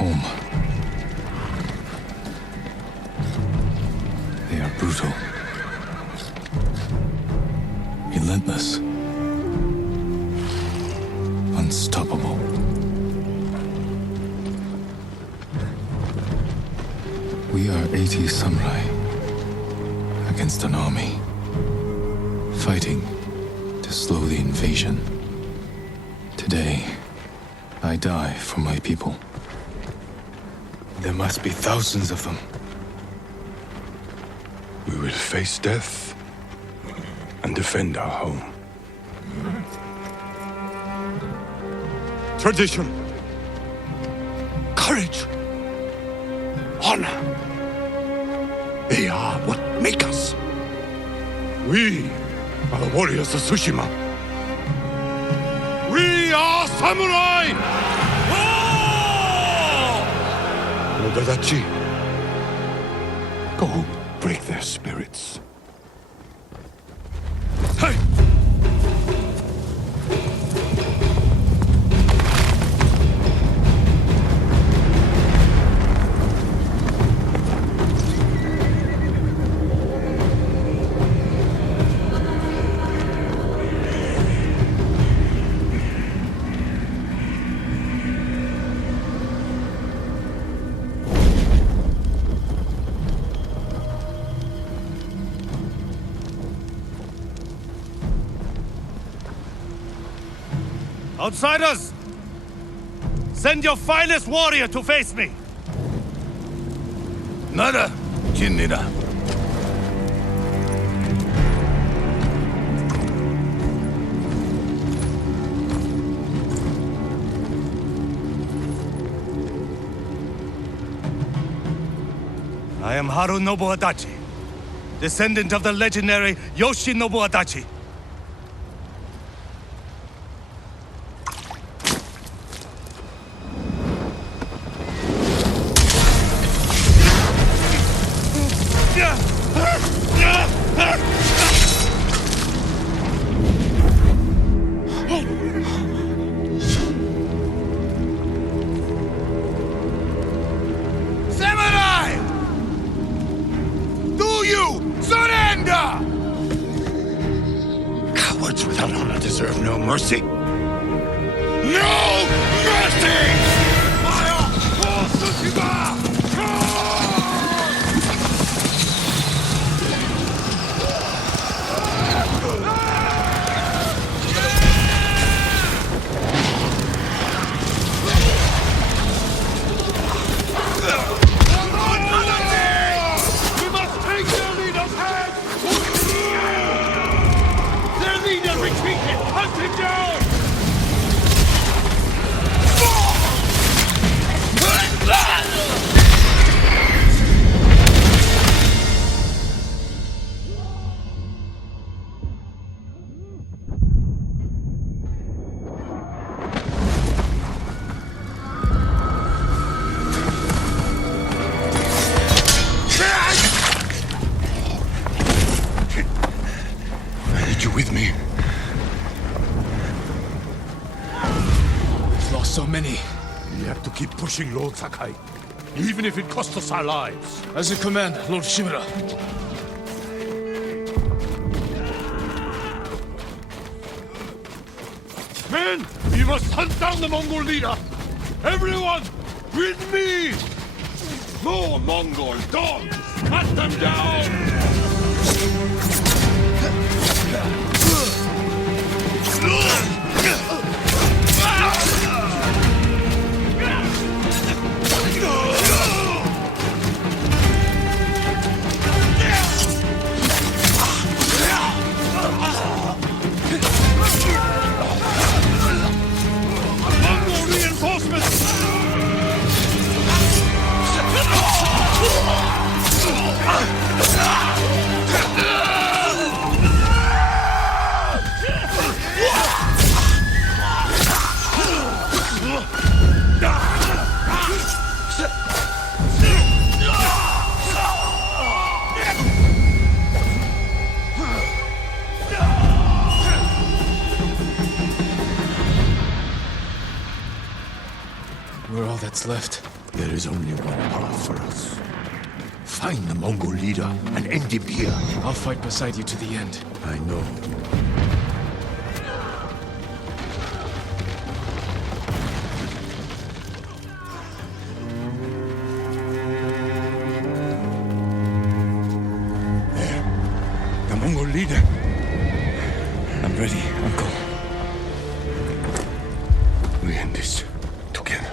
home. They are brutal, relentless, unstoppable. We are 80 samurai against an army, fighting to slow the invasion. Today, I die for my people. There must be thousands of them. We will face death and defend our home. Tradition, courage, honor. They are what make us. We are the warriors of Tsushima. We are samurai! Odadachi, go break their spirits. Hey! Outsiders! Send your finest warrior to face me! Nada, Jinnida. I am Harunobu Adachi, descendant of the legendary Yoshinobu Adachi. Samurai! Do you surrender? Cowards without honor deserve no mercy. No mercy! Fire for Tsushima! You with me? We've lost so many. We have to keep pushing, Lord Sakai. Even if it costs us our lives. As you command, Lord Shimura. Men, we must hunt down the Mongol leader. Everyone, with me! More Mongol dogs! Cut them down! Mongol reinforcements! We're all that's left. There is only one path for us. Find the Mongol leader and end him here. I'll fight beside you to the end. I know. There. The Mongol leader. I'm ready, Uncle. We end this together.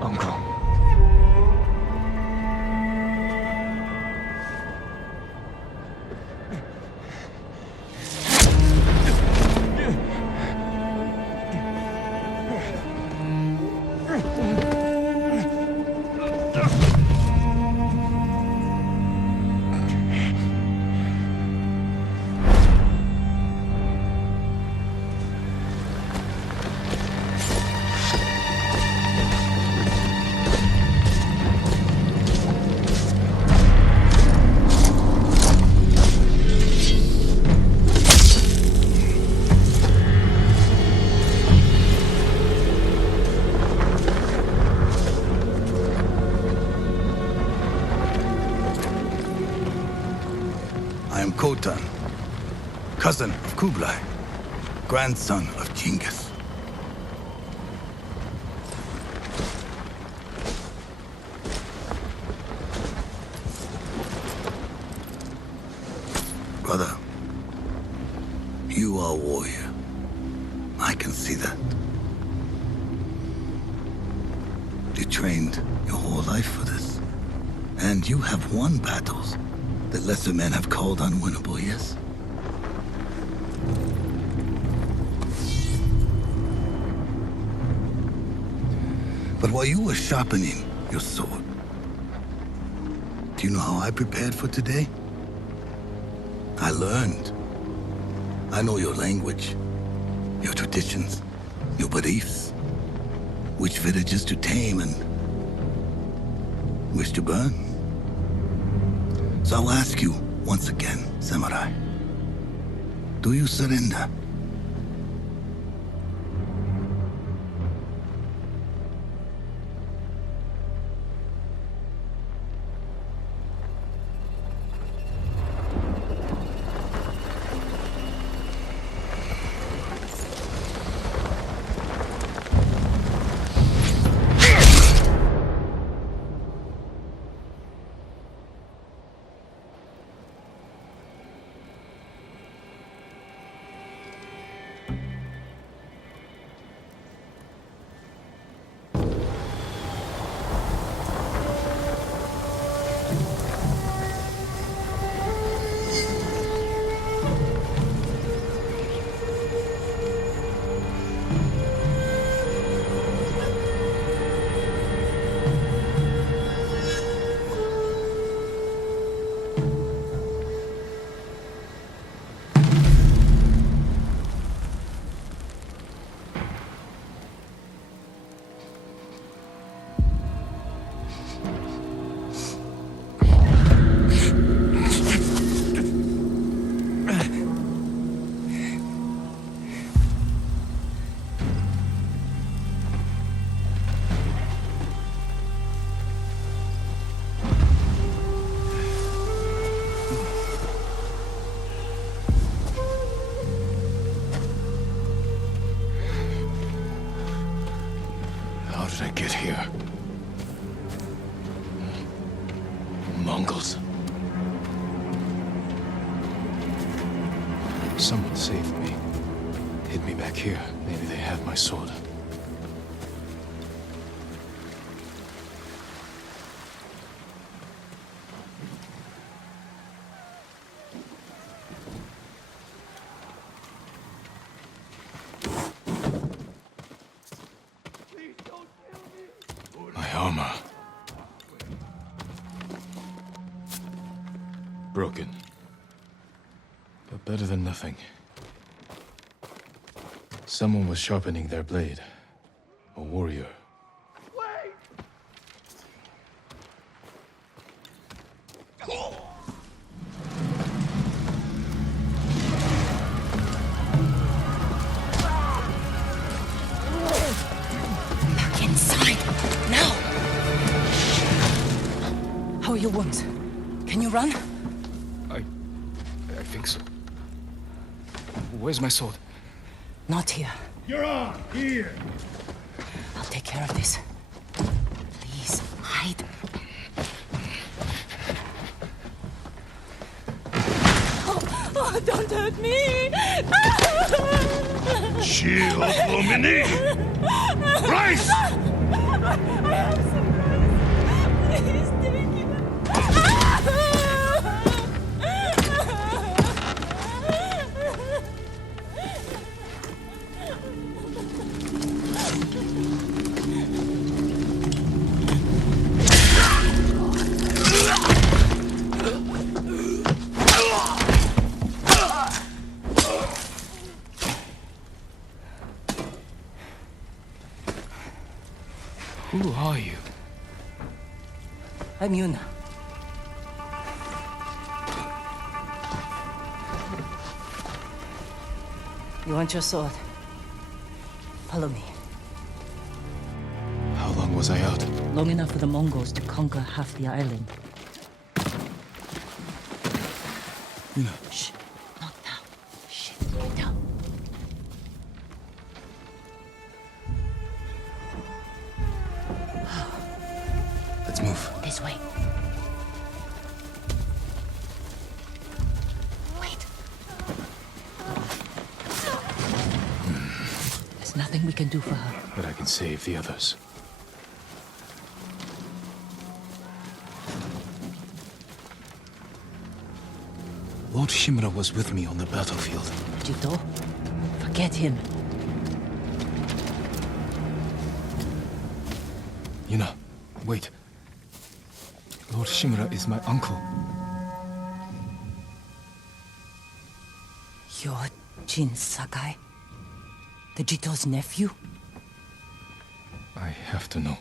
Uncle. I am Khotan, cousin of Kublai, grandson of Genghis. Brother, you are a warrior. I can see that. You trained your whole life for this. And you have won battles that lesser men have called unwinnable, yes? But while you were sharpening your sword, do you know how I prepared for today? I learned. I know your language, your traditions, your beliefs, which villages to tame and which to burn. So I'll ask you once again, Samurai. Do you surrender? How did I get here? Mongols. Someone saved me. Hid me back here. Maybe they have my sword. Please don't armor. Broken. But better than nothing. Someone was sharpening their blade. A warrior. Back inside. Now! How are your wounds? Can you run? I think so. Where's my sword? Not here. You're on! Here! I'll take care of this. Please, hide. Oh, don't hurt me! Shield, Lumini! Rise! I have some rice. Please take it. Who are you? I'm Yuna. You want your sword? Follow me. How long was I out? Long enough for the Mongols to conquer half the island. Yuna. Shh. Not now. Shit. Get down. Let's move. This way. Wait. There's nothing we can do for her. But I can save the others. Lord Shimura was with me on the battlefield. Jito, forget him. Yuna, wait. Lord Shimura is my uncle. You're Jin Sakai? The Jito's nephew? I have to know.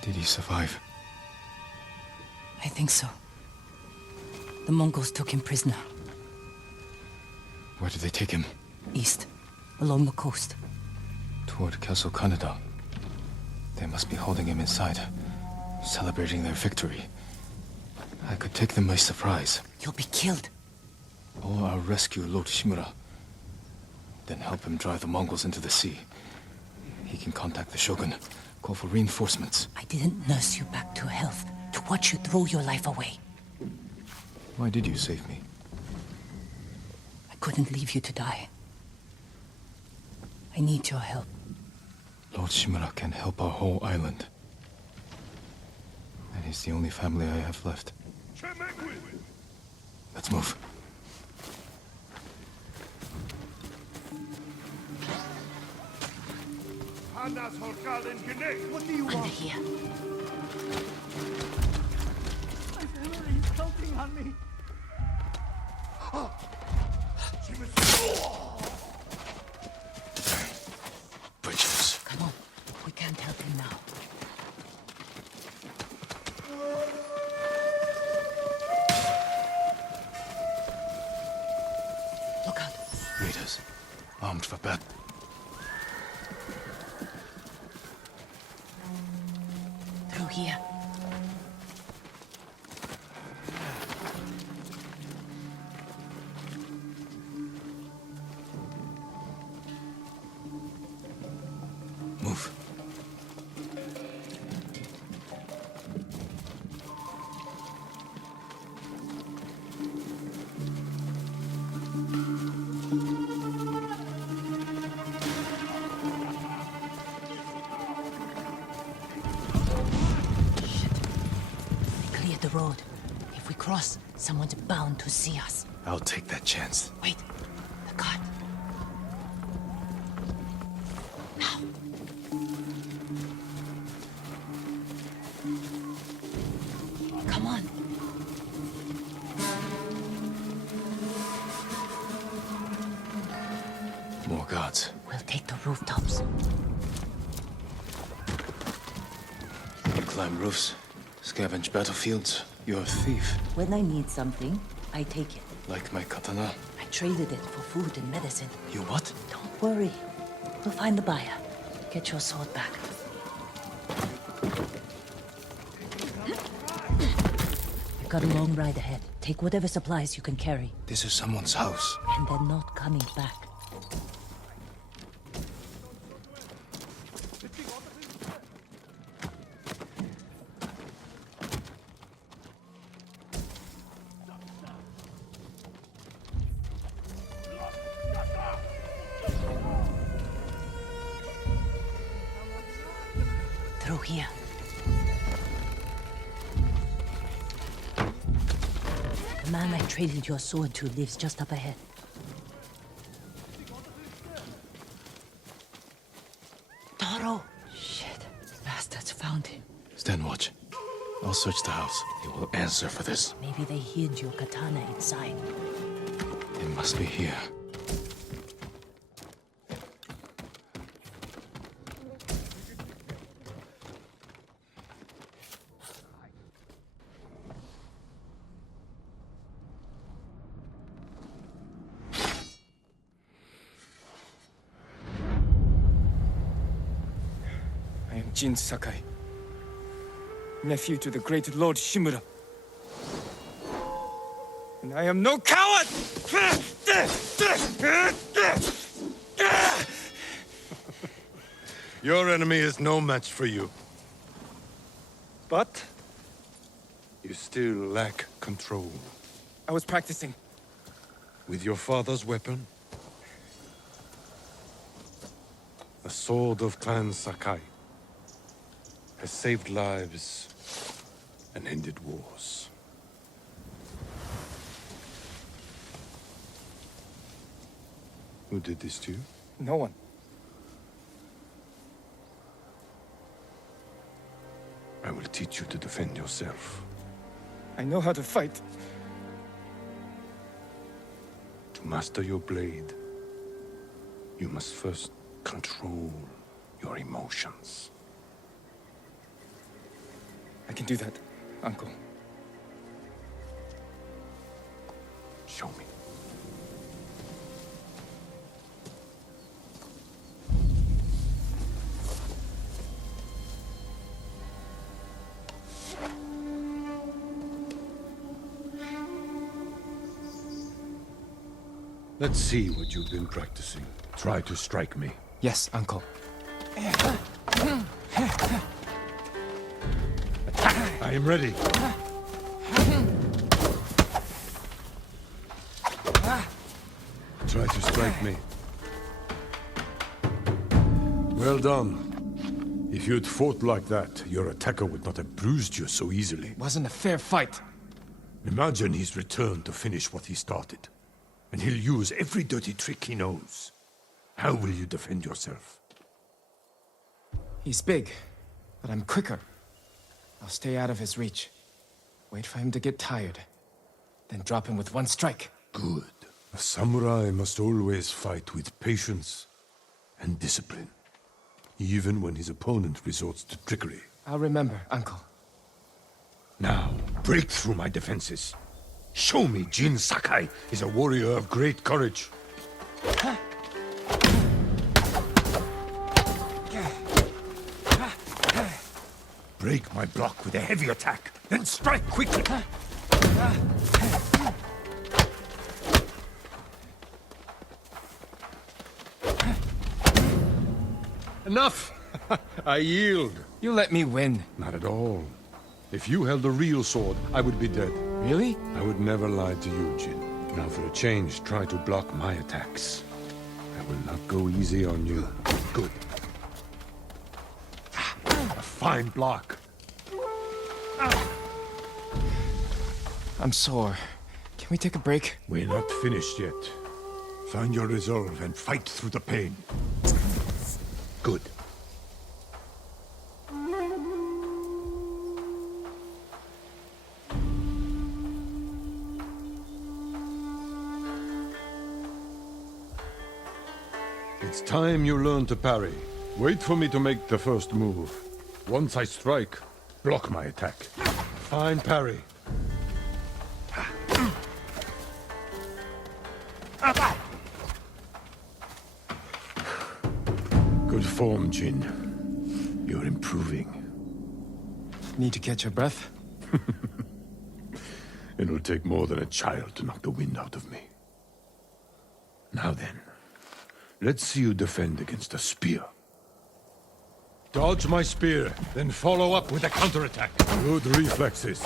Did he survive? I think so. The Mongols took him prisoner. Where did they take him? East, along the coast. Toward Castle Kaneda. They must be holding him inside, celebrating their victory. I could take them by surprise. You'll be killed. Or I'll rescue Lord Shimura. Then help him drive the Mongols into the sea. He can contact the Shogun, call for reinforcements. I didn't nurse you back to health to watch you throw your life away. Why did you save me? I couldn't leave you to die. I need your help. Lord Shimura can help our whole island. And he's the only family I have left. Let's move. What do you Under here. My family is counting on me. Bridges. Come on. We can't help him now. Look out. Raiders. Armed for battle. Through here. Move. The road. If we cross, someone's bound to see us. I'll take that chance. Wait. The cart. Now. rooftops. You climb roofs, scavenge battlefields. You're a thief. When I need something, I take it. Like my katana. I traded it for food and medicine. You what? Don't worry. We'll find the buyer. Get your sword back. You've got a long ride ahead. Take whatever supplies you can carry. This is someone's house. And they're not coming back. Through here. The man I traded your sword to lives just up ahead. Toro! Shit. Bastards found him. Stand watch. I'll search the house. They will answer for this. Maybe they hid your katana inside. It must be here. I am Jin Sakai, nephew to the great Lord Shimura. And I am no coward! Your enemy is no match for you. But You still lack control. I was practicing. With your father's weapon? The sword of Clan Sakai has saved lives and ended wars. Who did this to you? No one. I will teach you to defend yourself. I know how to fight. To master your blade, you must first control your emotions. I can do that, Uncle. Show me. Let's see what you've been practicing. Try to strike me. Yes, Uncle. I am ready. Try to strike me. Well done. If you'd fought like that, your attacker would not have bruised you so easily. It wasn't a fair fight. Imagine he's returned to finish what he started. And he'll use every dirty trick he knows. How will you defend yourself? He's big, but I'm quicker. I'll stay out of his reach. Wait for him to get tired. Then drop him with one strike. Good. A samurai must always fight with patience and discipline, even when his opponent resorts to trickery. I'll remember, Uncle. Now, break through my defenses. Show me Jin Sakai is a warrior of great courage. Break my block with a heavy attack, then strike quickly. Enough! I yield. You let me win. Not at all. If you held a real sword, I would be dead. Really? I would never lie to you, Jin. Now for a change, try to block my attacks. I will not go easy on you. Good. A fine block. I'm sore. Can we take a break? We're not finished yet. Find your resolve and fight through the pain. Good. It's time you learn to parry. Wait for me to make the first move. Once I strike, block my attack. Fine parry. Good form, Jin. You're improving. Need to catch your breath? It'll take more than a child to knock the wind out of me. Now then, let's see you defend against a spear. Dodge my spear, then follow up with a counterattack. Good reflexes.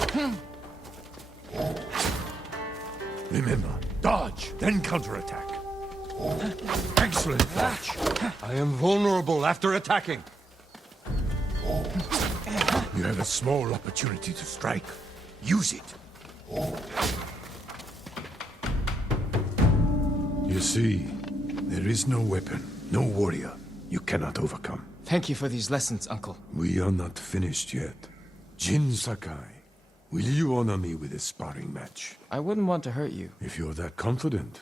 Remember, dodge, then counterattack. Excellent dodge. I am vulnerable after attacking. You have a small opportunity to strike. Use it. You see, there is no weapon, no warrior you cannot overcome. Thank you for these lessons, Uncle. We are not finished yet. Jin Sakai, will you honor me with a sparring match? I wouldn't want to hurt you. If you're that confident,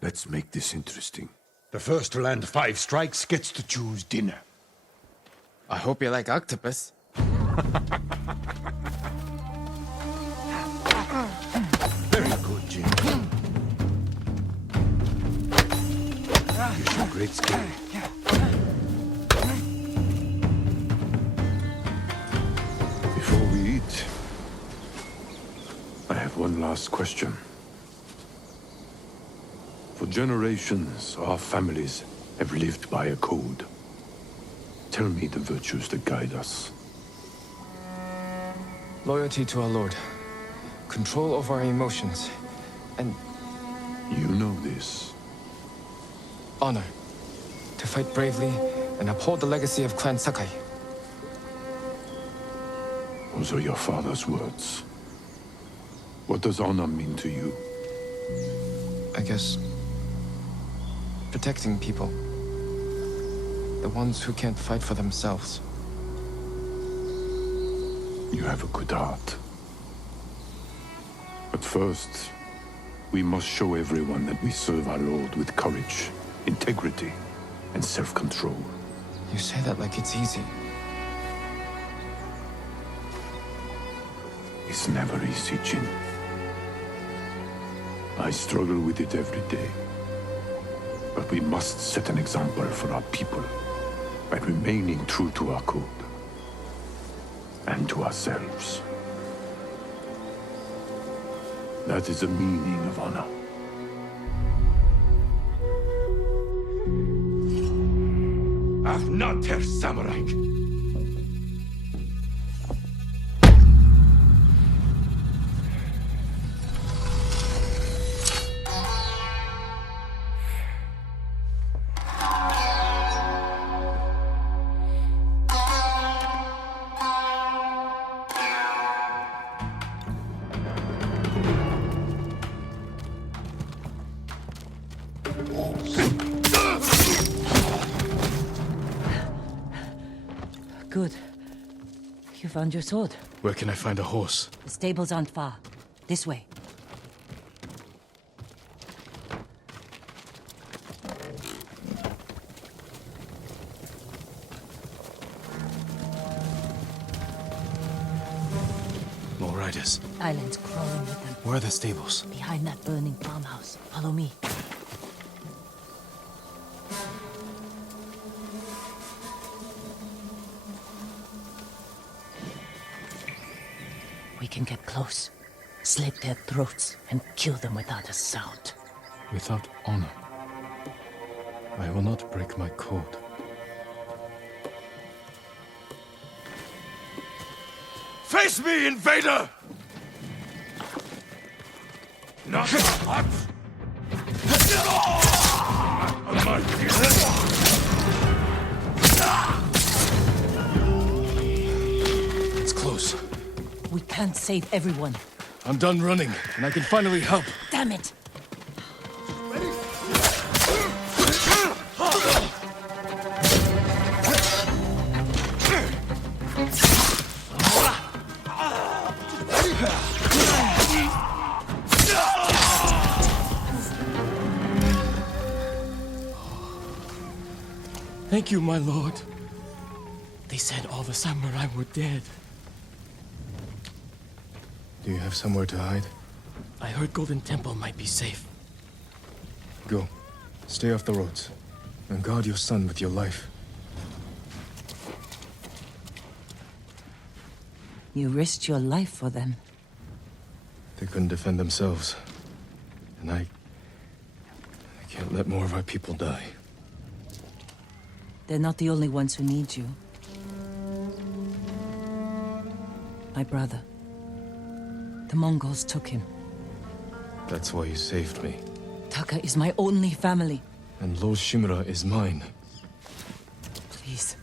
let's make this interesting. The first to land 5 strikes gets to choose dinner. I hope you like octopus. Very good, Jin. You show great skill. Before we eat, I have one last question. For generations, our families have lived by a code. Tell me the virtues that guide us. Loyalty to our Lord. Control over our emotions. And You know this. honor. To fight bravely and uphold the legacy of Clan Sakai. Those are your father's words. What does honor mean to you? I guess... protecting people. The ones who can't fight for themselves. You have a good heart. But first, we must show everyone that we serve our Lord with courage, integrity, and self-control. You say that like it's easy. It's never easy, Jin. I struggle with it every day. But we must set an example for our people by remaining true to our code and to ourselves. That is the meaning of honor. Ach, not Herr Samurai! Good. You found your sword. Where can I find a horse? The stables aren't far. This way. More riders. Islands crawling with them. Where are the stables? Behind that burning farmhouse. Follow me. We can get close, slit their throats, and kill them without a sound. Without honor, I will not break my code. Face me, invader! Not hot! It's close. We can't save everyone. I'm done running, and I can finally help. Damn it! Thank you, my lord. They said all the samurai were dead. Do you have somewhere to hide? I heard Golden Temple might be safe. Go. Stay off the roads. And guard your son with your life. You risked your life for them. They couldn't defend themselves. And I can't let more of our people die. They're not the only ones who need you. My brother. The Mongols took him. That's why you saved me. Taka is my only family. And Lord Shimura is mine. Please.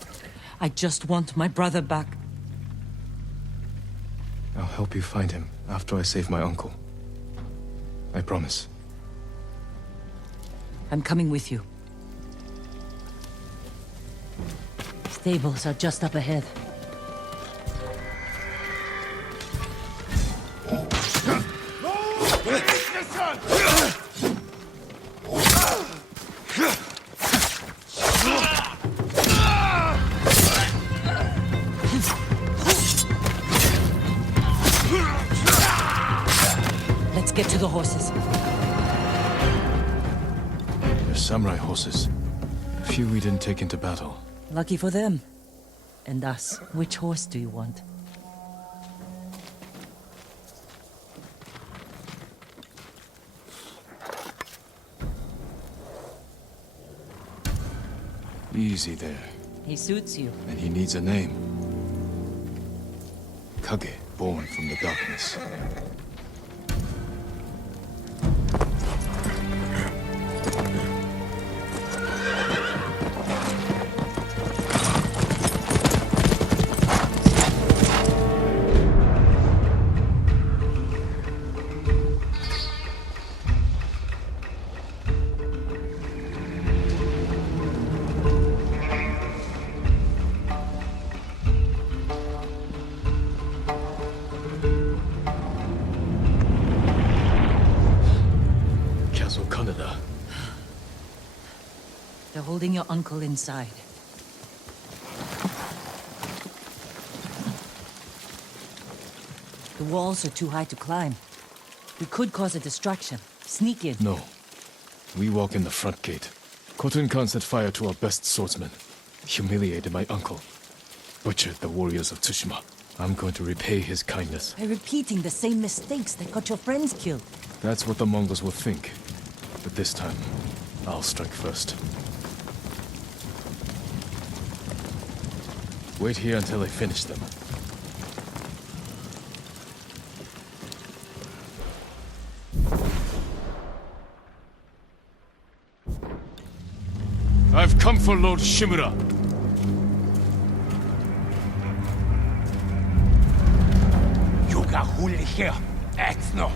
I just want my brother back. I'll help you find him after I save my uncle. I promise. I'm coming with you. Stables are just up ahead. Let's get to the horses. They're samurai horses. A few we didn't take into battle. Lucky for them. And us. Which horse do you want? Easy there. He suits you. And he needs a name. Kage, born from the darkness. They're holding your uncle inside. The walls are too high to climb. We could cause a distraction. Sneak in. No. We walk in the front gate. Khotun Khan set fire to our best swordsman. Humiliated my uncle. Butchered the warriors of Tsushima. I'm going to repay his kindness. By repeating the same mistakes that got your friends killed. That's what the Mongols will think. But this time, I'll strike first. Wait here until I finish them. I've come for Lord Shimura. Yuga huli here, Exno.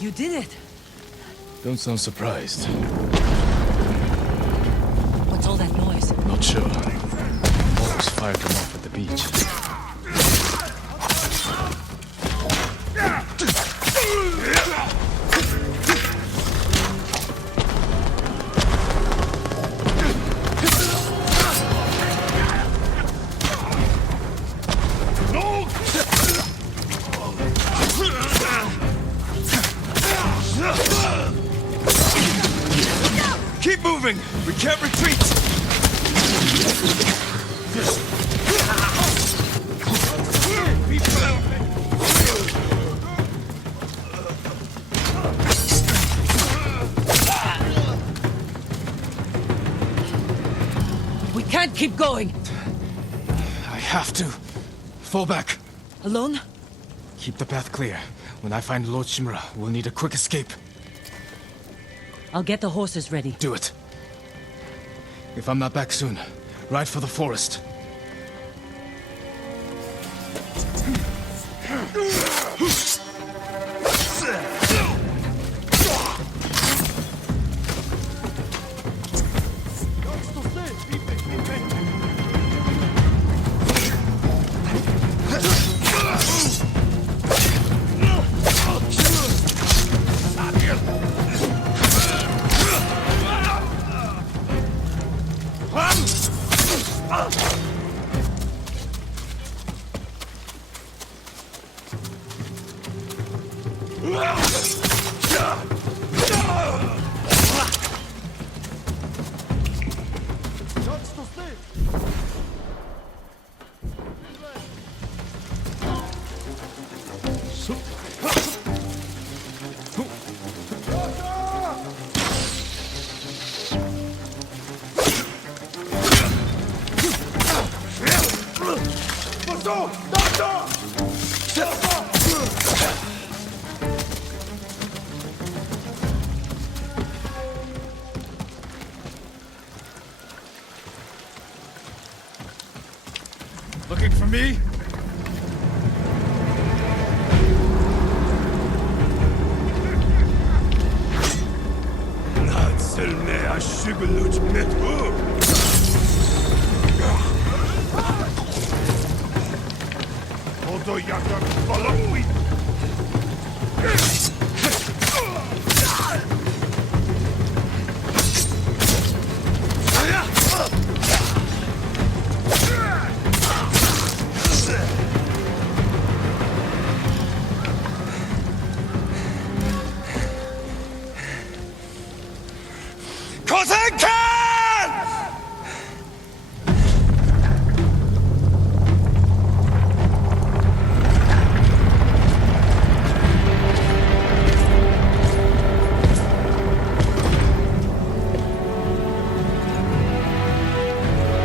You did it! Don't sound surprised. What's all that noise? Not sure. Mongols fired them off at the beach. Keep moving! We can't retreat! We can't keep going! I have to. Fall back. Alone? Keep the path clear. When I find Lord Shimura, we'll need a quick escape. I'll get the horses ready. Do it. If I'm not back soon, Ride for the forest. Looking for me? Nadselne ashigulut metu. Oto jaka baloi.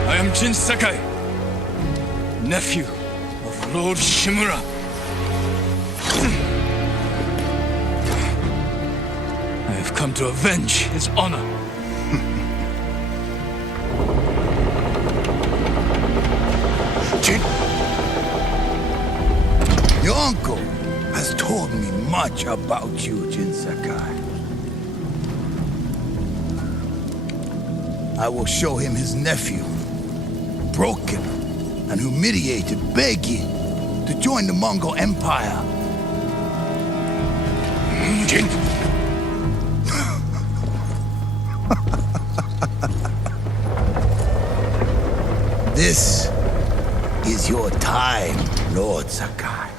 I am Jin Sakai, nephew of Lord Shimura. I have come to avenge his honor. Jin! Your uncle has told me much about you, Jin Sakai. I will show him his nephew, broken and humiliated, begging to join the Mongol Empire. Jin! This is your time, Lord Sakai.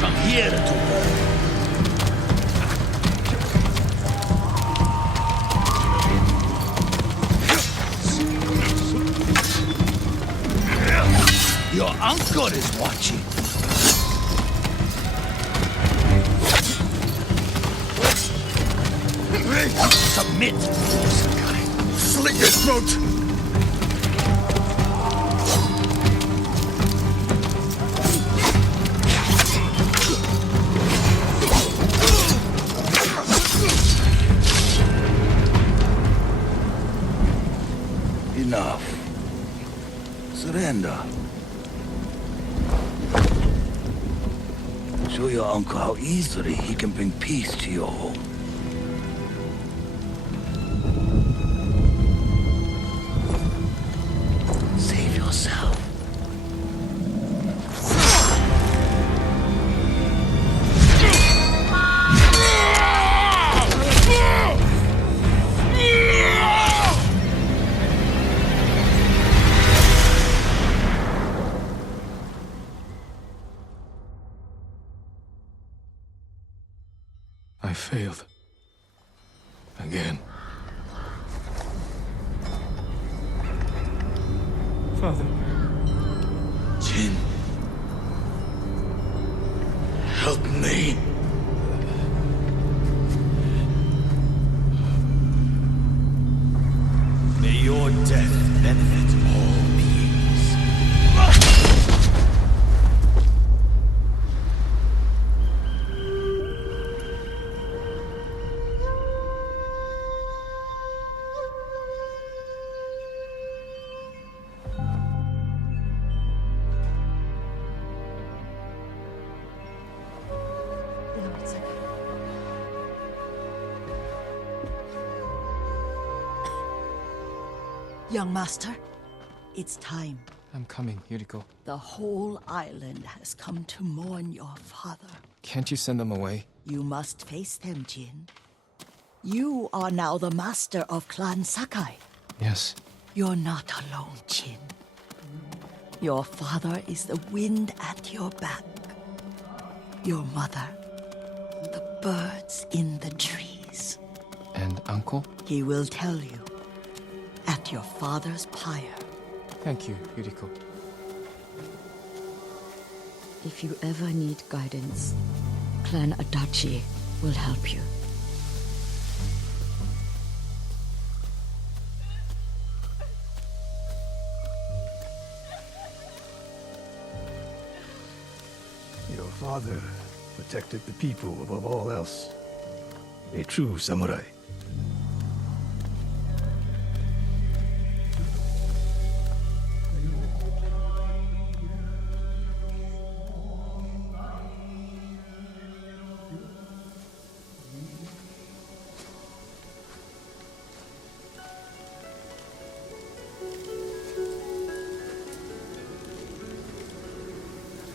Come here to learn. Your uncle is watching. Submit, Sakai. Slit your throat. Enough. Surrender. Show your uncle how easily he can bring peace to your home. Save yourself. I failed. Again. Father. Jin. Help me. May your death benefit all beings. Young master, it's time. I'm coming, Yuriko. The whole island has come to mourn your father. Can't you send them away? You must face them, Jin. You are now the master of Clan Sakai. Yes. You're not alone, Jin. Your father is the wind at your back. Your mother, the birds in the trees. And Uncle? He will tell you at your father's pyre. Thank you, Yuriko. If you ever need guidance, Clan Adachi will help you. Your father protected the people above all else. A true samurai.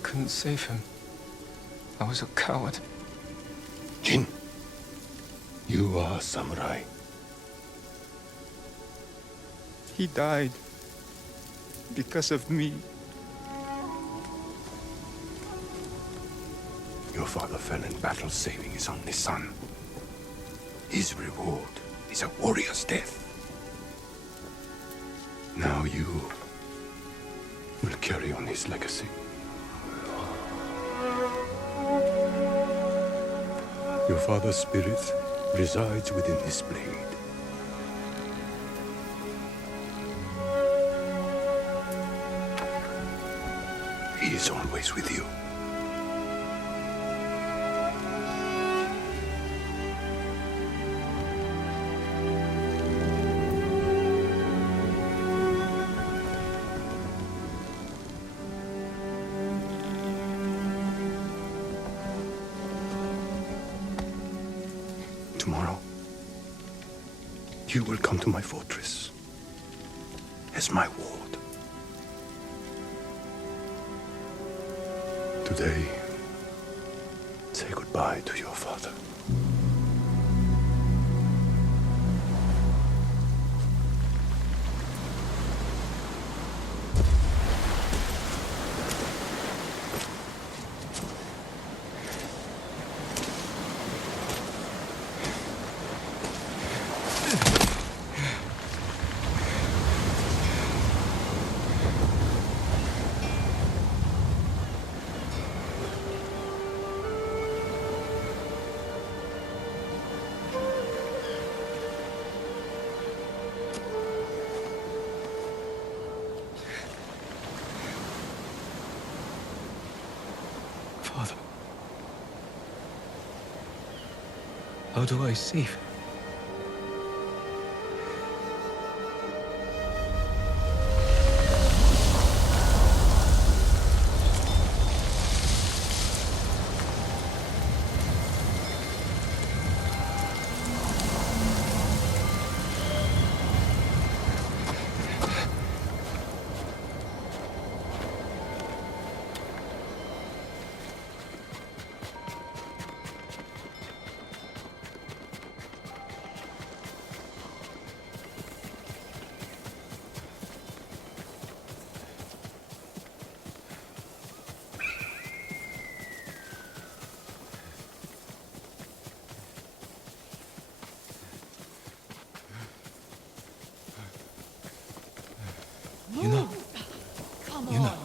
Couldn't save him. I was a coward. Jin, you are a samurai. He died because of me. Your father fell in battle saving his only son. His reward is a warrior's death. Now you will carry on his legacy. Your father's spirit resides within this blade. He is always with you. Tomorrow, you will come to my fortress as my ward. Today, say goodbye to your father. Father. How do I save him? Come You know. on.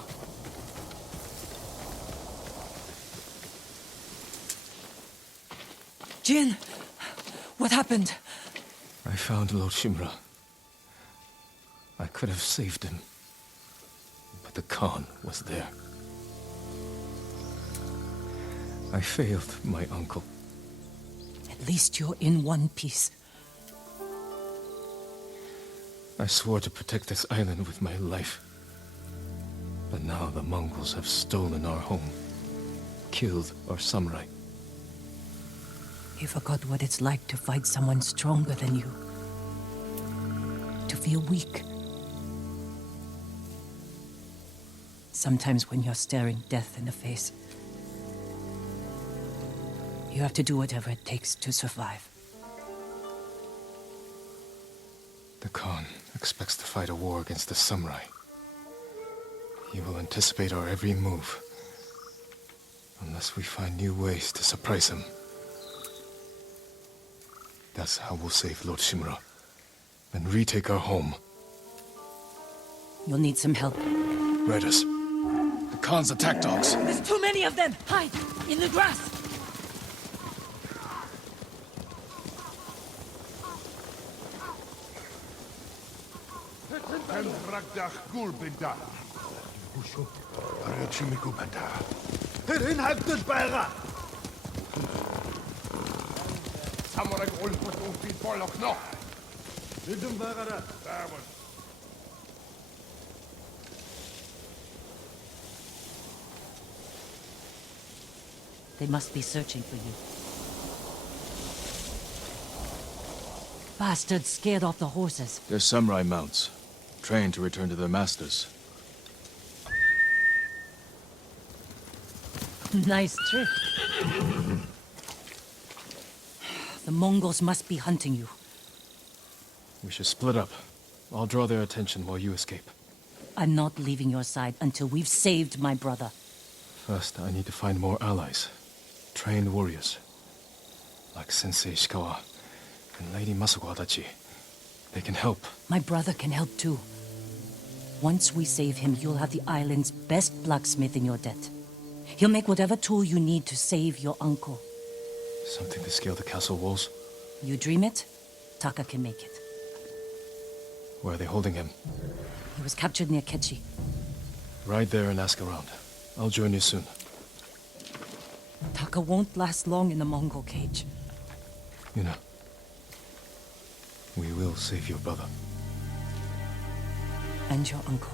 Jin, what happened? I found Lord Shimura. I could have saved him. But the Khan was there. I failed my uncle. At least you're in one piece. I swore to protect this island with my life. But now the Mongols have stolen our home, killed our samurai. You forgot what it's like to fight someone stronger than you. To feel weak. Sometimes when you're staring death in the face, you have to do whatever it takes to survive. The Khan expects to fight a war against the samurai. He will anticipate our every move. Unless we find new ways to surprise him. That's how we'll save Lord Shimura. And retake our home. You'll need some help. Raiders. The Khan's attack dogs. There's too many of them! Hide! In the grass! They must be searching for you. Bastards scared off the horses. They're samurai mounts, trained to return to their masters. Nice trick. The Mongols must be hunting you. We should split up. I'll draw their attention while you escape. I'm not leaving your side until we've saved my brother. First, I need to find more allies. Trained warriors. Like Sensei Ishikawa and Lady Masako Adachi. They can help. My brother can help too. Once we save him, you'll have the island's best blacksmith in your debt. He'll make whatever tool you need to save your uncle. Something to scale the castle walls? You dream it, Taka can make it. Where are they holding him? He was captured near Kechi. Ride there and ask around. I'll join you soon. Taka won't last long in the Mongol cage. You know, we will save your brother. And your uncle.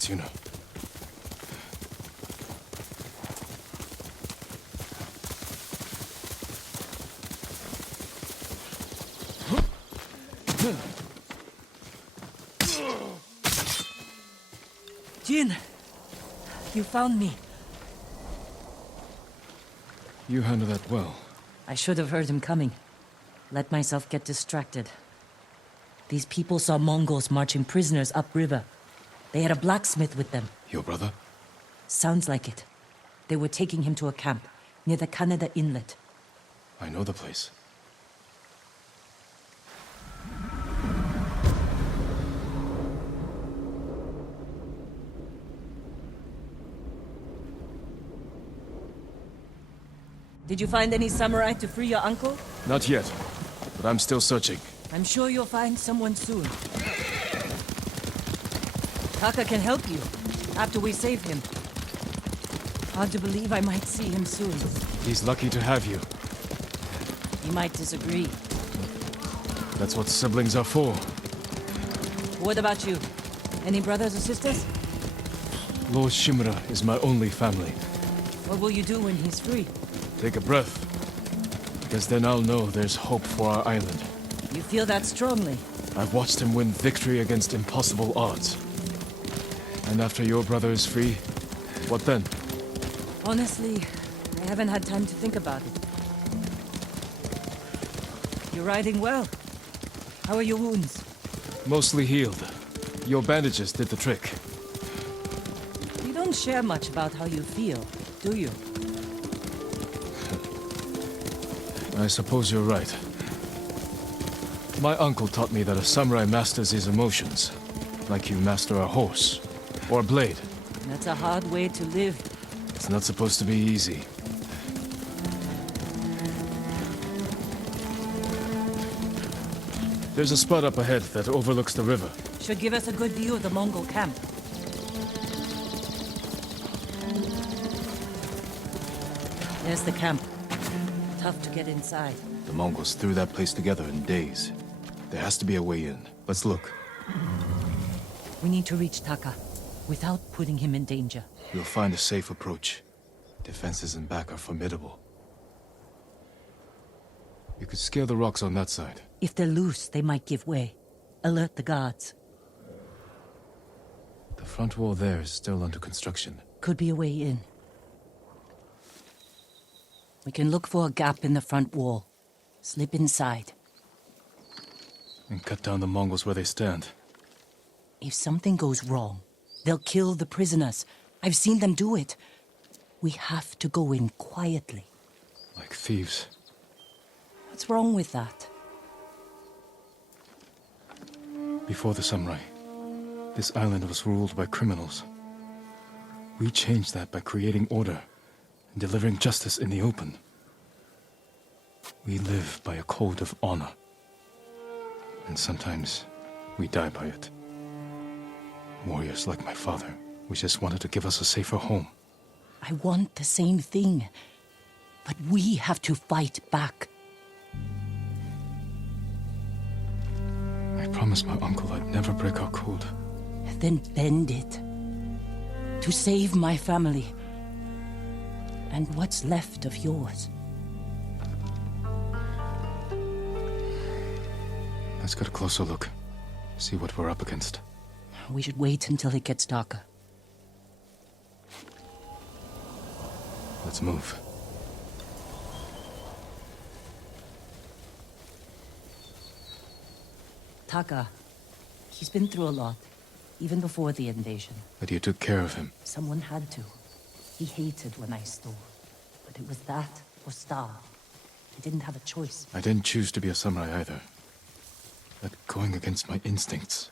Setsuna. Jin! You found me. You handled that well. I should have heard him coming. Let myself get distracted. These people saw Mongols marching prisoners upriver. They had a blacksmith with them. Your brother? Sounds like it. They were taking him to a camp near the Kaneda Inlet. I know the place. Did you find any samurai to free your uncle? Not yet, but I'm still searching. I'm sure you'll find someone soon. Taka can help you, after we save him. Hard to believe I might see him soon. He's lucky to have you. He might disagree. That's what siblings are for. What about you? Any brothers or sisters? Lord Shimura is my only family. What will you do when he's free? Take a breath. Because then I'll know there's hope for our island. You feel that strongly? I've watched him win victory against impossible odds. And after your brother is free, what then? Honestly, I haven't had time to think about it. You're riding well. How are your wounds? Mostly healed. Your bandages did the trick. You don't share much about how you feel, do you? I suppose you're right. My uncle taught me that a samurai masters his emotions, like you master a horse, or a blade. That's a hard way to live. It's not supposed to be easy. There's a spot up ahead that overlooks the river. Should give us a good view of the Mongol camp. There's the camp. Tough to get inside. The Mongols threw that place together in days. There has to be a way in. Let's look. We need to reach Taka, without putting him in danger. We'll find a safe approach. Defenses in back are formidable. You could scale the rocks on that side. If they're loose, they might give way. Alert the guards. The front wall there is still under construction. Could be a way in. We can look for a gap in the front wall. Slip inside. And cut down the Mongols where they stand. If something goes wrong, they'll kill the prisoners. I've seen them do it. We have to go in quietly. Like thieves. What's wrong with that? Before the samurai, this island was ruled by criminals. We changed that by creating order and delivering justice in the open. We live by a code of honor. And sometimes we die by it. Warriors like my father, we just wanted to give us a safer home. I want the same thing. But we have to fight back. I promised my uncle I'd never break our code. Then bend it. To save my family. And what's left of yours. Let's get a closer look. See what we're up against. We should wait until it gets darker. Let's move. Taka, he's been through a lot, even before the invasion. But you took care of him. Someone had to. He hated when I stole. But it was that or starve. I didn't have a choice. I didn't choose to be a samurai either. But going against my instincts,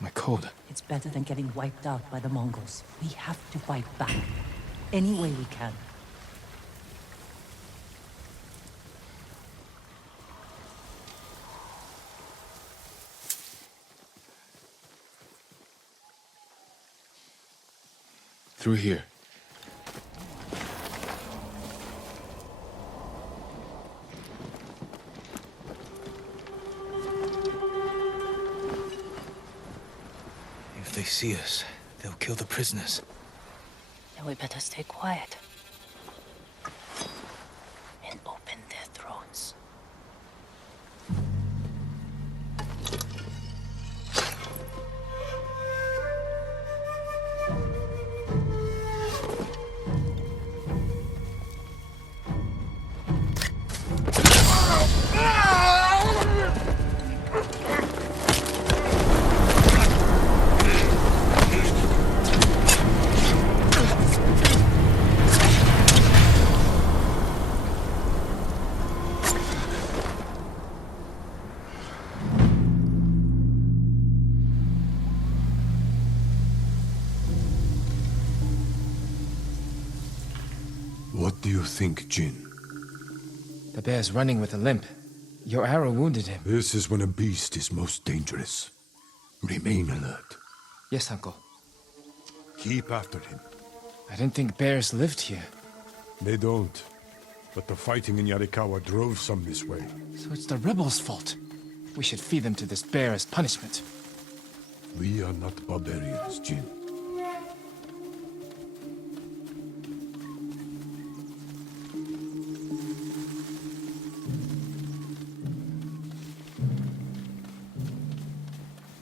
my code. It's better than getting wiped out by the Mongols. We have to fight back. Any way we can. Through here. If they see us, They'll kill the prisoners. Then we better stay quiet. And open their throats. What do you think, Jin? The bear's running with a limp. Your arrow wounded him. This is when a beast is most dangerous. Remain alert. Yes, Uncle. Keep after him. I didn't think bears lived here. They don't. But the fighting in Yarikawa drove some this way. So it's the rebels' fault. We should feed them to this bear as punishment. We are not barbarians, Jin.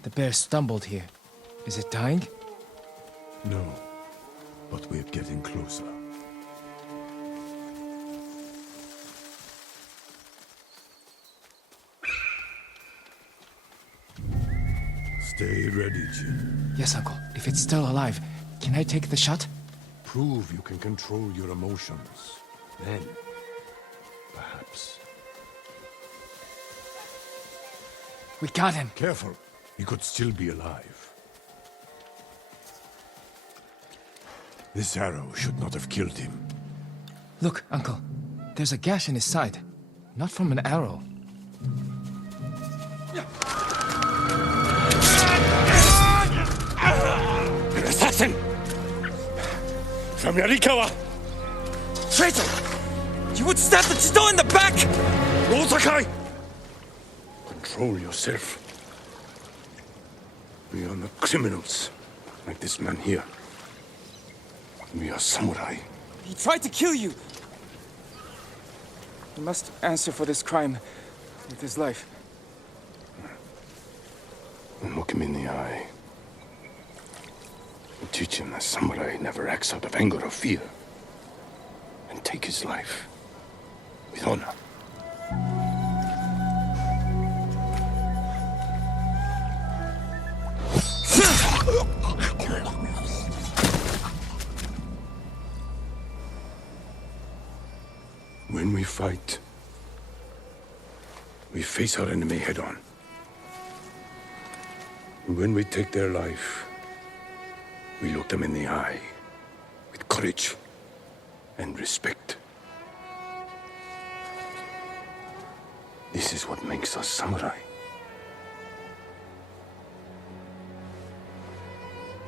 The bear stumbled here. Is it dying? No, but we're getting closer. Stay ready, Jin. Yes, Uncle. If it's still alive, can I take the shot? Prove you can control your emotions. Then, perhaps. We got him. Careful. He could still be alive. This arrow should not have killed him. Look, Uncle. There's a gash in his side. Not from an arrow. An assassin! From Yarikawa! Traitor! You would stab the Chido in the back! Rosakai! Control yourself. We are not criminals, like this man here. We are samurai. He tried to kill you! He must answer for this crime with his life. And look him in the eye. And teach him that samurai never acts out of anger or fear. And take his life with honor. When we fight, we face our enemy head-on. When we take their life, we look them in the eye with courage and respect. This is what makes us samurai.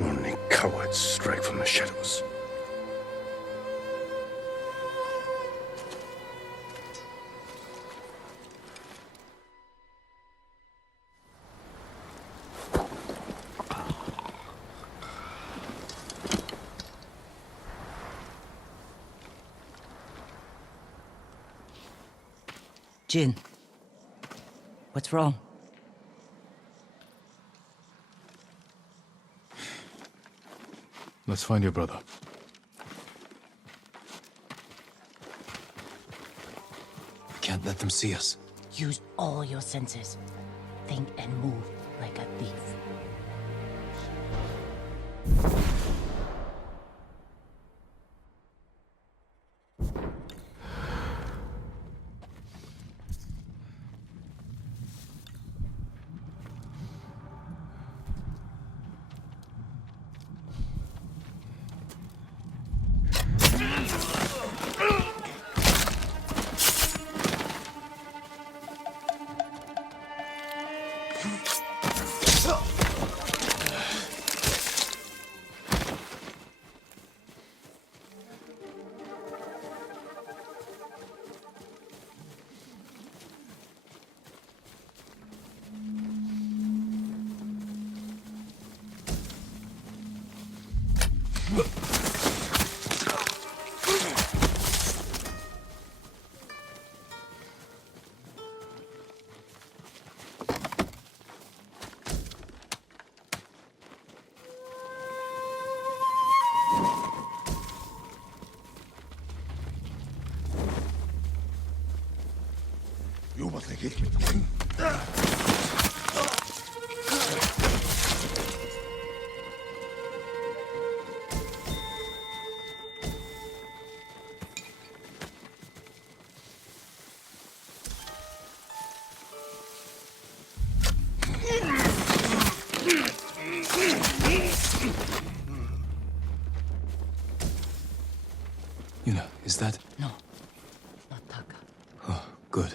Only cowards strike from the shadows. Jin, what's wrong? Let's find your brother. We can't let them see us. Use all your senses. Think and move like a thief. Yuna, is that... No, not Taka. Oh, good.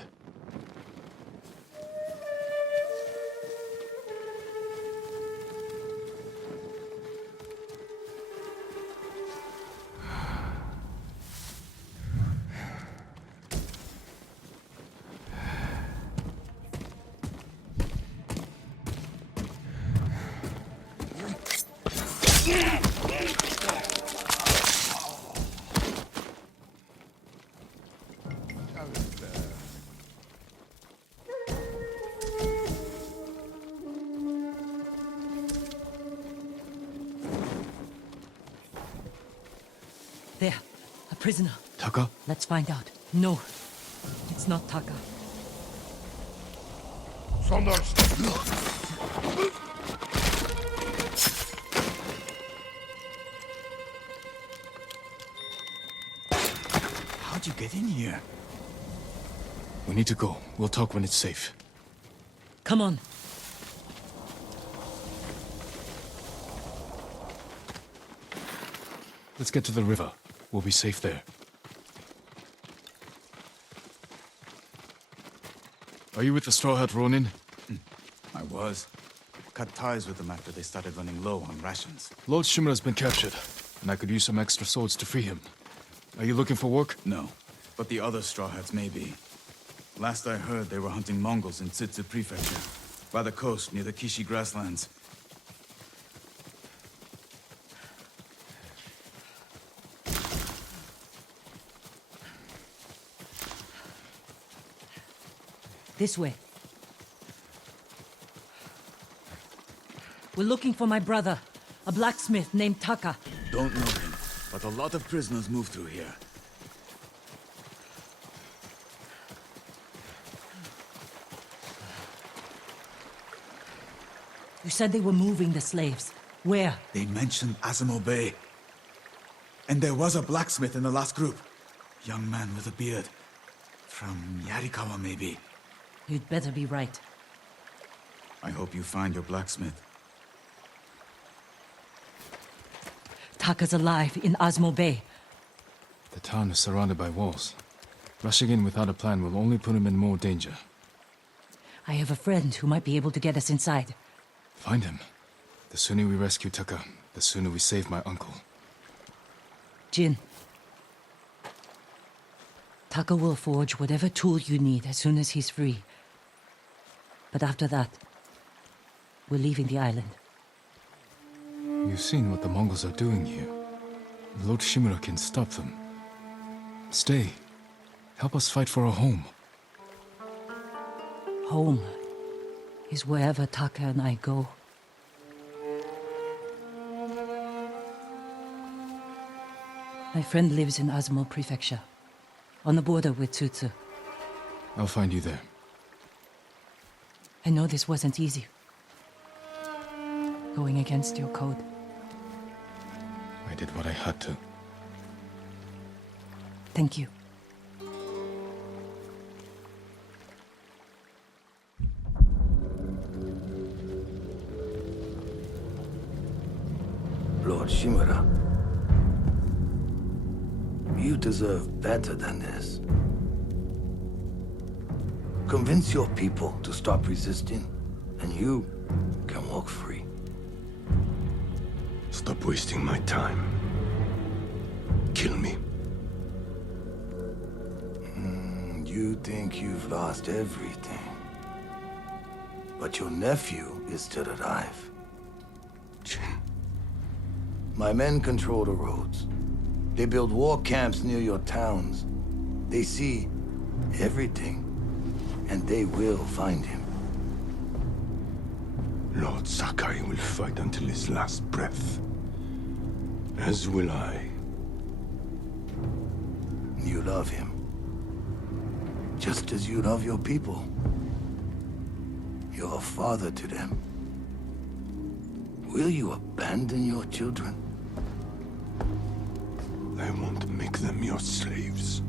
There, a prisoner. Taka? Let's find out. No, it's not Taka. Saunders! How'd you get in here? We need to go. We'll talk when it's safe. Come on. Let's get to the river. We'll be safe there. Are you with the Straw Hat Ronin? I was. Cut ties with them after they started running low on rations. Lord Shimura's been captured, and I could use some extra swords to free him. Are you looking for work? No, but the other Straw Hats may be. Last I heard, they were hunting Mongols in Tsutsu Prefecture, by the coast near the Kishi grasslands. This way. We're looking for my brother, a blacksmith named Taka. Don't know him, but a lot of prisoners move through here. You said they were moving the slaves. Where? They mentioned Azamo Bay. And there was a blacksmith in the last group. Young man with a beard. From Yarikawa, maybe. You'd better be right. I hope you find your blacksmith. Taka's alive in Azamo Bay. The town is surrounded by walls. Rushing in without a plan will only put him in more danger. I have a friend who might be able to get us inside. Find him. The sooner we rescue Taka, the sooner we save my uncle. Jin. Taka will forge whatever tool you need as soon as he's free. But after that, we're leaving the island. You've seen what the Mongols are doing here. Lord Shimura can stop them. Stay. Help us fight for a home. Home is wherever Taka and I go. My friend lives in Azamo Prefecture, on the border with Tsutsu. I'll find you there. I know this wasn't easy. Going against your code. I did what I had to. Thank you. Lord Shimura, you deserve better than this. Convince your people to stop resisting, and you can walk free. Stop wasting my time. Kill me. You think you've lost everything. But your nephew is still alive. My men control the roads. They build war camps near your towns. They see everything. And they will find him. Lord Sakai will fight until his last breath. As will I. You love him. Just as you love your people. You're a father to them. Will you abandon your children? I won't make them your slaves.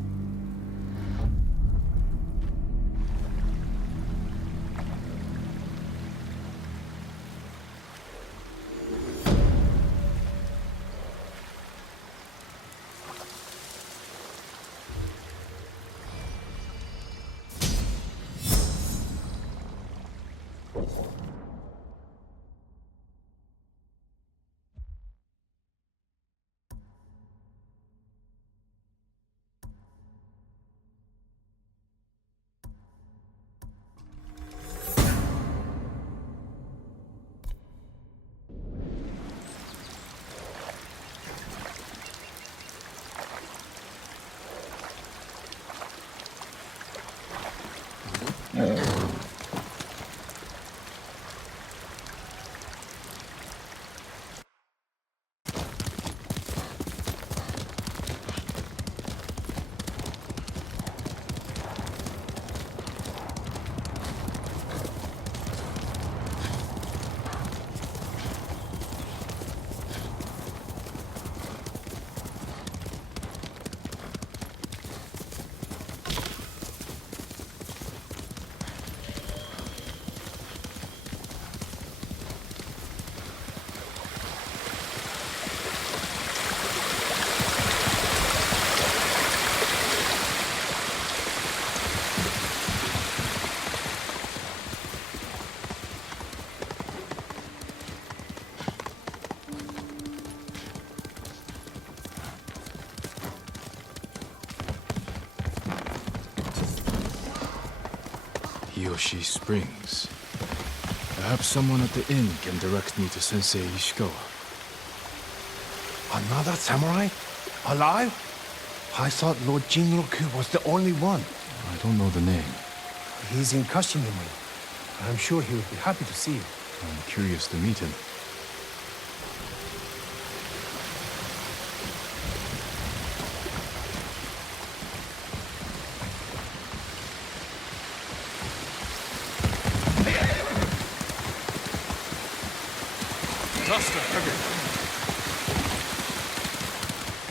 Yoshi Springs. Perhaps someone at the inn can direct me to Sensei Ishikawa. Another samurai? Alive? I thought Lord Jinroku was the only one. I don't know the name. He's in Kashinimori. I'm sure he would be happy to see you. I'm curious to meet him.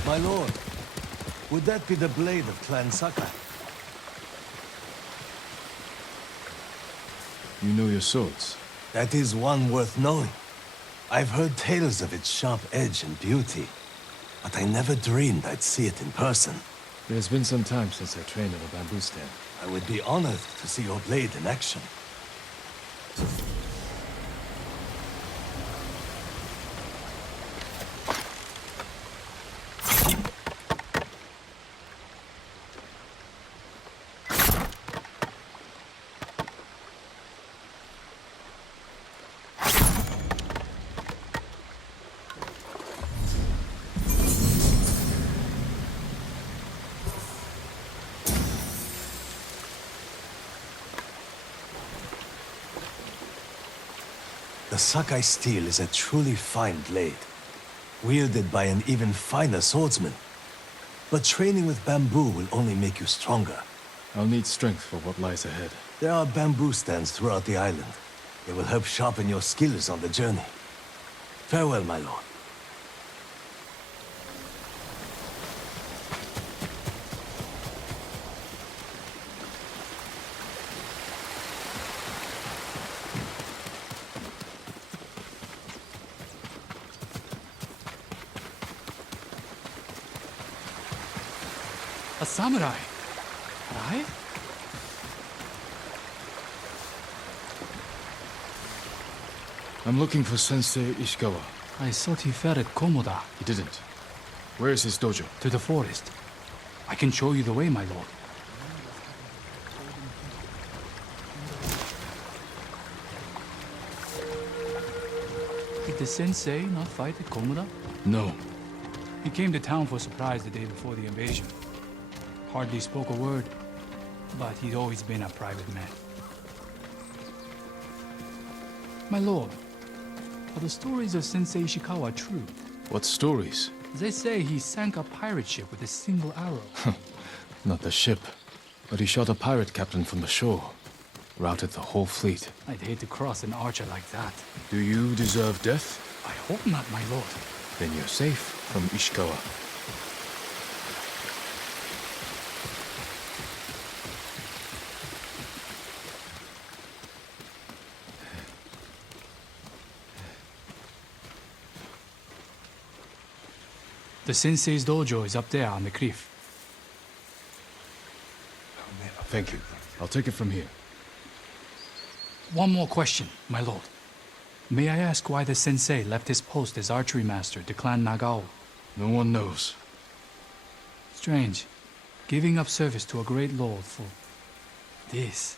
My lord, would that be the blade of Clan Sakai? You know your swords? That is one worth knowing. I've heard tales of its sharp edge and beauty, but I never dreamed I'd see it in person. It has been some time since I trained at a bamboo stand. I would be honored to see your blade in action. The Sakai steel is a truly fine blade, wielded by an even finer swordsman. But training with bamboo will only make you stronger. I'll need strength for what lies ahead. There are bamboo stands throughout the island. They will help sharpen your skills on the journey. Farewell, my lord. A samurai? Alive? I'm looking for Sensei Ishikawa. I thought he fell at Komoda. He didn't. Where is his dojo? To the forest. I can show you the way, my lord. Did the sensei not fight at Komoda? No. He came to town for a surprise the day before the invasion. Hardly spoke a word, but he'd always been a private man. My lord, are the stories of Sensei Ishikawa true? What stories? They say he sank a pirate ship with a single arrow. Not the ship, but he shot a pirate captain from the shore. routed the whole fleet. I'd hate to cross an archer like that. Do you deserve death? I hope not, my lord. Then you're safe from Ishikawa. The sensei's dojo is up there on the cliff. Thank you. I'll take it from here. One more question, my lord. May I ask why the sensei left his post as archery master to Clan Nagao? No one knows. Strange. Giving up service to a great lord for this.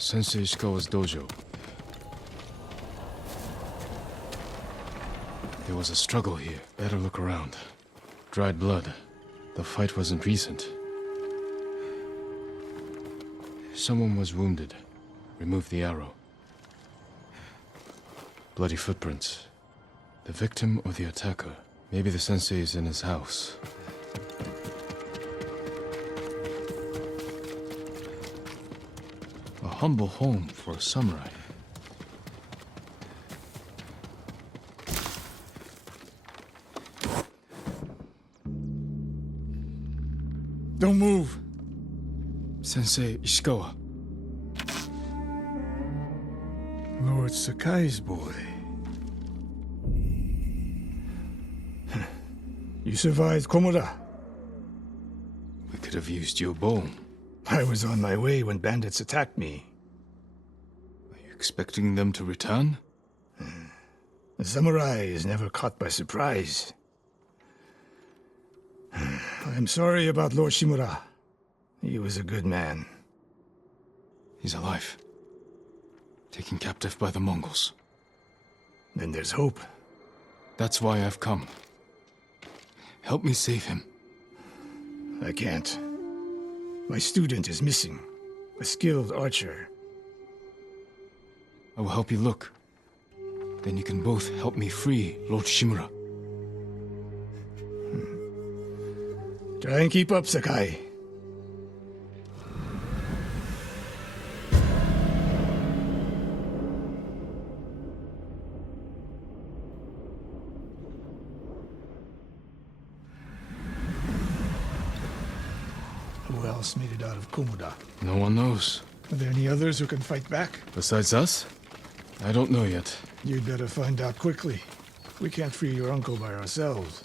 Sensei Ishikawa's dojo. There was a struggle here. Better look around. Dried blood. The fight wasn't recent. Someone was wounded. Remove the arrow. Bloody footprints. The victim or the attacker. Maybe the sensei is in his house. A humble home for a samurai. Don't move. Sensei Ishikawa. Lord Sakai's boy. You survived Komoda. We could have used your bow. I was on my way when bandits attacked me. Are you expecting them to return? The samurai is never caught by surprise. I'm sorry about Lord Shimura. He was a good man. He's alive. Taken captive by the Mongols. Then there's hope. That's why I've come. Help me save him. I can't. My student is missing. A skilled archer. I will help you look. Then you can both help me free Lord Shimura. Try and keep up, Sakai. Who else made it out of Komoda? No one knows. Are there any others who can fight back? Besides us? I don't know yet. You'd better find out quickly. We can't free your uncle by ourselves.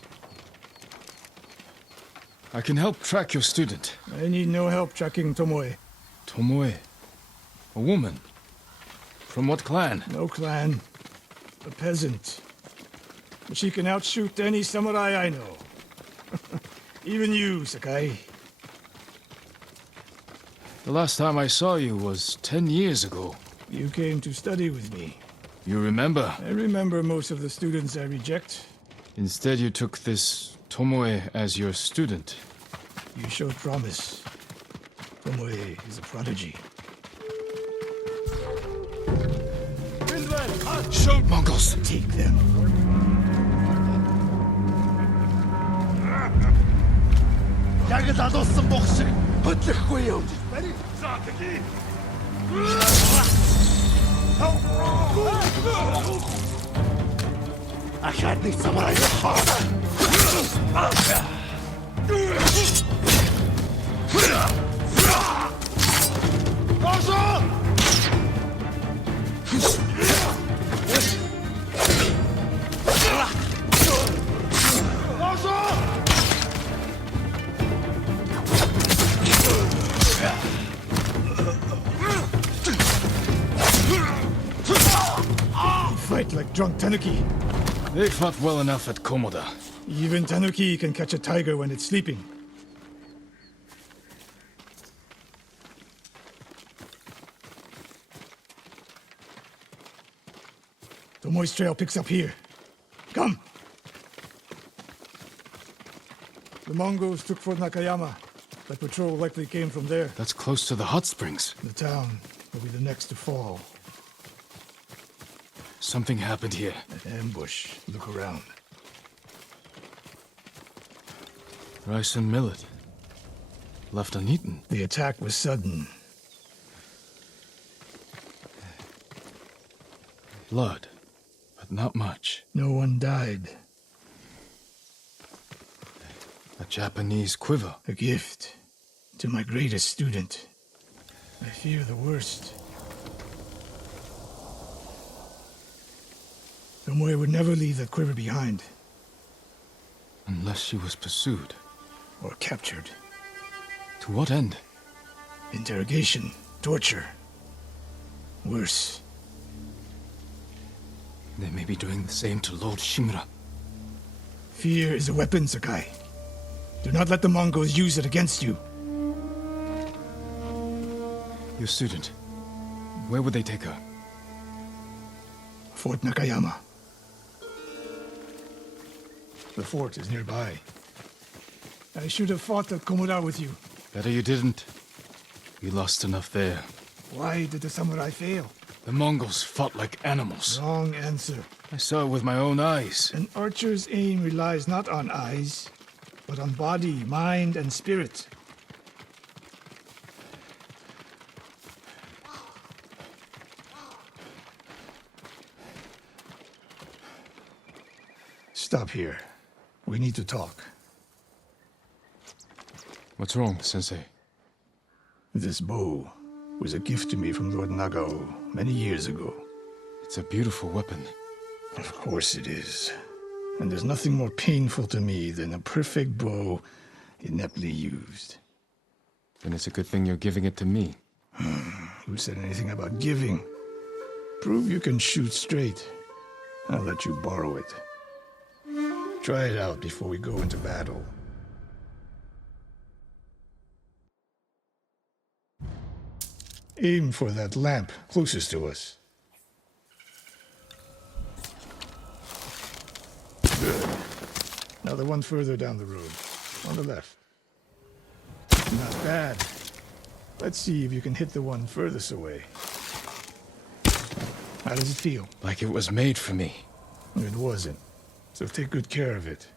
I can help track your student. I need no help tracking Tomoe. Tomoe? A woman? From what clan? No clan. A peasant. But she can outshoot any samurai I know. Even you, Sakai. The last time I saw you was 10 years ago. You came to study with me. You remember? I remember most of the students I reject. Instead, you took this Tomoe as your student. You showed promise. Tomoe is a prodigy. Shoot, Mongols! Take them. Яг л алуулсан бох шиг хөдлөхгүй юу? За тэги. Ахаад нэг самурай хаа. drunk tanuki. They fought well enough at Komoda. Even tanuki can catch a tiger when it's sleeping. Tomoe's trail picks up here. Come! The Mongols took Fort Nakayama. The patrol likely came from there. That's close to the hot springs. The town will be the next to fall. Something happened here. An ambush. Look around. Rice and millet. Left uneaten. The attack was sudden. Blood, but not much. No one died. A Japanese quiver. A gift to my greatest student. I fear the worst. Tomoe would never leave that quiver behind. Unless she was pursued. Or captured. To what end? Interrogation. Torture. Worse. They may be doing the same to Lord Shimura. Fear is a weapon, Sakai. Do not let the Mongols use it against you. Your student. Where would they take her? Fort Nakayama. The fort is nearby. I should have fought at Komoda with you. Better you didn't. We lost enough there. Why did the samurai fail? The Mongols fought like animals. Wrong answer. I saw it with my own eyes. An archer's aim relies not on eyes, but on body, mind, and spirit. Stop here. We need to talk. What's wrong, Sensei? This bow was a gift to me from Lord Nagao many years ago. It's a beautiful weapon. Of course it is. And there's nothing more painful to me than a perfect bow ineptly used. Then it's a good thing you're giving it to me. Who said anything about giving? Prove you can shoot straight. I'll let you borrow it. Try it out before we go into battle. Aim for that lamp closest to us. Good. Now the one further down the road, on the left. Not bad. Let's see if you can hit the one furthest away. How does it feel? Like it was made for me. It wasn't. So take good care of it.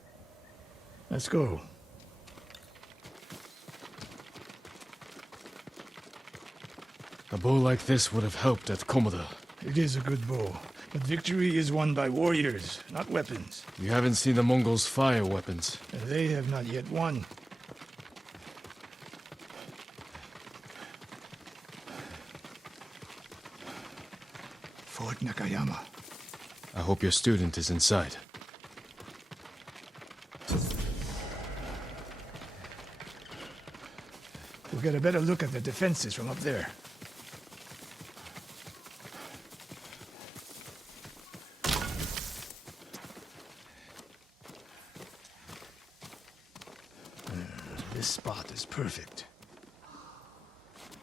Let's go. A bow like this would have helped at Komoda. It is a good bow, but victory is won by warriors, not weapons. You haven't seen the Mongols fire weapons. And they have not yet won. Fort Nakayama. I hope your student is inside. We'll get a better look at the defenses from up there. This spot is perfect.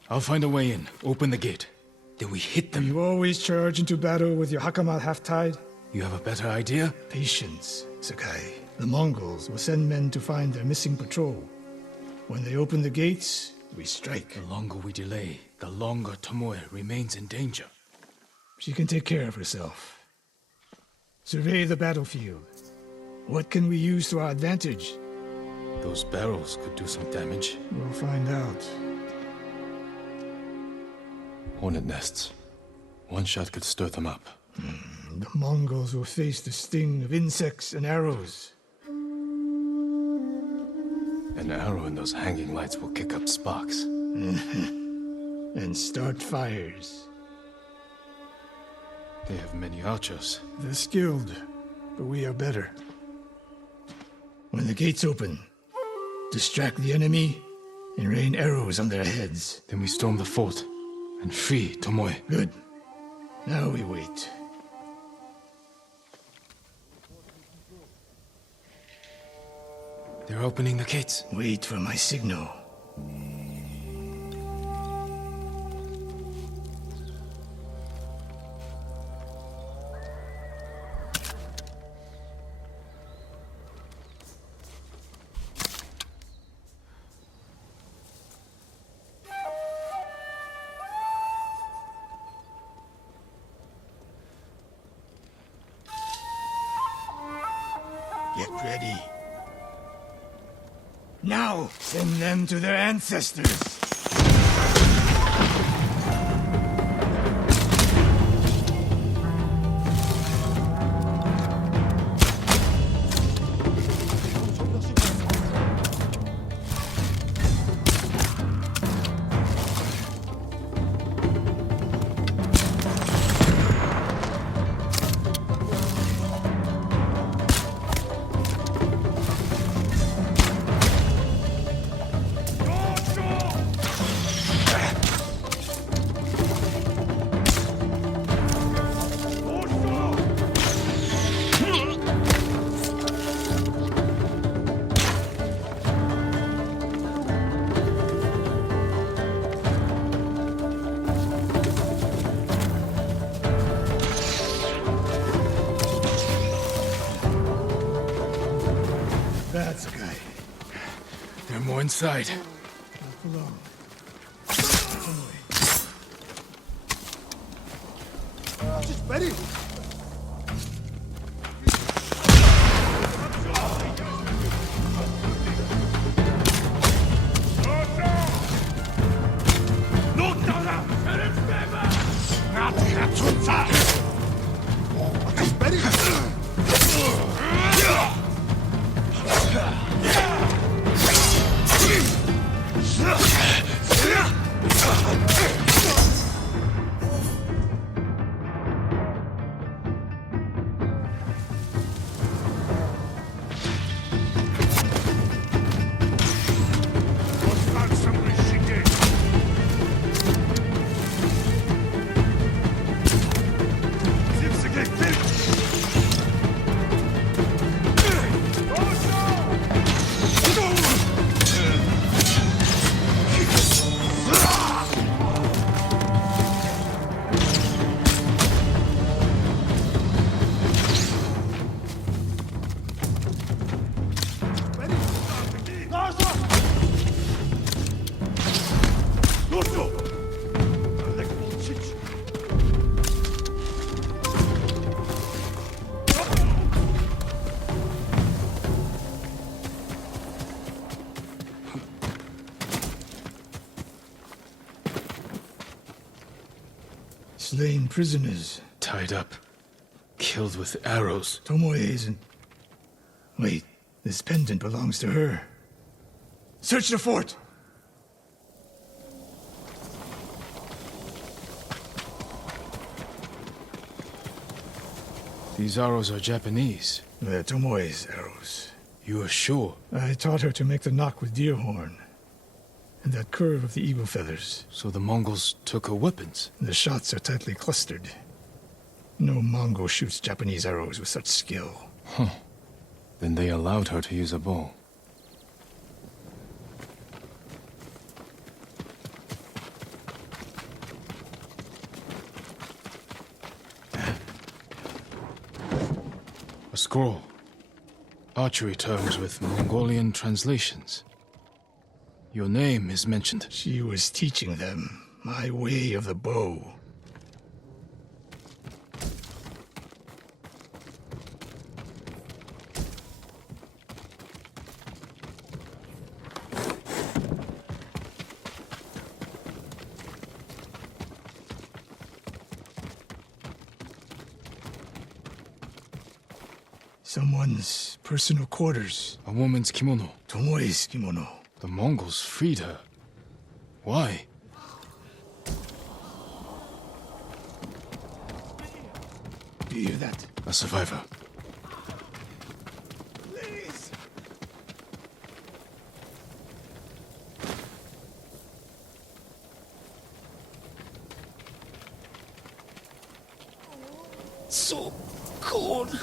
I'll find a way in. Open the gate. Then we hit them. You always charge into battle with your hakama half-tied? You have a better idea? Patience, Sakai. The Mongols will send men to find their missing patrol. When they open the gates, we strike. The longer we delay, the longer Tomoe remains in danger. She can take care of herself. Survey the battlefield. What can we use to our advantage? Those barrels could do some damage. We'll find out. Hornet nests. One shot could stir them up. The Mongols will face the sting of insects and arrows. An arrow in those hanging lights will kick up sparks. And start fires. They have many archers. They're skilled, but we are better. When the gates open, distract the enemy and rain arrows on their heads. Then we storm the fort and free Tomoe. Good. Now we wait. They're opening the gates. Wait for my signal. Get ready. Now, send them to their ancestors. That's a guy. There are more inside. Not for long. Just ready. Slain prisoners. Tied up. Killed with arrows. Tomoe isn't... Wait, this pendant belongs to her. Search the fort! These arrows are Japanese. They're Tomoe's arrows. You are sure? I taught her to make the knock with deer horn. And that curve of the eagle feathers. So the Mongols took her weapons? The shots are tightly clustered. No Mongol shoots Japanese arrows with such skill. Huh. Then they allowed her to use a bow. A scroll. Archery terms with Mongolian translations. Your name is mentioned. She was teaching them my way of the bow. Someone's personal quarters. A woman's kimono. Tomoe's kimono. The Mongols freed her. Why? Do you hear that? A survivor. Please! So cold.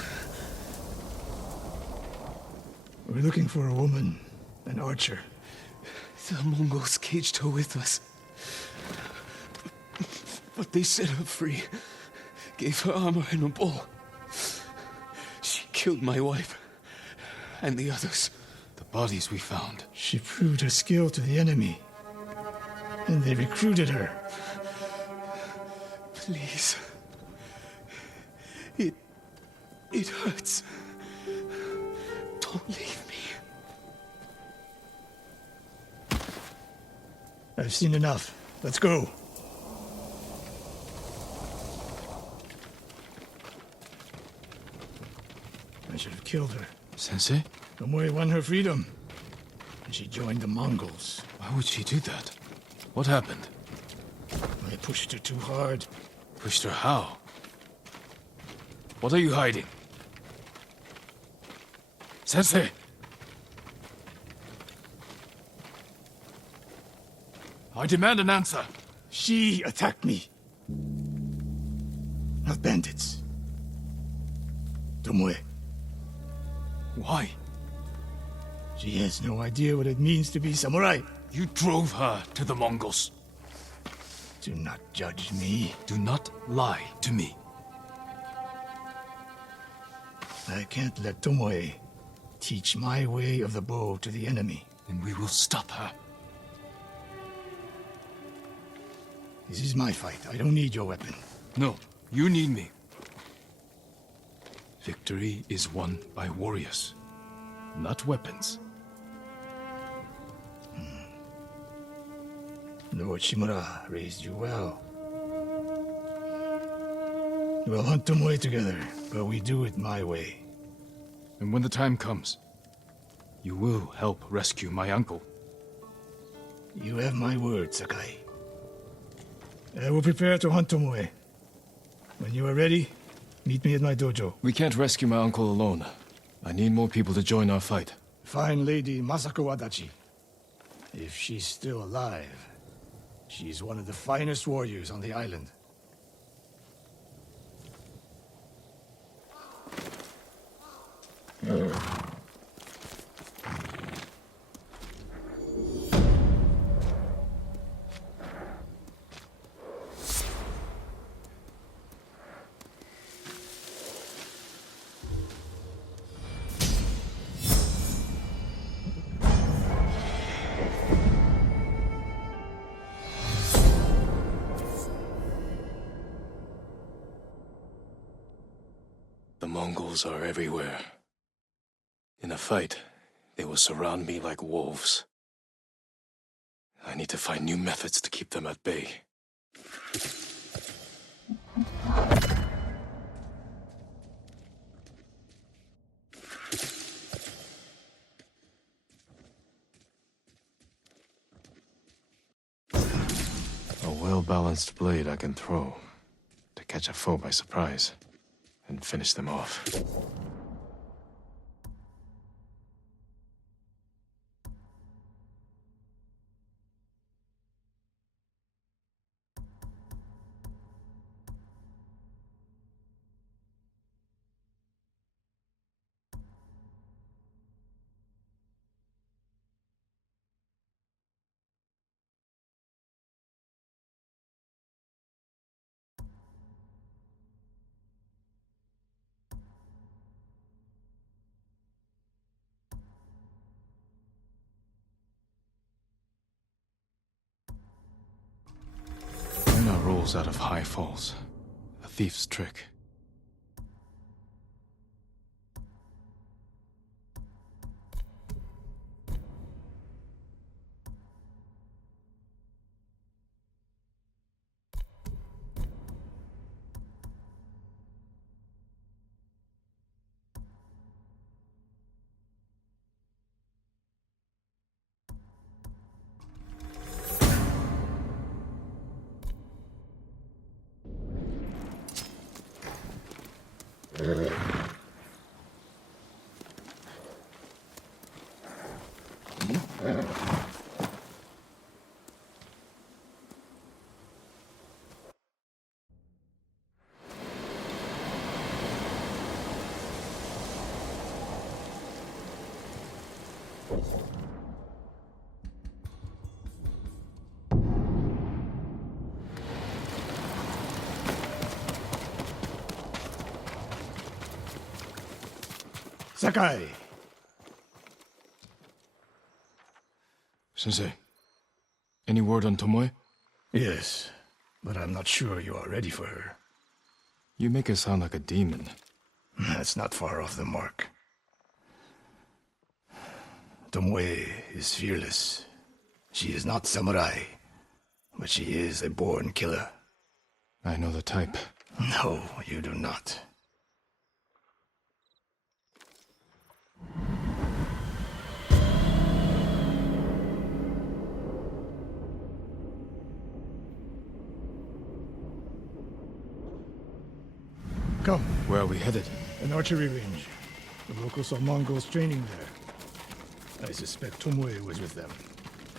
We're looking for a woman, an archer. The Mongols caged her with us. But they set her free. Gave her armor and a bow. She killed my wife. And the others. The bodies we found. She proved her skill to the enemy. And they recruited her. Please. It hurts. Don't leave me. I've seen enough. Let's go. I should have killed her. Sensei? Tomoe won her freedom. And she joined the Mongols. Why would she do that? What happened? I pushed her too hard. Pushed her how? What are you hiding? Sensei! I demand an answer. She attacked me. Not bandits. Tomoe. Why? She has no idea what it means to be samurai. You drove her to the Mongols. Do not judge me. Do not lie to me. I can't let Tomoe teach my way of the bow to the enemy. Then we will stop her. This is my fight. I don't need your weapon. No, you need me. Victory is won by warriors, not weapons. Lord Shimura raised you well. We'll hunt Tomoe together, but we do it my way. And when the time comes, you will help rescue my uncle. You have my word, Sakai. I will prepare to hunt Tomoe. When you are ready, meet me at my dojo. We can't rescue my uncle alone. I need more people to join our fight. Find Lady Masako Adachi. If she's still alive, she's one of the finest warriors on the island. The Mongols are everywhere. In a fight, they will surround me like wolves. I need to find new methods to keep them at bay. A well-balanced blade I can throw to catch a foe by surprise and finish them off. Rolls out of high falls. A thief's trick. Sakai! Sensei, any word on Tomoe? Yes, but I'm not sure you are ready for her. You make her sound like a demon. That's not far off the mark. Tomoe is fearless. She is not samurai, but she is a born killer. I know the type. No, you do not. Come. Where are we headed? An archery range. The locals saw Mongols training there. I suspect Tomoe was with them.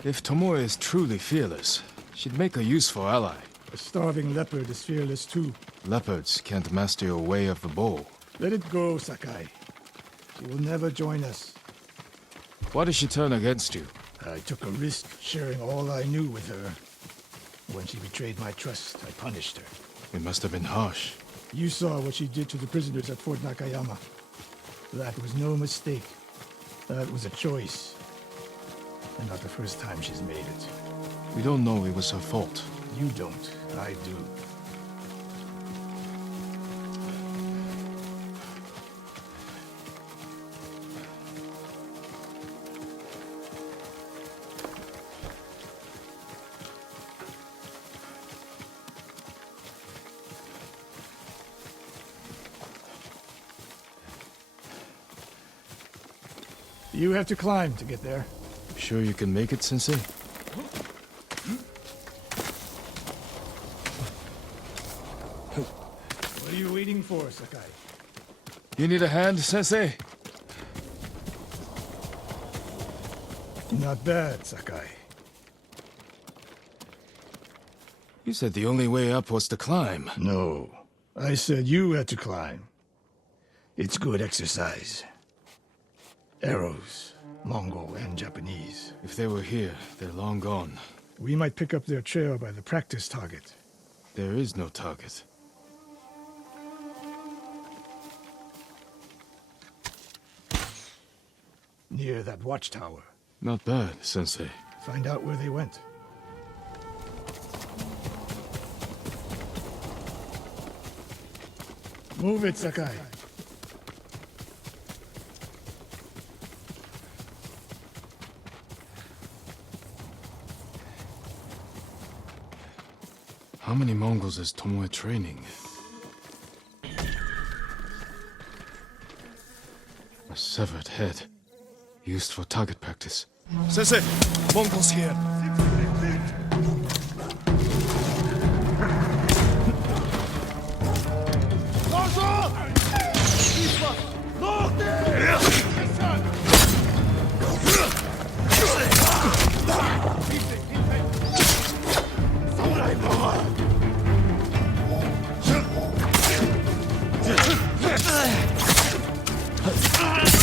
If Tomoe is truly fearless, she'd make a useful ally. A starving leopard is fearless too. Leopards can't master your way of the bow. Let it go, Sakai. She will never join us. Why did she turn against you? I took a risk sharing all I knew with her. When she betrayed my trust, I punished her. It must have been harsh. You saw what she did to the prisoners at Fort Nakayama. That was no mistake. That was a choice. And not the first time she's made it. We don't know it was her fault. You don't. I do. You have to climb to get there. Sure you can make it, Sensei? What are you waiting for, Sakai? You need a hand, Sensei? Not bad, Sakai. You said the only way up was to climb. No. I said you had to climb. It's good exercise. Arrows, Mongol and Japanese. If they were here, they're long gone. We might pick up their trail by the practice target. There is no target. Near that watchtower. Not bad, Sensei. Find out where they went. Move it, Sakai. How many Mongols is Tomoe training? A severed head. Used for target practice. Sensei! Mongols here!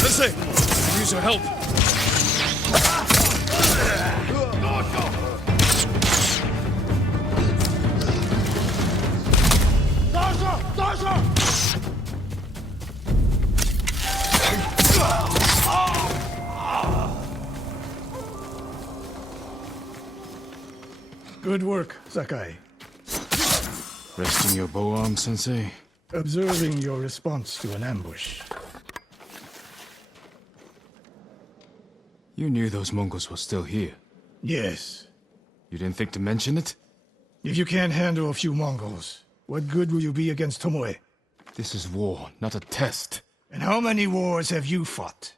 Sensei! Use your help! Good work, Sakai. Resting your bow arm, Sensei? Observing your response to an ambush. You knew those Mongols were still here. Yes. You didn't think to mention it? If you can't handle a few Mongols, what good will you be against Tomoe? This is war, not a test. And how many wars have you fought?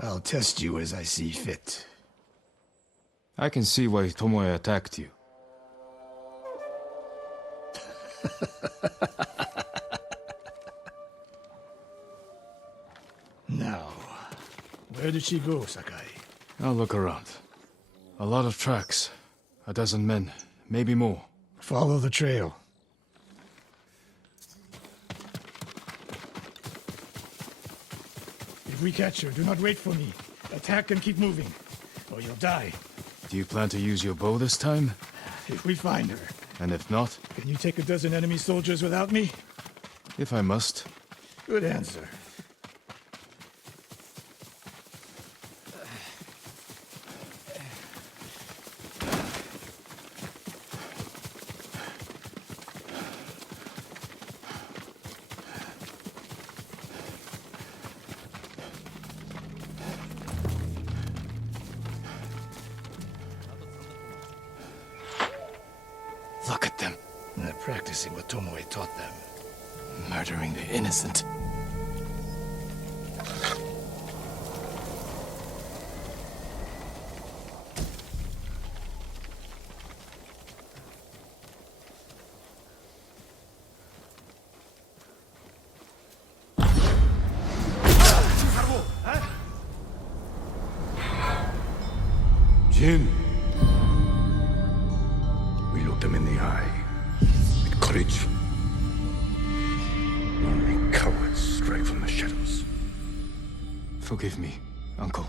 I'll test you as I see fit. I can see why Tomoe attacked you. Now, where did she go, Sakai? I'll look around. A lot of tracks. A dozen men, maybe more. Follow the trail. we catch her, do not wait for me. Attack and keep moving, or you'll die. Do you plan to use your bow this time? If we find her. And if not? Can you take a dozen enemy soldiers without me? If I must. Good answer. Look at them. They're practicing what Tomoe taught them. Murdering the innocent. Jin. We looked them in the eye. With courage. Only cowards strike from the shadows. Forgive me, Uncle.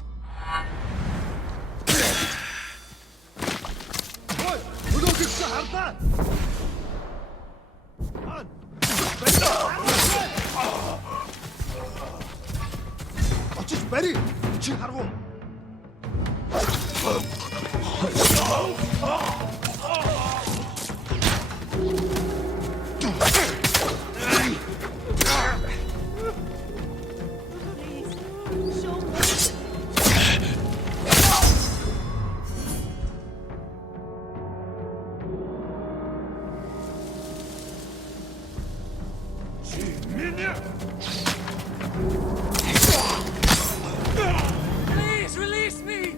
Please release me!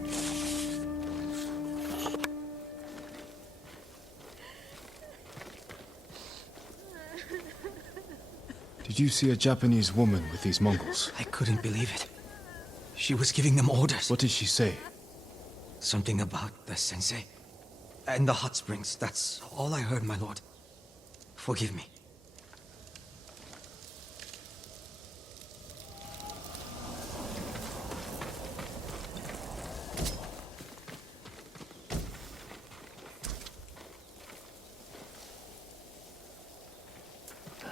Did you see a Japanese woman with these Mongols? I couldn't believe it. She was giving them orders. What did she say? Something about the sensei. And the hot springs. That's all I heard, my lord. Forgive me.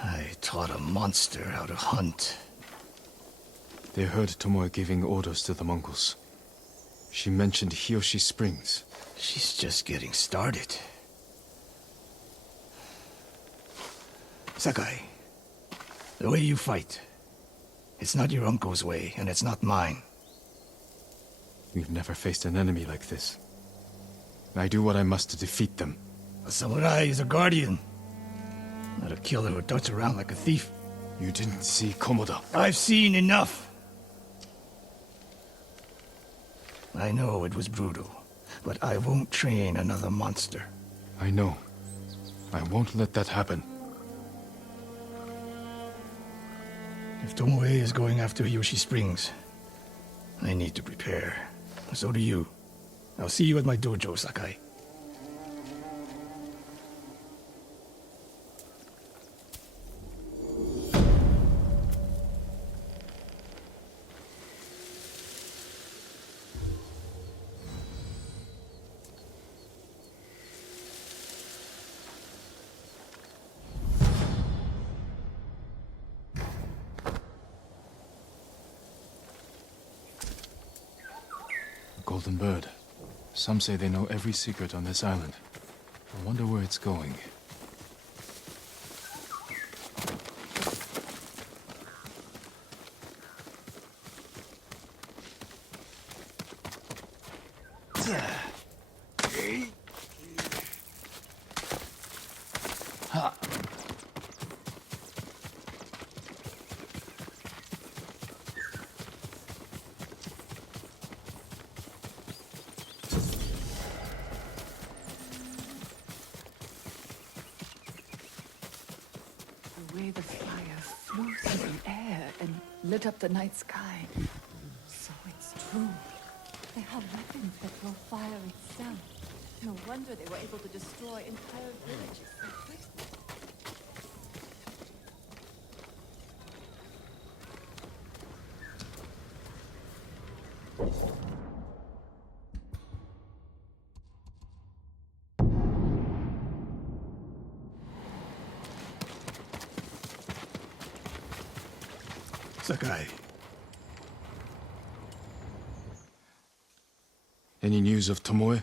I taught a monster how to hunt. They heard Tomoe giving orders to the Mongols. She mentioned Hiyoshi Springs. She's just getting started. Sakai, the way you fight, it's not your uncle's way, and it's not mine. We've never faced an enemy like this. I do what I must to defeat them. A samurai is a guardian, not a killer who darts around like a thief. You didn't see Komoda. I've seen enough. I know it was brutal, but I won't train another monster. I know. I won't let that happen. If Tomoe is going after Hiyoshi Springs, I need to prepare. So do you. I'll see you at my dojo, Sakai. Golden bird. Some say they know every secret on this island. I wonder where it's going. The way the fire flew through the air and lit up the night sky. So it's true. They have weapons that throw fire itself. No wonder they were able to destroy entire villages so quickly. Sakai. Any news of Tomoe?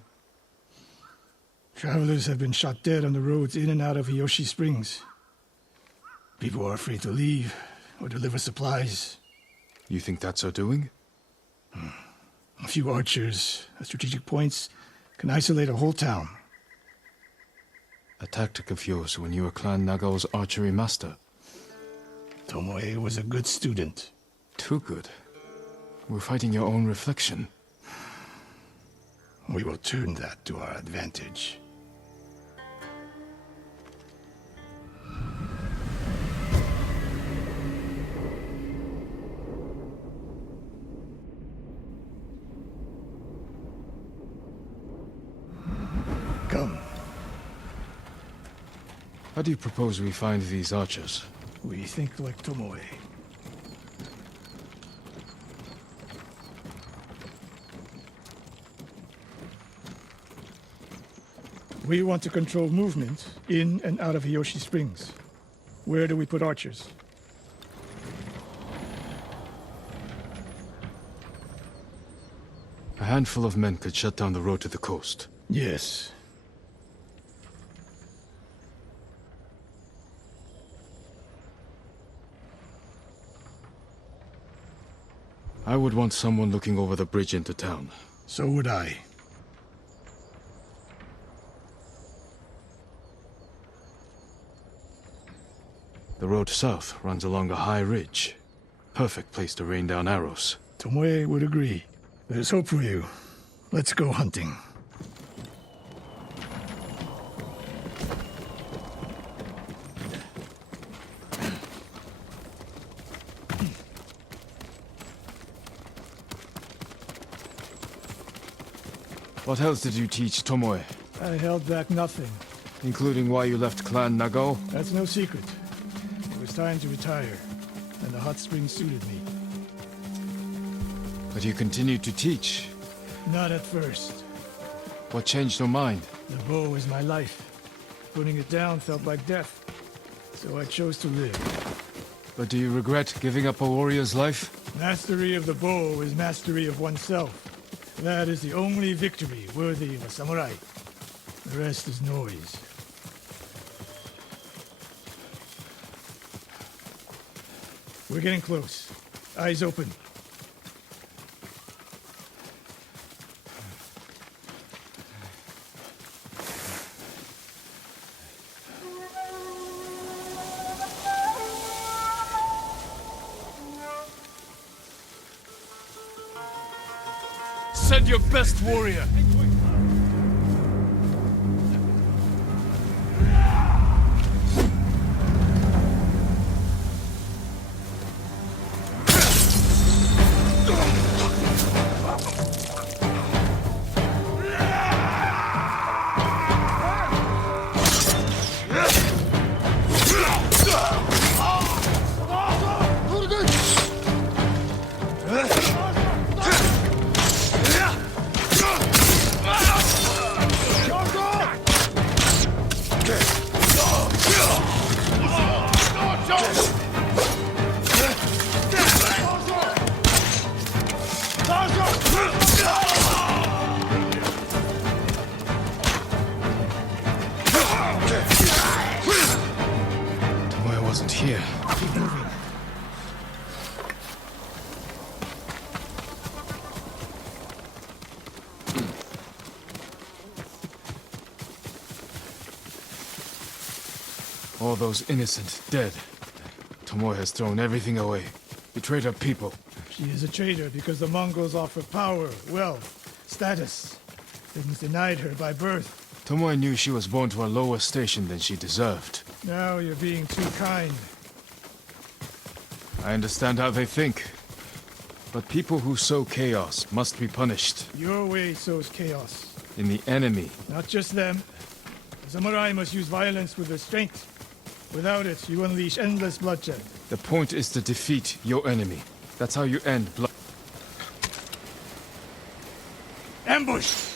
Travelers have been shot dead on the roads in and out of Hiyoshi Springs. People are afraid to leave or deliver supplies. You think that's her doing? A few archers at strategic points can isolate a whole town. A tactic of yours when you were Clan Nagao's archery master. Tomoe was a good student. Too good. We're fighting your own reflection. We will turn that to our advantage. Come. How do you propose we find these archers? We think like Tomoe. We want to control movement in and out of Hiyoshi Springs. Where do we put archers? A handful of men could shut down the road to the coast. Yes. I would want someone looking over the bridge into town. So would I. The road south runs along a high ridge. Perfect place to rain down arrows. Tomoe would agree. There's hope for you. Let's go hunting. What else did you teach Tomoe? I held back nothing. Including why you left Clan Nagao? That's no secret. It was time to retire, and the hot spring suited me. But you continued to teach. Not at first. What changed your mind? The bow is my life. Putting it down felt like death. So I chose to live. But do you regret giving up a warrior's life? Mastery of the bow is mastery of oneself. That is the only victory worthy of a samurai. The rest is noise. We're getting close. Eyes open. Send your best warrior! Tomoe wasn't here. Keep moving. All those innocent dead. Tomoe has thrown everything away. Betrayed her people. She is a traitor because the Mongols offer power, wealth, status. Things denied her by birth. Tomoe knew she was born to a lower station than she deserved. Now you're being too kind. I understand how they think. But people who sow chaos must be punished. Your way sows chaos. In the enemy. Not just them. The samurai must use violence with restraint. Without it, you unleash endless bloodshed. The point is to defeat your enemy. That's how you end blood. Ambush!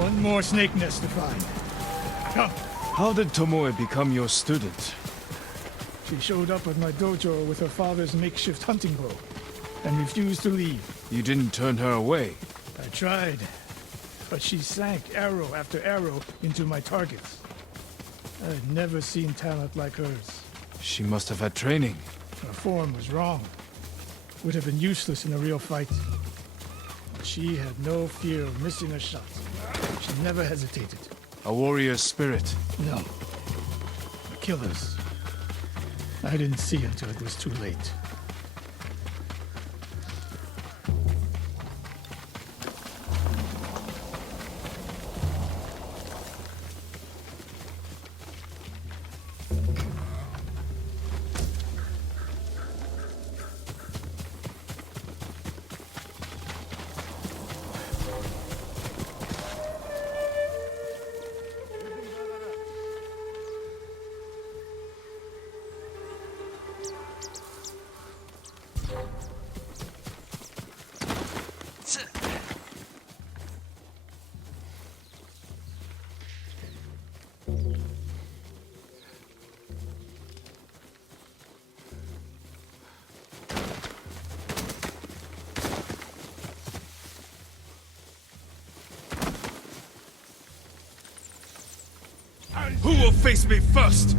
One more snake nest to find. Come. How did Tomoe become your student? She showed up at my dojo with her father's makeshift hunting bow and refused to leave. You didn't turn her away. I tried, but she sank arrow after arrow into my targets. I'd never seen talent like hers. She must have had training. Her form was wrong. Would have been useless in a real fight. But she had no fear of missing a shot. She never hesitated. A warrior's spirit. No. A killer's. I didn't see until it was too late. Who will face me first?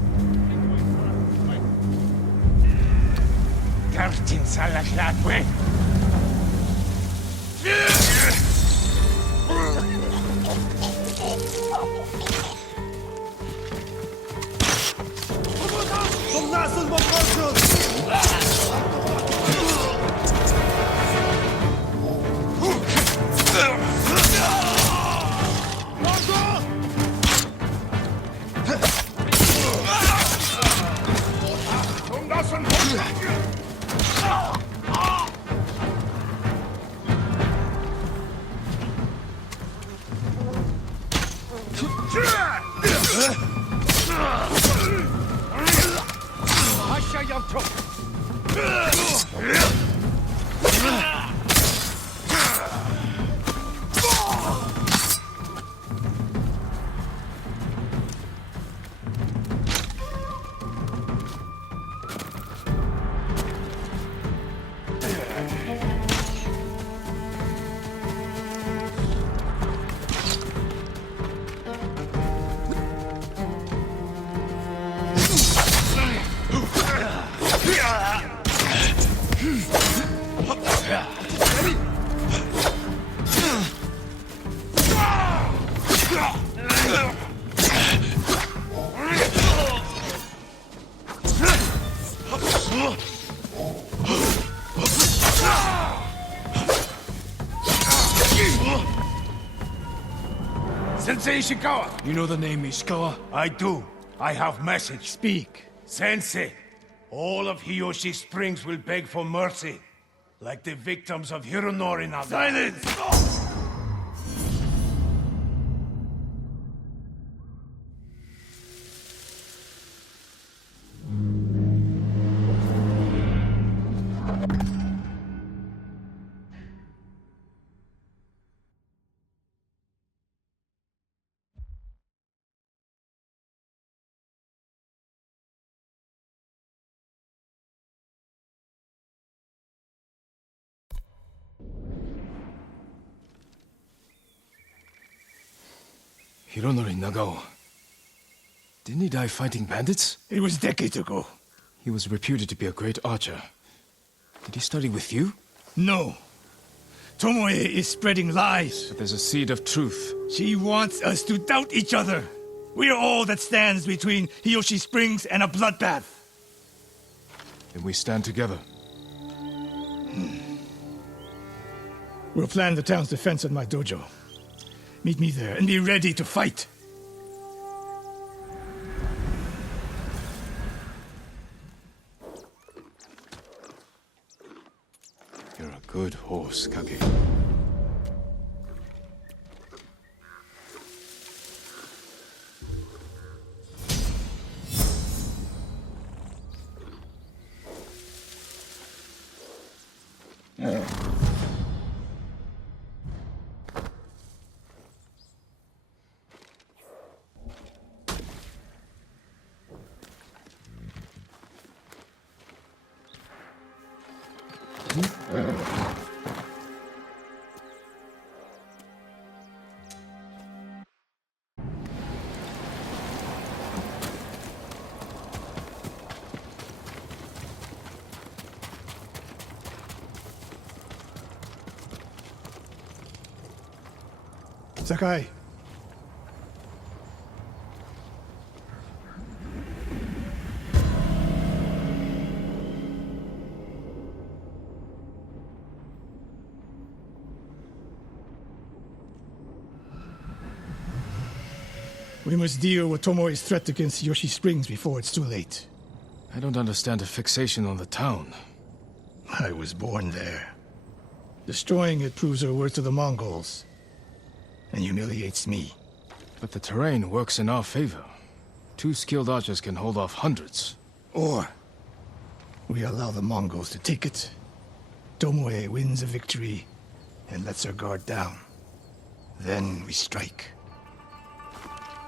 Kartin salaklatwe. Sensei Ishikawa! You know the name Ishikawa? I do. I have message. Speak. Sensei, all of Hiyoshi Springs will beg for mercy, like the victims of Hironori Naga. Silence! Hironori Nagao. Didn't he die fighting bandits? It was decades ago. He was reputed to be a great archer. Did he study with you? No. Tomoe is spreading lies. But there's a seed of truth. She wants us to doubt each other. We are all that stands between Hiyoshi Springs and a bloodbath. Then we stand together. We'll plan the town's defense at my dojo. Meet me there and be ready to fight. You're a good horse, Kage. Sakai. We must deal with Tomoe's threat against Yoshi Springs before it's too late. I don't understand the fixation on the town. I was born there. Destroying it proves our worth to the Mongols. And humiliates me. But the terrain works in our favor. 2 skilled archers can hold off hundreds. Or we allow the Mongols to take it. Tomoe wins a victory and lets her guard down. Then we strike.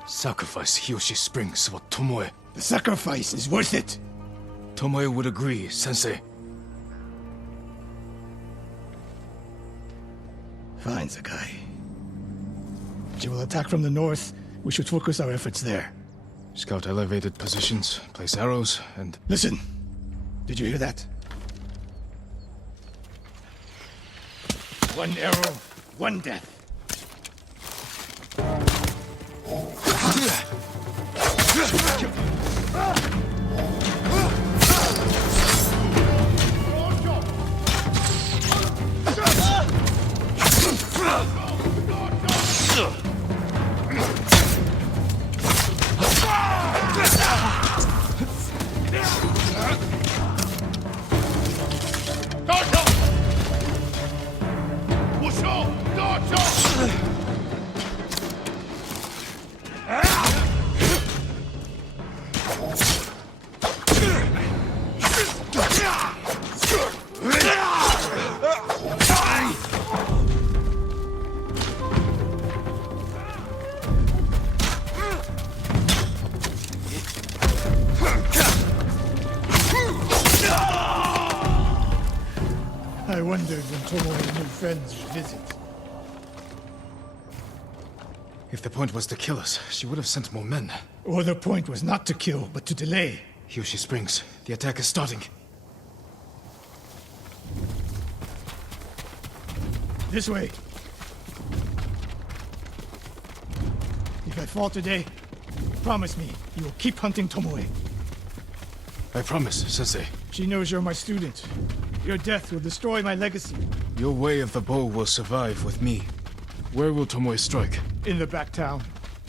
Sacrifice Hiyoshi Springs for Tomoe. The sacrifice is worth it. Tomoe would agree, Sensei. Fine, Sakai. She will attack from the north. We should focus our efforts there. Scout elevated positions, place arrows, and... Listen! Did you hear that? 1 arrow, 1 death. I wondered when Tomoe's new friends would visit. If the point was to kill us, she would have sent more men. Or the point was not to kill, but to delay. Hiyoshi Springs. The attack is starting. This way. If I fall today, promise me you will keep hunting Tomoe. I promise, Sensei. She knows you're my student. Your death will destroy my legacy. Your way of the bow will survive with me. Where will Tomoe strike? In the back town,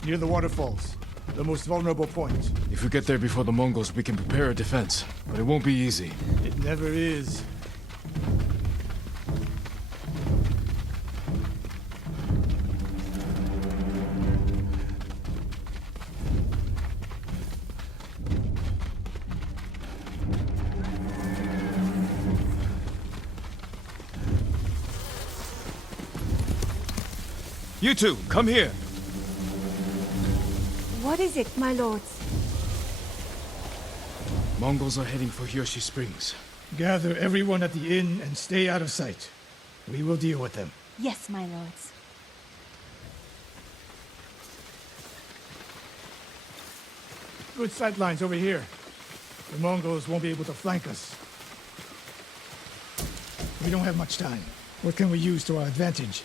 near the waterfalls. The most vulnerable point. If we get there before the Mongols, we can prepare a defense. But it won't be easy. It never is. You two, come here. What is it, my lords? Mongols are heading for Hiyoshi Springs. Gather everyone at the inn and stay out of sight. We will deal with them. Yes, my lords. Good sight lines over here. The Mongols won't be able to flank us. We don't have much time. What can we use to our advantage?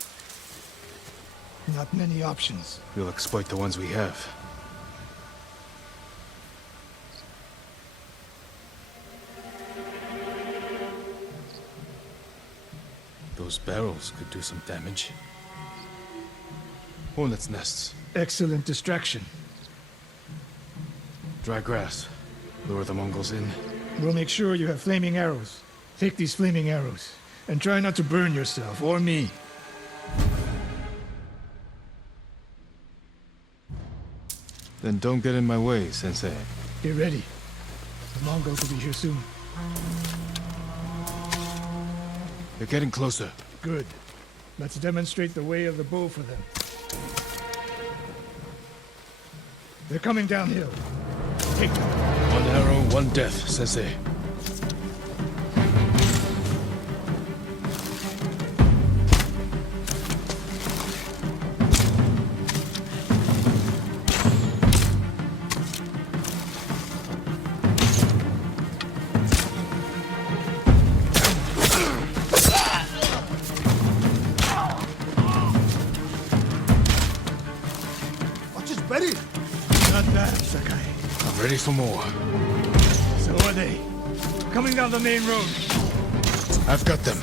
Not many options. We'll exploit the ones we have. Those barrels could do some damage. Hornets' nests. Excellent distraction. Dry grass. Lure the Mongols in. We'll make sure you have flaming arrows. Take these flaming arrows, and try not to burn yourself or me. Then don't get in my way, Sensei. Get ready. The Mongols will be here soon. They're getting closer. Good. Let's demonstrate the way of the bow for them. They're coming downhill. Take them. One arrow, one death, Sensei. Not bad, Sakai. I'm ready for more. So are they. Coming down the main road. I've got them.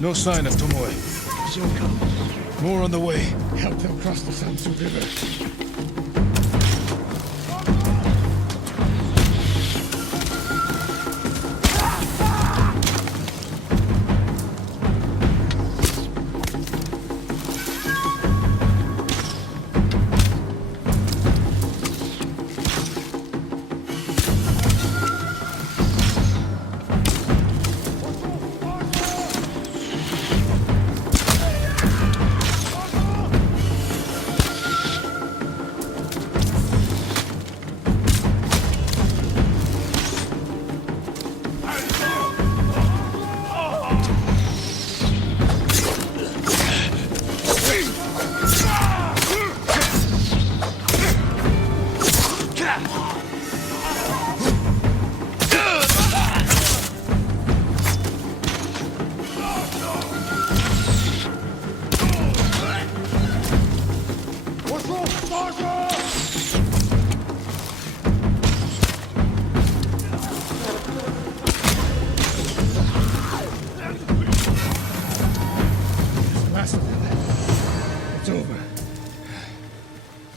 No sign of Tomoe. She'll come. More on the way. Help them cross the Sansu River.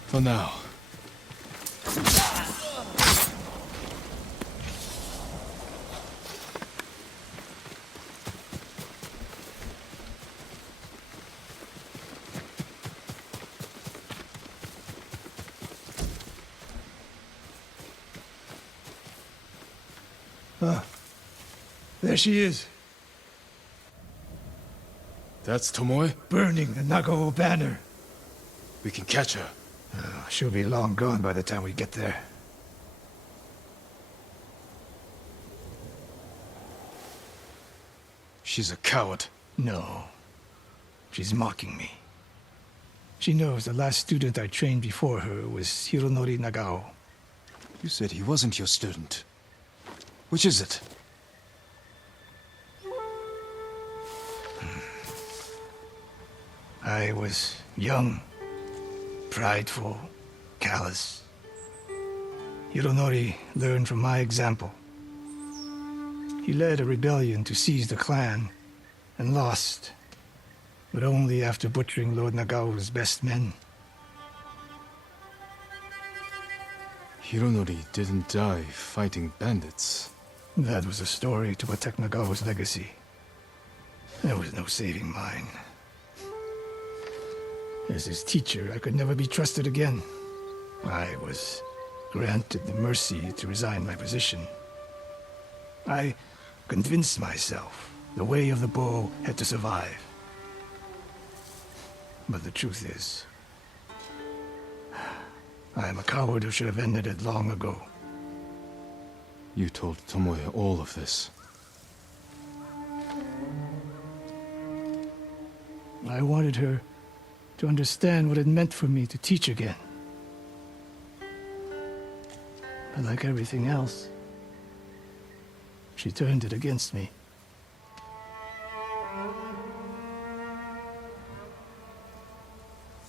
For now. There she is. That's Tomoe? Burning the Nagao banner. We can catch her. She'll be long gone by the time we get there. She's a coward. No. She's mocking me. She knows the last student I trained before her was Hironori Nagao. You said he wasn't your student. Which is it? I was young, prideful, callous. Hironori learned from my example. He led a rebellion to seize the clan, and lost, but only after butchering Lord Nagao's best men. Hironori didn't die fighting bandits. That was a story to protect Nagao's legacy. There was no saving mine. As his teacher, I could never be trusted again. I was granted the mercy to resign my position. I convinced myself The way of the bow had to survive. But the truth is, I am a coward who should have ended it long ago. You told Tomoe all of this. I wanted her to understand what it meant for me to teach again. But like everything else, she turned it against me.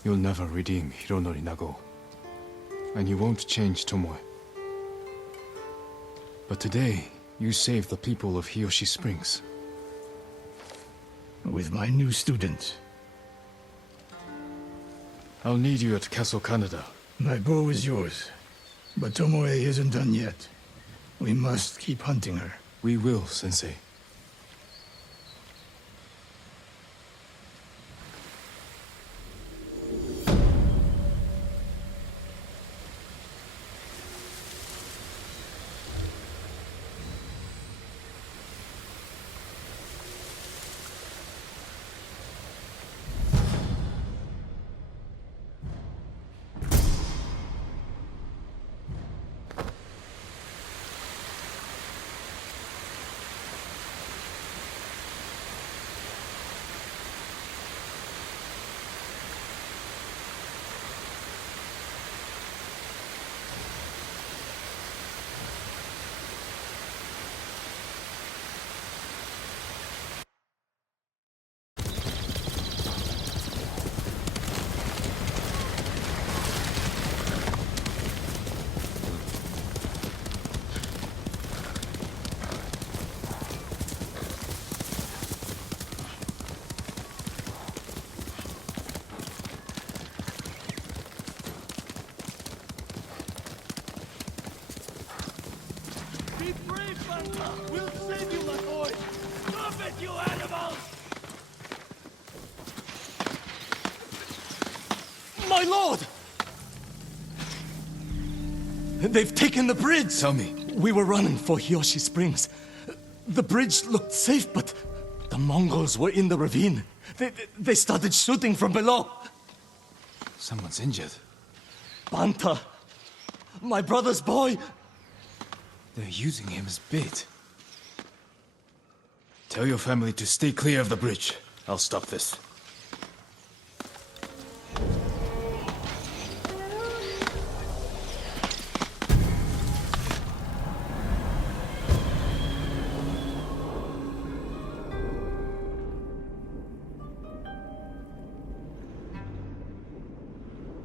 You'll never redeem Hironori Nago. And you won't change Tomoe. But today, you saved the people of Hiyoshi Springs. With my new student. I'll need you at Castle Canada. My bow is yours. But Tomoe isn't done yet. We must keep hunting her. We will, Sensei. We'll save you, my boy! Stop it, you animals! My lord! They've taken the bridge! Tell me. We were running for Hiyoshi Springs. The bridge looked safe, but the Mongols were in the ravine. They started shooting from below. Someone's injured. Banta! My brother's boy! They're using him as bait. Tell your family to stay clear of the bridge. I'll stop this.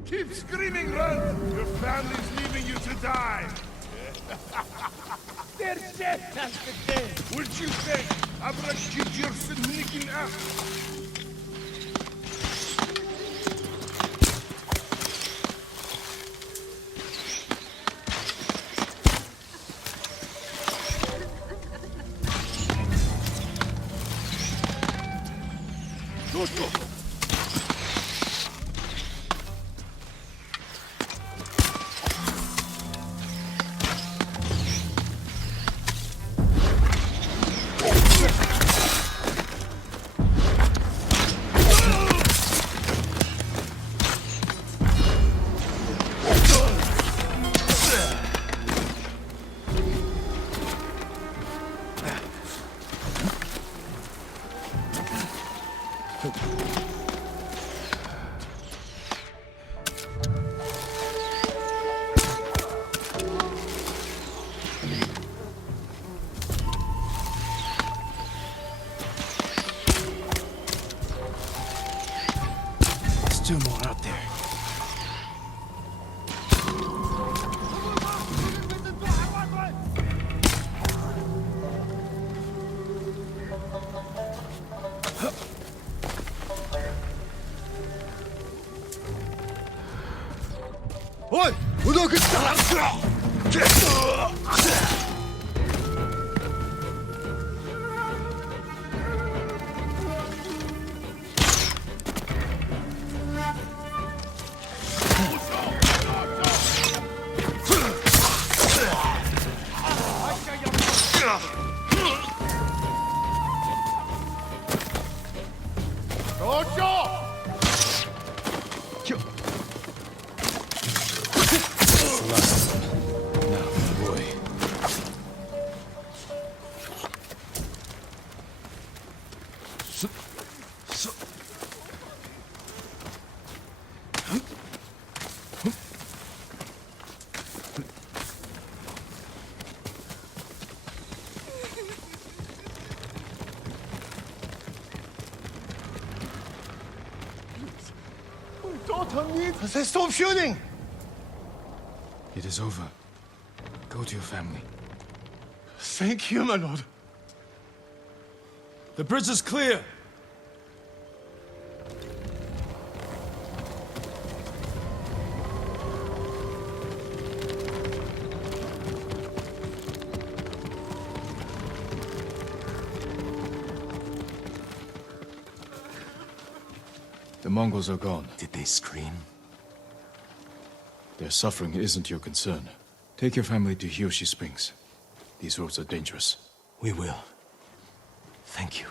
Keep screaming, run! Your family's leaving you to die! They're dead, Pastor dead! What'd you think? Abrakijirsin nicking out! Go! Two more out there. Oi! Look at that! last of them. Now, my boy. They stop shooting! It is over. Go to your family. Thank you, my lord. The bridge is clear. The Mongols are gone. Did they scream? Their suffering isn't your concern. Take your family to Hiyoshi Springs. These roads are dangerous. We will. Thank you.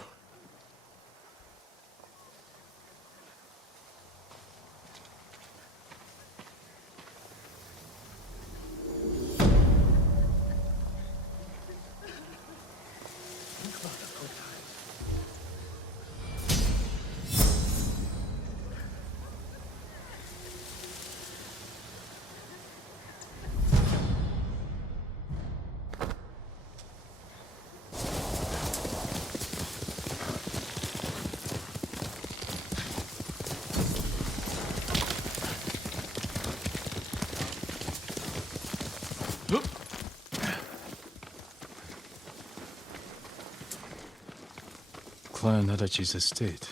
Clan Adachi's estate.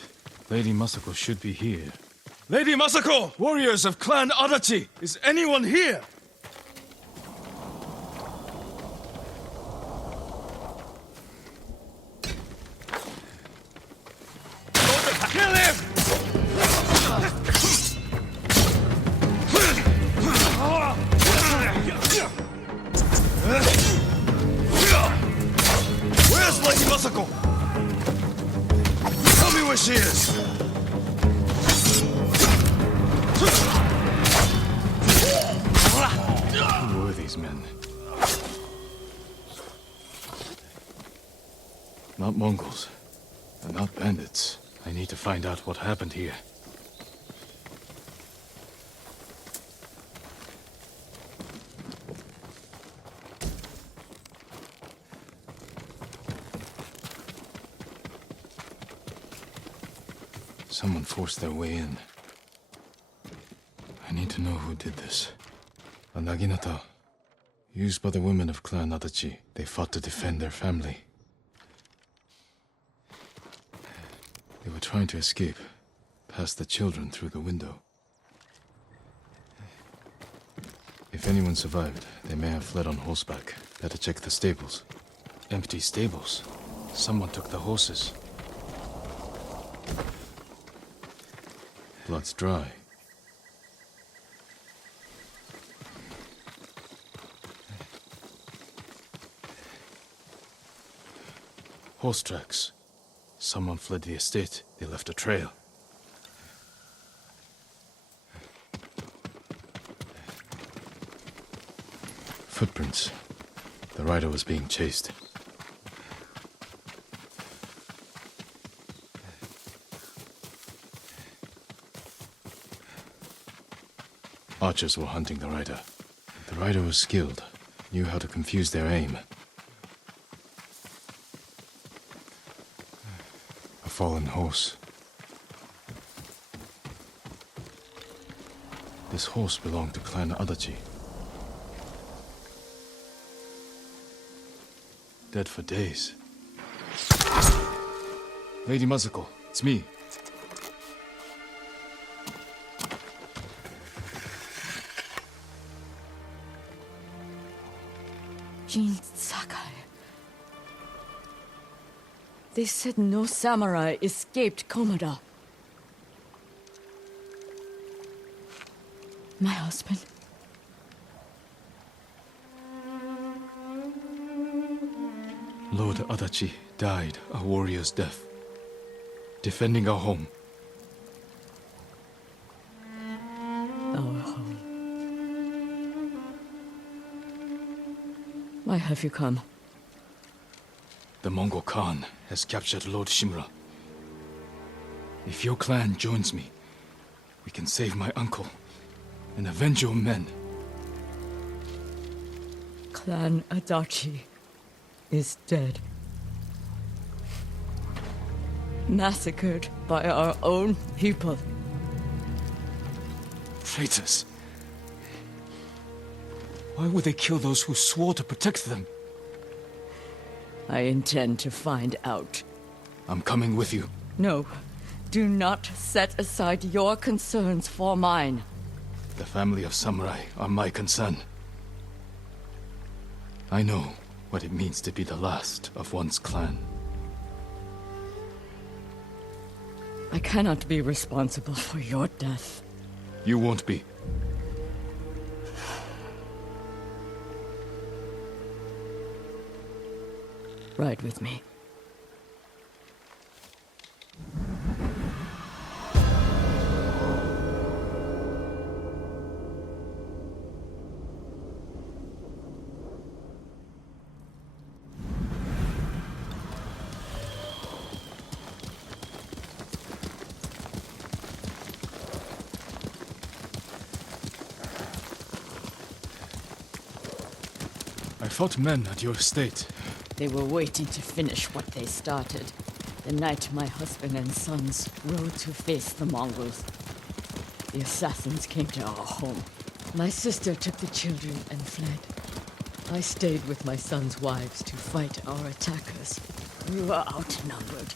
Lady Masako should be here. Lady Masako! Warriors of Clan Adachi! Is anyone here? Kill him! Where's Lady Masako? Tell me where she is! Who were these men? Not Mongols. And not bandits. I need to find out what happened here. Someone forced their way in. I need to know who did this. A naginata, used by the women of Clan Adachi. They fought to defend their family. They were trying to escape, past the children through the window. If anyone survived, they may have fled on horseback. Better check the stables. Empty stables. Someone took the horses. Blood's dry. Horse tracks. Someone fled the estate. They left a trail. Footprints. The rider was being chased. Archers were hunting the rider. The rider was skilled, knew how to confuse their aim. A fallen horse. This horse belonged to Clan Adachi. Dead for days. Lady Masako, it's me. Jin Sakai. They said no samurai escaped Komoda. My husband. Lord Adachi died a warrior's death, defending our home. Our home. Why have you come? The Mongol Khan has captured Lord Shimura. If your clan joins me, we can save my uncle and avenge your men. Clan Adachi is dead. Massacred by our own people. Traitors. Why would they kill those who swore to protect them? I intend to find out. I'm coming with you. No, do not set aside your concerns for mine. The family of samurai are my concern. I know what it means to be the last of one's clan. I cannot be responsible for your death. You won't be. Ride with me. I fought men at your estate. They were waiting to finish what they started. The night my husband and sons rode to face the Mongols. The assassins came to our home. My sister took the children and fled. I stayed with my sons' wives to fight our attackers. We were outnumbered.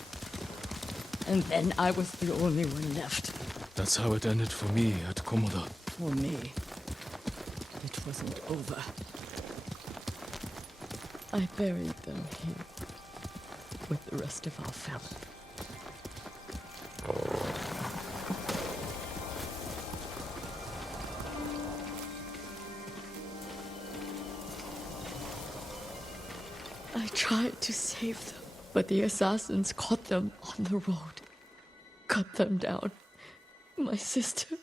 And then I was the only one left. That's how it ended for me at Komoda. For me, it wasn't over. I buried them here with the rest of our family. I tried to save them, but the assassins caught them on the road, cut them down. My sister,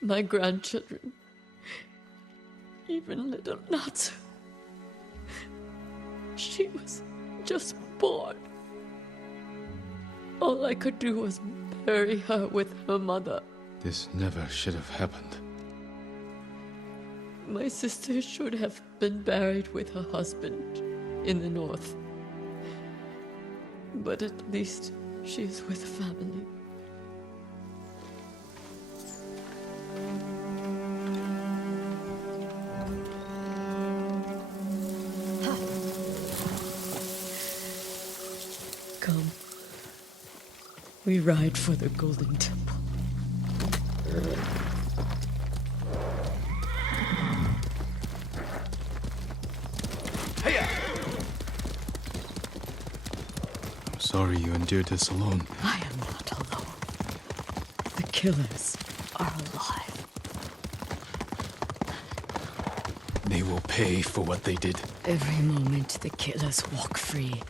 my grandchildren, even little Natsu. She was just born. All I could do was bury her with her mother. This never should have happened. My sister should have been buried with her husband in the north. But at least she is with family. Come. We ride for the Golden Temple. I'm sorry you endured this alone. I am not alone. The killers are alive. They will pay for what they did. Every moment the killers walk free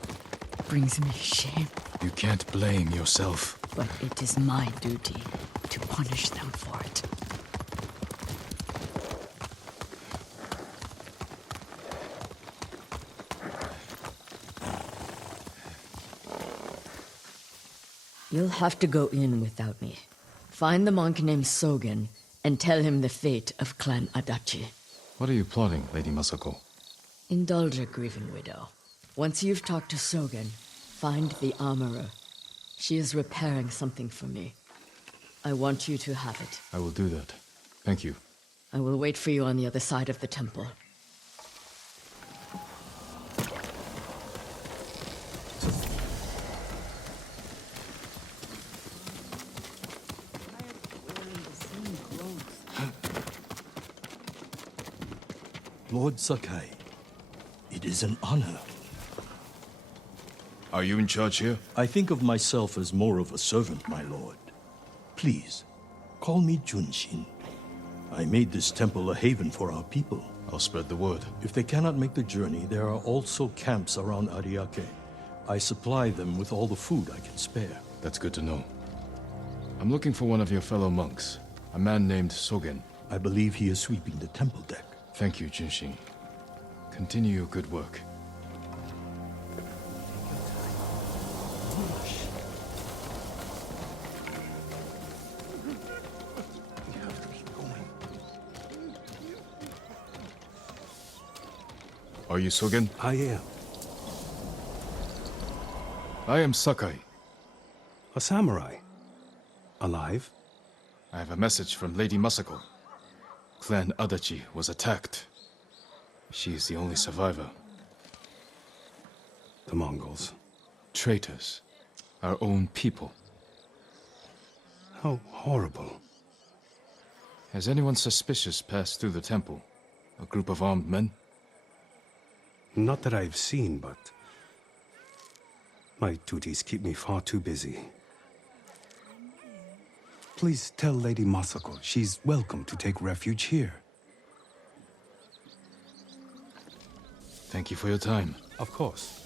brings me shame. You can't blame yourself. But it is my duty to punish them for it. You'll have to go in without me. Find the monk named Sogen and tell him the fate of Clan Adachi. What are you plotting, Lady Masako? Indulge a grieving widow. Once you've talked to Sogen, find the armorer. She is repairing something for me. I want you to have it. I will do that. Thank you. I will wait for you on the other side of the temple. Lord Sakai, it is an honor. Are you in charge here? I think of myself as more of a servant, my lord. Please, call me Junshin. I made this temple a haven for our people. I'll spread the word. If they cannot make the journey, there are also camps around Ariake. I supply them with all the food I can spare. That's good to know. I'm looking for one of your fellow monks, a man named Sogen. I believe he is sweeping the temple deck. Thank you, Junshin. Continue your good work. We have to keep going. Are you Sogen? I am. I am Sakai. A samurai. Alive? I have a message from Lady Masako. Clan Adachi was attacked. She is the only survivor. The Mongols. Traitors. Our own people. How horrible. Has anyone suspicious passed through the temple? A group of armed men? Not that I've seen, but my duties keep me far too busy. Please tell Lady Masako she's welcome to take refuge here. Thank you for your time. Of course.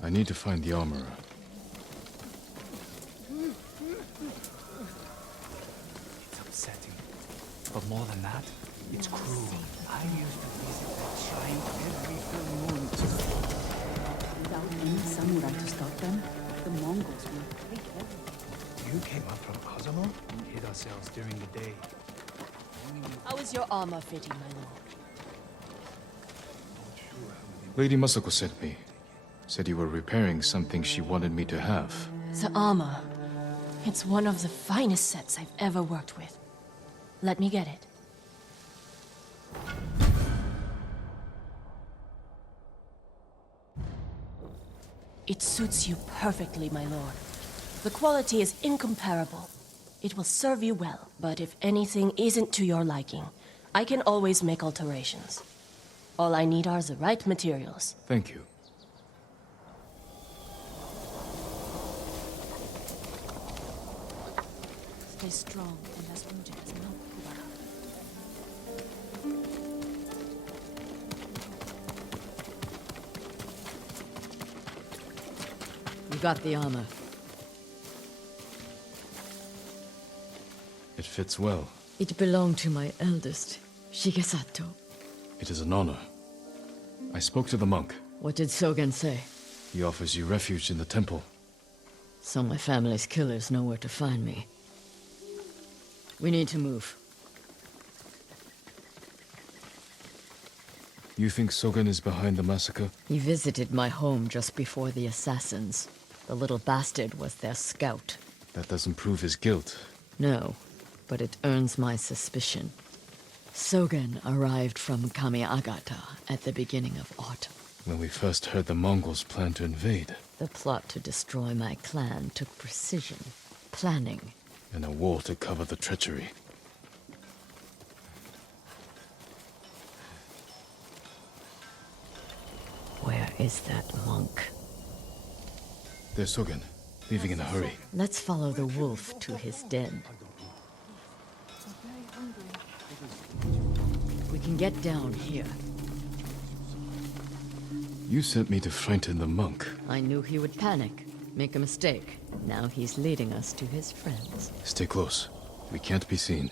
I need to find the armorer. It's upsetting. But more than that, it's cruel. I used to visit that shrine every full moon. Without any samurai to stop them, the Mongols will take everything. You came up from Kazamo and hid ourselves during the day. How is your armor fitting, my lord? Lady Masako sent me. Said you were repairing something she wanted me to have. The armor. It's one of the finest sets I've ever worked with. Let me get it. It suits you perfectly, my lord. The quality is incomparable. It will serve you well, but if anything isn't to your liking, I can always make alterations. All I need are the right materials. Thank you. Stay strong and as rooted as milk. You got the armor. It fits well. It belonged to my eldest, Shigesato. It is an honor. I spoke to the monk. What did Sogen say? He offers you refuge in the temple. So my family's killers know where to find me. We need to move. You think Sogen is behind the massacre? He visited my home just before the assassins. The little bastard was their scout. That doesn't prove his guilt. No, but it earns my suspicion. Sogen arrived from Kamiagata at the beginning of autumn. When we first heard the Mongols plan to invade. The plot to destroy my clan took precision, planning, And a war to cover the treachery. Where is that monk? There's Sogen, leaving in a hurry. Let's follow the wolf to his den. We can get down here. You sent me to frighten the monk. I knew he would panic, make a mistake. Now he's leading us to his friends. Stay close. We can't be seen.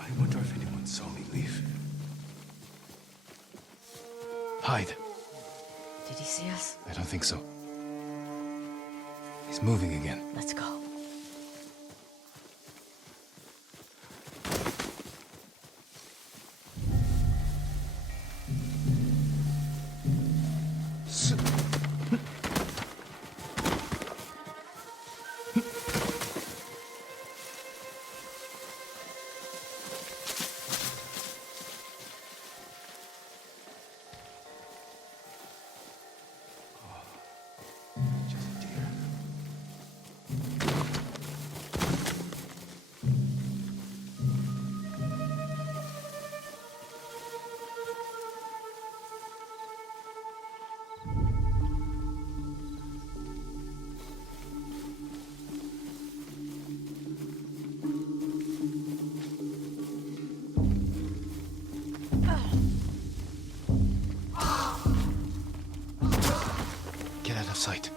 I wonder if anyone saw me leave. Hide. Did he see us? I don't think so. He's moving again. Let's go. sight.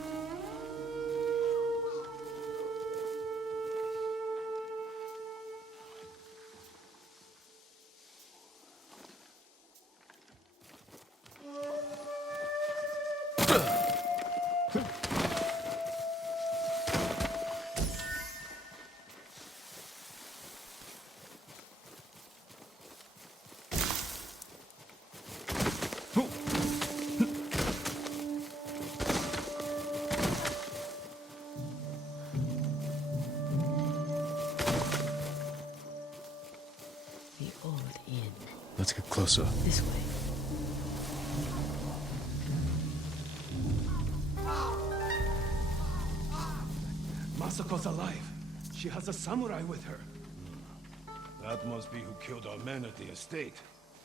The old inn. Let's get closer. This way. Masako's alive. She has a samurai with her. That must be who killed our men at the estate.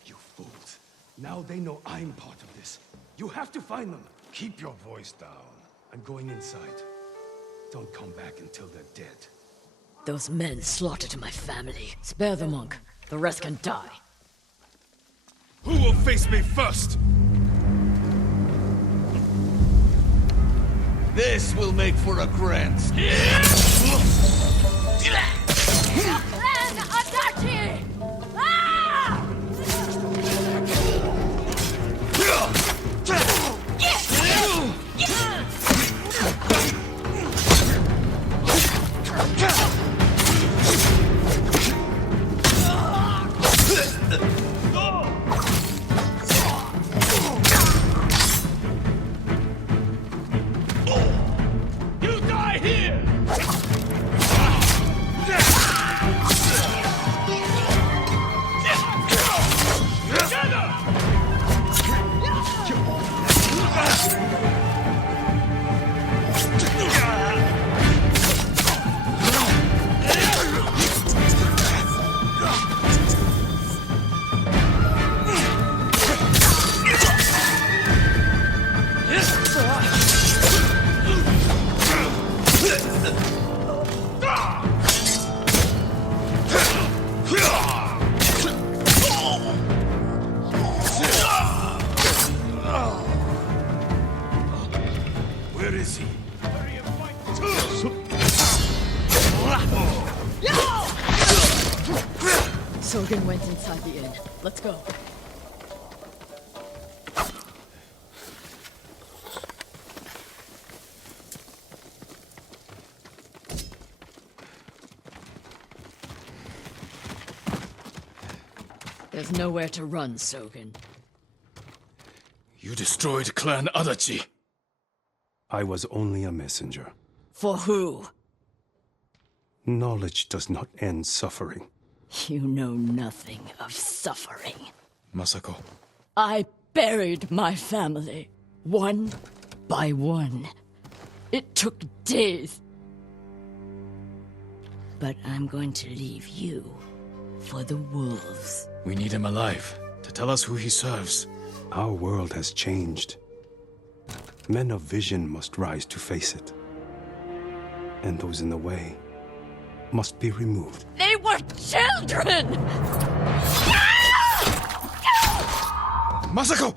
You fools. Now they know I'm part of this. You have to find them. Keep your voice down. I'm going inside. Don't come back until they're dead. Those men slaughtered my family. Spare the monk. The rest can die. Who will face me first? This will make for a grand You die here! Where is he? Sogen went inside the inn. Let's go. There's nowhere to run, Sogen. You destroyed Clan Adachi. I was only a messenger. For who? Knowledge does not end suffering. You know nothing of suffering. Masako. I buried my family, one by one. It took days. But I'm going to leave you for the wolves. We need him alive to tell us who he serves. Our world has changed. Men of vision must rise to face it. And those in the way must be removed. They were children! Masako!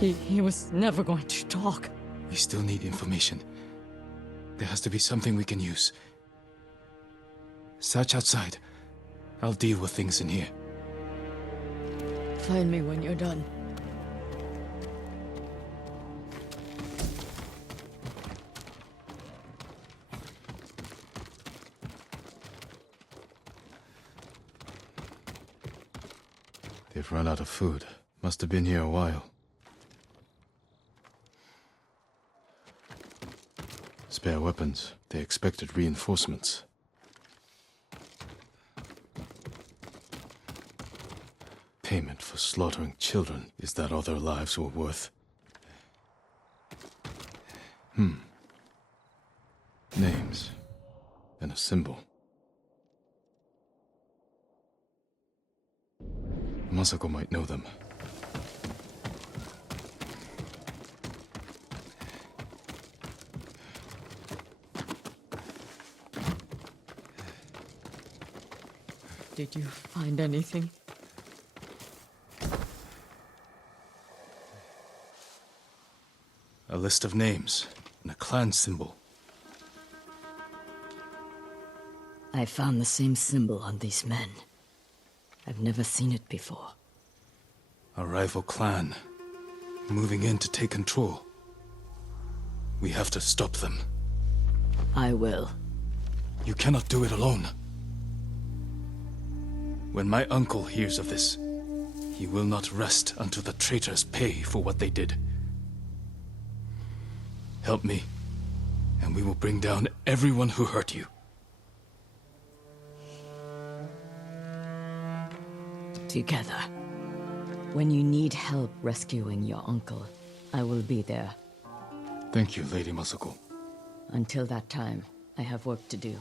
He was never going to talk. We still need information. There has to be something we can use. Search outside. I'll deal with things in here. Find me when you're done. They've run out of food. Must have been here a while. Spare weapons. They expected reinforcements. Payment for slaughtering children. Is that all their lives were worth? Names. And a symbol. Masako might know them. Did you find anything? A list of names and a clan symbol. I found the same symbol on these men. I've never seen it before. A rival clan, moving in to take control. We have to stop them. I will. You cannot do it alone. When my uncle hears of this, he will not rest until the traitors pay for what they did. Help me, and we will bring down everyone who hurt you. Together. When you need help rescuing your uncle, I will be there. Thank you, Lady Masako. Until that time, I have work to do.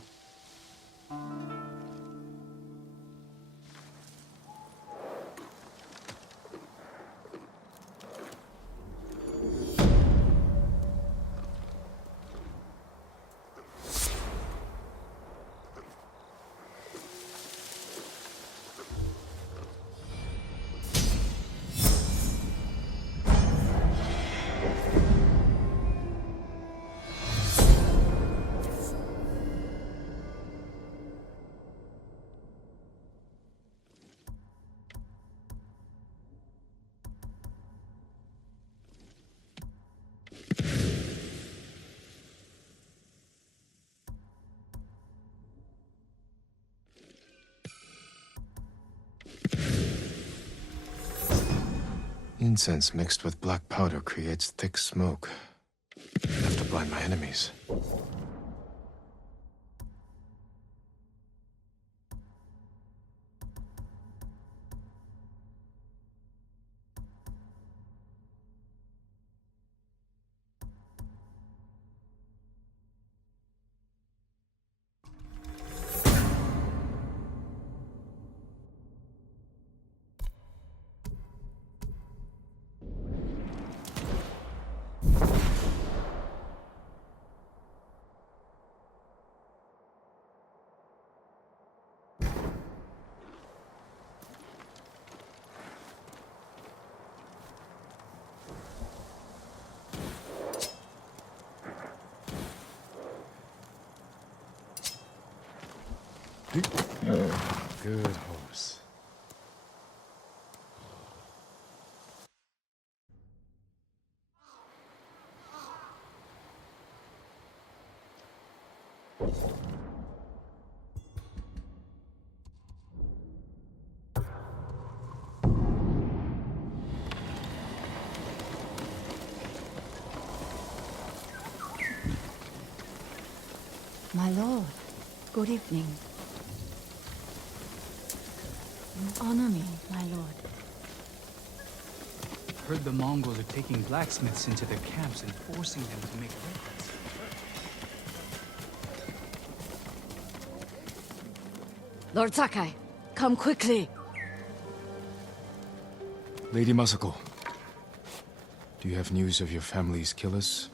Incense mixed with black powder creates thick smoke. Enough to blind my enemies. Good horse. My lord, good evening. You honor me, my lord. Heard the Mongols are taking blacksmiths into their camps and forcing them to make weapons. Lord Sakai, come quickly. Lady Masako, do you have news of your family's killers?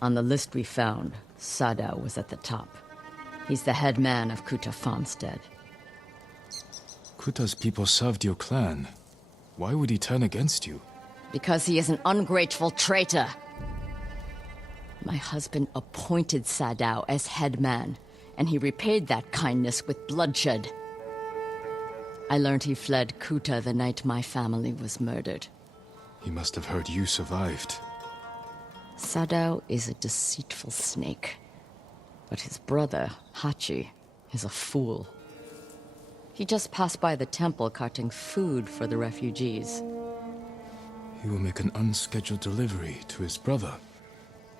On the list we found, Sadao was at the top. He's the head man of Kuta farmstead. Kuta's people served your clan. Why would he turn against you? Because he is an ungrateful traitor. My husband appointed Sadao as head man, and he repaid that kindness with bloodshed. I learned he fled Kuta the night my family was murdered. He must have heard you survived. Sadao is a deceitful snake. But his brother, Hachi, is a fool. He just passed by the temple carting food for the refugees. He will make an unscheduled delivery to his brother.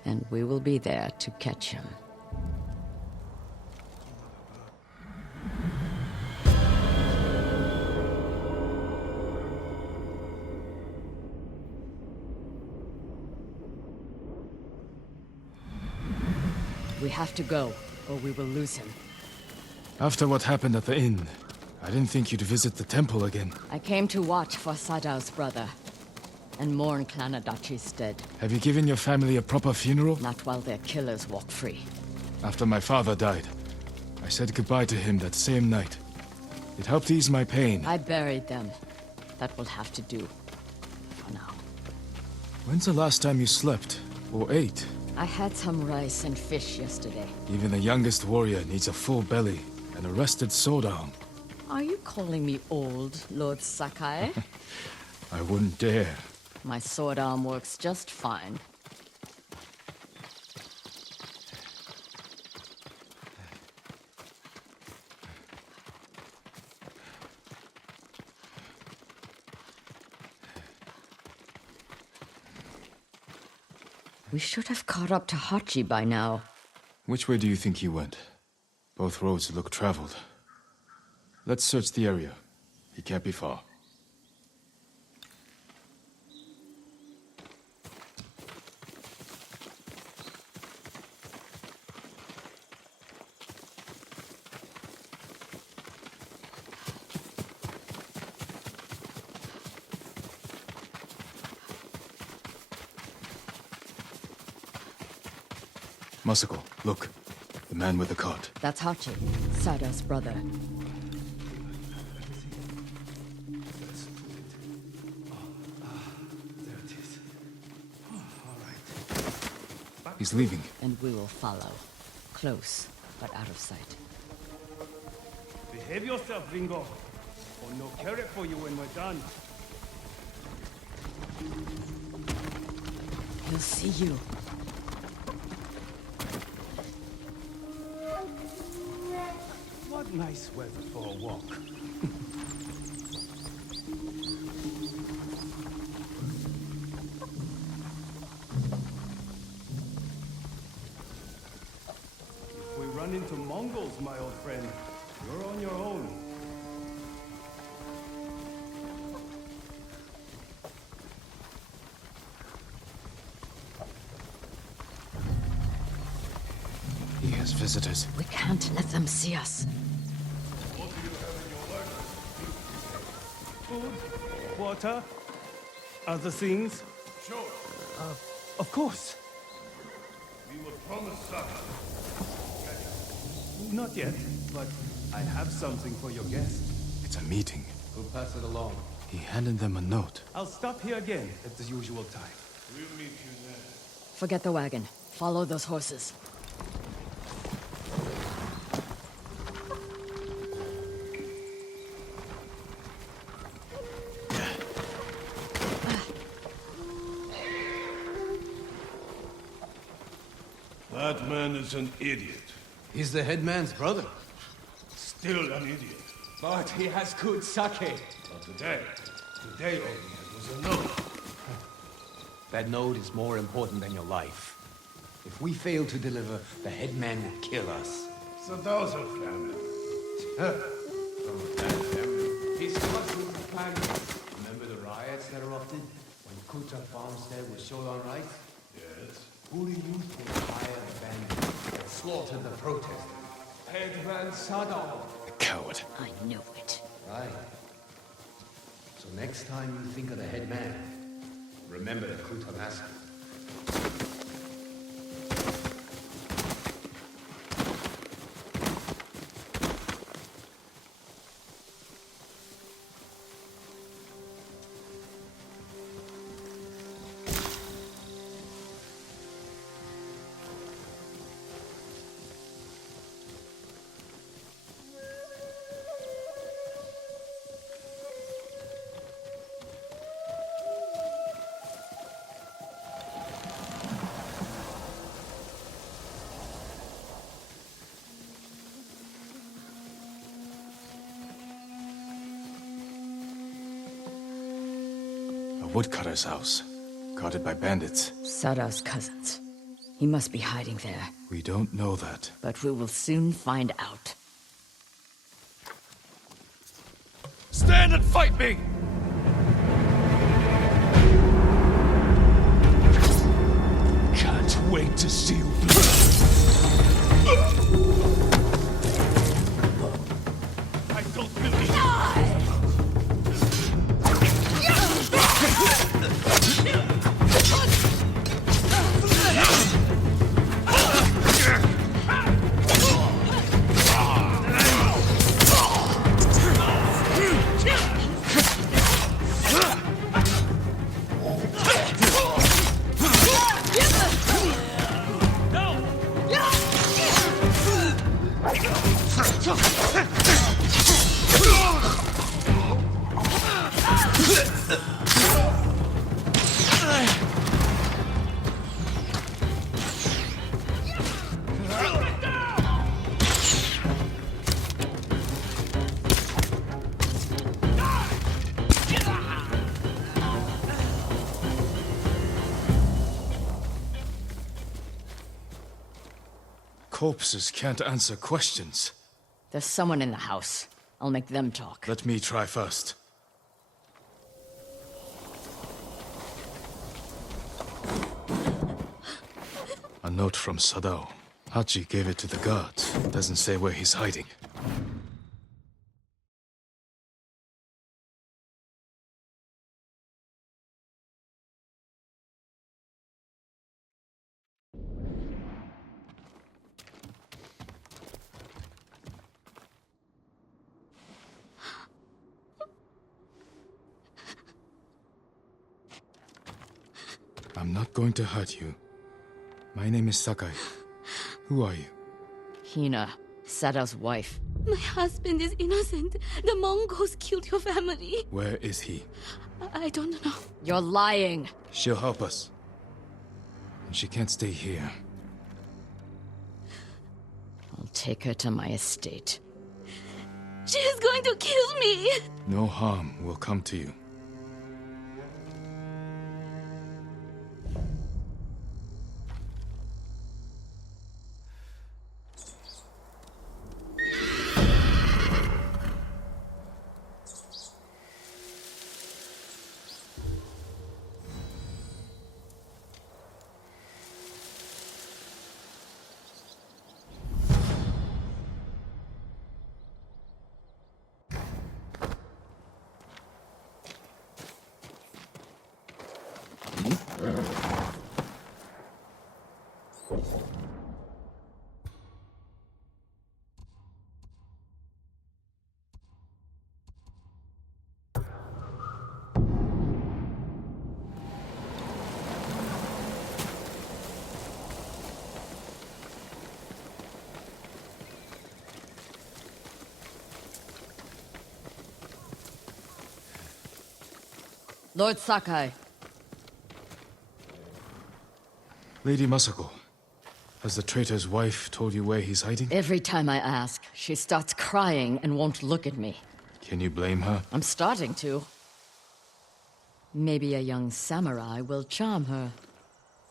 And we will be there to catch him. We have to go, or we will lose him. After what happened at the inn, I didn't think you'd visit the temple again. I came to watch for Sadao's brother, and mourn Clan Adachi's dead. Have you given your family a proper funeral? Not while their killers walk free. After my father died, I said goodbye to him that same night. It helped ease my pain. I buried them. That will have to do. For now. When's the last time you slept? Or ate? I had some rice and fish yesterday. Even the youngest warrior needs a full belly and a rested sword arm. Are you calling me old, Lord Sakai? I wouldn't dare. My sword arm works just fine. We should have caught up to Hachi by now. Which way do you think he went? Both roads look traveled. Let's search the area. He can't be far. Masako, look. The man with the cart. That's Hachi, Sada's brother. He's leaving. And we will follow. Close, but out of sight. Behave yourself, Ringo. Or no carrot for you when we're done. He'll see you. What nice weather for a walk. If we run into Mongols, my old friend, you're on your own. He has visitors. We can't let them see us. Food, water, other things? Sure. Of course. We were promised supper. Not yet, but I have something for your guest. It's a meeting. We'll pass it along. He handed them a note. I'll stop here again at the usual time. We'll meet you there. Forget the wagon. Follow those horses. That man is an idiot. He's the headman's brother. Still an idiot. But he has good sake. Not today. Today all he had was a note. That note is more important than your life. If we fail to deliver, the headman will kill us. So those are family. From a bad family. His cousin was a bandit. Remember the riots that erupted? When Kuta farmstead was short on rice? Yes. Who do you think hired the bandits that slaughtered the protesters? Headman Sada. A coward. I knew it. Right. So next time you think of the headman, remember the Kuta massacre. Woodcutter's house, guarded by bandits. Sada's cousins. He must be hiding there. We don't know that. But we will soon find out. Stand and fight me! Can't wait to see you. I don't believe Corpses can't answer questions. There's someone in the house. I'll make them talk. Let me try first. A note from Sadao. Hachi gave it to the guards. Doesn't say where he's hiding. I'm not going to hurt you. My name is Sakai. Who are you? Hina, Sadao's wife. My husband is innocent. The Mongols killed your family. Where is he? I don't know. You're lying. She'll help us. And she can't stay here. I'll take her to my estate. She is going to kill me. No harm will come to you. Lord Sakai. Lady Masako, has the traitor's wife told you where he's hiding? Every time I ask, she starts crying and won't look at me. Can you blame her? I'm starting to. Maybe a young samurai will charm her.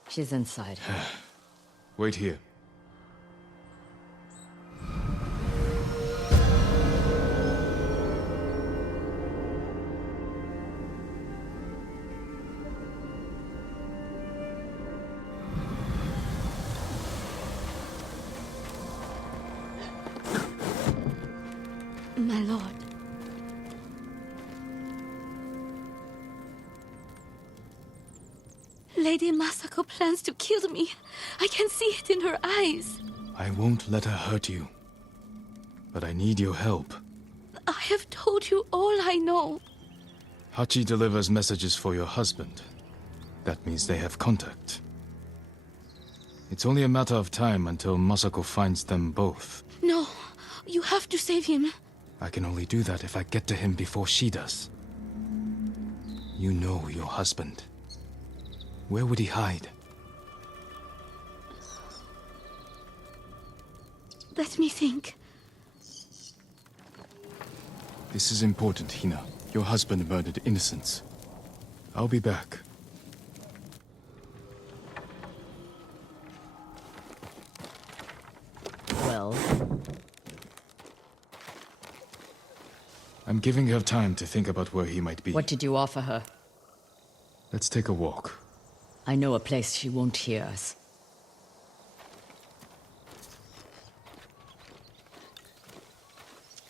She's inside. Wait here. My lord. Lady Masako plans to kill me. I can see it in her eyes. I won't let her hurt you. But I need your help. I have told you all I know. Hachi delivers messages for your husband. That means they have contact. It's only a matter of time until Masako finds them both. No, you have to save him. I can only do that if I get to him before she does. You know your husband. Where would he hide? Let me think. This is important, Hina. Your husband murdered innocents. I'll be back. Well? I'm giving her time to think about where he might be. What did you offer her? Let's take a walk. I know a place she won't hear us.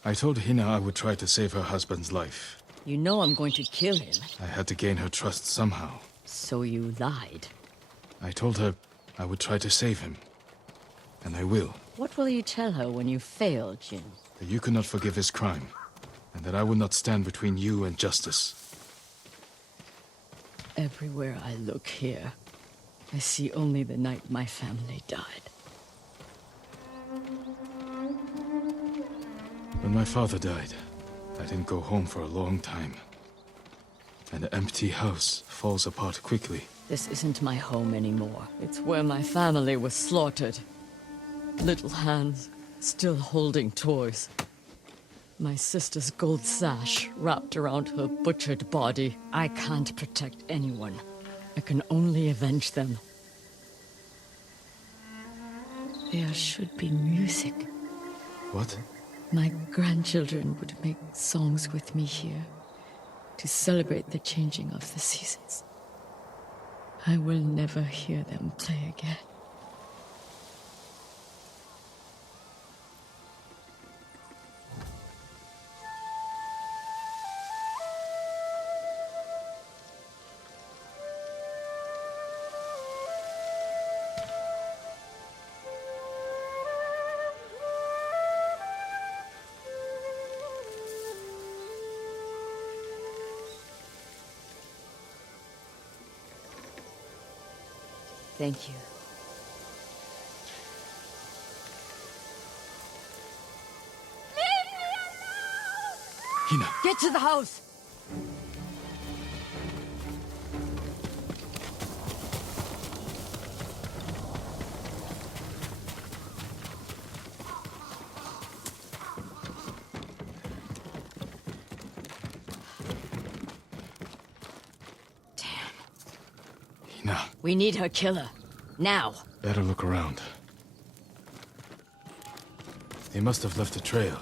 I told Hina I would try to save her husband's life. You know I'm going to kill him. I had to gain her trust somehow. So you lied. I told her I would try to save him. And I will. What will you tell her when you fail, Jin? That you cannot forgive his crime. And that I will not stand between you and justice. Everywhere I look here, I see only the night my family died. When my father died, I didn't go home for a long time. An empty house falls apart quickly. This isn't my home anymore. It's where my family was slaughtered. Little hands, still holding toys. My sister's gold sash wrapped around her butchered body. I can't protect anyone. I can only avenge them. There should be music. What? My grandchildren would make songs with me here to celebrate the changing of the seasons. I will never hear them play again. Thank you. Hina! Get to the house! Hina. We need her killer. Now. Better look around. They must have left a trail.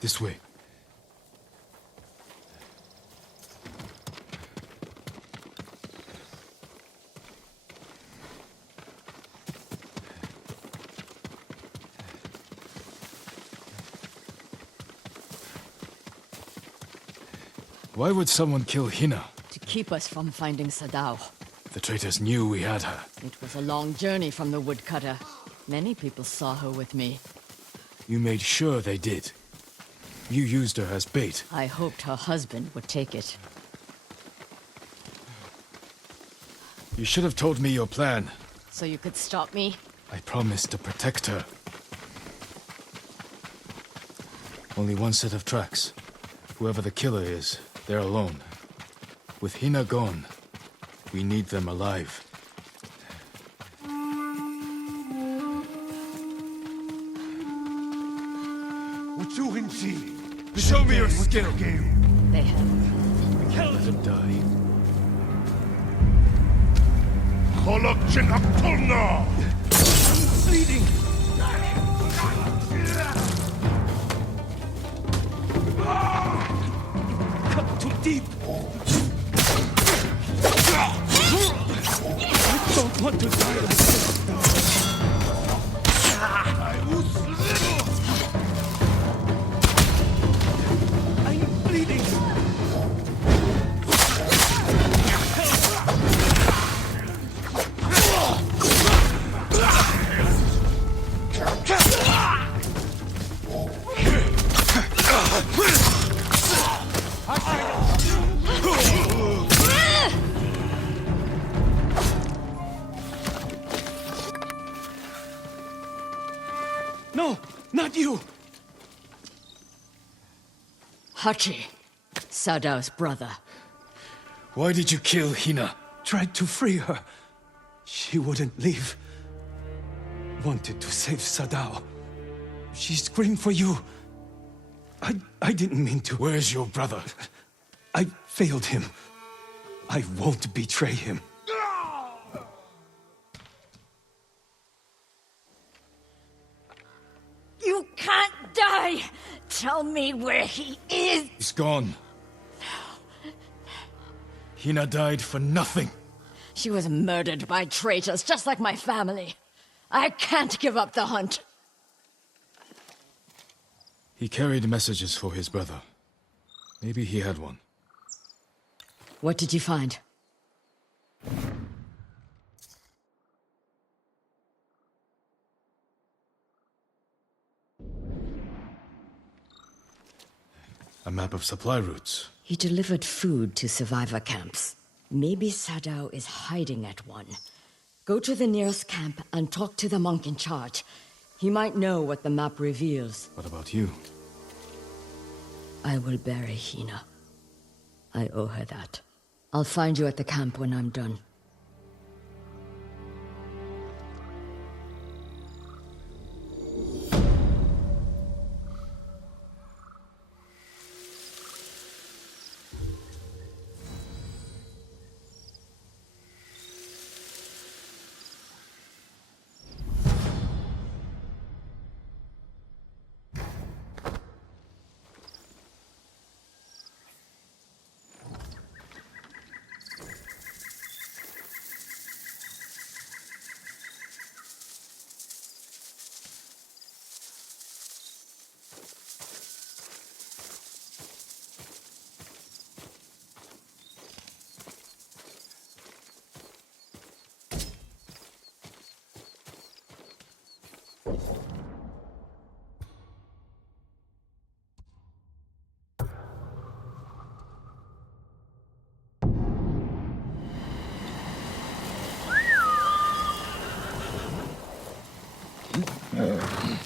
This way. Why would someone kill Hina? To keep us from finding Sadao. The traitors knew we had her. It was a long journey from the woodcutter. Many people saw her with me. You made sure they did. You used her as bait. I hoped her husband would take it. You should have told me your plan. So you could stop me? I promised to protect her. Only one set of tracks. Whoever the killer is, they're alone. With Hina gone, we need them alive. Show me your skill. They have. Let him die. Bleeding. Cut too deep. I don't want to die like this. I'm bleeding. No, not you! Hachi, Sadao's brother. Why did you kill Hina? Tried to free her. She wouldn't leave. Wanted to save Sadao. She screamed for you. I didn't mean to. Where's your brother? I failed him. I won't betray him. You can't die! Tell me where he is! He's gone. Hina died for nothing. She was murdered by traitors, just like my family. I can't give up the hunt. He carried messages for his brother. Maybe he had one. What did you find? A map of supply routes. He delivered food to survivor camps. Maybe Sadao is hiding at one. Go to the nearest camp and talk to the monk in charge. He might know what the map reveals. What about you? I will bury Hina. I owe her that. I'll find you at the camp when I'm done.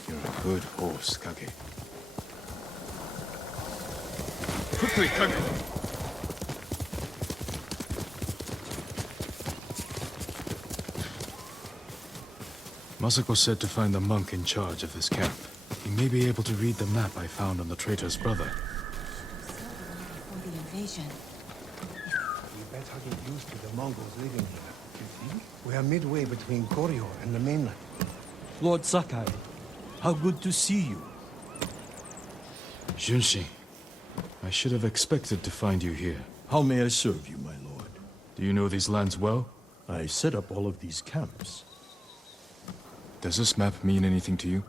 You're a good horse, Kage. Quickly, Kage! Masako said to find the monk in charge of this camp. He may be able to read the map I found on the traitor's brother. For the invasion. We better get used to the Mongols living here. You think? We are midway between Koryo and the mainland. Lord Sakai, how good to see you. Junshi, I should have expected to find you here. How may I serve you, my lord? Do you know these lands well? I set up all of these camps. Does this map mean anything to you?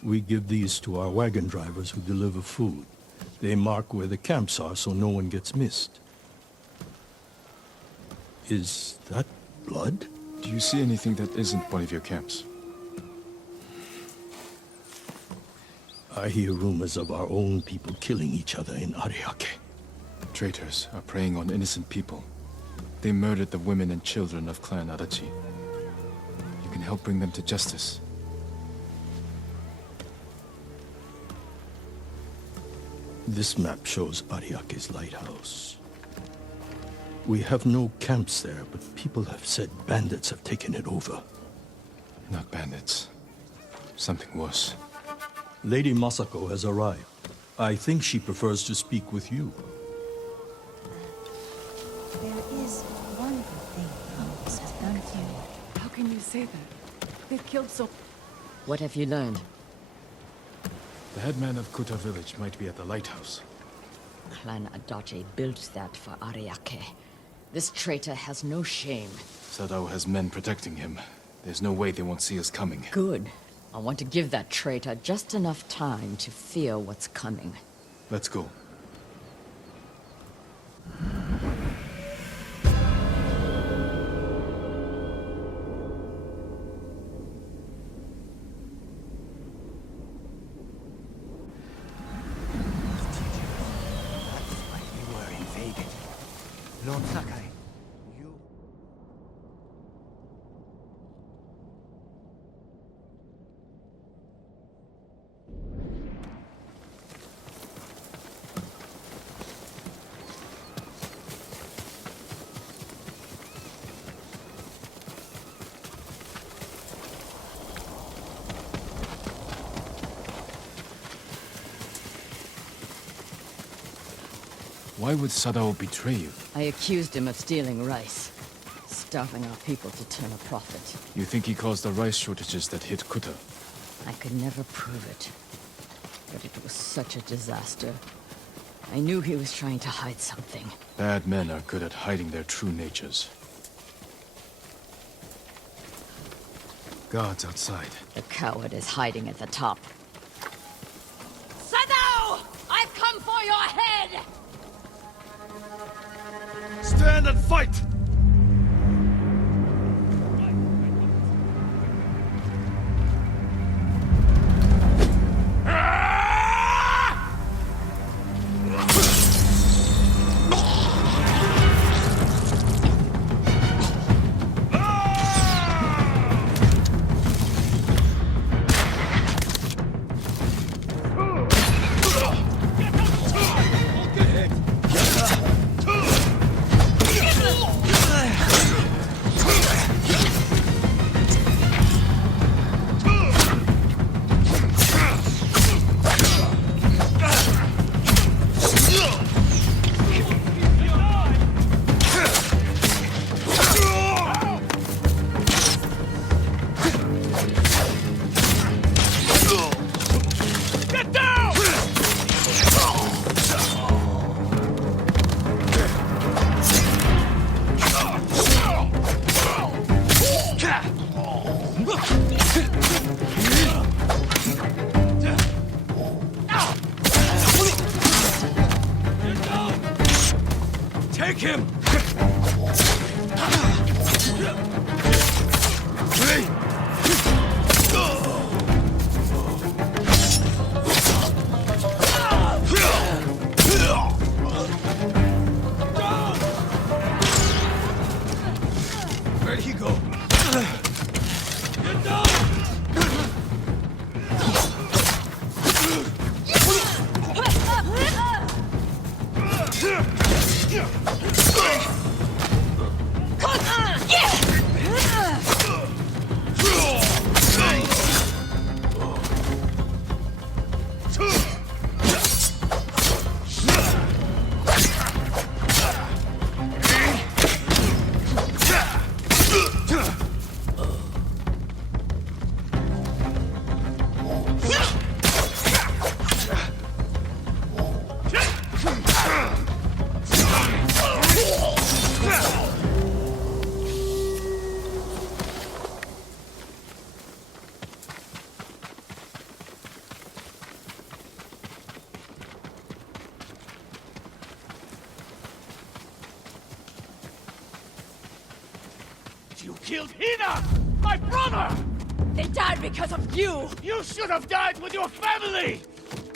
We give these to our wagon drivers who deliver food. They mark where the camps are so no one gets missed. Is that blood? Do you see anything that isn't one of your camps? I hear rumors of our own people killing each other in Ariake. Traitors are preying on innocent people. They murdered the women and children of Clan Adachi. You can help bring them to justice. This map shows Ariake's lighthouse. We have no camps there, but people have said bandits have taken it over. Not bandits. Something worse. Lady Masako has arrived. I think she prefers to speak with you. There is one good thing Congress has done for you. How can you say that? They've killed so... What have you learned? The headman of Kuta village might be at the lighthouse. Clan Adachi built that for Ariake. This traitor has no shame. Sadao has men protecting him. There's no way they won't see us coming. Good. I want to give that traitor just enough time to fear what's coming. Let's go. Lord Sakai, you... Why would Sadao betray you? I accused him of stealing rice, starving our people to turn a profit. You think he caused the rice shortages that hit Kuta? I could never prove it, but it was such a disaster. I knew he was trying to hide something. Bad men are good at hiding their true natures. Guards outside. The coward is hiding at the top. Sadao! I've come for your head! Stand and fight! him! Where'd he go? Get down! You killed Hina! My brother! They died because of you! You should have died with your family!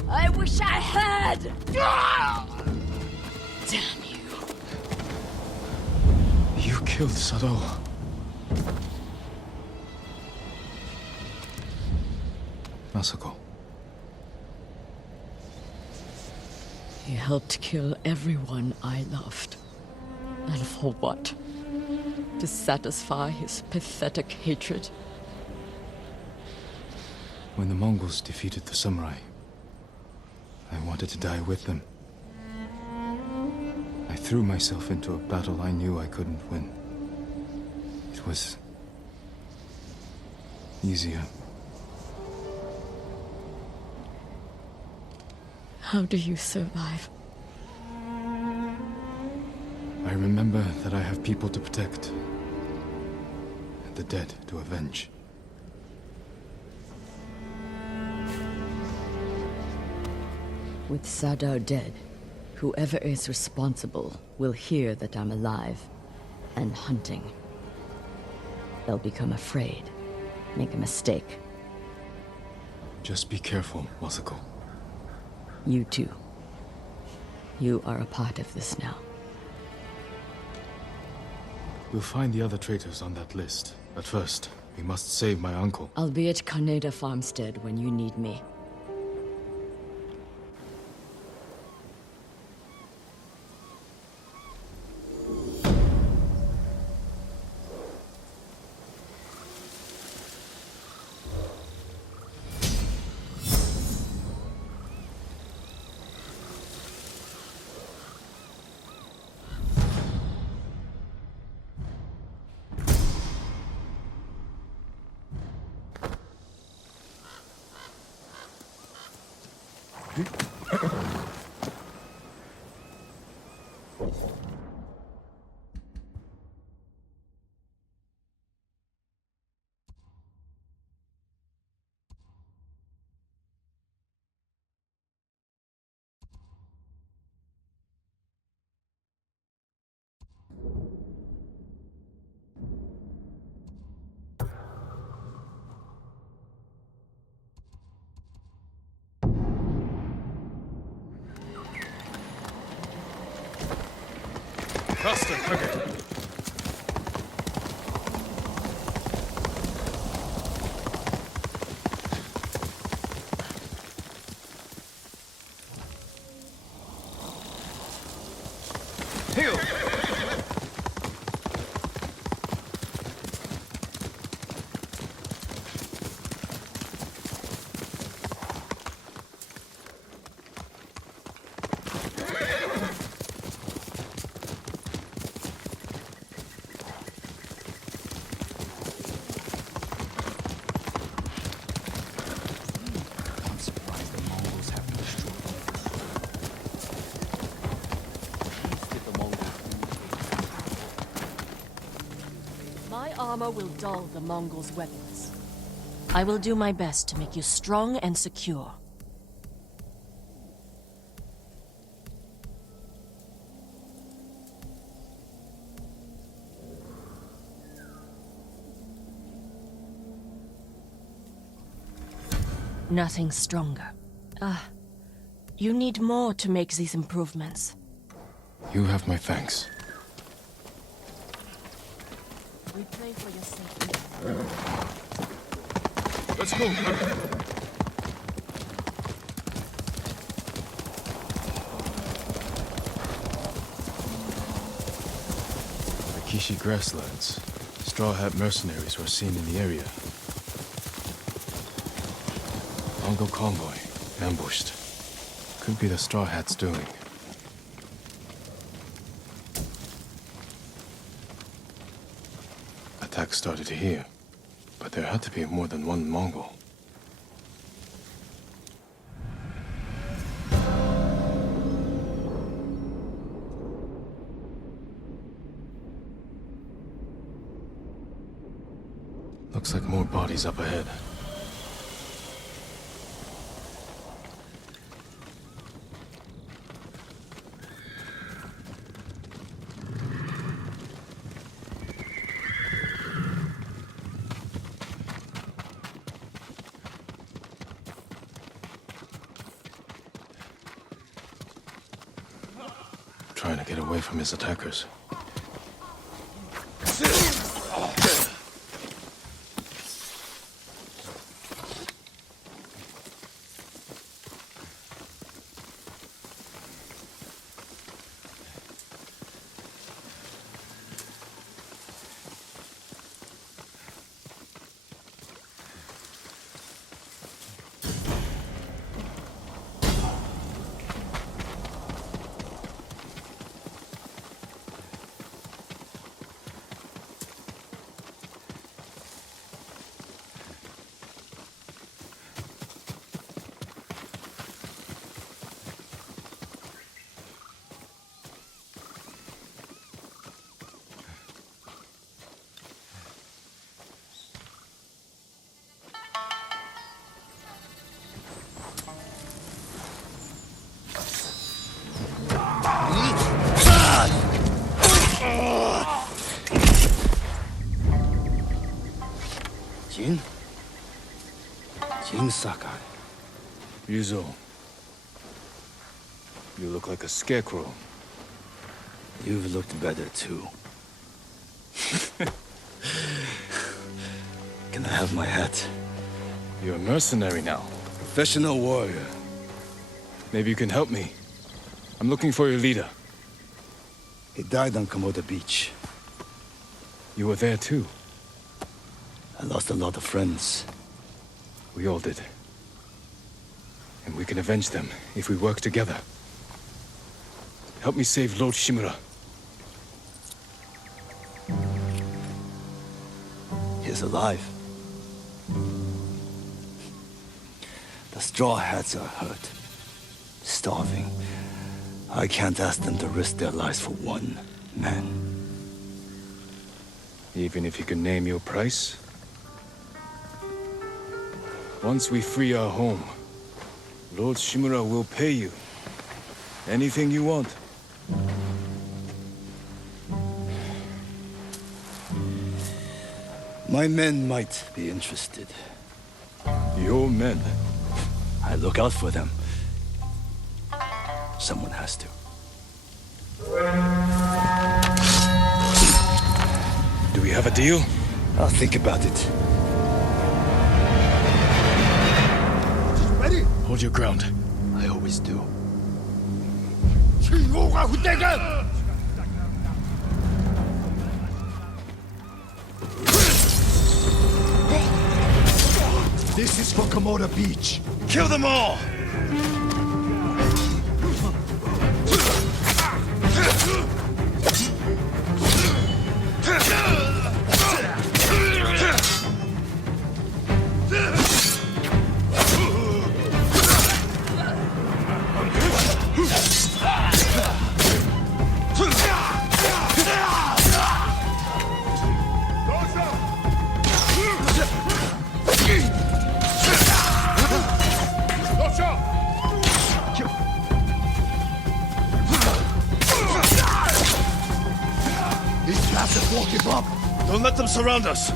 I wish I had! Ah! Damn you. You killed Sado. Masako. He helped kill everyone I loved. And for what? To satisfy his pathetic hatred? When the Mongols defeated the samurai, I wanted to die with them. I threw myself into a battle I knew I couldn't win. It was easier. How do you survive? I remember that I have people to protect, and the dead to avenge. With Sadao dead, whoever is responsible will hear that I'm alive and hunting. They'll become afraid, make a mistake. Just be careful, Masako. You too. You are a part of this now. We'll find the other traitors on that list. But first, we must save my uncle. I'll be at Kaneda Farmstead when you need me. Faster, quicker. Heal! My armor will dull the Mongols' weapons. I will do my best to make you strong and secure. Nothing stronger. You need more to make these improvements. You have my thanks. We pray for your safety. Let's go. The Kishi grasslands. Straw Hat mercenaries were seen in the area. Mongol convoy, ambushed. Could be the Straw Hats doing. Attack started here, but there had to be more than one Mongol. Looks like more bodies up ahead. Trying to get away from his attackers. Jin Sakai. Ryuzo. You look like a scarecrow. You've looked better, too. Can I have my hat? You're a mercenary now. Professional warrior. Maybe you can help me. I'm looking for your leader. He died on Komoda Beach. You were there too. I lost a lot of friends. We all did. And we can avenge them if we work together. Help me save Lord Shimura. He's alive. The Straw Hats are hurt. Starving. I can't ask them to risk their lives for one man. Even if you can name your price? Once we free our home, Lord Shimura will pay you. Anything you want. My men might be interested. Your men? I look out for them. Someone has to. Do we have a deal? I'll think about it. Ready? Hold your ground. I always do. This is for Komoda Beach. Kill them all! These bastards won't give up. Don't let them surround us.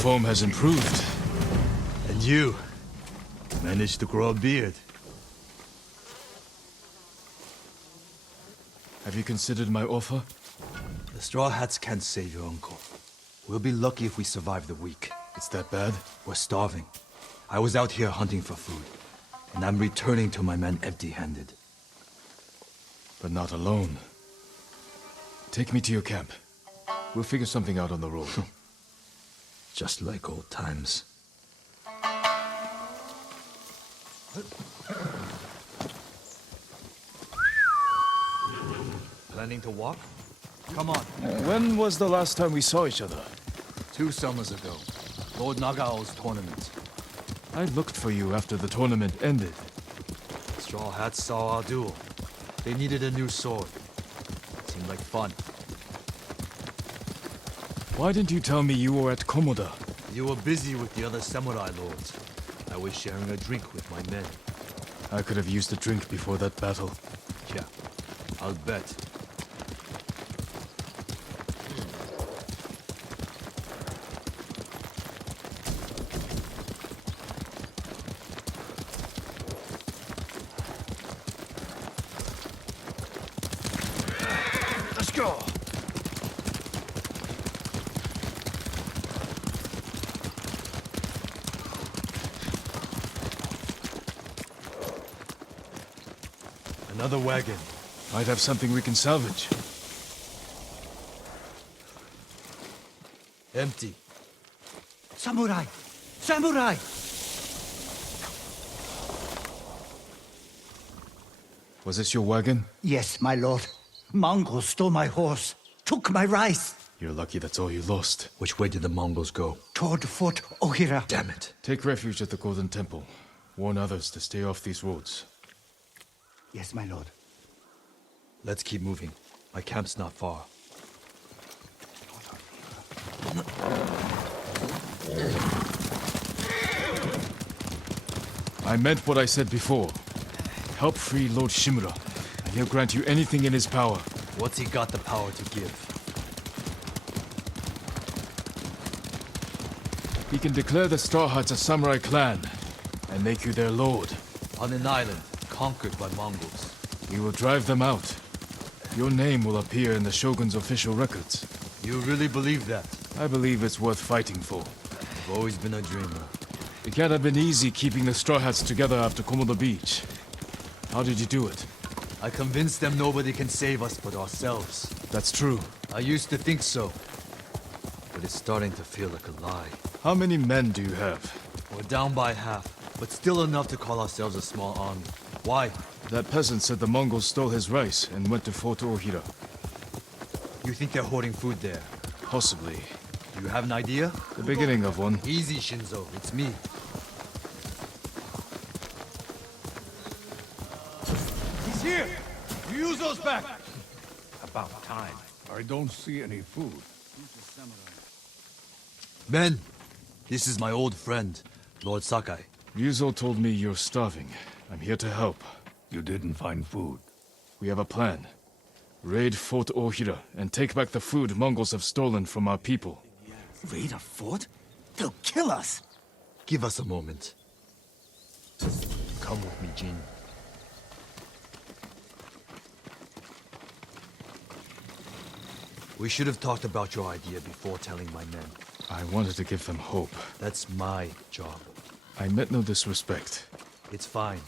form has improved. And you managed to grow a beard. Have you considered my offer? The Straw Hats can't save your uncle. We'll be lucky if we survive the week. It's that bad? We're starving. I was out here hunting for food, and I'm returning to my men empty-handed. But not alone. Take me to your camp. We'll figure something out on the road. Just like old times. Planning to walk? Come on. When was the last time we saw each other? 2 summers ago. Lord Nagao's tournament. I looked for you after the tournament ended. Straw Hats saw our duel. They needed a new sword. Seemed like fun. Why didn't you tell me you were at Komoda? You were busy with the other samurai lords. I was sharing a drink with my men. I could have used a drink before that battle. Yeah, I'll bet. Let's go! Another wagon. Might have something we can salvage. Empty. Samurai! Samurai! Was this your wagon? Yes, my lord. Mongols stole my horse, took my rice. You're lucky that's all you lost. Which way did the Mongols go? Toward Fort Ohira. Damn it. Take refuge at the Golden Temple. Warn others to stay off these roads. Yes, my lord. Let's keep moving. My camp's not far. I meant what I said before. Help free Lord Shimura, and he'll grant you anything in his power. What's he got the power to give? He can declare the Straw Hats a samurai clan, and make you their lord. On an island, conquered by Mongols. We will drive them out. Your name will appear in the Shogun's official records. You really believe that? I believe it's worth fighting for. I've always been a dreamer. It can't have been easy keeping the Straw Hats together after Komoda Beach. How did you do it? I convinced them nobody can save us but ourselves. That's true. I used to think so. But it's starting to feel like a lie. How many men do you have? We're down by half, but still enough to call ourselves a small army. Why? That peasant said the Mongols stole his rice and went to Fort Ohira. You think they're hoarding food there? Possibly. Do you have an idea? The beginning of one. Easy, Shinzo. It's me. He's here! Ryuzo's back! About time. I don't see any food. Men, this is my old friend, Lord Sakai. Ryuzo told me you're starving. I'm here to help. You didn't find food. We have a plan. Raid Fort Ohira and take back the food Mongols have stolen from our people. Raid a fort? They'll kill us! Give us a moment. Come with me, Jin. We should have talked about your idea before telling my men. I wanted to give them hope. That's my job. I meant no disrespect. It's fine.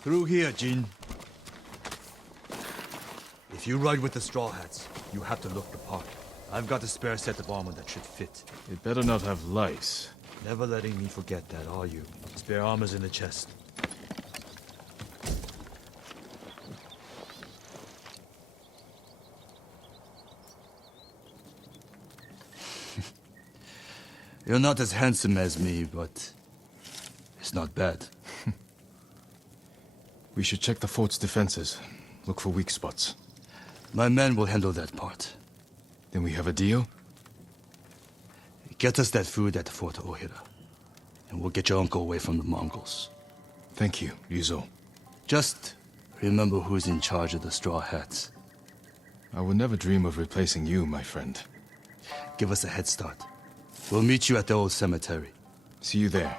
Through here, Jin. If you ride with the Straw Hats, you have to look the part. I've got a spare set of armor that should fit. It better not have lice. Never letting me forget that, are you? Spare armor's in the chest. You're not as handsome as me, but it's not bad. We should check the fort's defenses. Look for weak spots. My men will handle that part. Then we have a deal? Get us that food at Fort Ohira, and we'll get your uncle away from the Mongols. Thank you, Ryuzo. Just Remember who's in charge of the Straw Hats. I would never dream of replacing you, my friend. Give us a head start. We'll meet you at the old cemetery. See you there.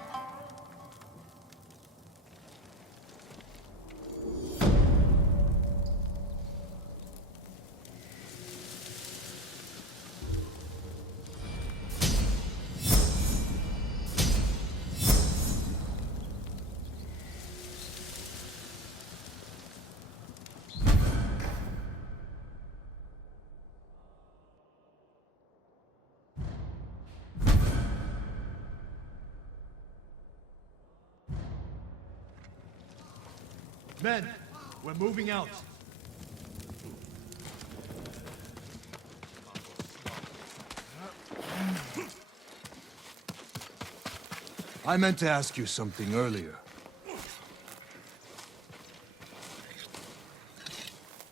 Men, we're moving out. I meant to ask you something earlier.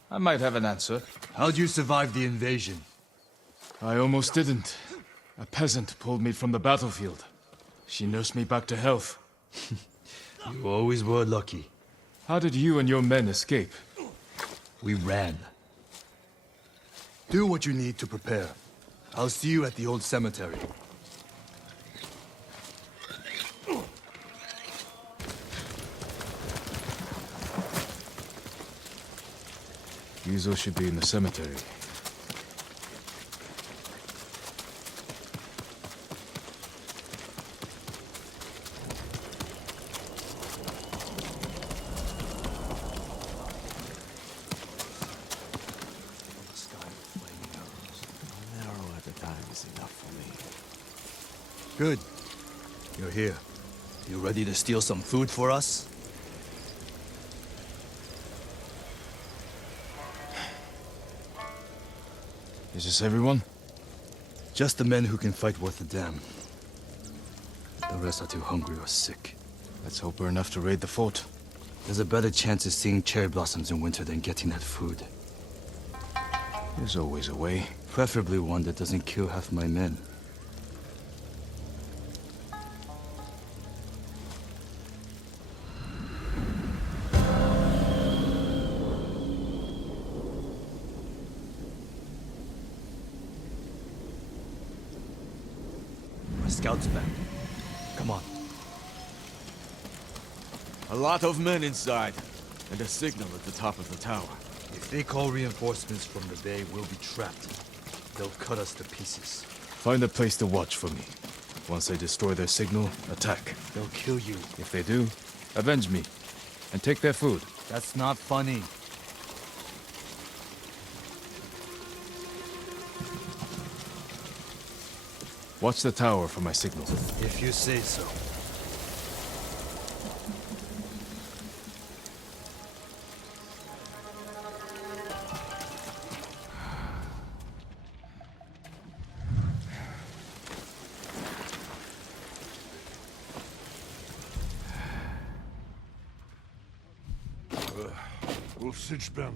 I might have an answer. How'd you survive the invasion? I almost didn't. A peasant pulled me from the battlefield. She nursed me back to health. You always were lucky. How did you and your men escape? We ran. Do what you need to prepare. I'll see you at the old cemetery. Yuzo should be in the cemetery. Good. You're here. You ready to steal some food for us? Is this everyone? Just the men who can fight worth a damn. The rest are too hungry or sick. Let's hope we're enough to raid the fort. There's a better chance of seeing cherry blossoms in winter than getting that food. There's always a way. Preferably one that doesn't kill half my men. Scouts back. Come on. A lot of men inside, and a signal at the top of the tower. If they call reinforcements from the bay, we'll be trapped. They'll cut us to pieces. Find a place to watch for me. Once they destroy their signal, attack. They'll kill you. If they do, avenge me. And take their food. That's not funny. Watch the tower for my signal. If you say so. Wolf Sichbern.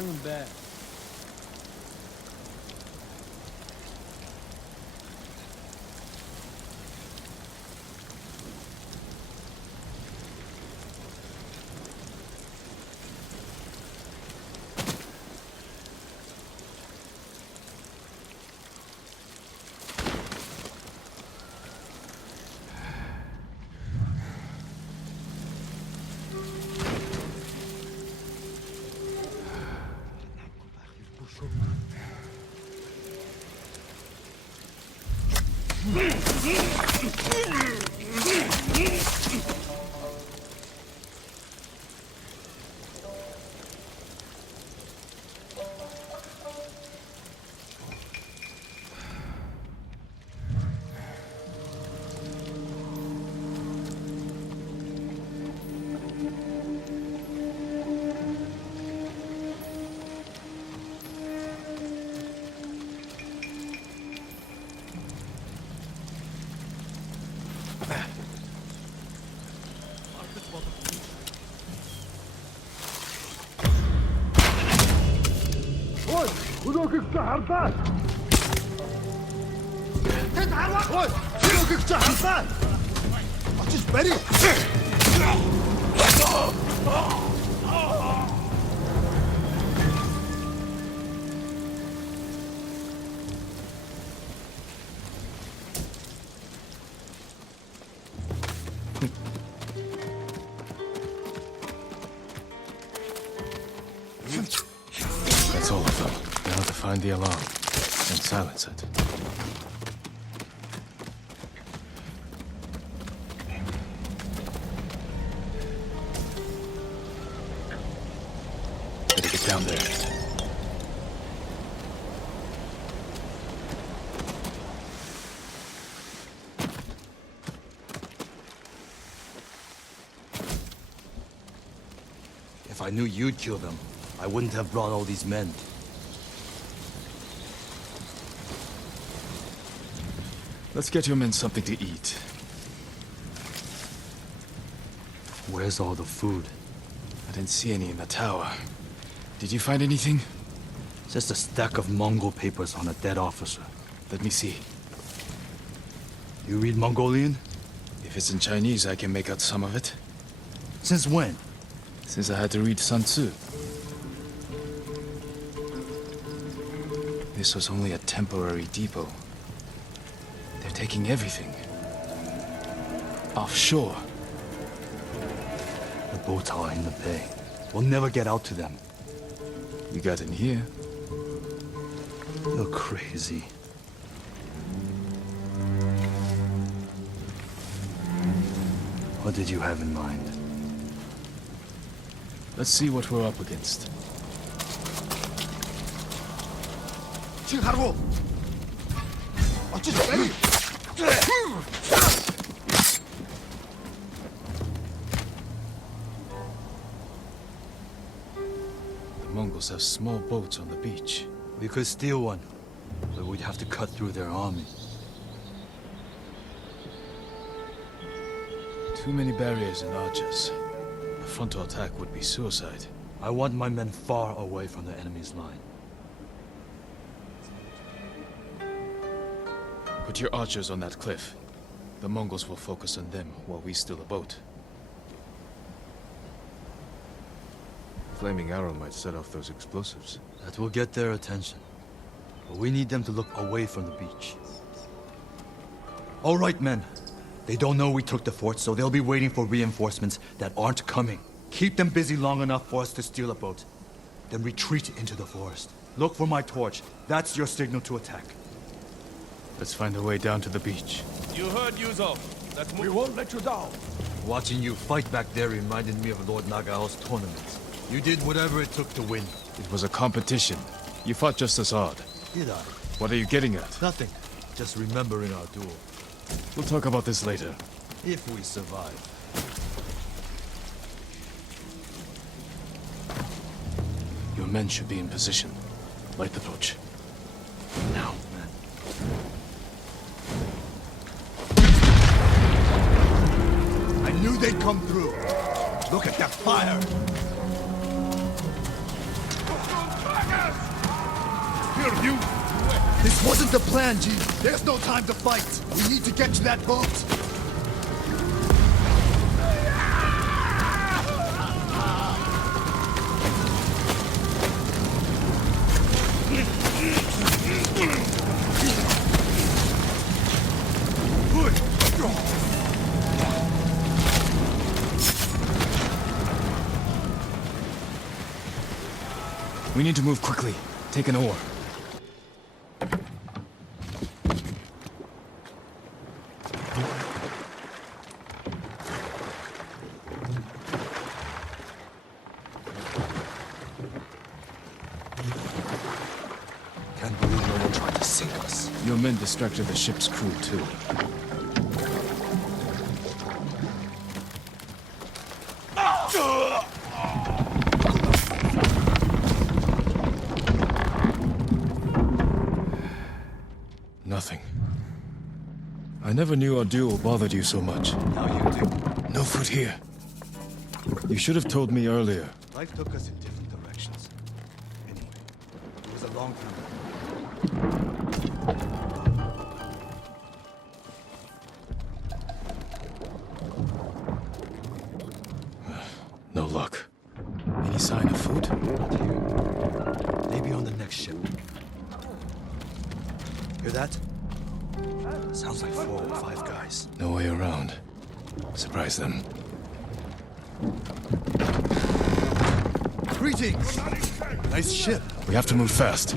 Have him back. حربان تتحرك شنو حربان تجبري That's all of them. Now to find the alarm and silence it. Better get down there. If I knew you'd kill them, I wouldn't have brought all these men. Let's get your men something to eat. Where's all the food? I didn't see any in the tower. Did you find anything? Just a stack of Mongol papers on a dead officer. Let me see. You read Mongolian? If it's in Chinese, I can make out some of it. Since when? Since I had to read Sun Tzu. This was only a temporary depot. They're taking everything. Offshore. The boats are in the bay. We'll never get out to them. You got in here. You're crazy. What did you have in mind? Let's see what we're up against. تجبري The Mongols have small boats on the beach. We could steal one, but we'd have to cut through their army. Too many barriers and archers. A frontal attack would be suicide. I want my men far away from the enemy's line. Put your archers on that cliff. The Mongols will focus on them while we steal a boat. Flaming arrow might set off those explosives. That will get their attention. But we need them to look away from the beach. All right, men. They don't know we took the fort, so they'll be waiting for reinforcements that aren't coming. Keep them busy long enough for us to steal a boat. Then retreat into the forest. Look for my torch. That's your signal to attack. Let's find a way down to the beach. You heard Yuzo. We won't let you down. Watching you fight back there reminded me of Lord Nagao's tournament. You did whatever it took to win. It was a competition. You fought just as hard. Did I? What are you getting at? Nothing. Just remembering our duel. We'll talk about this later. If we survive. Your men should be in position. Light the torch. Now. I knew they'd come through. Look at that fire! Here, you! This wasn't the plan, G. There's no time to fight. We need to get to that boat. We need to move quickly. Take an oar. Can't believe no one tried to sink us. Your men distracted the ship's crew, too. Nothing. I never knew our duel bothered you so much. Now you do. No food here. You should have told me earlier. Life took us in different directions. Anyway, it was a long time ago. No luck. Any sign of food? Not here. Maybe on the next ship. Hear that? Sounds like 4 or 5 guys. No way around. Surprise them. Greetings! Nice ship. We have to move fast.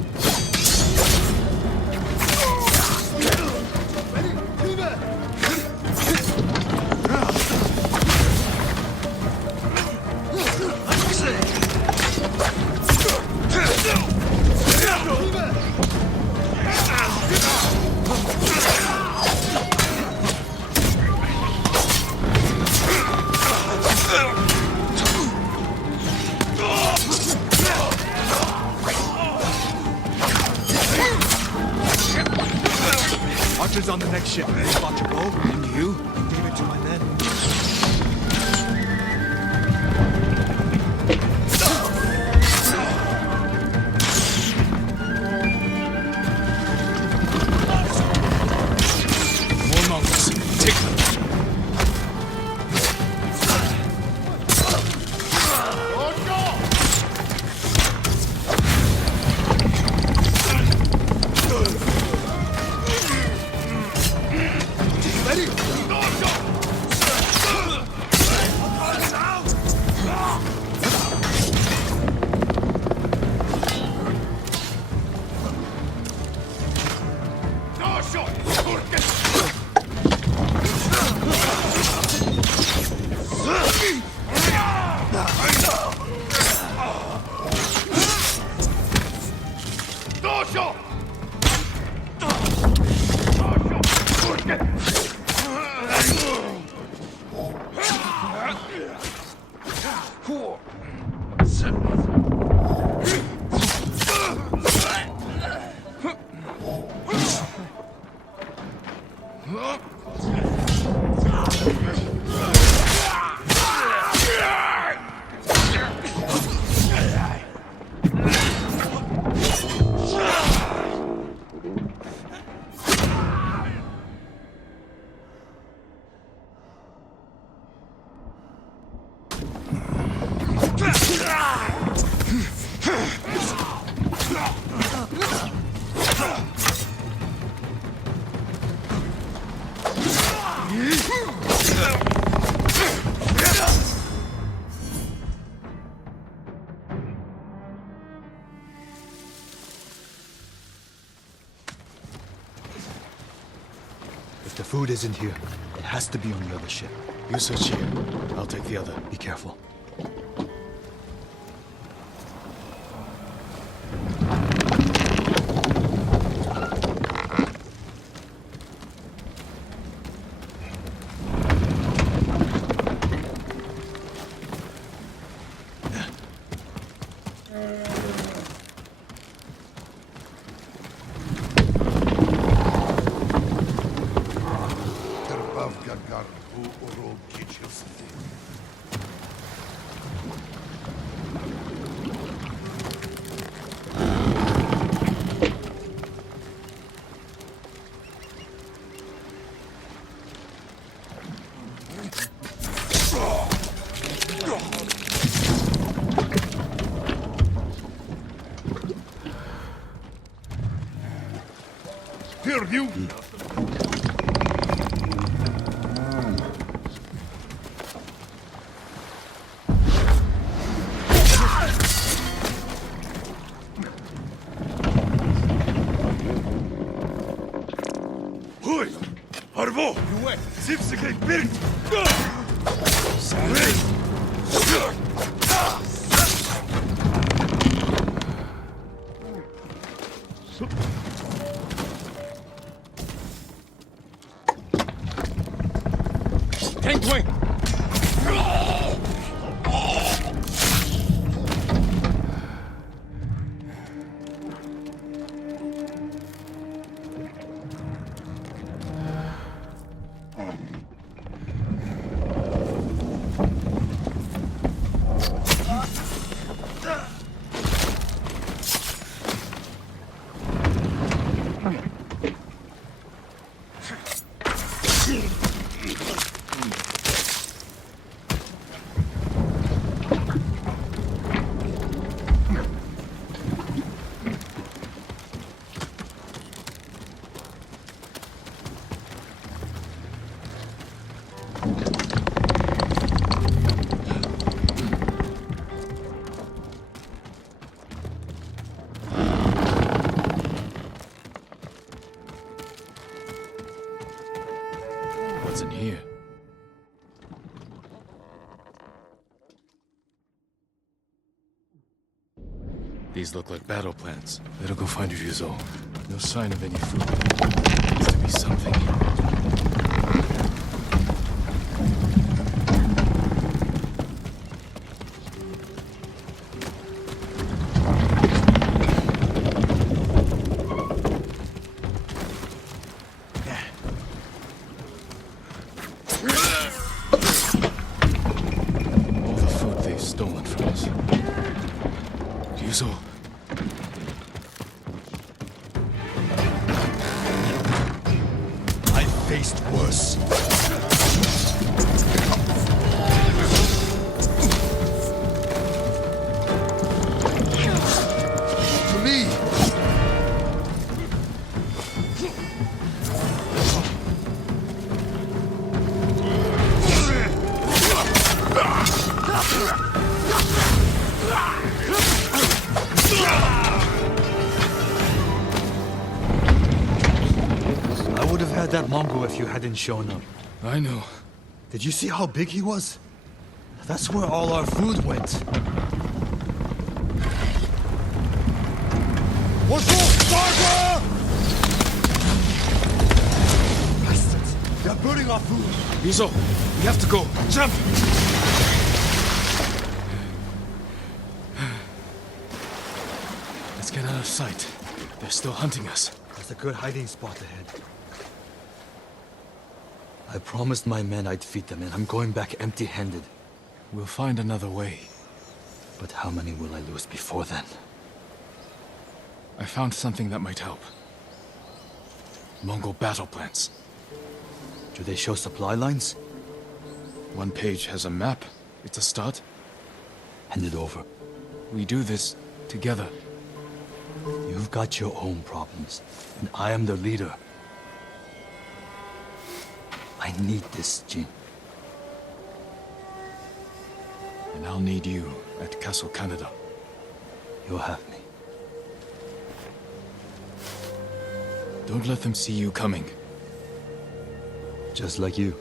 Archers on the next ship. Spot your bow. And you? Give it to my men. More Mongols. Take them. If the food isn't here, it has to be on the other ship. You search here. I'll take the other. Be careful. Here, you! Hoi! Harvo! Juwe! Sipsike Birt! Tank wing! What's in here? These look like battle plans. Better go find Ryuzo. No sign of any food. Needs to be something. All the food they've stolen from us. Ryuzo. I faced worse. To me! I would have had that Mongol if you hadn't shown up. I know. Did you see how big he was? That's where all our food went. What's up, Sparta? Bastards! They're burning our food! Ryuzo, we have to go. Jump! Let's get out of sight. They're still hunting us. There's a good hiding spot ahead. I promised my men I'd feed them, and I'm going back empty-handed. We'll find another way. But how many will I lose before then? I found something that might help. Mongol battle plans. Do they show supply lines? One page has a map. It's a start. Hand it over. We do this together. You've got your own problems, and I am the leader. I need this, Jin. And I'll need you at Castle Canada. You'll have me. Don't let them see you coming. Just like you.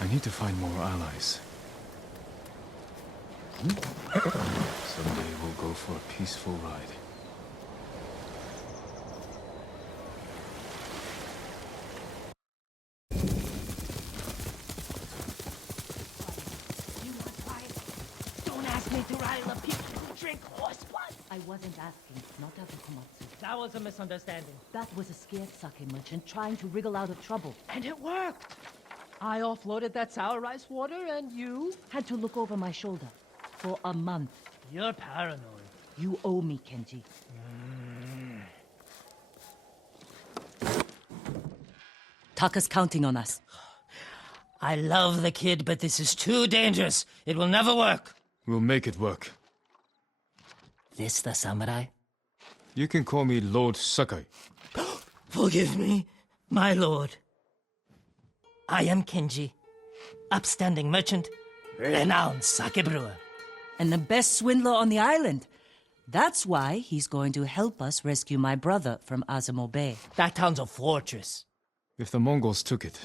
I need to find more allies. Someday we'll go for a peaceful ride. Don't ask me to rile up people who drink horse blood. I wasn't asking, not out of Komatsu. That was a misunderstanding. That was a scared sake merchant trying to wriggle out of trouble. And it worked. I offloaded that sour rice water and you had to look over my shoulder for a month. You're paranoid. You owe me, Kenji. Taka's counting on us. I love the kid, but this is too dangerous. It will never work. We'll make it work. This the samurai? You can call me Lord Sakai. Forgive me, my lord. I am Kenji, upstanding merchant, renowned sake brewer. And the best swindler on the island. That's why he's going to help us rescue my brother from Azamo Bay. That town's a fortress. If the Mongols took it,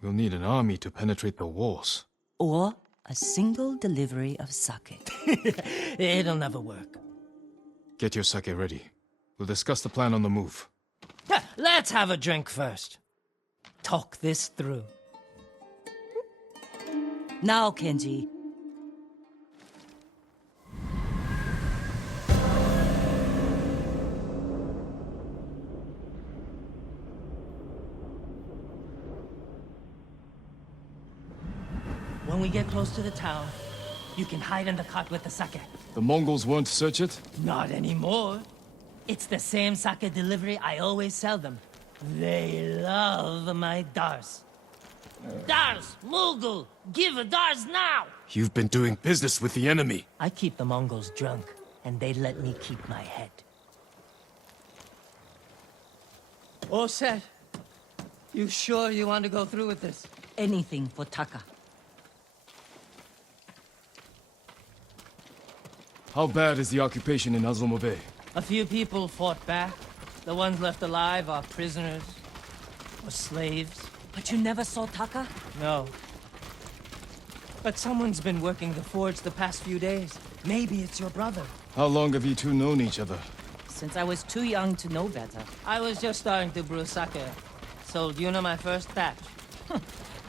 we'll need an army to penetrate the walls. Or a single delivery of sake. It'll never work. Get your sake ready. We'll discuss the plan on the move. Let's have a drink first. Talk this through. Now, Kenji. When we get close to the town, you can hide in the cart with the sake. The Mongols won't search it? Not anymore. It's the same sake delivery I always sell them. They love my Dars. Dars! Mughal! Give a Dars now! You've been doing business with the enemy. I keep the Mongols drunk, and they let me keep my head. All set. You sure you want to go through with this? Anything for Taka. How bad is the occupation in Azamo Bay? A few people fought back. The ones left alive are prisoners or slaves. But you never saw Taka? No. But someone's been working the forge the past few days. Maybe it's your brother. How long have you two known each other? Since I was too young to know better. I was just starting to brew sake. Sold Yuna my first batch.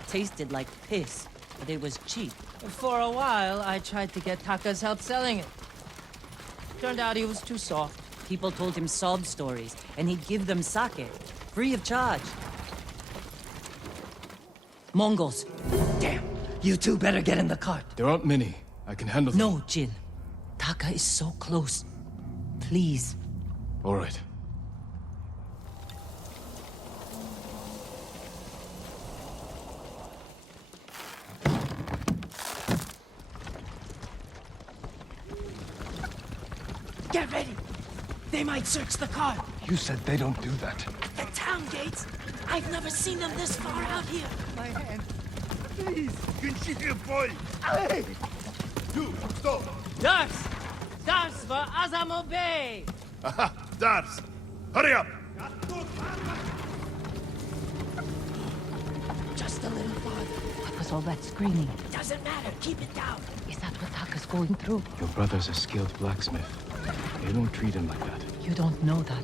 Tasted like piss, but it was cheap. For a while, I tried to get Taka's help selling it. Turned out he was too soft. People told him sob stories, and he'd give them sake, free of charge. Mongols. Damn! You two better get in the cart. There aren't many. I can handle them. No, Jin. Taka is so close. Please. All right. Get ready! They might search the car. You said they don't do that. The town gates? I've never seen them this far out here. My hand. Please, Günşehir boy. Hey! You, stop! Dars! Dars for Azamo Bay! Aha, Dars! Hurry up! Just a little farther. What was all that screaming? Doesn't matter, keep it down. Is that what Taka's going through? Your brother's a skilled blacksmith. They don't treat him like that. You don't know that.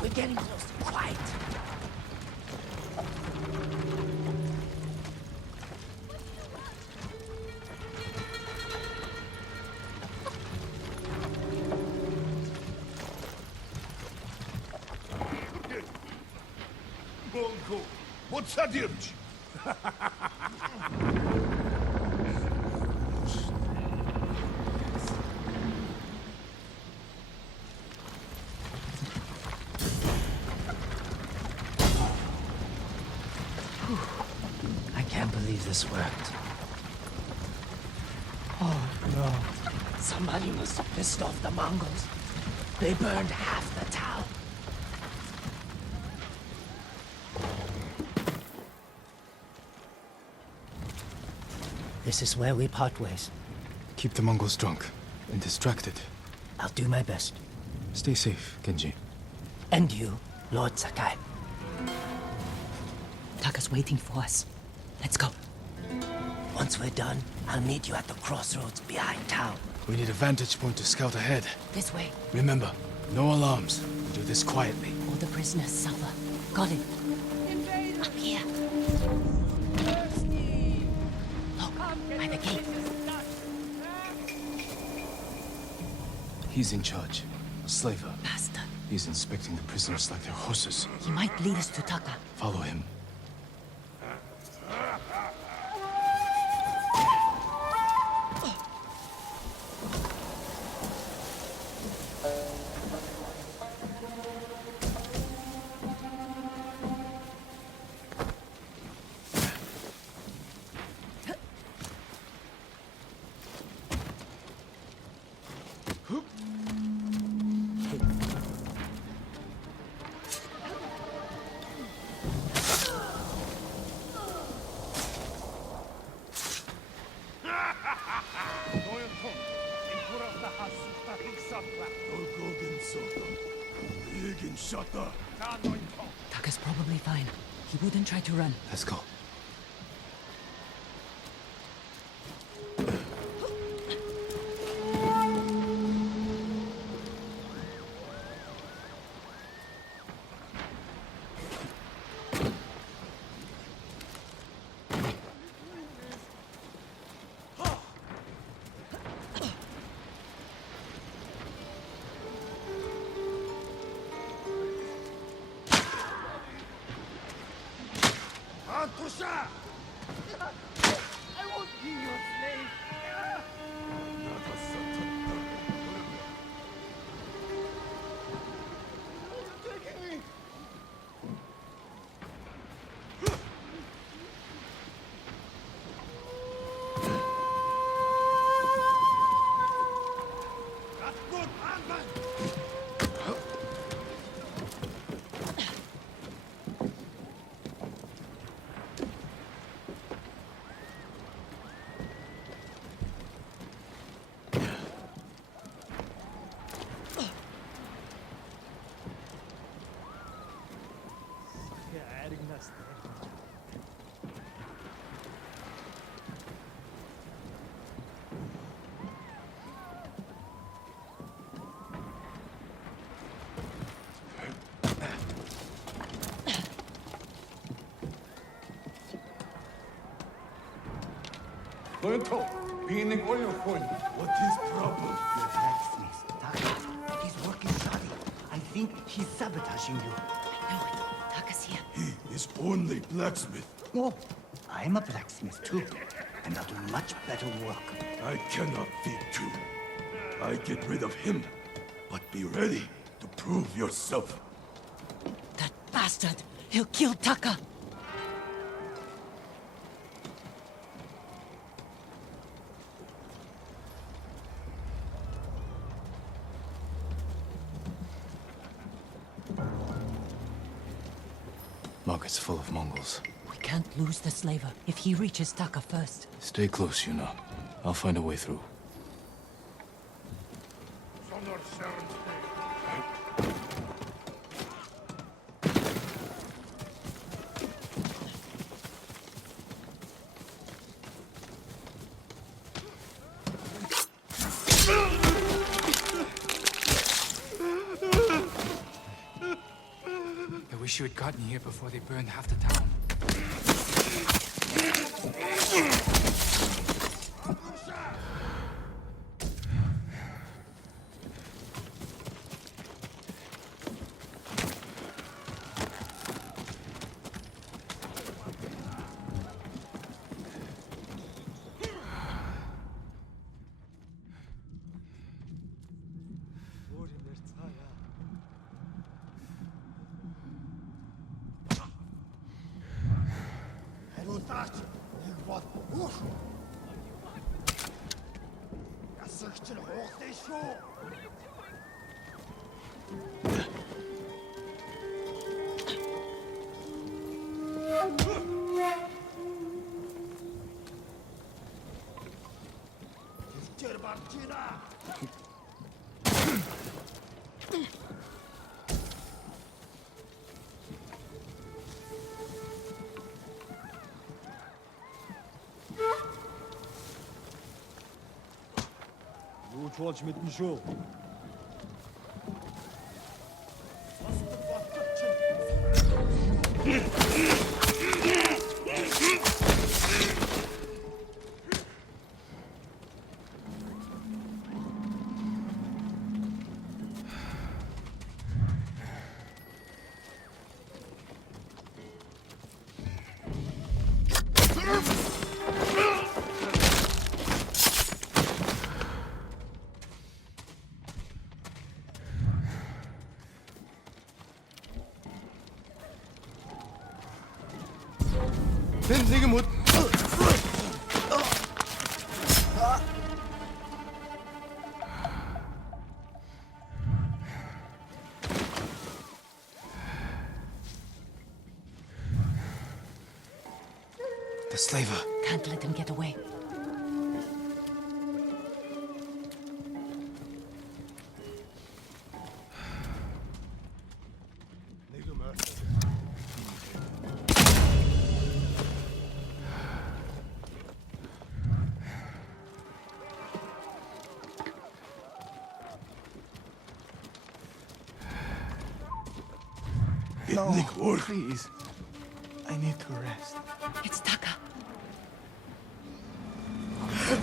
We're getting close. Quiet. Mongo, what's that urge? I can't believe this worked. Oh no. Somebody must have pissed off the Mongols. They burned half the town. This is where we part ways. Keep the Mongols drunk and distracted. I'll do my best. Stay safe, Genji. And you, Lord Sakai. Taka's waiting for us. Let's go. Once we're done, I'll meet you at the crossroads behind town. We need a vantage point to scout ahead. This way. Remember, no alarms. We do this quietly. All the prisoners suffer. Got it. Up here. Look, by the gate. He's in charge. A slaver. Bastard. He's inspecting the prisoners like they're horses. He might lead us to Taka. Follow him. Taka's probably fine. He wouldn't try to run. Let's go. I won't be your slave! Lento, pinig oil coin. What is problem? Your blacksmith, Taka. His work is shoddy. I think he's sabotaging you. I know it. Taka's here. He is only blacksmith. No, I'm a blacksmith too. And I'll do much better work. I cannot feed two. I get rid of him. But be ready to prove yourself. That bastard! He'll kill Taka! Market's full of Mongols. We can't lose the slaver if he reaches Taka first. Stay close, Yuna. I'll find a way through. I wish you had gotten here before they burned half the town. George mit dem Schuh. The slaver. Can't let him get away. No, please. I need to rest. It's Taka.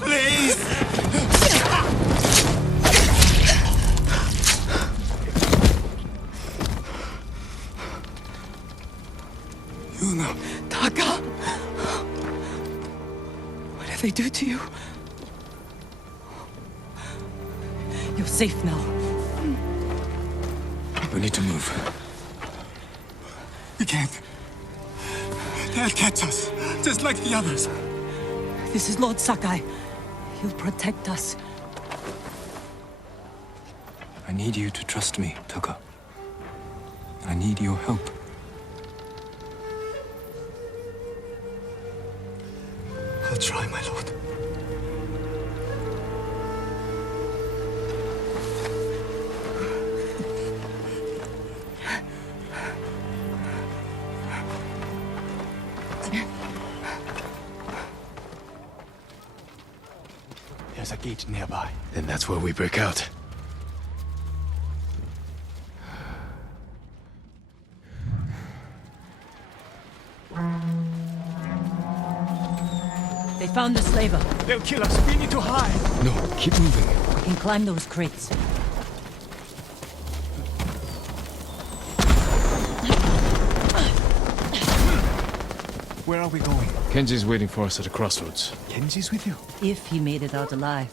Please! You know. Taka! What did they do to you? You're safe now. We need to move. We can't. They'll catch us, just like the others. This is Lord Sakai. He'll protect us. I need you to trust me, Taka. I need your help. I'll try, my lord. There's a gate nearby. And that's where we break out. They found the slaver. They'll kill us. We need to hide. No, keep moving. We can climb those crates. Where are we going? Kenji's waiting for us at a crossroads. Kenji's with you? If he made it out alive.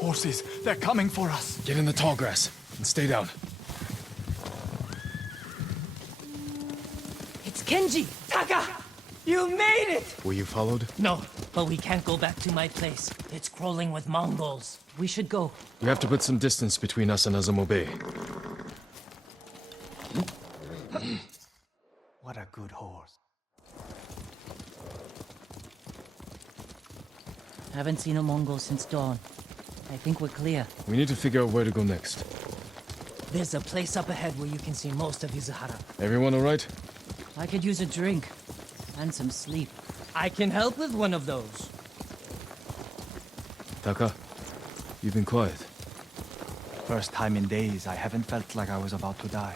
Horses, they're coming for us. Get in the tall grass and stay down. It's Kenji! Taka! You made it! Were you followed? No, but we can't go back to my place. It's crawling with Mongols. We should go. We have to put some distance between us and Azamo Bay. What a good horse. Haven't seen a Mongol since dawn. I think we're clear. We need to figure out where to go next. There's a place up ahead where you can see most of Izuhara. Everyone all right? I could use a drink. And some sleep. I can help with one of those. Taka, you've been quiet. First time in days I haven't felt like I was about to die.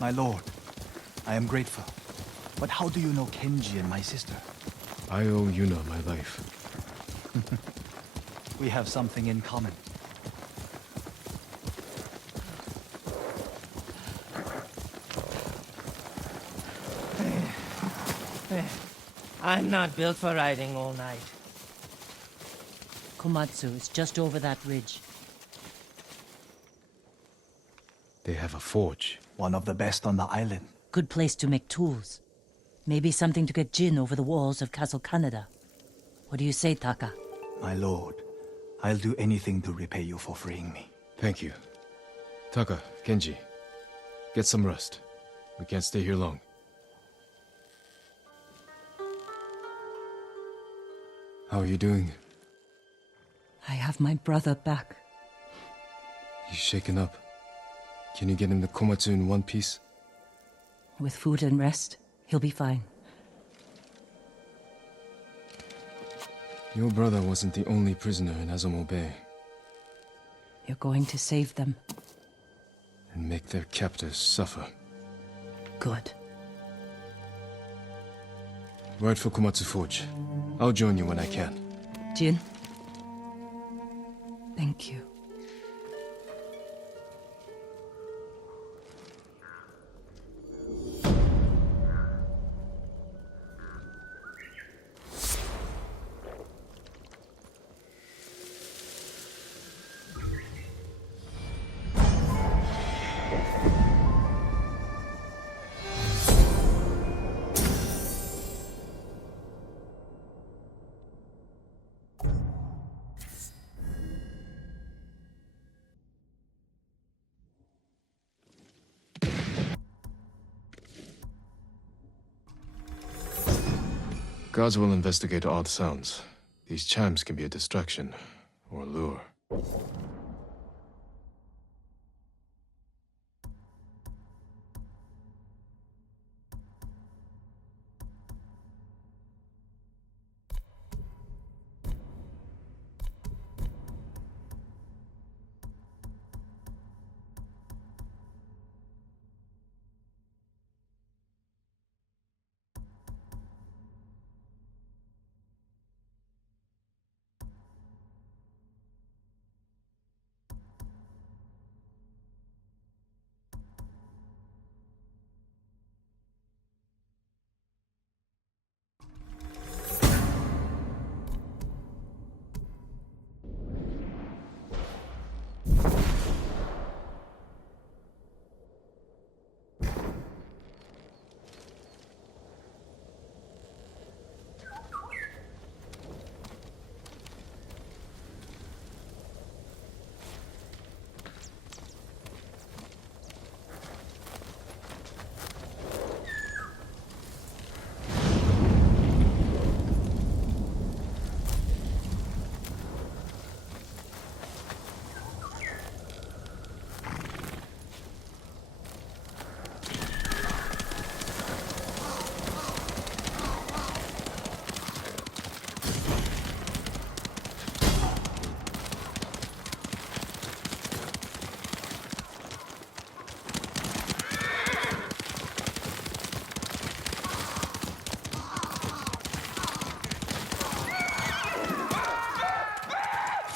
My lord, I am grateful. But how do you know Kenji and my sister? I owe Yuna my life. We have something in common. I'm not built for riding all night. Komatsu is just over that ridge. They have a forge. One of the best on the island. Good place to make tools. Maybe something to get Jin over the walls of Castle Canada. What do you say, Taka? My lord, I'll do anything to repay you for freeing me. Thank you. Taka, Kenji, get some rest. We can't stay here long. How are you doing? I have my brother back. He's shaken up. Can you get him to Komatsu in one piece? With food and rest, he'll be fine. Your brother wasn't the only prisoner in Azamo Bay. You're going to save them. And make their captors suffer. Good. Ride for Komatsu Forge. I'll join you when I can. Jin? Thank you. Guards will investigate odd sounds. These chimes can be a distraction, or a lure.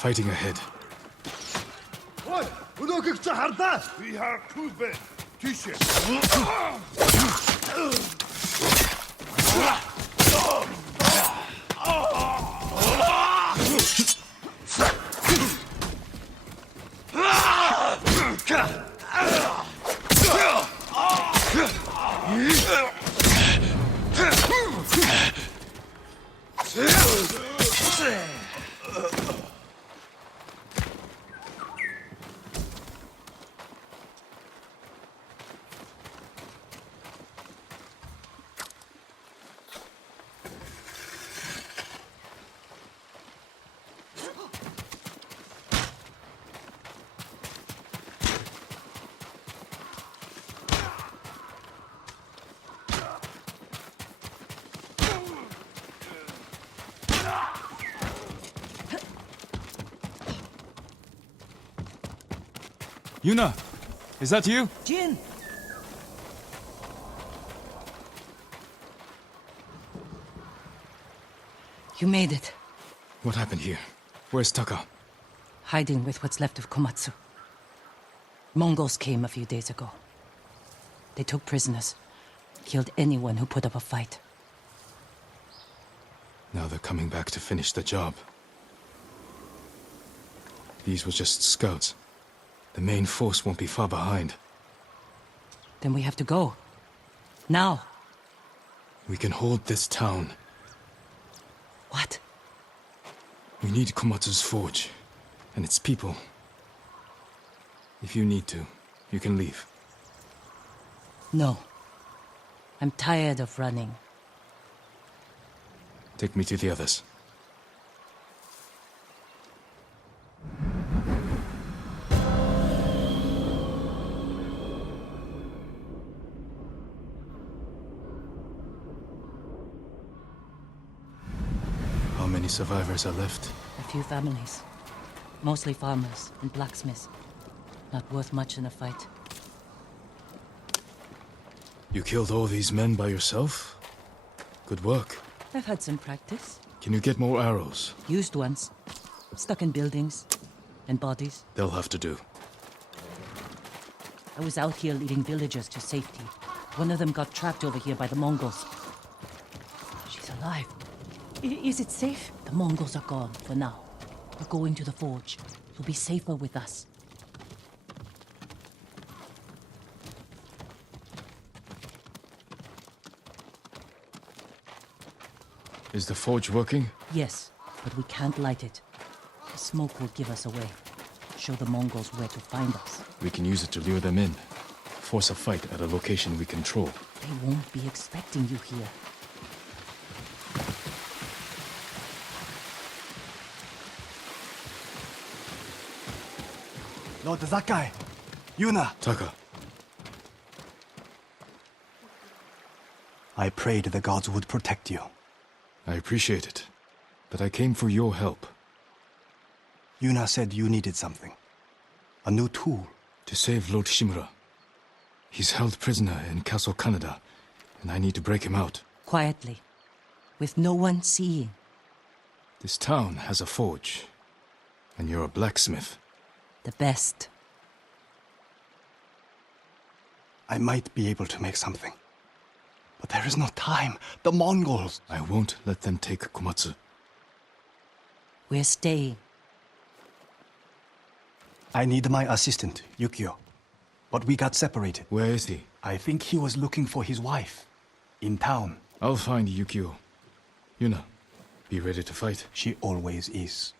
Fighting ahead. We have two men. Tisha. Yuna, is that you? Jin! You made it. What happened here? Where's Taka? Hiding with what's left of Komatsu. Mongols came a few days ago. They took prisoners, killed anyone who put up a fight. Now they're coming back to finish the job. These were just scouts. The main force won't be far behind. Then we have to go. Now. We can hold this town. What? We need Komatsu's forge, and its people. If you need to, you can leave. No. I'm tired of running. Take me to the others. How many survivors are left? A few families. Mostly farmers and blacksmiths. Not worth much in a fight. You killed all these men by yourself? Good work. I've had some practice. Can you get more arrows? Used ones. Stuck in buildings. And bodies. They'll have to do. I was out here leading villagers to safety. One of them got trapped over here by the Mongols. She's alive. Is it safe? The Mongols are gone for now. We're going to the forge. You'll be safer with us. Is the forge working? Yes, but we can't light it. The smoke will give us away. Show the Mongols where to find us. We can use it to lure them in. Force a fight at a location we control. They won't be expecting you here. Lord Zakai! Yuna! Taka. I prayed the gods would protect you. I appreciate it, but I came for your help. Yuna said you needed something. A new tool. To save Lord Shimura. He's held prisoner in Castle Kaneda, and I need to break him out. Quietly. With no one seeing. This town has a forge, and you're a blacksmith. The best. I might be able to make something. But there is no time. The Mongols! I won't let them take Komatsu. We're staying. I need my assistant, Yukio. But we got separated. Where is he? I think he was looking for his wife. In town. I'll find Yukio. Yuna, be ready to fight. She always is.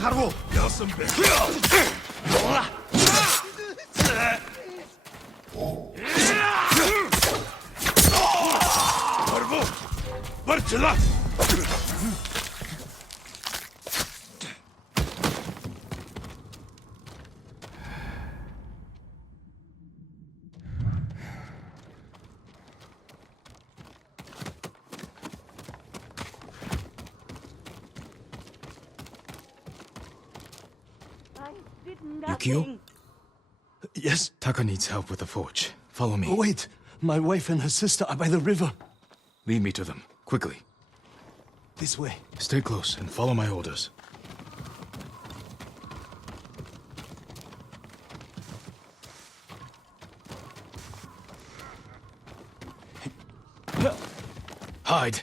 Haru! Yasunbe! Barbo! Bartila! Yukio? Yes? Taka needs help with the forge. Follow me. Wait! My wife and her sister are by the river. Lead me to them, quickly. This way. Stay close and follow my orders. Hide.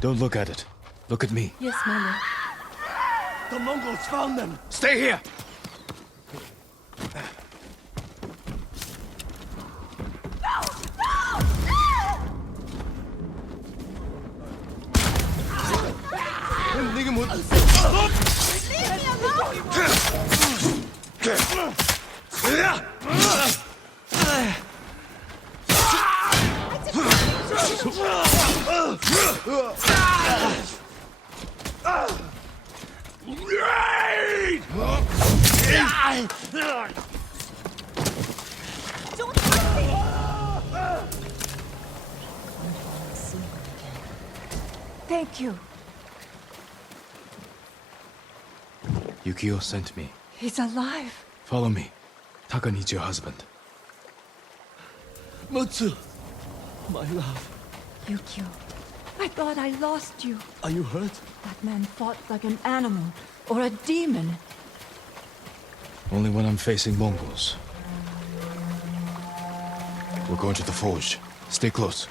Don't look at it. Look at me. Yes, my lord. The Mongols found them! Stay here! Thank you. Yukio sent me. He's alive. Follow me. Taka needs your husband. Mutsu! My love. Yukio, I thought I lost you. Are you hurt? That man fought like an animal or a demon. Only when I'm facing Mongols. We're going to the forge. Stay close.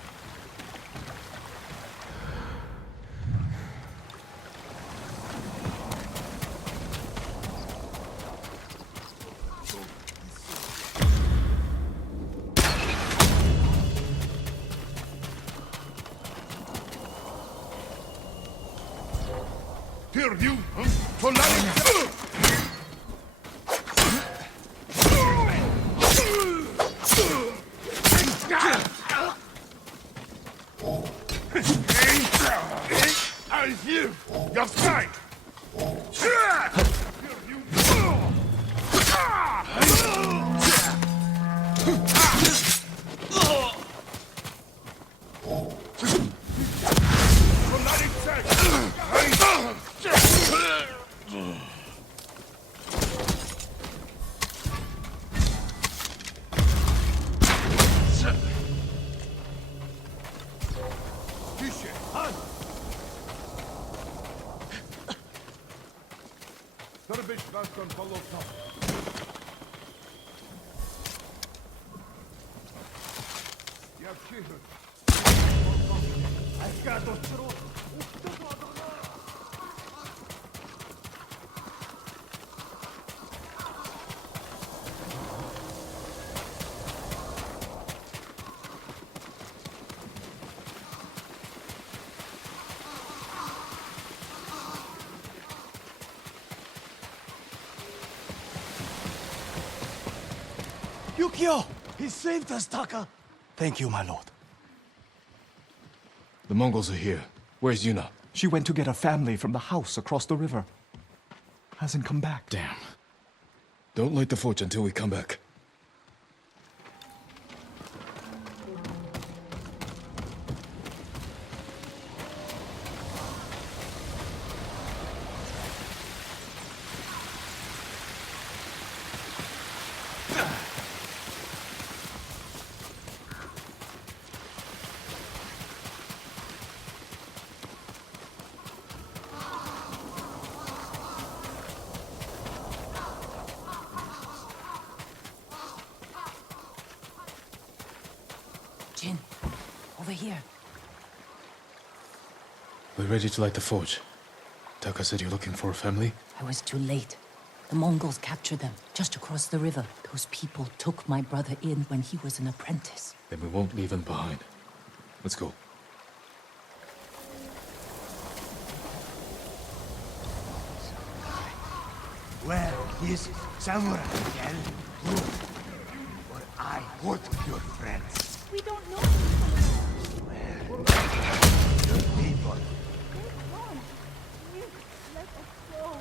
Hear you? Polari! I hear your strike! Yukio! He saved us, Taka! Thank you, my lord. The Mongols are here. Where's Yuna? She went to get her family from the house across the river. Hasn't come back. Damn. Don't light the forge until we come back. Jin, over here. We're ready to light the forge. Taka said you're looking for a family? I was too late. The Mongols captured them just across the river. Those people took my brother in when he was an apprentice. Then we won't leave him behind. Let's go. Where is Samurai, Kel? You or I hurt your friends. We don't know. Your people. Let us go.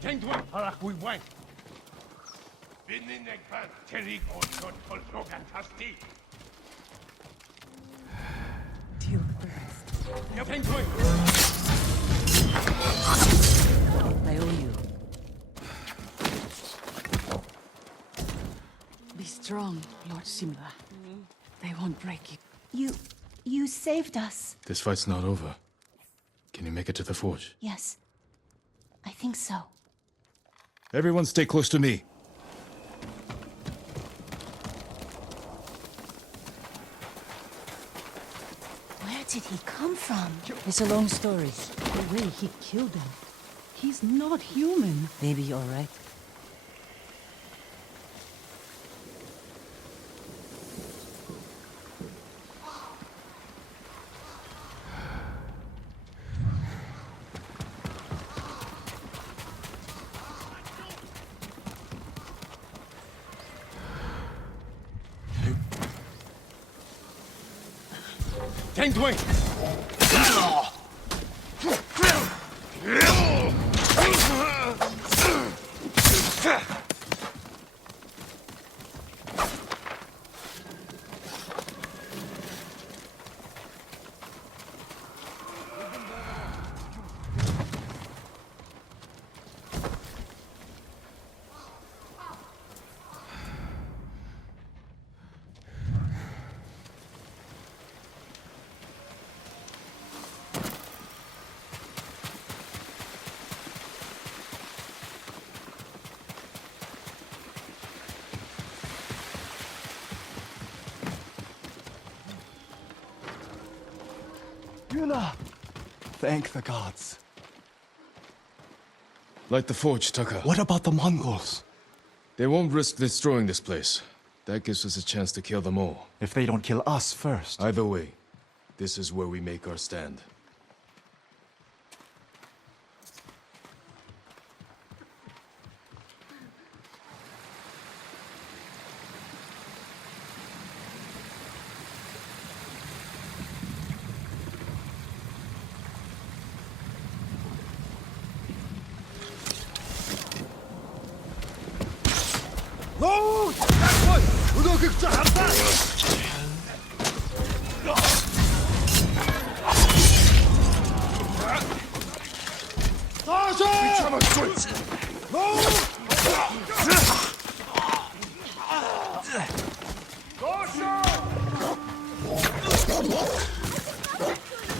Tengdwen harak we went. Binning pan terik on shot for Logan Tasti. Deal first. Tengdwen. I owe you. Be strong, Lord Simba. They won't break you. You saved us. This fight's not over. Can you make it to the forge? Yes. I think so. Everyone stay close to me. Where did he come from? It's a long story. The way he killed them. He's not human. Maybe you're right. Tengdwen. Yuna! Thank the gods. Light the forge, Taka. What about the Mongols? They won't risk destroying this place. That gives us a chance to kill them all. If they don't kill us first. Either way, this is where we make our stand. Load! That one! 우도극자 한다! 다시! 비참한 소리!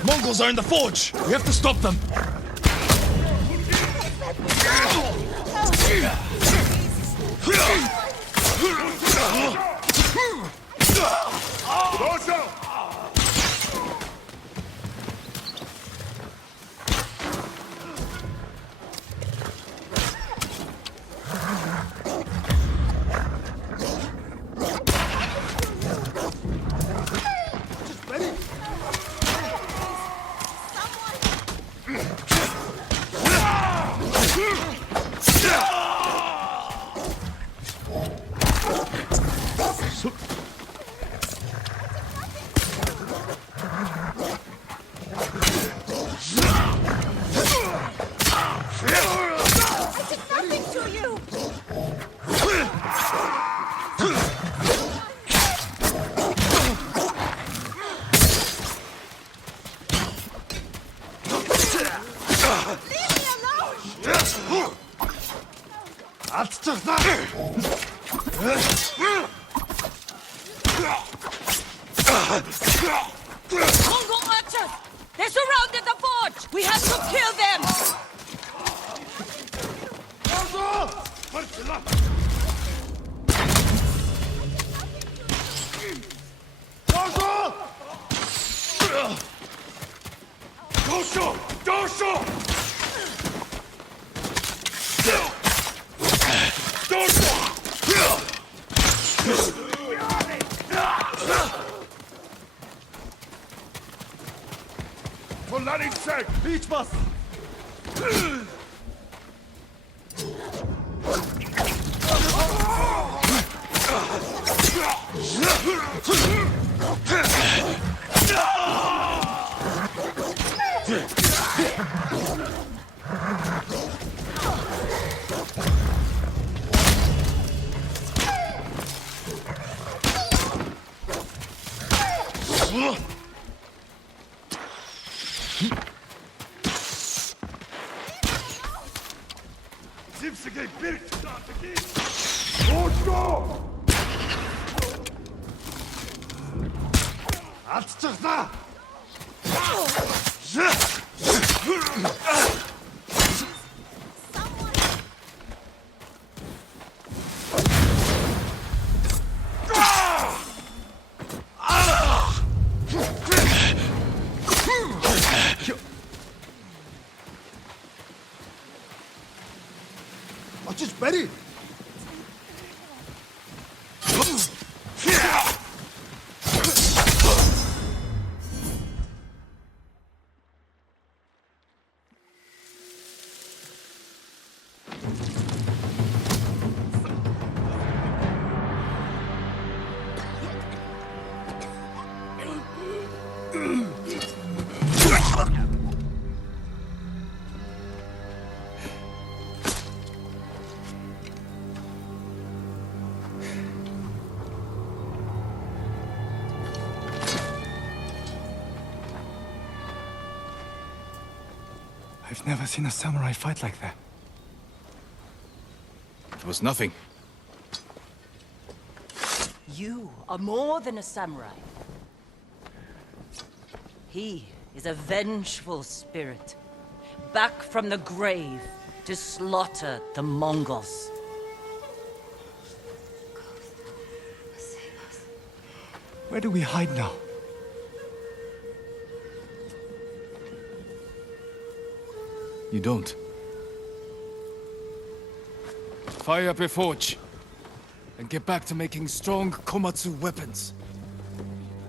Mongols are in the forge! We have to stop them! Mongol archers! They surrounded the forge! We have to kill them! For Lanin's sake! Beach bus! Zipsige Birkstadtegi! Ocho! Atstachta! Just ready! I've never seen a samurai fight like that. It was nothing. You are more than a samurai. He is a vengeful spirit, back from the grave to slaughter the Mongols. Where do we hide now? You don't. Fire up your forge. And get back to making strong Komatsu weapons.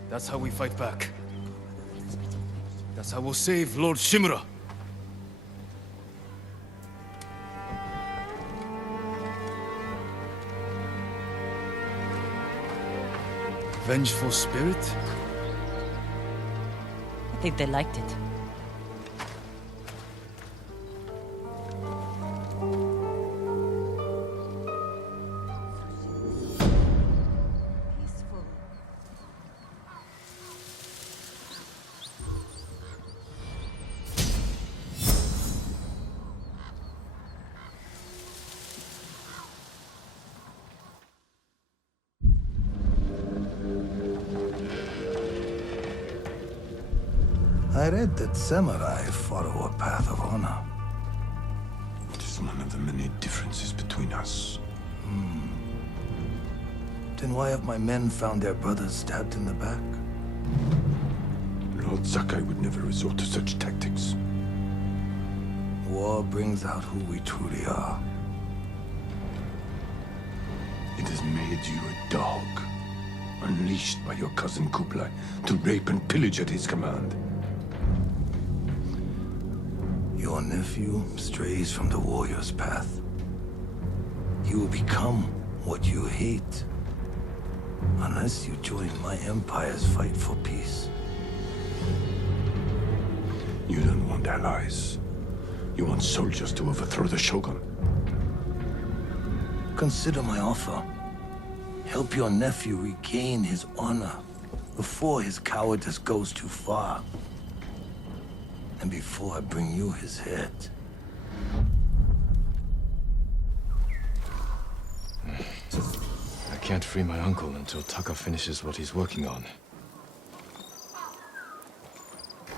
That's how we fight back. That's how we'll save Lord Shimura. Vengeful spirit? I think they liked it. I read that samurai follow a path of honor. It is one of the many differences between us. Then why have my men found their brothers stabbed in the back? Lord Sakai would never resort to such tactics. War brings out who we truly are. It has made you a dog, unleashed by your cousin Kublai to rape and pillage at his command. Your nephew strays from the warrior's path. You will become what you hate, unless you join my empire's fight for peace. You don't want allies. You want soldiers to overthrow the Shogun. Consider my offer. Help your nephew regain his honor before his cowardice goes too far. And before I bring you his head. I can't free my uncle until Taka finishes what he's working on.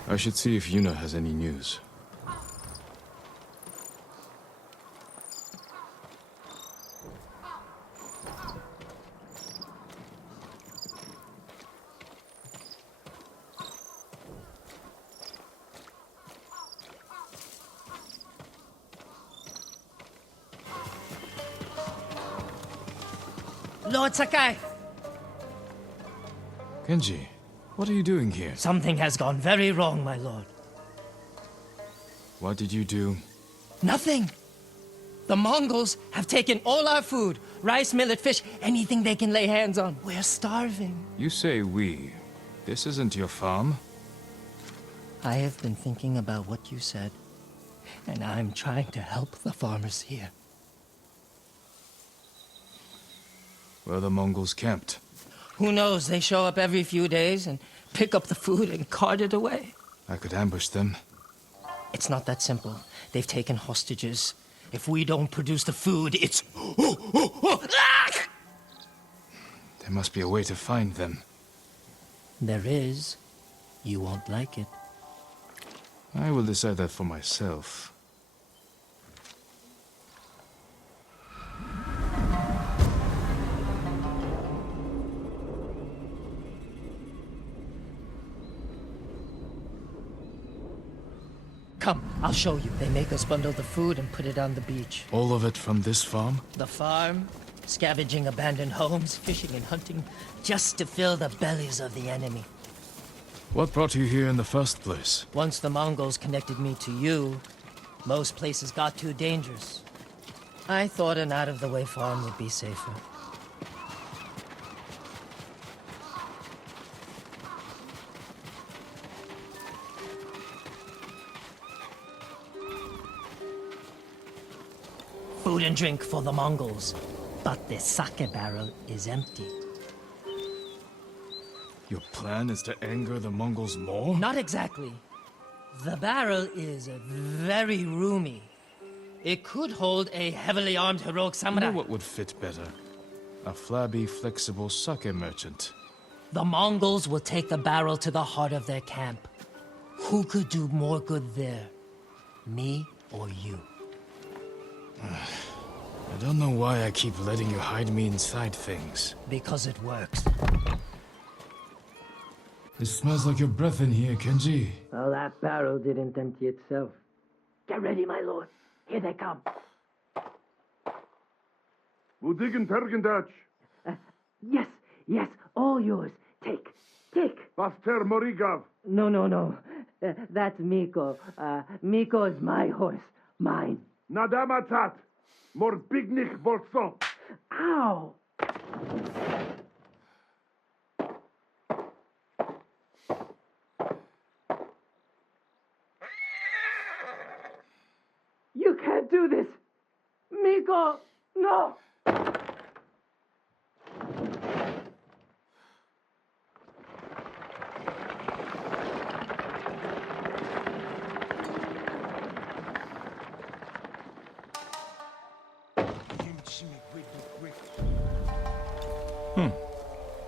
I should see if Yuna has any news. Lord Sakai! Kenji, what are you doing here? Something has gone very wrong, my lord. What did you do? Nothing. The Mongols have taken all our food. Rice, millet, fish, anything they can lay hands on. We're starving. You say we. This isn't your farm. I have been thinking about what you said, and I'm trying to help the farmers here. Where the Mongols camped? Who knows? They show up every few days and pick up the food and cart it away. I could ambush them. It's not that simple. They've taken hostages. If we don't produce the food, it's... There must be a way to find them. There is. You won't like it. I will decide that for myself. Come, I'll show you. They make us bundle the food and put it on the beach. All of it from this farm? The farm, scavenging abandoned homes, fishing and hunting, just to fill the bellies of the enemy. What brought you here in the first place? Once the Mongols connected me to you, most places got too dangerous. I thought an out-of-the-way farm would be safer. Food and drink for the Mongols, but the sake barrel is empty. Your plan is to anger the Mongols more? Not exactly. The barrel is very roomy. It could hold a heavily armed heroic samurai. You know what would fit better? A flabby, flexible sake merchant. The Mongols will take the barrel to the heart of their camp. Who could do more good there? Me or you? I don't know why I keep letting you hide me inside things. Because it works. It smells like your breath in here, Kenji. Well, that barrel didn't empty itself. Get ready, my lord. Here they come. Wo diggen Tergendach? Yes, all yours. Take. Was ter Morigav? No. That's Miko. Miko is my horse. Mine. Nadamatat. Mor bignich volso. Ow! You can't do this! Miko! No!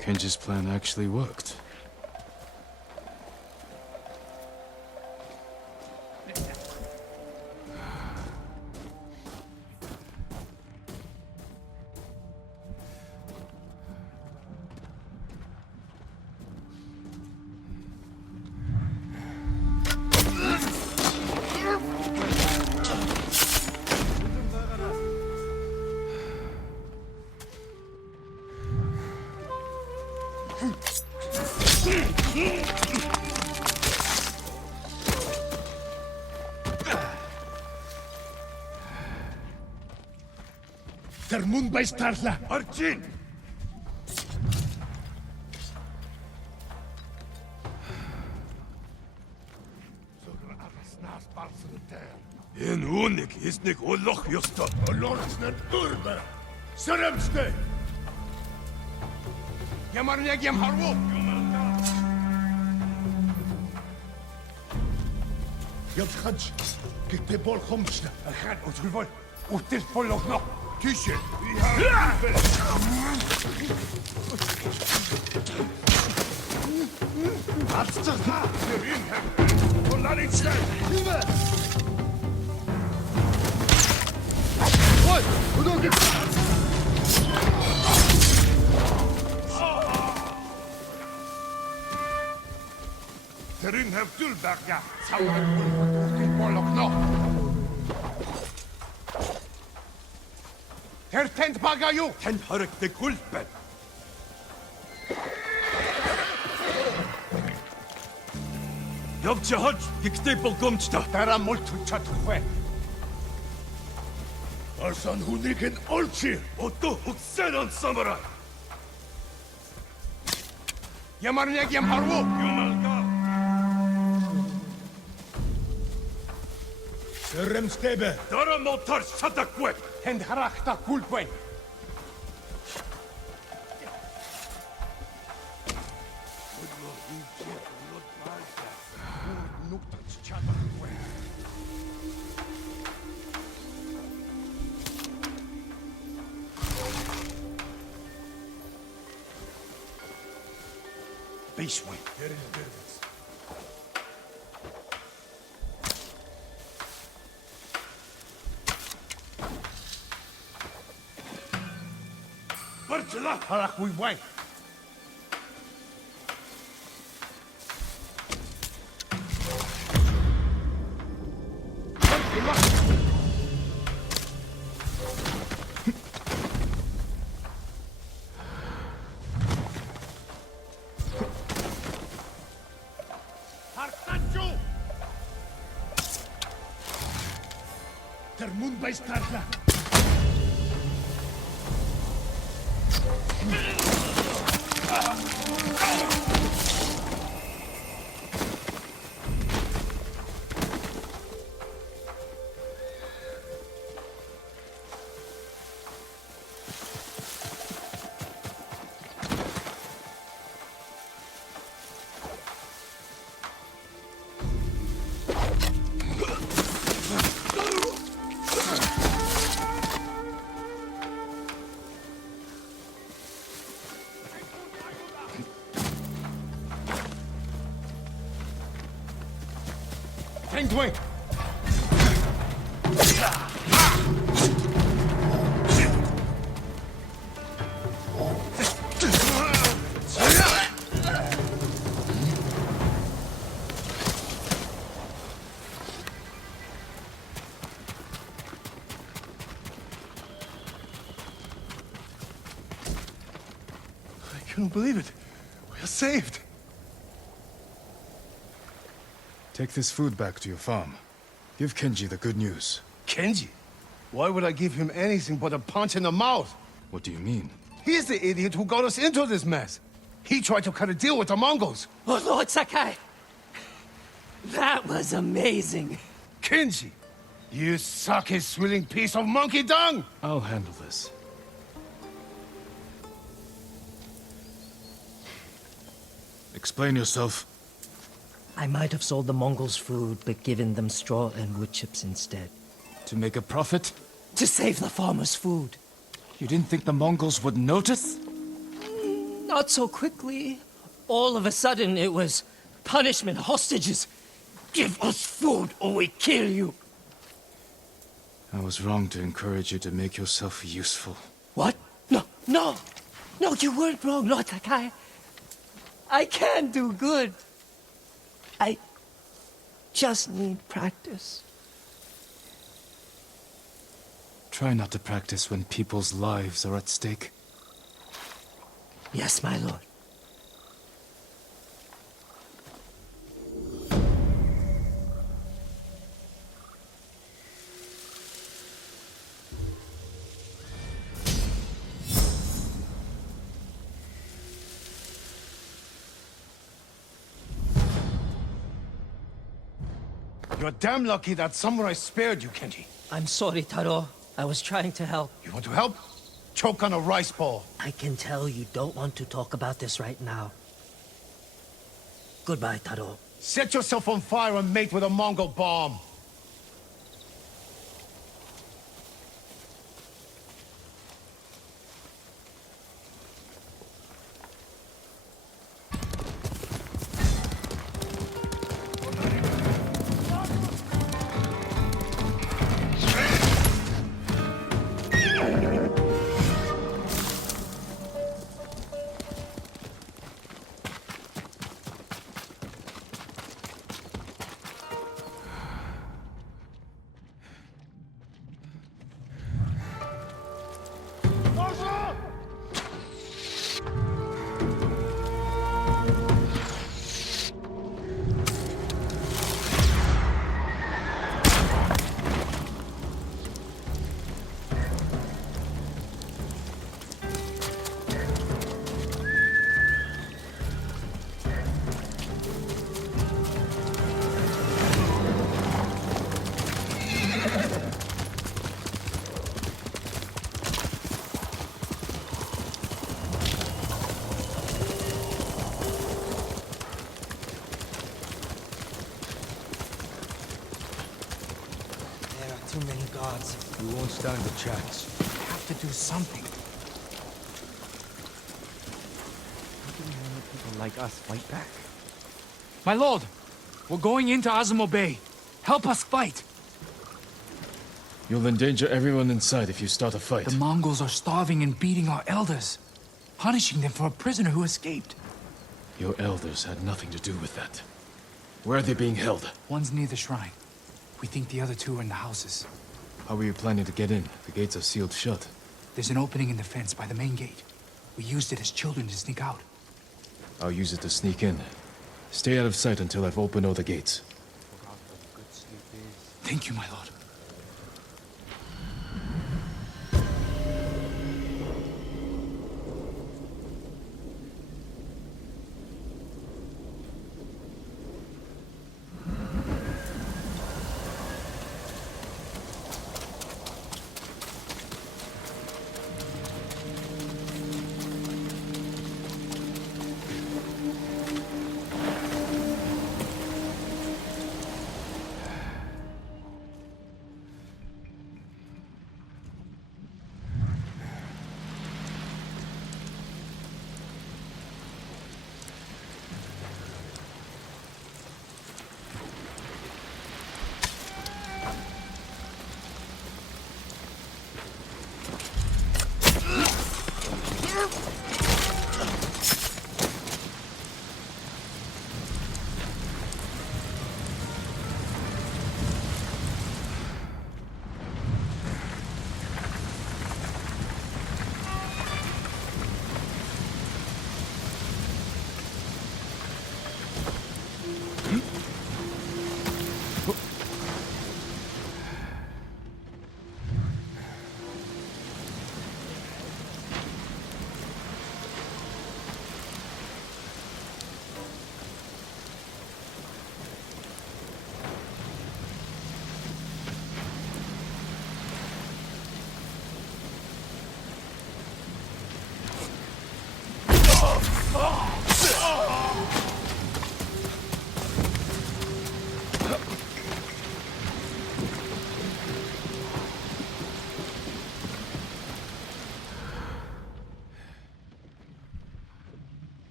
Kenji's plan actually worked. Der Mund bei Starla. Archin! En unik isnik oloch justa. Olortsner urbe. Söremste! Yamarnek yam harwo. Jels khadj. Kikte bol khomshna. Khan utgulvol. Util polok no. Küche. Atstırha. Onlar içler. Yürü. Koy. Bunu git. Terin hevdülberga. Sallan util polok no. Tent bagayu. Tent harık de kulpen. Dobjahaj, Yikstable Gumsta, Tara Multuchat Hue. Arsan Hunikin Olchi! Otto Huksenan Samurai. Yamarniak Yamharwo, Yumalga. Remstebe! Dara Motar Satakwe, and Harakta Kulkwe. Beachway. Here is business. Bartala Harak we wang. Termun Starla. Hengway! I can't believe it. We are saved. Take this food back to your farm. Give Kenji the good news. Kenji? Why would I give him anything but a punch in the mouth? What do you mean? He's the idiot who got us into this mess. He tried to cut a deal with the Mongols. Oh, Lord Sakai! That was amazing. Kenji, you sake-swilling piece of monkey dung! I'll handle this. Explain yourself. I might have sold the Mongols food, but given them straw and wood chips instead. To make a profit? To save the farmers' food. You didn't think the Mongols would notice? Not so quickly. All of a sudden, it was punishment, hostages. Give us food or we kill you. I was wrong to encourage you to make yourself useful. What? No, no! No, you weren't wrong, Lord Sakai. I can do good. I just need practice. Try not to practice when people's lives are at stake. Yes, my lord. You're damn lucky that samurai spared you, Kenji. I'm sorry, Taro. I was trying to help. You want to help? Choke on a rice ball. I can tell you don't want to talk about this right now. Goodbye, Taro. Set yourself on fire and mate with a Mongol bomb. gods. You won't stand a chance. We have to do something. How can normal people like us fight back? My lord, we're going into Azamo Bay. Help us fight. You'll endanger everyone inside if you start a fight. The Mongols are starving and beating our elders, punishing them for a prisoner who escaped. Your elders had nothing to do with that. Where are they being held? One's near the shrine. We think the other two are in the houses. How are you planning to get in? The gates are sealed shut. There's an opening in the fence by the main gate. We used it as children to sneak out. I'll use it to sneak in. Stay out of sight until I've opened all the gates. Thank you, my lord.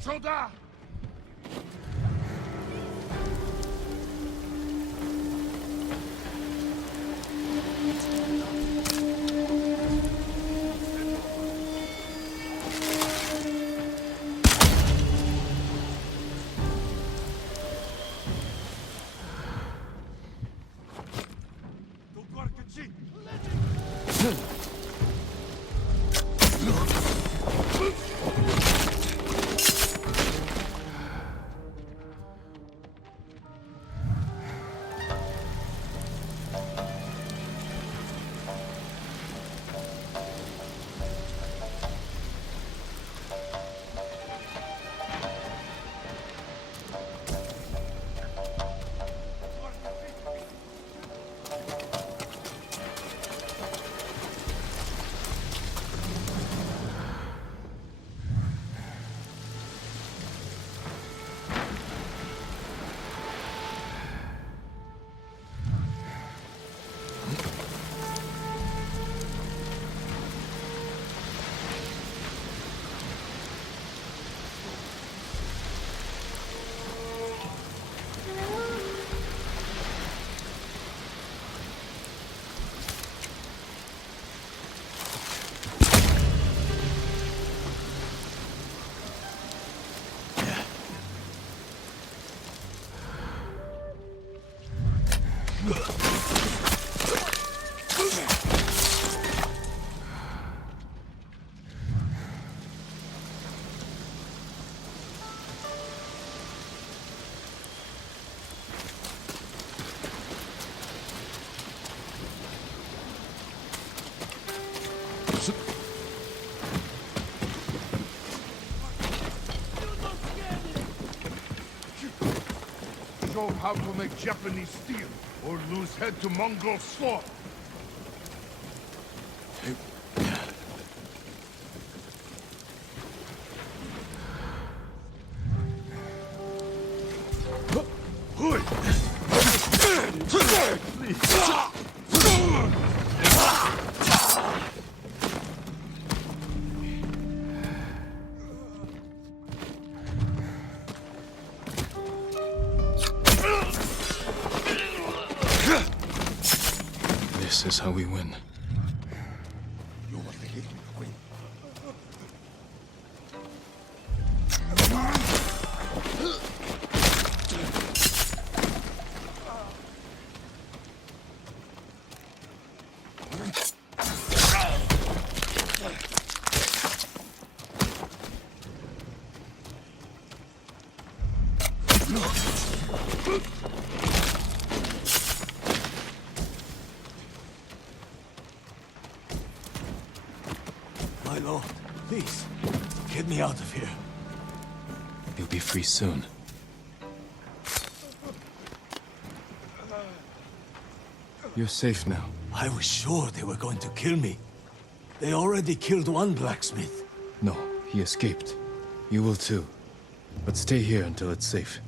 Soda! Show how to make Japanese steel, or lose head to Mongol sword. This is how we win. My lord, please, get me out of here. You'll be free soon. You're safe now. I was sure they were going to kill me. They already killed one blacksmith. No, he escaped. You will too. But stay here until it's safe.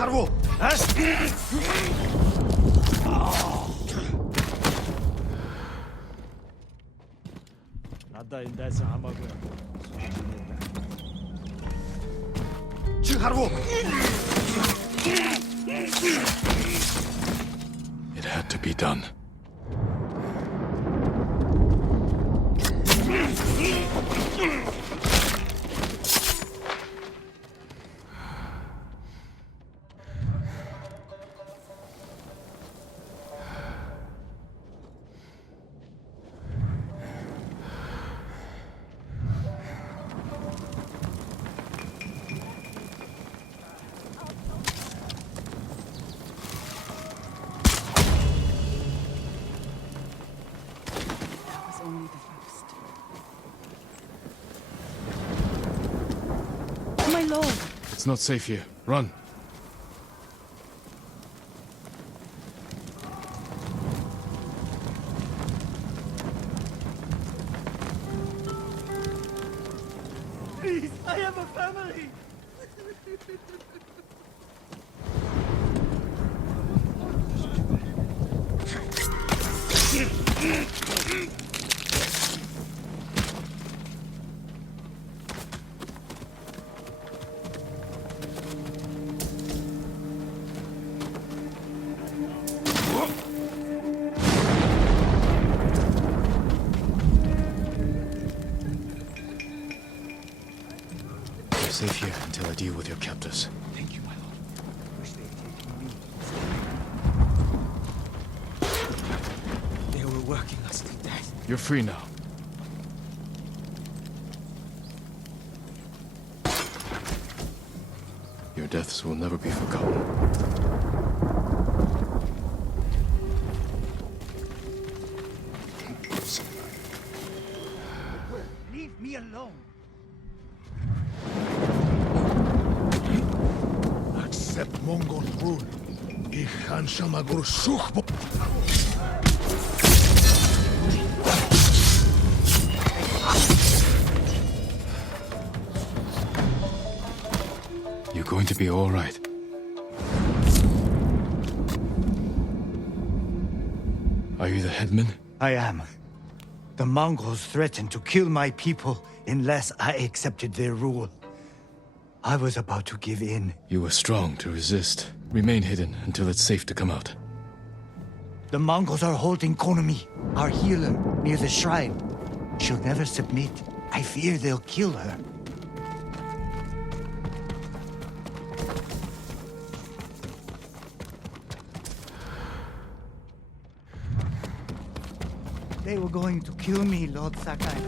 가라고! 나다 인다서 하마고야. 가라고! It had to be done. Only the first. My lord! It's not safe here. Run. Please, I have a family. You're safe here until I deal with your captors. Thank you, my lord. Wish they had taken me. They were working us to death. You're free now. Your deaths will never be forgotten. Leave me alone. Accept Mongol rule. Ich han shamagur shukhbo. going to be all right. Are you the headman? I am. The Mongols threatened to kill my people unless I accepted their rule. I was about to give in. You were strong to resist. Remain hidden until it's safe to come out. The Mongols are holding Konomi, our healer, near the shrine. She'll never submit. I fear they'll kill her. They were going to kill me, Lord Sakai.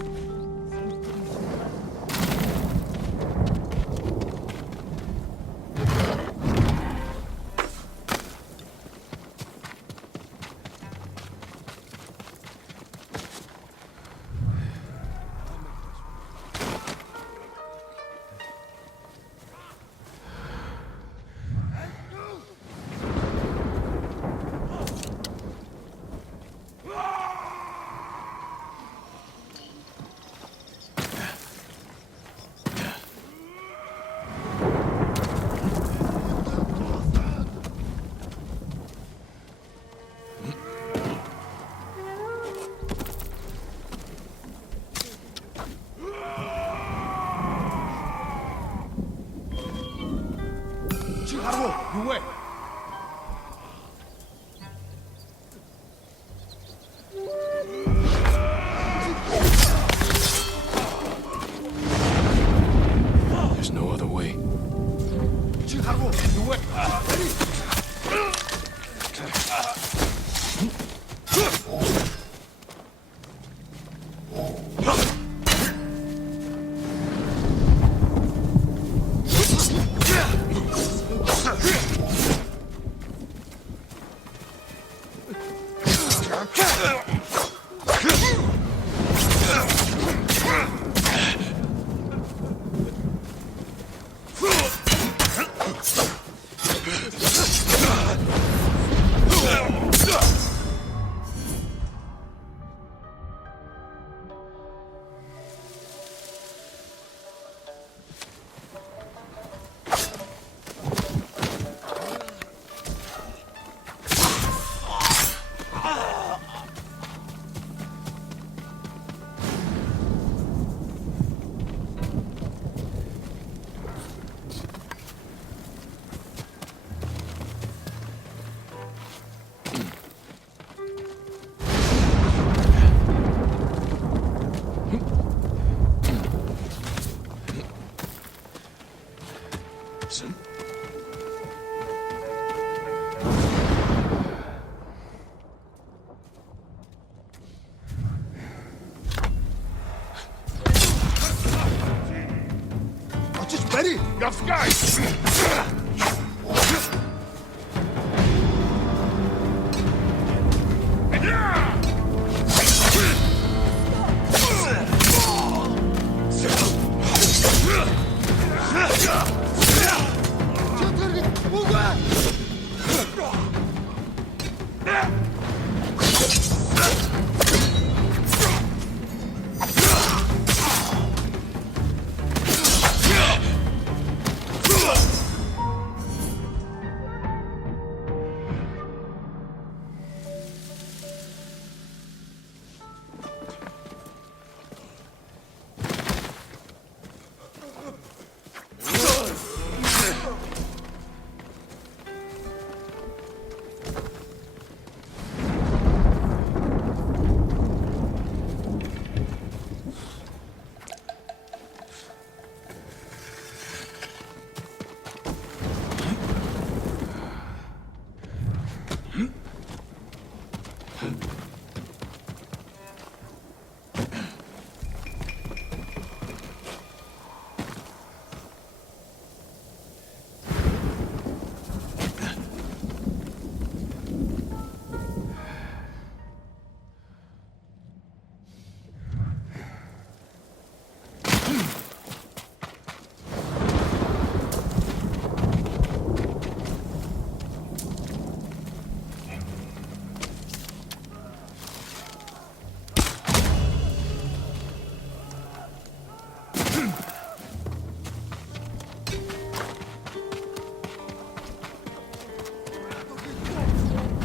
You wait. There's no other way. You wait. Ready? Your sky!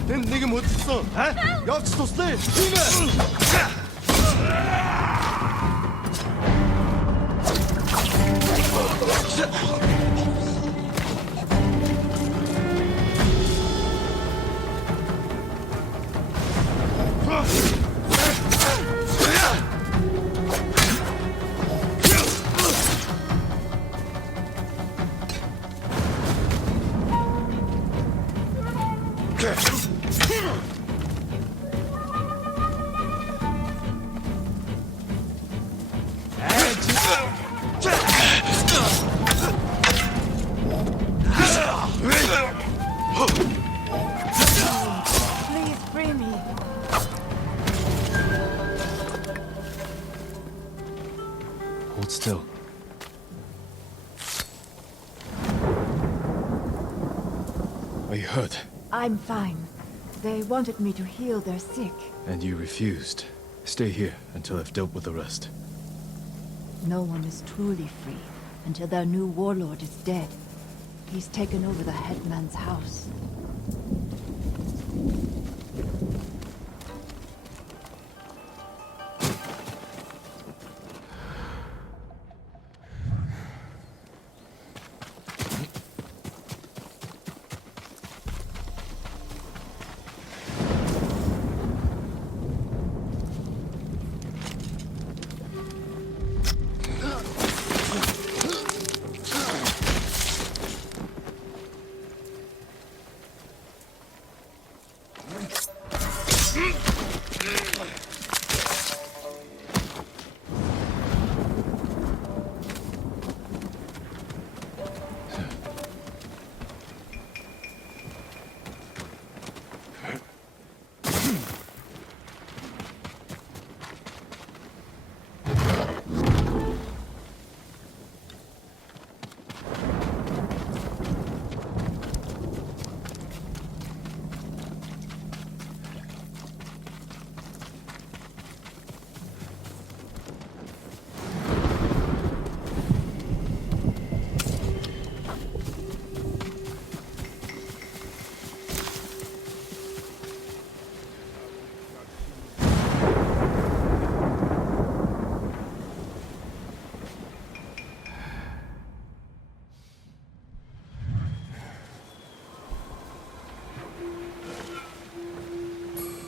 내게 못 있어. 역시 도스네. 힘을. Please free me. Hold still. Are you hurt? I'm fine. They wanted me to heal their sick. And you refused. Stay here until I've dealt with the rest. No one is truly free until their new warlord is dead. He's taken over the headman's house.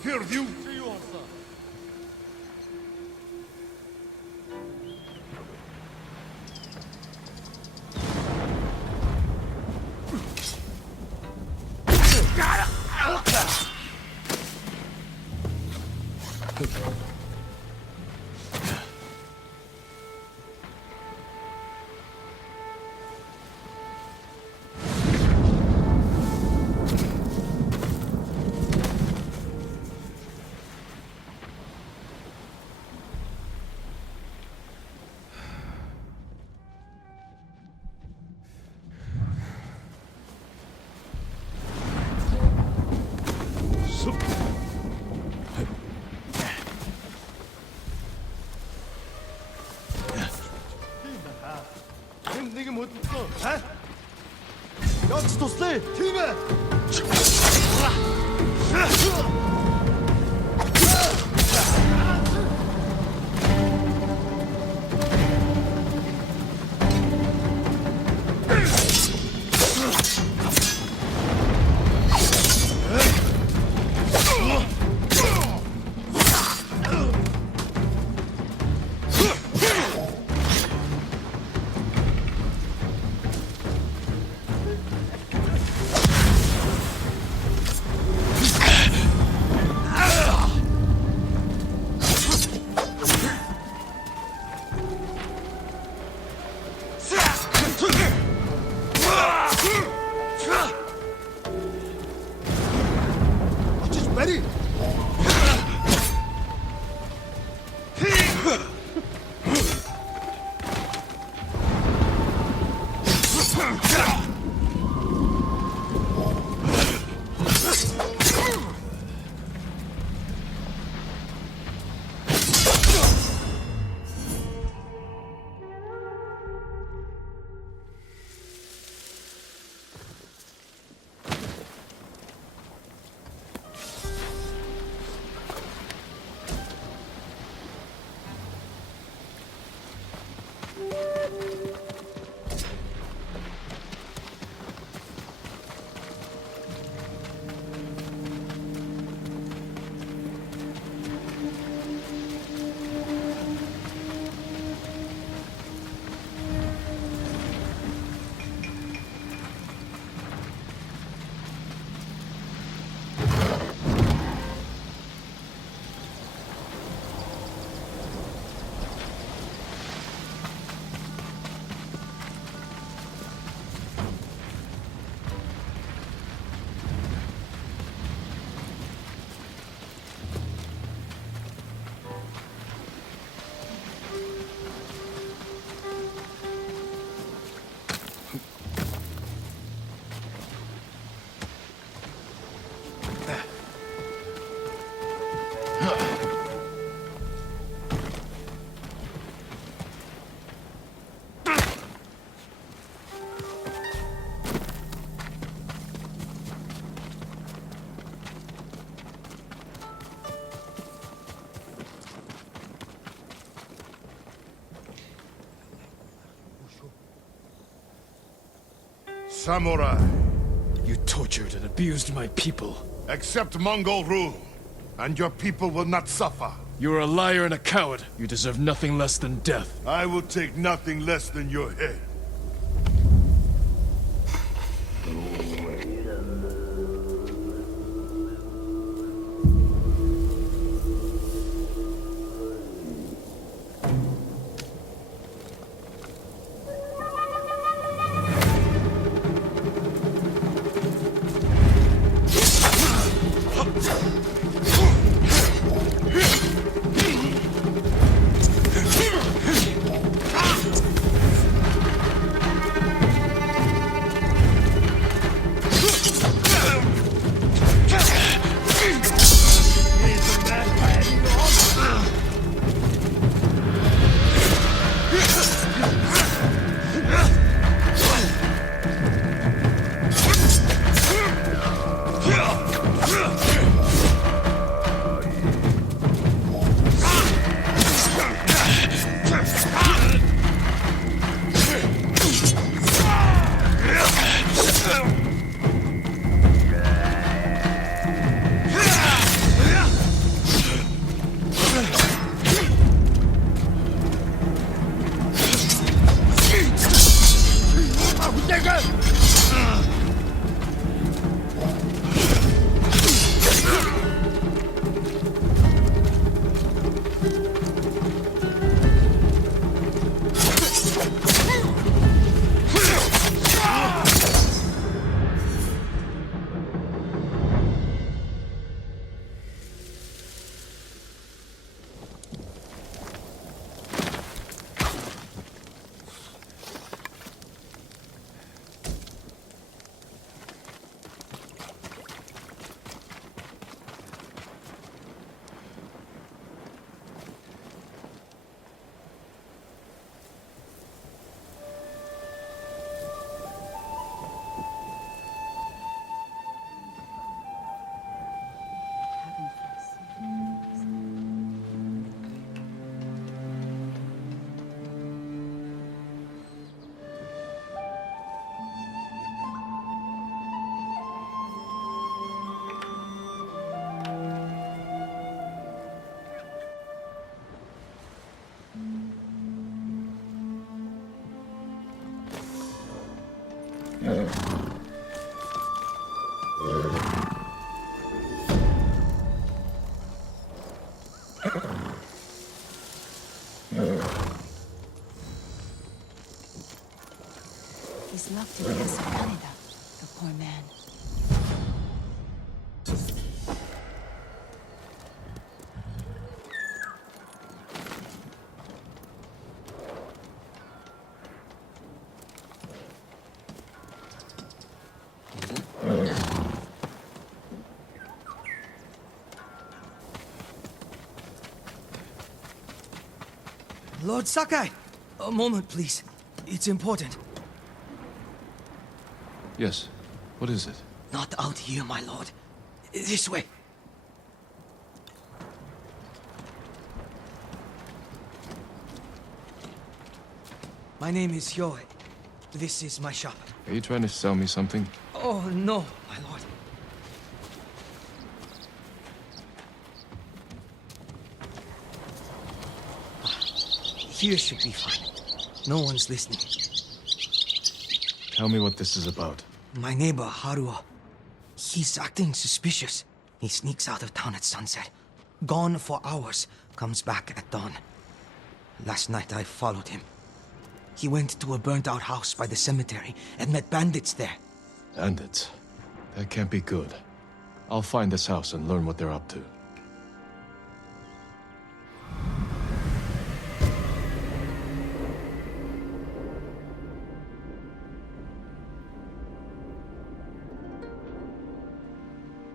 Perdu! 내게 못 있어. 역시 도스네. 힘을. Ready? samurai. You tortured and abused my people. Accept Mongol rule, and your people will not suffer. You're a liar and a coward. You deserve nothing less than death. I will take nothing less than your head. He's locked in Casa Canada, the poor man. Lord Sakai! A moment, please. It's important. Yes. What is it? Not out here, my lord. This way. My name is Hyoe. This is my shop. Are you trying to sell me something? Oh, no, my lord. Here should be fine. No one's listening. Tell me what this is about. My neighbor, Haruo. He's acting suspicious. He sneaks out of town at sunset. Gone for hours. Comes back at dawn. Last night I followed him. He went to a burnt-out house by the cemetery and met bandits there. Bandits? That can't be good. I'll find this house and learn what they're up to.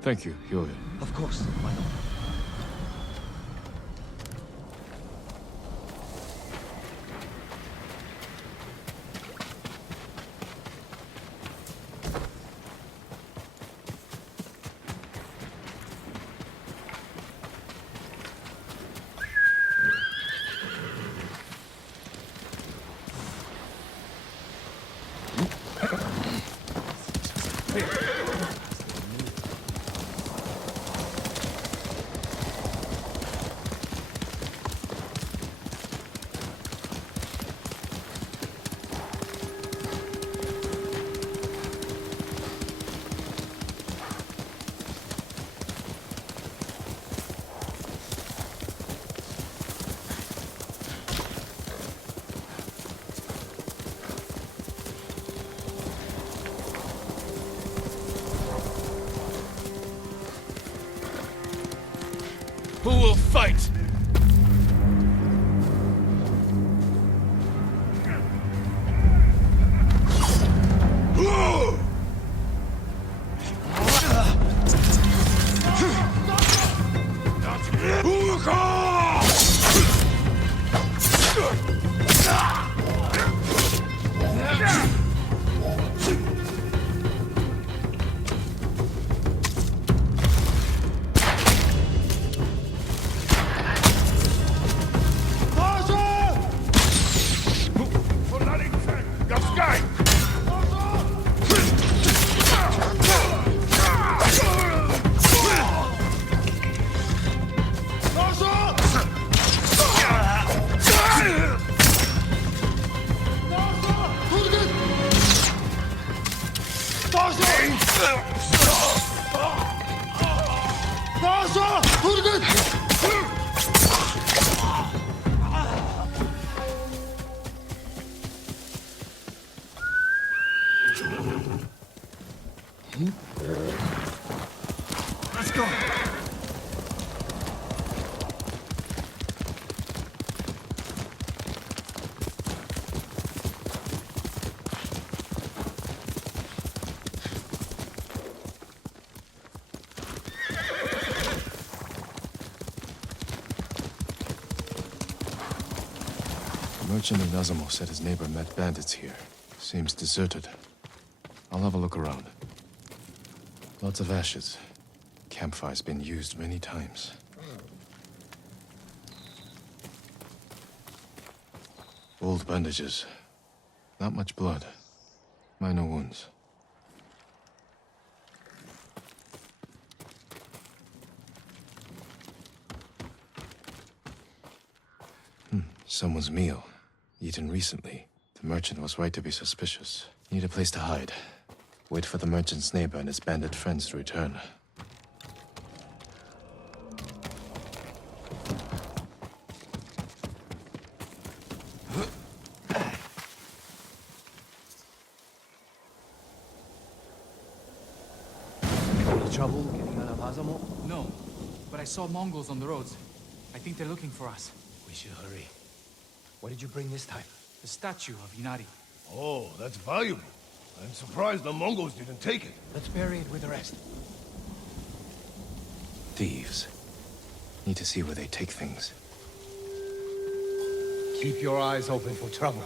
Thank you, Hyoe. Of course, my lord. Who will fight? Let's go. The merchant in Azamo said his neighbor met bandits here. Seems deserted. I'll have a look around. Lots of ashes. Campfire's been used many times. Old bandages. Not much blood. Minor wounds. Someone's meal. Eaten recently. The merchant was right to be suspicious. Need a place to hide. Wait for the merchant's neighbor and his bandit friends to return. Any trouble getting out of Azamo? No, but I saw Mongols on the roads. I think they're looking for us. We should hurry. What did you bring this time? The statue of Inari. Oh, that's valuable. I'm surprised the Mongols didn't take it. Let's bury it with the rest. Thieves. Need to see where they take things. Keep your eyes open for trouble.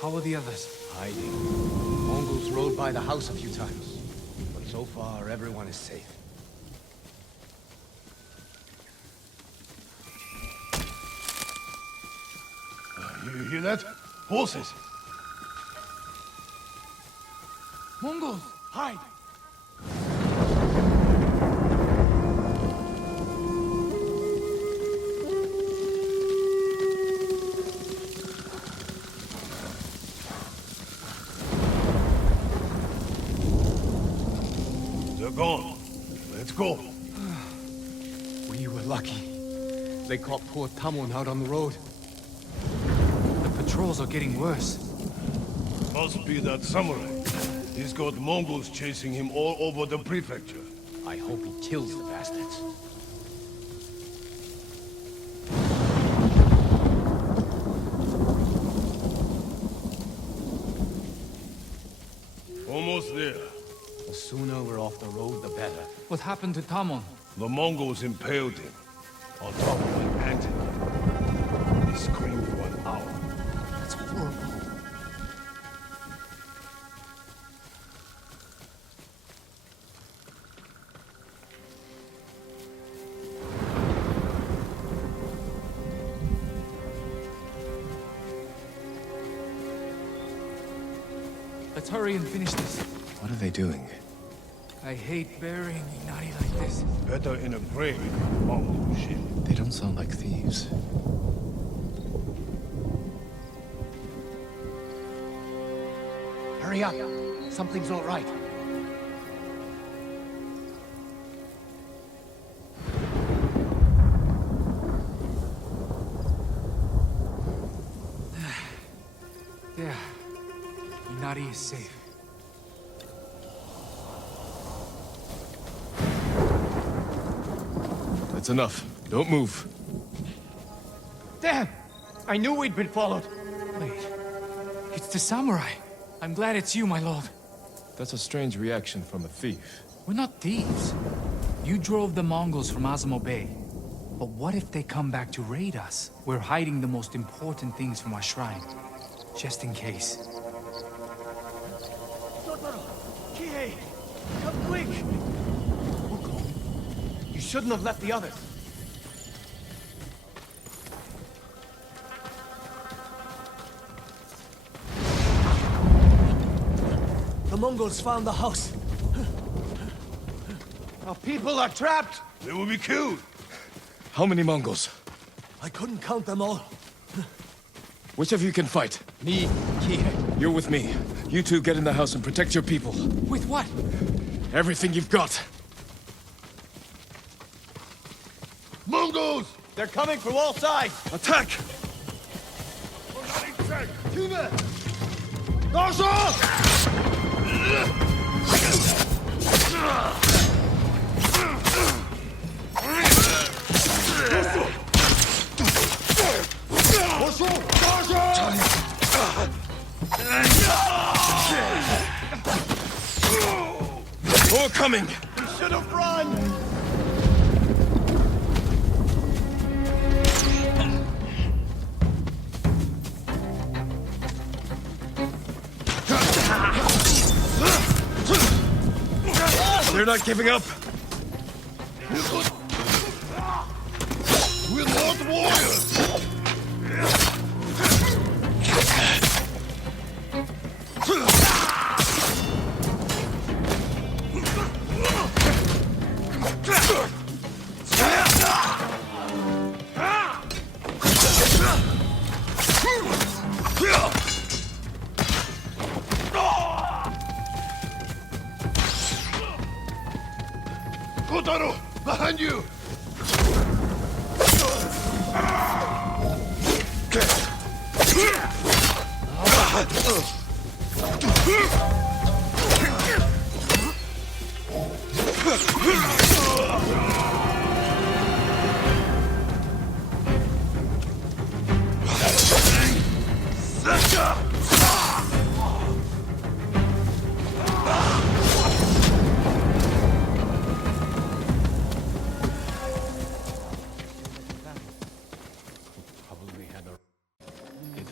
How are the others? Hiding. Mongols rode by the house a few times. But so far, everyone is safe. You hear that? Horses! Mongols! Hide! They're gone. Let's go. We were lucky. They caught poor Tamon out on the road. The patrols are getting worse. Must be that samurai. He's got Mongols chasing him all over the prefecture. I hope he kills the bastards. Almost there. The sooner we're off the road, the better. What happened to Tamon? The Mongols impaled him on top of an anthill. He screamed for an hour. That's horrible. Let's hurry and finish this. What are they doing? I hate burying Inari like this. Better in a grave, Mongol shit. They don't sound like thieves. Hurry up! Something's not right. There. Inari is safe. That's enough. Don't move. Damn! I knew we'd been followed. Wait. It's the samurai. I'm glad it's you, my lord. That's a strange reaction from a thief. We're not thieves. You drove the Mongols from Azamo Bay. But what if they come back to raid us? We're hiding the most important things from our shrine. Just in case. Totoro! Kihei! Come quick! You shouldn't have left the others. The Mongols found the house. Our people are trapped! They will be killed. How many Mongols? I couldn't count them all. Which of you can fight? Me, Kihei. You're with me. You two get in the house and protect your people. With what? Everything you've got. Mongols! They're coming from all sides! Attack! More coming! We should have run! They're not giving up! We're not warriors! Kotaro! Behind you!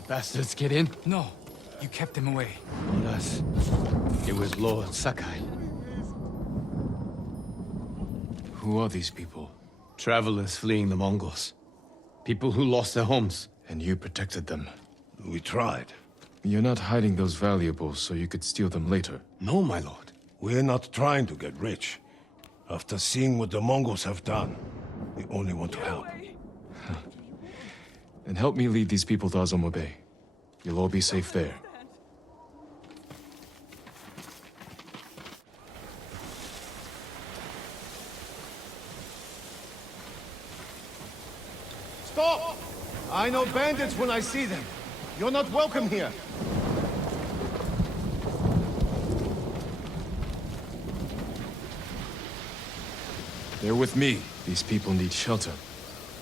Bastards get in? No. You kept them away. Not us. It was Lord Sakai. Who are these people? Travelers fleeing the Mongols. People who lost their homes. And you protected them. We tried. You're not hiding those valuables so you could steal them later. No, my lord. We're not trying to get rich. After seeing what the Mongols have done, we only want to help. And help me lead these people to Azamo Bay. You'll all be safe there. Stop! I know bandits when I see them. You're not welcome here. They're with me. These people need shelter.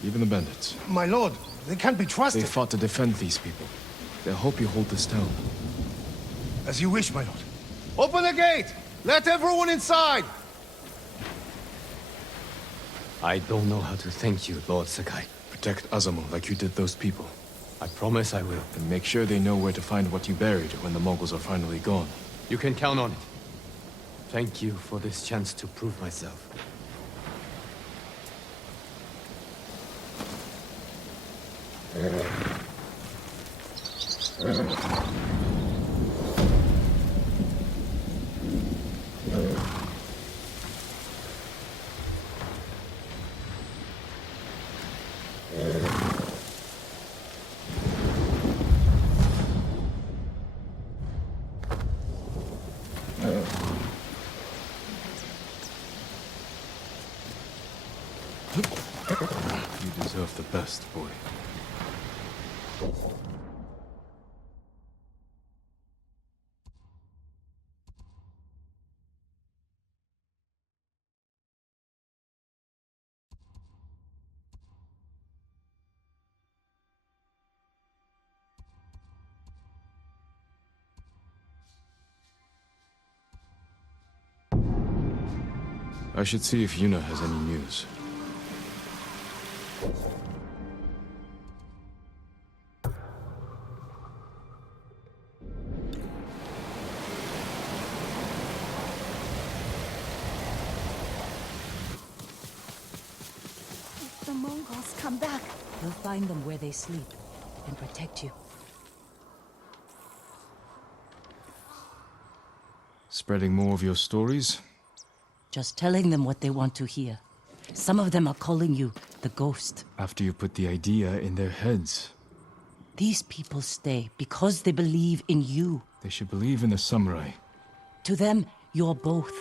Even the bandits. My lord, they can't be trusted. They fought to defend these people. They'll hope you hold this town. As you wish, my lord. Open the gate! Let everyone inside! I don't know how to thank you, Lord Sakai. Protect Azamo like you did those people. I promise I will. And make sure they know where to find what you buried when the Mongols are finally gone. You can count on it. Thank you for this chance to prove myself. best, boy. I should see if Yuna has any news. If the Mongols come back, We'll find them where they sleep and protect you. Spreading more of your stories? Just telling them what they want to hear. Some of them are calling you the ghost. After you put the idea in their heads. These people stay because they believe in you. They should believe in the samurai. To them, you're both.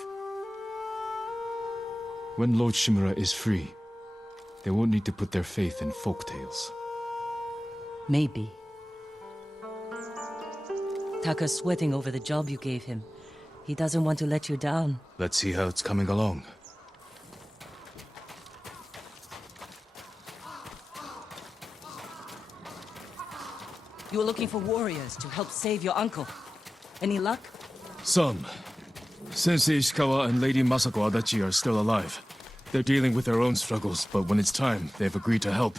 When Lord Shimura is free, they won't need to put their faith in folktales. Maybe. Taka's sweating over the job you gave him. He doesn't want to let you down. Let's see how it's coming along. You were looking for warriors to help save your uncle. Any luck? Some. Sensei Ishikawa and Lady Masako Adachi are still alive. They're dealing with their own struggles, but when it's time, they've agreed to help.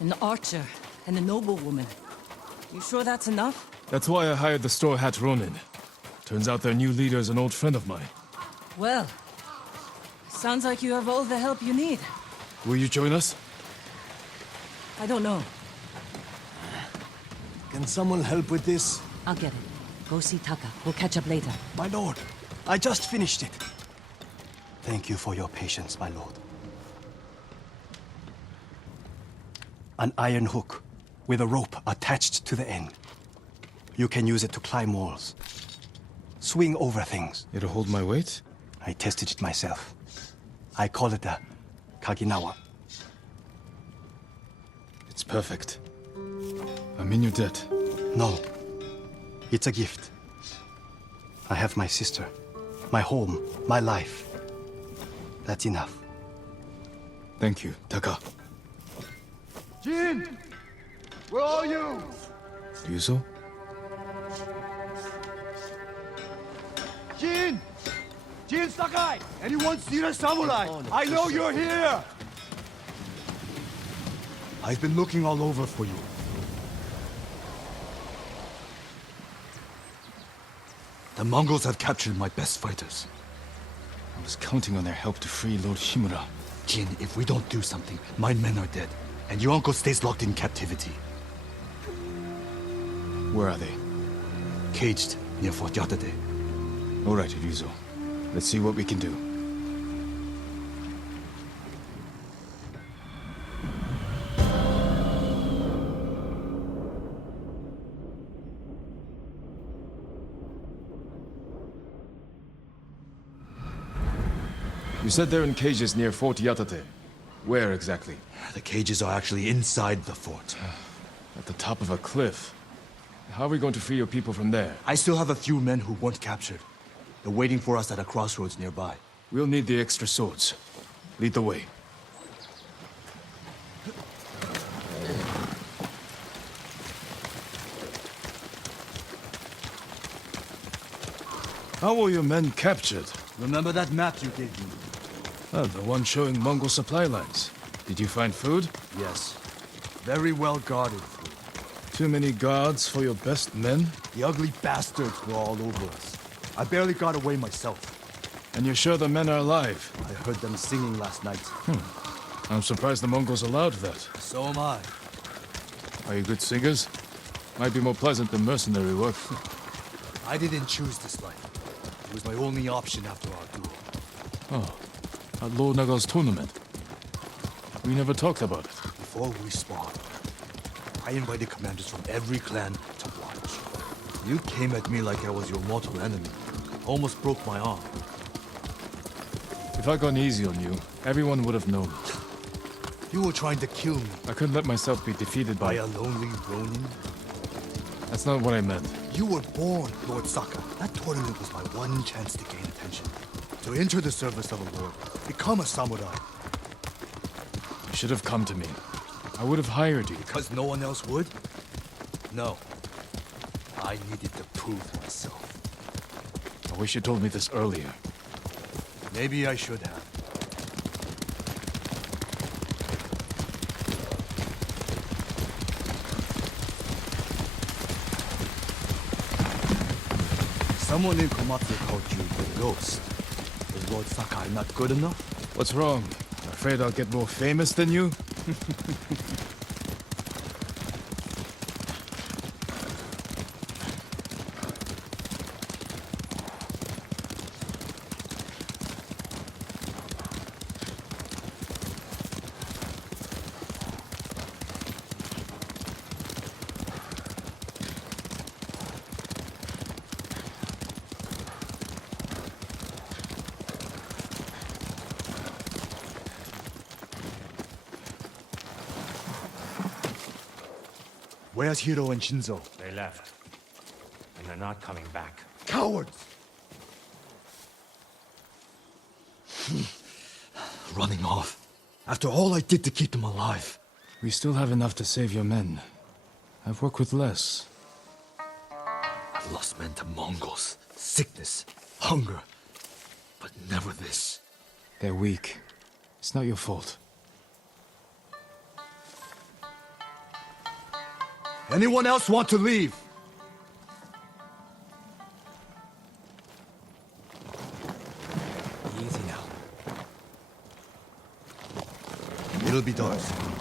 An archer and a noblewoman. You sure that's enough? That's why I hired the Straw Hat Ronin. Turns out their new leader is an old friend of mine. Well, sounds like you have all the help you need. Will you join us? I don't know. Can someone help with this? I'll get it. Go see Taka. We'll catch up later. My lord, I just finished it. Thank you for your patience, my lord. An iron hook with a rope attached to the end. You can use it to climb walls. Swing over things. It'll hold my weight? I tested it myself. I call it a Kaginawa. It's perfect. I'm in your debt. No. It's a gift. I have my sister, my home, my life. That's enough. Thank you, Taka. Jin! Where are you? Ryuzo? Jin! Jin Sakai! Anyone see the samurai? I know you're here! I've been looking all over for you. The Mongols have captured my best fighters. I was counting on their help to free Lord Shimura. Jin, if we don't do something, my men are dead, and your uncle stays locked in captivity. Where are they? Caged near Fort Yatate. All right, Ryuzo. Let's see what we can do. You said they're in cages near Fort Yatate. Where exactly? The cages are actually inside the fort. At the top of a cliff. How are we going to free your people from there? I still have a few men who weren't captured. They're waiting for us at a crossroads nearby. We'll need the extra swords. Lead the way. How were your men captured? Remember that map you gave me? Oh, the one showing Mongol supply lines. Did you find food? Yes. Very well guarded. Too many guards for your best men? The ugly bastards were all over us. I barely got away myself. And you're sure the men are alive? I heard them singing last night. I'm surprised the Mongols allowed that. So am I. Are you good singers? Might be more pleasant than mercenary work. I didn't choose this life. It was my only option after our duel. Oh, at Lord Naga's tournament. We never talked about it. Before we spawned, I invited commanders from every clan to watch. You came at me like I was your mortal enemy. Almost broke my arm. If I'd gone easy on you, everyone would have known. You were trying to kill me. I couldn't let myself be defeated By by... a lonely Ronin? That's not what I meant. You were born, Lord Saka. That tournament was my one chance to gain attention. To enter the service of a lord. Become a samurai. You should have come to me. I would have hired you. Because no one else would? No. I needed to prove myself. I wish you told me this earlier. Maybe I should have. Someone in Komatsu called you the Ghost. Is Lord Sakai not good enough? What's wrong? Afraid I'll get more famous than you? Where's Hiro and Shinzo? They left. And they're not coming back. Cowards! Running off. After all I did to keep them alive. We still have enough to save your men. I've worked with less. I've lost men to Mongols, sickness, hunger. But never this. They're weak. It's not your fault. Anyone else want to leave? Easy now. It'll be dark soon.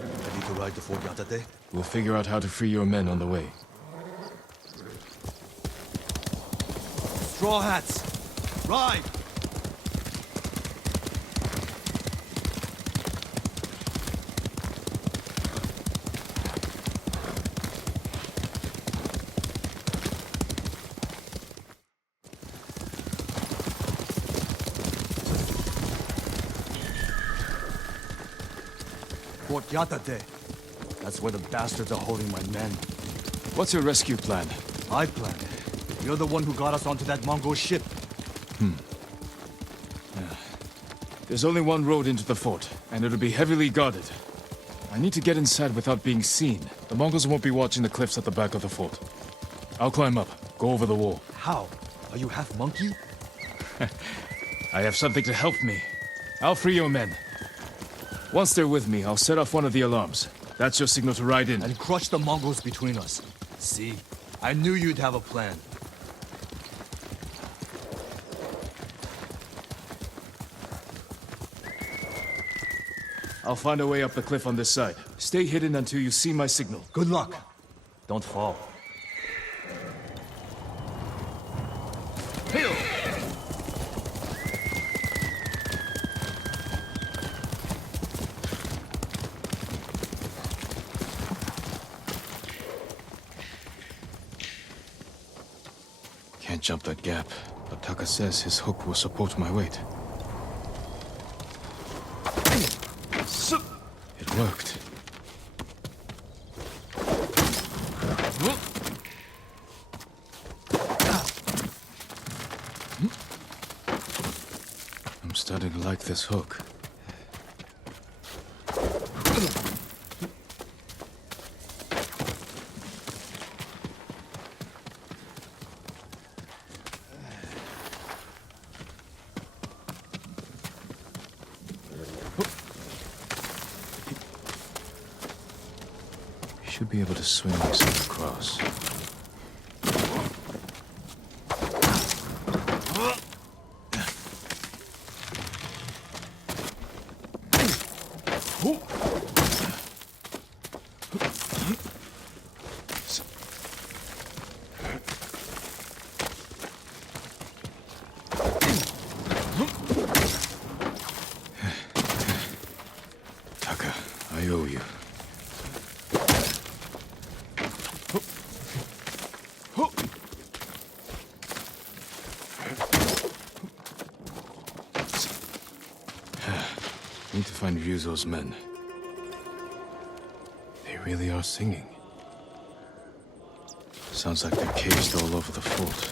Ready to ride to Fort Yatate? We'll figure out how to free your men on the way. Straw hats! Ride! Fort Yatate. That's where the bastards are holding my men. What's your rescue plan? I planned it. You're the one who got us onto that Mongol ship. There's only one road into the fort, and it'll be heavily guarded. I need to get inside without being seen. The Mongols won't be watching the cliffs at the back of the fort. I'll climb up, go over the wall. How? Are you half monkey? I have something to help me. I'll free your men. Once they're with me, I'll set off one of the alarms. That's your signal to ride in. And crush the Mongols between us. See? I knew you'd have a plan. I'll find a way up the cliff on this side. Stay hidden until you see my signal. Good luck. Don't fall. Hail! Can't jump that gap, but Taka says his hook will support my weight. It worked. I'm starting to like this hook. Should be able to swing myself across. Taka, I owe you. Need to find Ryuzo's men. really are singing. Sounds like they're caged all over the fort.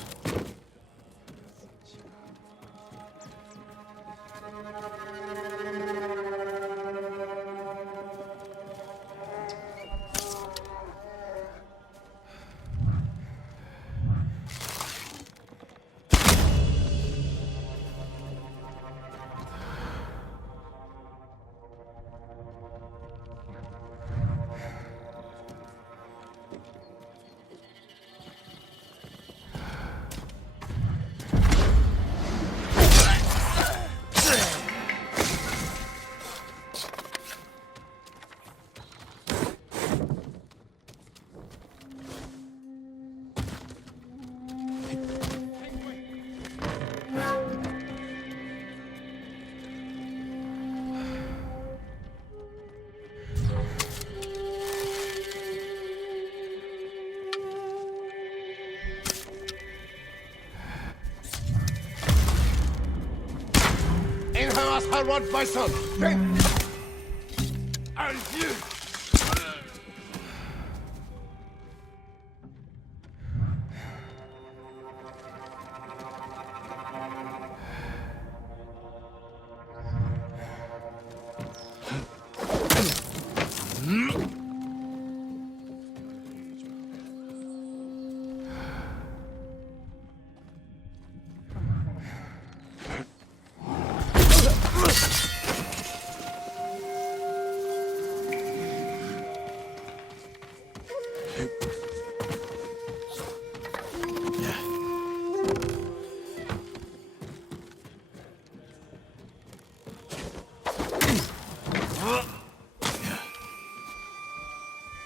I want my son! And you!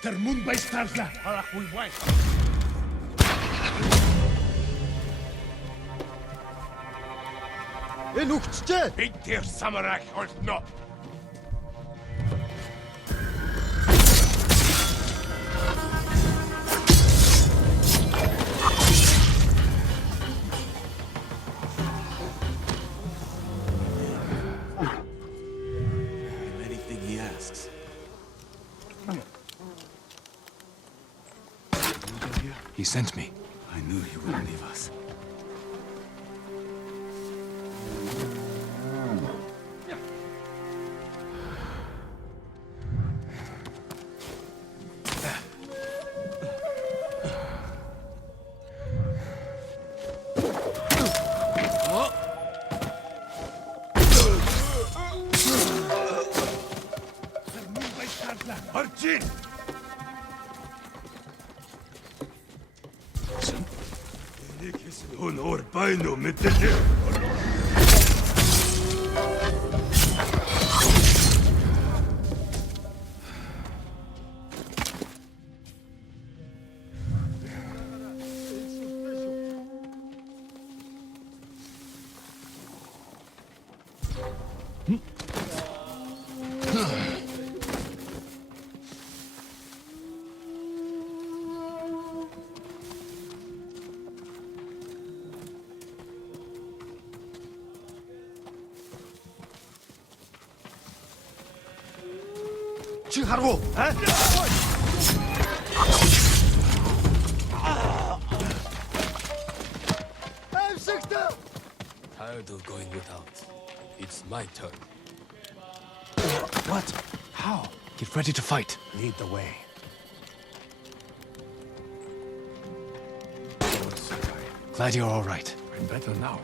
Termun Baistarla, Arachui White. Enukçe! Bittir Samarak or not. Anything he asks. He sent me. I knew you wouldn't leave us. Arjin! Hon orbaino mittelli. 칭하루! Tired of going without. It's my turn. What? How? Get ready to fight. Lead the way. Glad you're all right. I'm better now.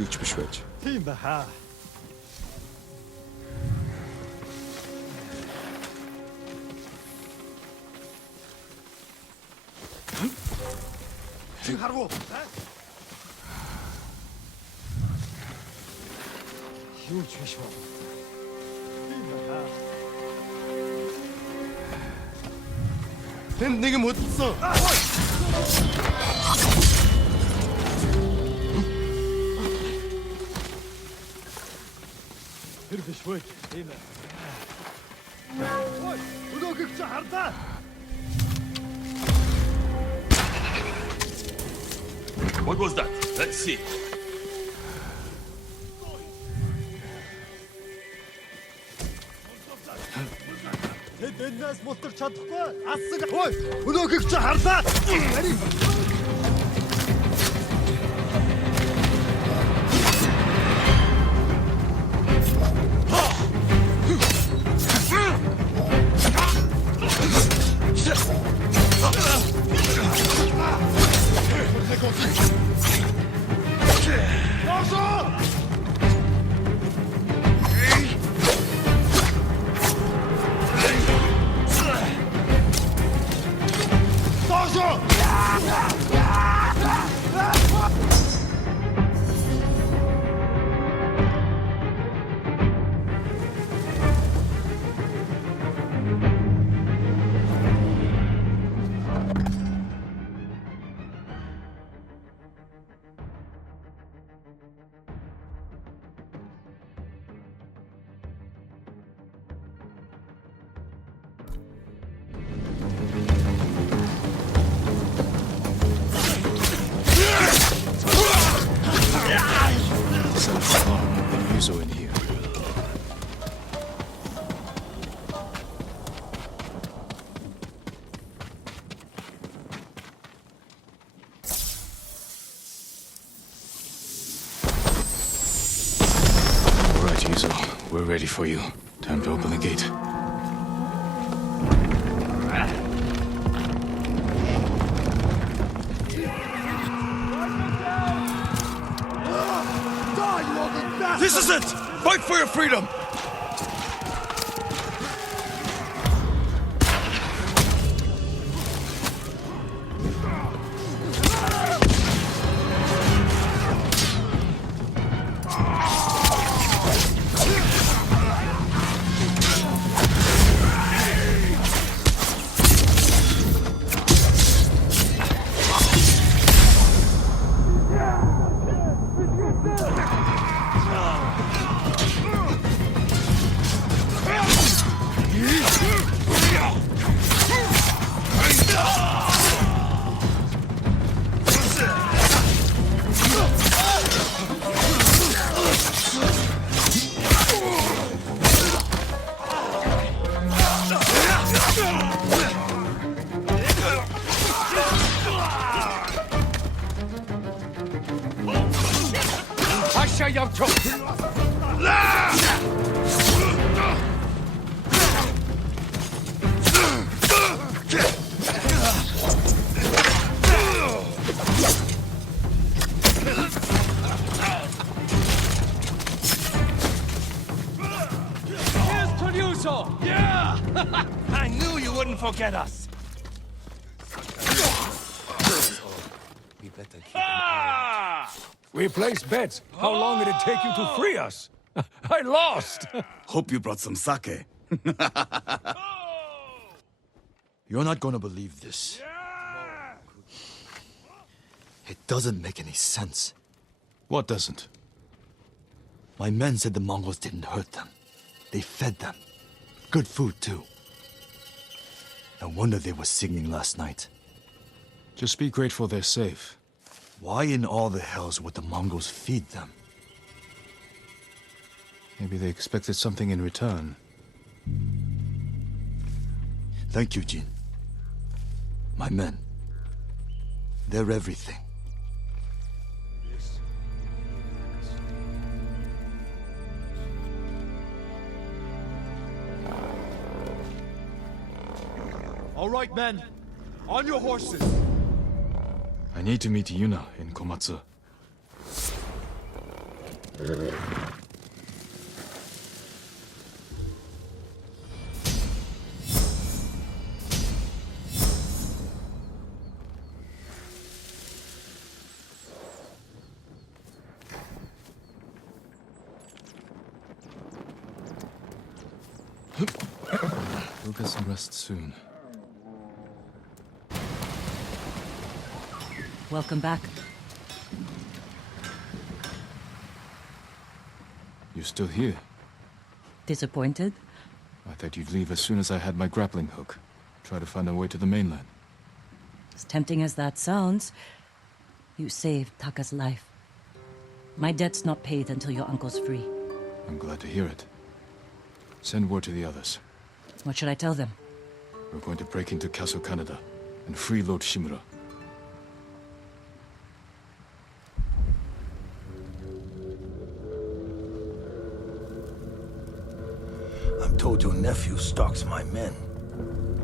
Güç beschwert. Timbaha. Harvo! Huge visual. 넌 내게 못 써! 이렇게 쉬워지. 우도 극자 harda. What was that? Let's see. Тэднээс мултар чадахгүй. Асаг. Ой, өнөө 극자 harda. Yuzo in here. All right, Yuzo. We're ready for you. Time to open the gate. This is it! Fight for your freedom! Yeah! I knew you wouldn't forget us! We better keep an eye on. We placed bets. How long did it take you to free us? I lost! Hope you brought some sake. You're not gonna believe this. It doesn't make any sense. What doesn't? My men said the Mongols didn't hurt them. They fed them. Good food, too. No wonder they were singing last night. Just be grateful they're safe. Why in all the hells would the Mongols feed them? Maybe they expected something in return. Thank you, Jin. My men. They're everything. All right, men. On your horses. I need to meet Yuna in Komatsu. We'll get some rest soon. Welcome back. You're still here? Disappointed? I thought you'd leave as soon as I had my grappling hook. Try to find a way to the mainland. As tempting as that sounds, you saved Taka's life. My debt's not paid until your uncle's free. I'm glad to hear it. Send word to the others. What should I tell them? We're going to break into Castle Canada and free Lord Shimura. I'm told your nephew stalks my men.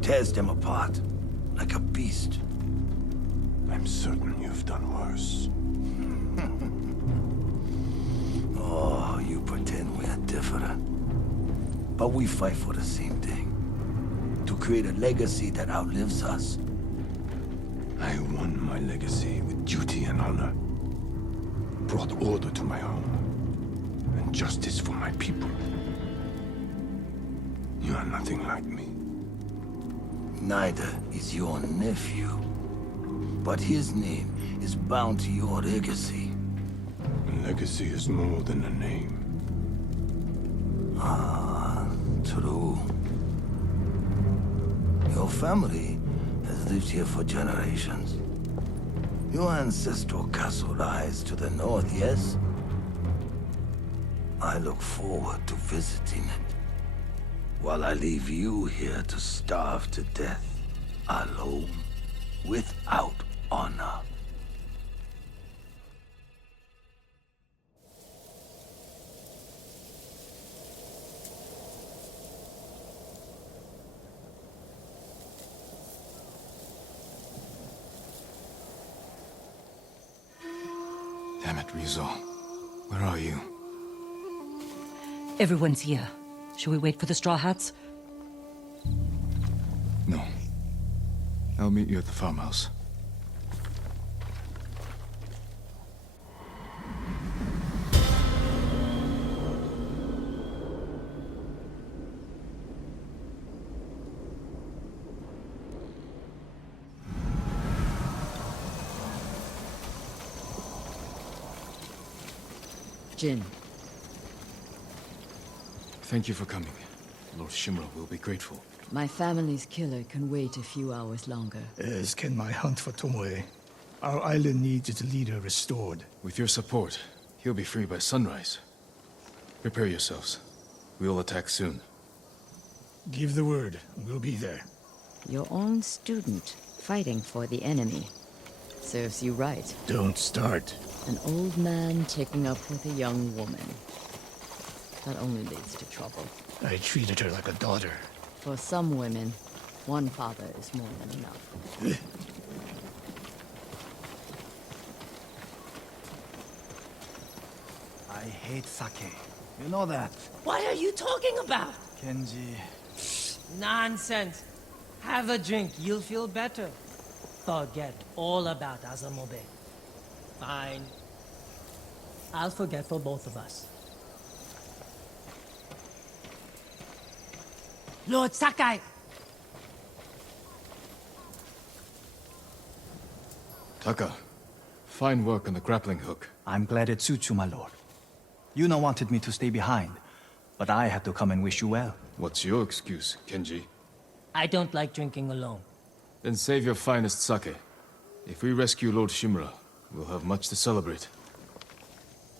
Tears them apart. Like a beast. I'm certain you've done worse. Oh, you pretend we're different. But we fight for the same thing. To create a legacy that outlives us. I won my legacy with duty and honor. Brought order to my home. And justice for my people. You are nothing like me. Neither is your nephew. But his name is bound to your legacy. A legacy is more than a name. Ah, true. Your family has lived here for generations. Your ancestral castle lies to the north, yes? I look forward to visiting it. While I leave you here to starve to death, alone, without honor. Damn it, Rizal. Where are you? Everyone's here. Should we wait for the Straw Hats? No. I'll meet you at the farmhouse. Jin. Thank you for coming. Lord Shimura will be grateful. My family's killer can wait a few hours longer. As can my hunt for Tomoe. Our island needs its leader restored. With your support, he'll be free by sunrise. Prepare yourselves. We'll attack soon. Give the word. We'll be there. Your own student, fighting for the enemy. Serves you right. Don't start. An old man taking up with a young woman. That only leads to trouble. I treated her like a daughter. For some women, one father is more than enough. I hate sake. You know that. What are you talking about? Kenji. Nonsense. Have a drink, you'll feel better. Forget all about Azamobe. Fine. I'll forget for both of us. Lord Sakai! Taka, fine work on the grappling hook. I'm glad it suits you, my lord. Yuna wanted me to stay behind, but I had to come and wish you well. What's your excuse, Kenji? I don't like drinking alone. Then save your finest sake. If we rescue Lord Shimura, we'll have much to celebrate.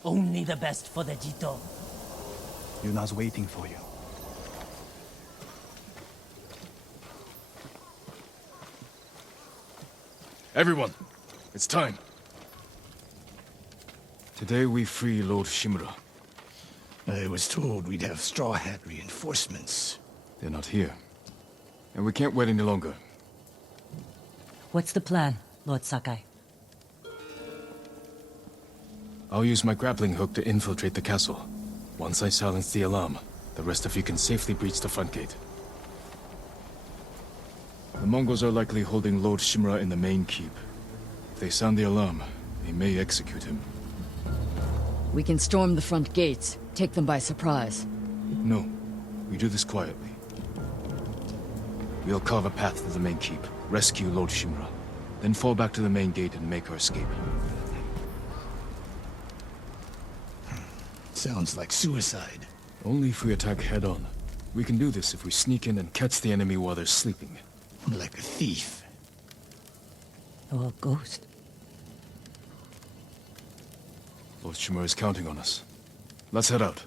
Only the best for the Jito. Yuna's waiting for you. Everyone, it's time. Today we free Lord Shimura. I was told we'd have Straw Hat reinforcements. They're not here. And we can't wait any longer. What's the plan, Lord Sakai? I'll use my grappling hook to infiltrate the castle. Once I silence the alarm, the rest of you can safely breach the front gate. The Mongols are likely holding Lord Shimura in the main keep. If they sound the alarm, they may execute him. We can storm the front gates, take them by surprise. No, we do this quietly. We'll carve a path to the main keep, rescue Lord Shimura, then fall back to the main gate and make our escape. Sounds like suicide. Only if we attack head-on. We can do this if we sneak in and catch the enemy while they're sleeping. Like a thief. Or a ghost. Lord Shimura is counting on us. Let's head out.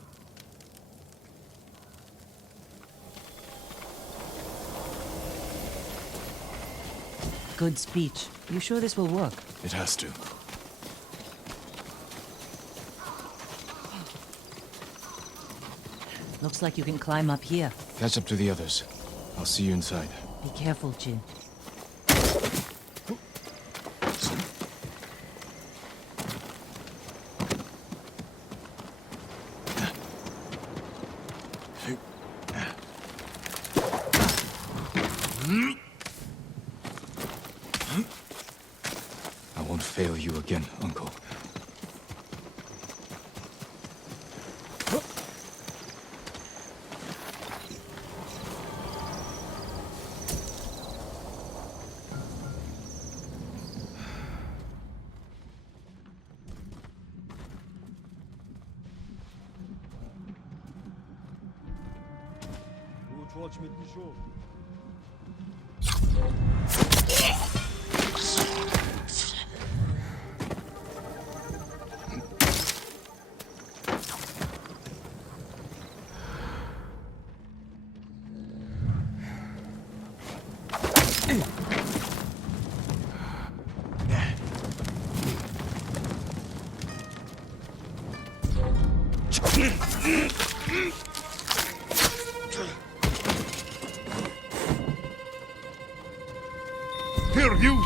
Good speech. You sure this will work? It has to. Looks like you can climb up here. Catch up to the others. I'll see you inside. Be careful, Jin. I won't fail you again, Uncle. Here, you!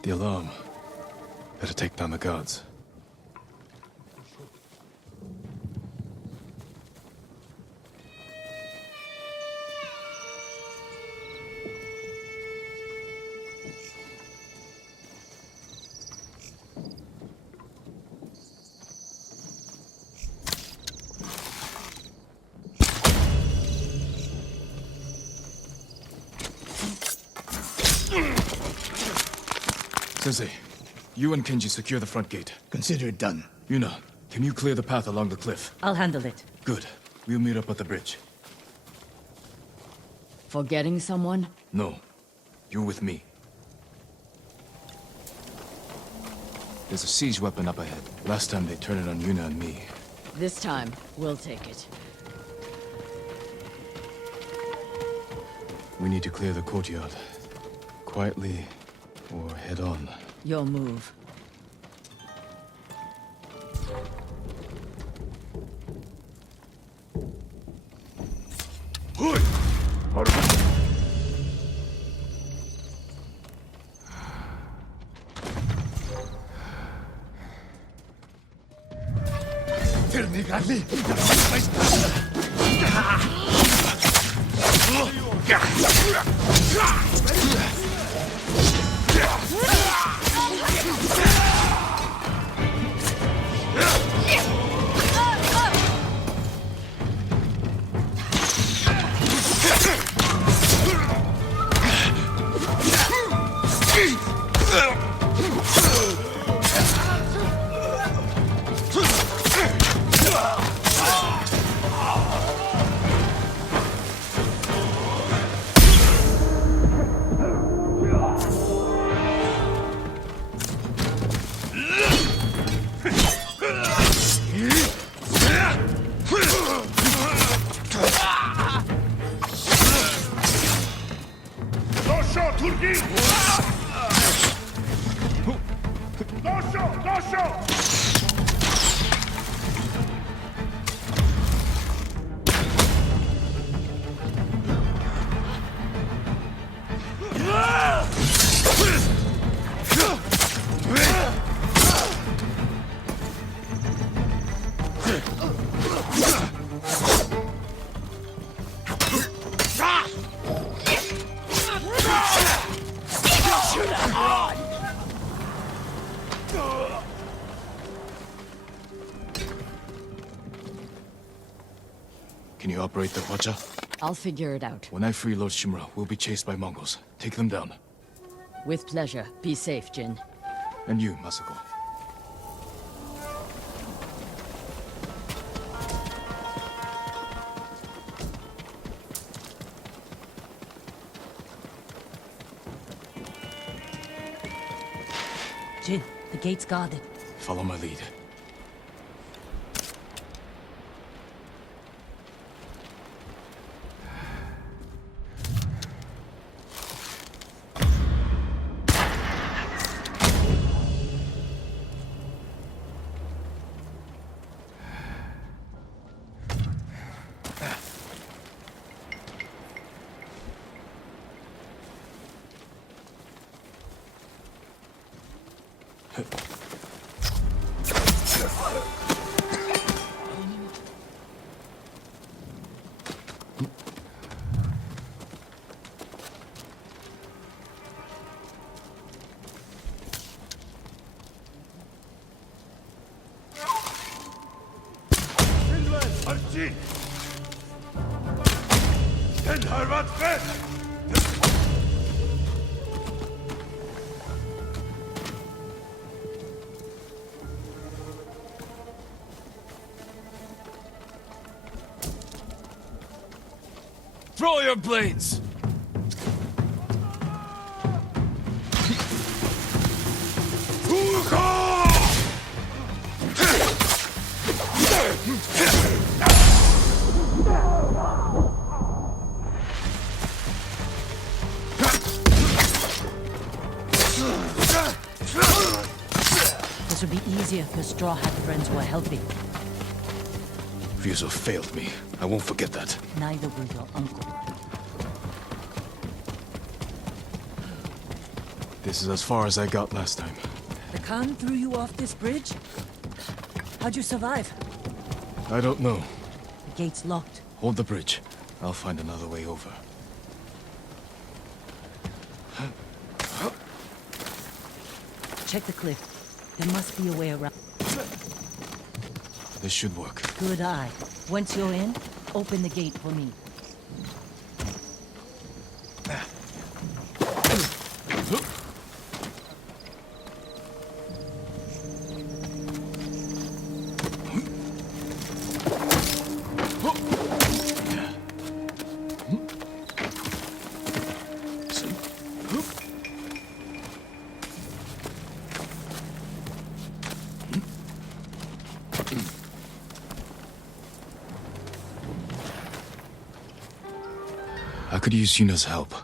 The alarm. Better take down the guards. Sensei, you and Kenji secure the front gate. Consider it done. Yuna, can you clear the path along the cliff? I'll handle it. Good. We'll meet up at the bridge. Forgetting someone? No. You're with me. There's a siege weapon up ahead. Last time they turned it on Yuna and me. This time, we'll take it. We need to clear the courtyard. Quietly, or head on. Your move. Can you operate the Hwacha? I'll figure it out. When I free Lord Shimura, we'll be chased by Mongols. Take them down. With pleasure. Be safe, Jin. And you, Masako. Jin, the gate's guarded. Follow my lead. Archie! Den Harvat fest! Throw your blades! This would be easier if your Straw Hat friends were helping. Ryuzo failed me. I won't forget that. Neither will your uncle. This is as far as I got last time. The Khan threw you off this bridge? How'd you survive? I don't know. The gate's locked. Hold the bridge. I'll find another way over. Check the cliff. There must be a way around. This should work. Good eye. Once you're in, open the gate for me. I could use Yuna's help.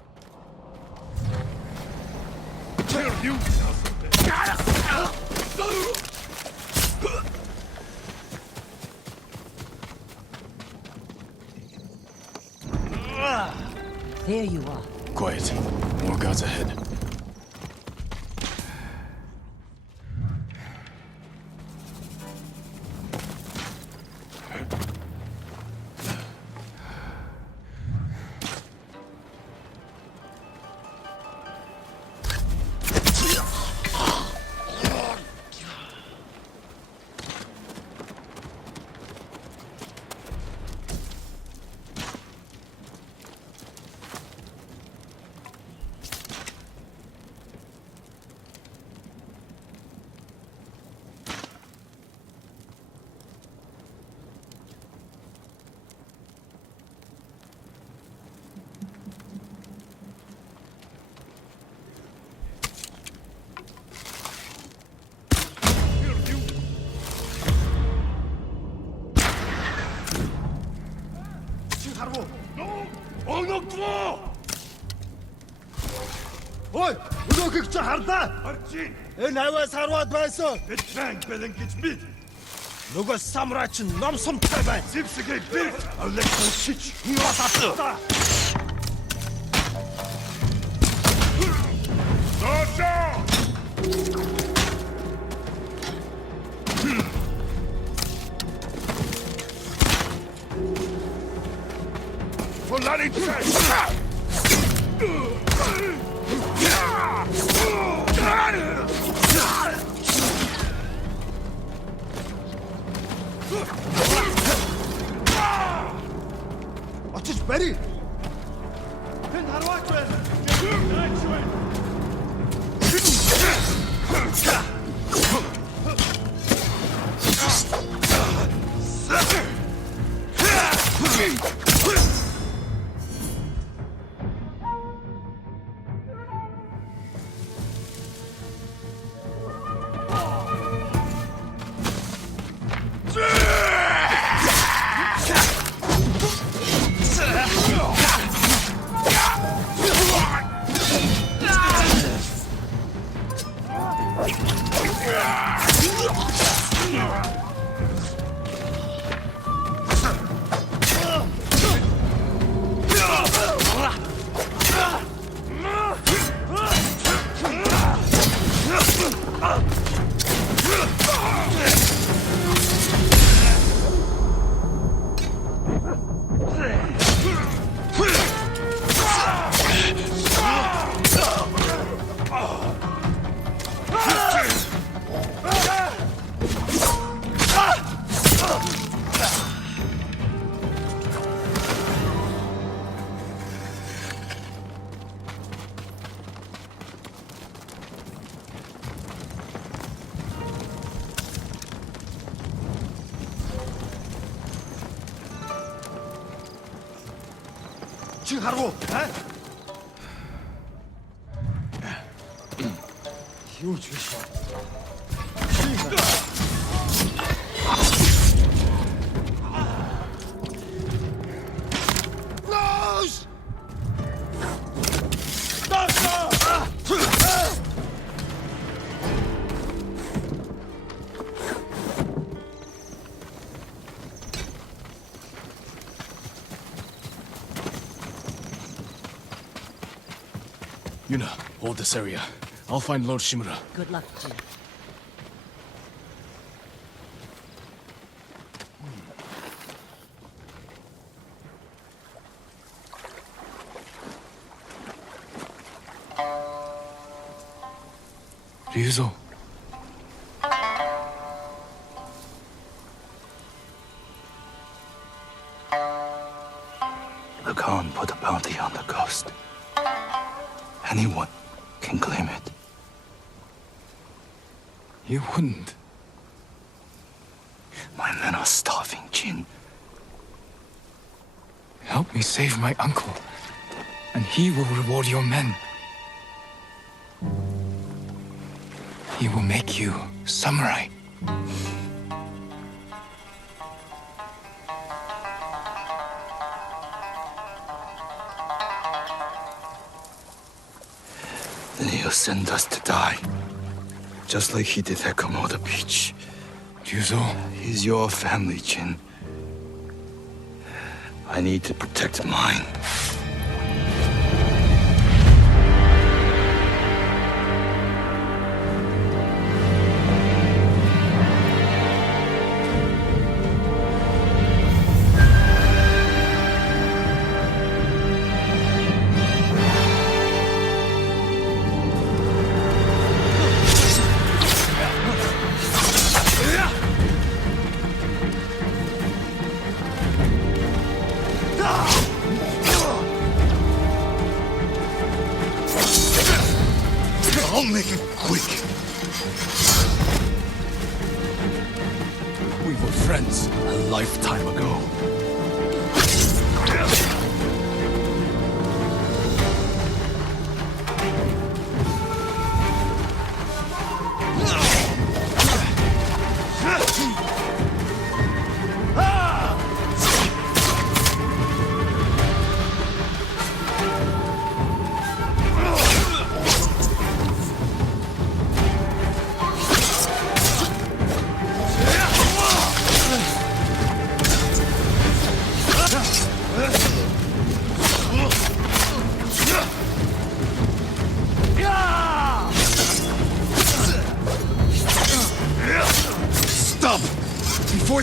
There you are. Quiet. More guards ahead. Ой, өнөөгч чи харлаа. Харчин. Энэ аваас харваад байсан. Битэн бэлэн гэж бит. Нөгөө самурай чинь ном сумтай байна. Зевсгээ бит. Авлаа шич. Яасаа. Саша! Полани очиж барь. Хэн харваач байна. Чи харгу, а? Юу ч биш. Нос! Yuna, hold this area. I'll find Lord Shimura. Good luck, Jin. Ryuzo. The Khan put a bounty on the ghost. Anyone can claim it. You wouldn't. My men are starving, Jin. Help me save my uncle, and he will reward your men. He will make you samurai. Then he'll send us to die. Just like he did at Komoda Beach. Ryuzo? He's your family, Jin. I need to protect mine. I'll make it quick. We were friends a lifetime ago.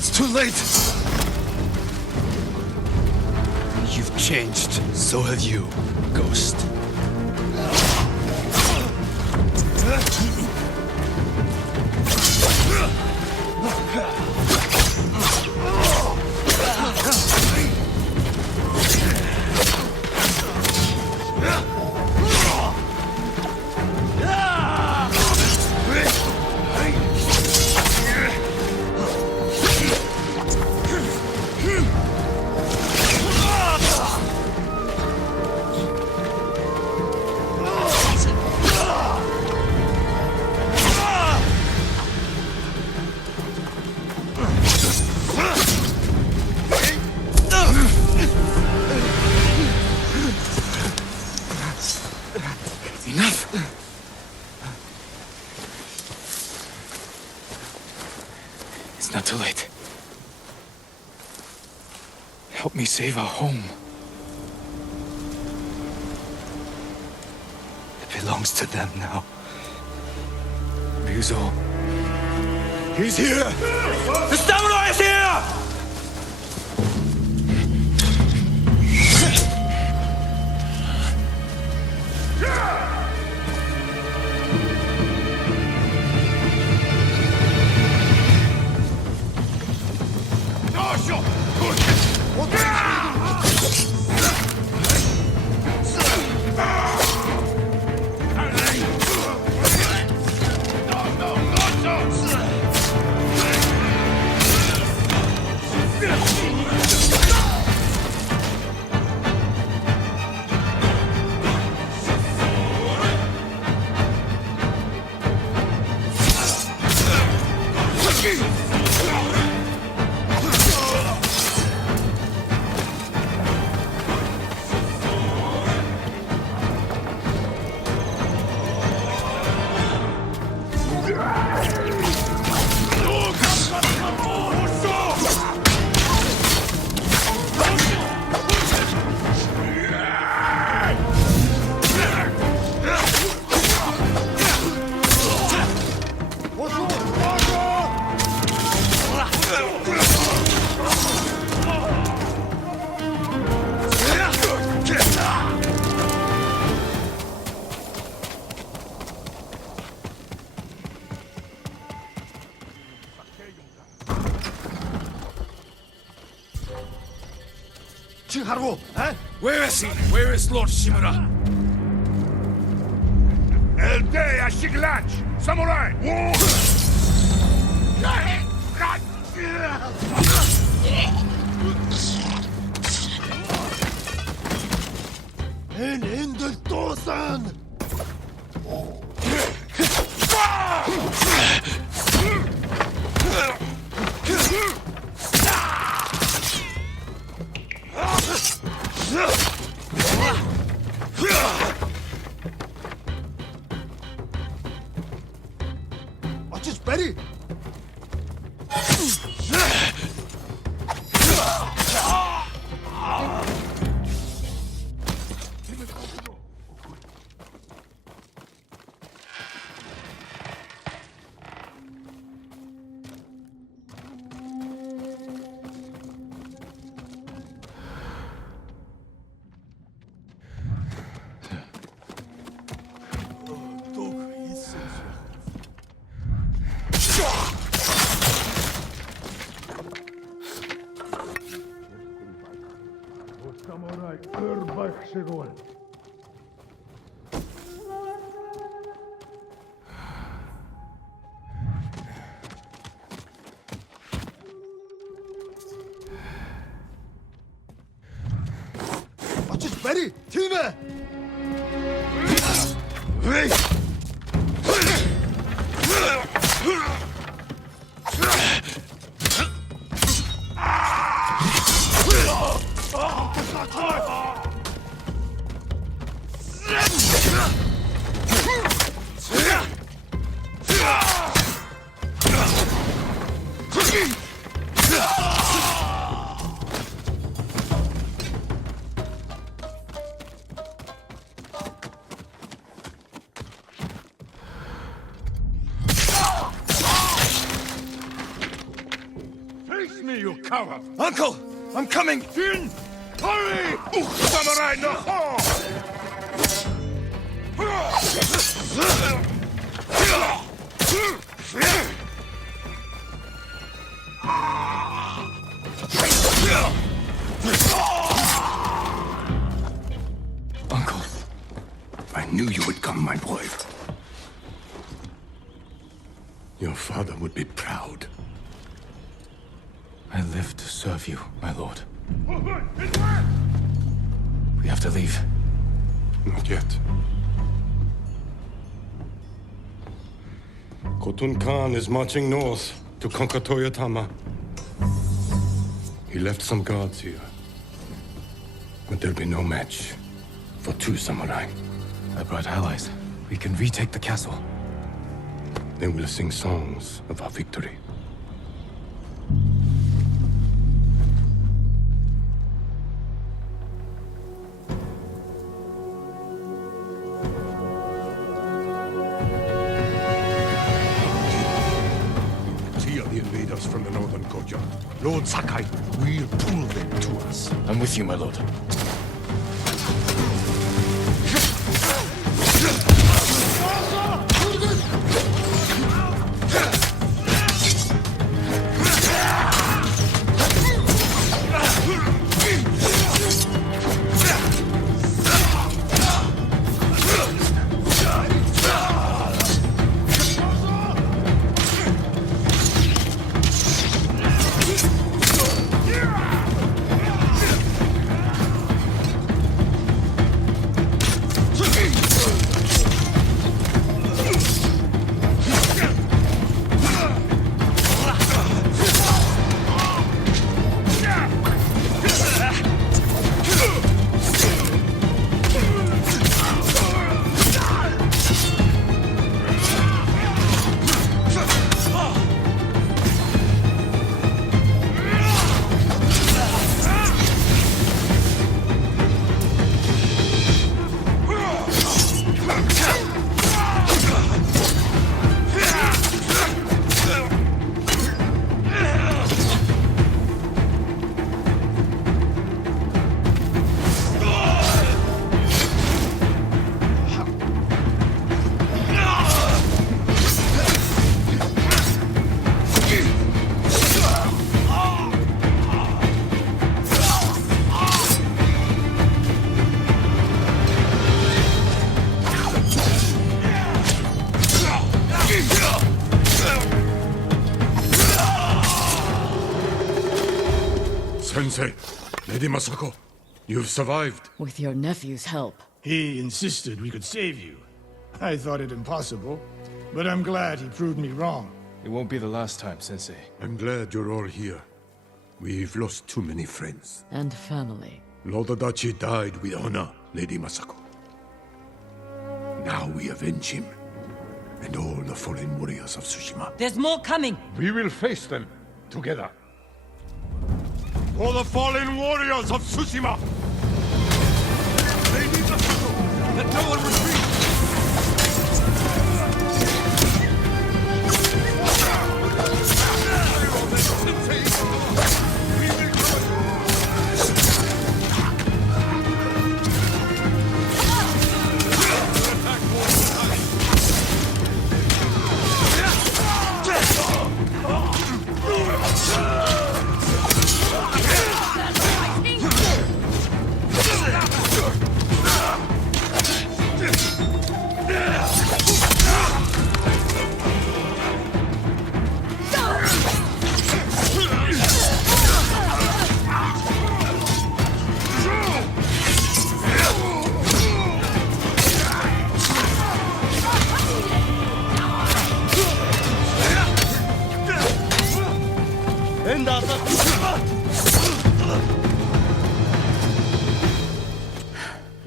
it's too late! You've changed. So have you, Ghost. It's not too late. Help me save our home. It belongs to them now. Ryuzo. He's here! The samurai is here! Haru, eh? Where is he? Where is Lord Shimura? El Day Ashiglach! Samurai! In the Tosan! Watch his belly! Samurai Erbachshirol. Watch his belly! Tina! Face coward! Uncle! I'm coming! Finn! Hurry! Samurai no ho! Uncle. I knew you would come, my boy. Your father would be proud. I live to serve you, my lord. We have to leave. Not yet. Khotun Khan is marching north to conquer Toyotama. He left some guards here. But there'll be no match for 2 samurai. I brought allies. We can retake the castle. They will sing songs of our victory. Clear the invaders from the northern courtyard. Lord Sakai will pull them to us. I'm with you, my lord. Sensei, Lady Masako, you've survived. With your nephew's help. He insisted we could save you. I thought it impossible, but I'm glad he proved me wrong. It won't be the last time, Sensei. I'm glad you're all here. We've lost too many friends. And family. Lord Adachi died with honor, Lady Masako. Now we avenge him, and all the fallen warriors of Tsushima. There's more coming! We will face them together. For the fallen warriors of Tsushima! Lady Masako, let no one retreat!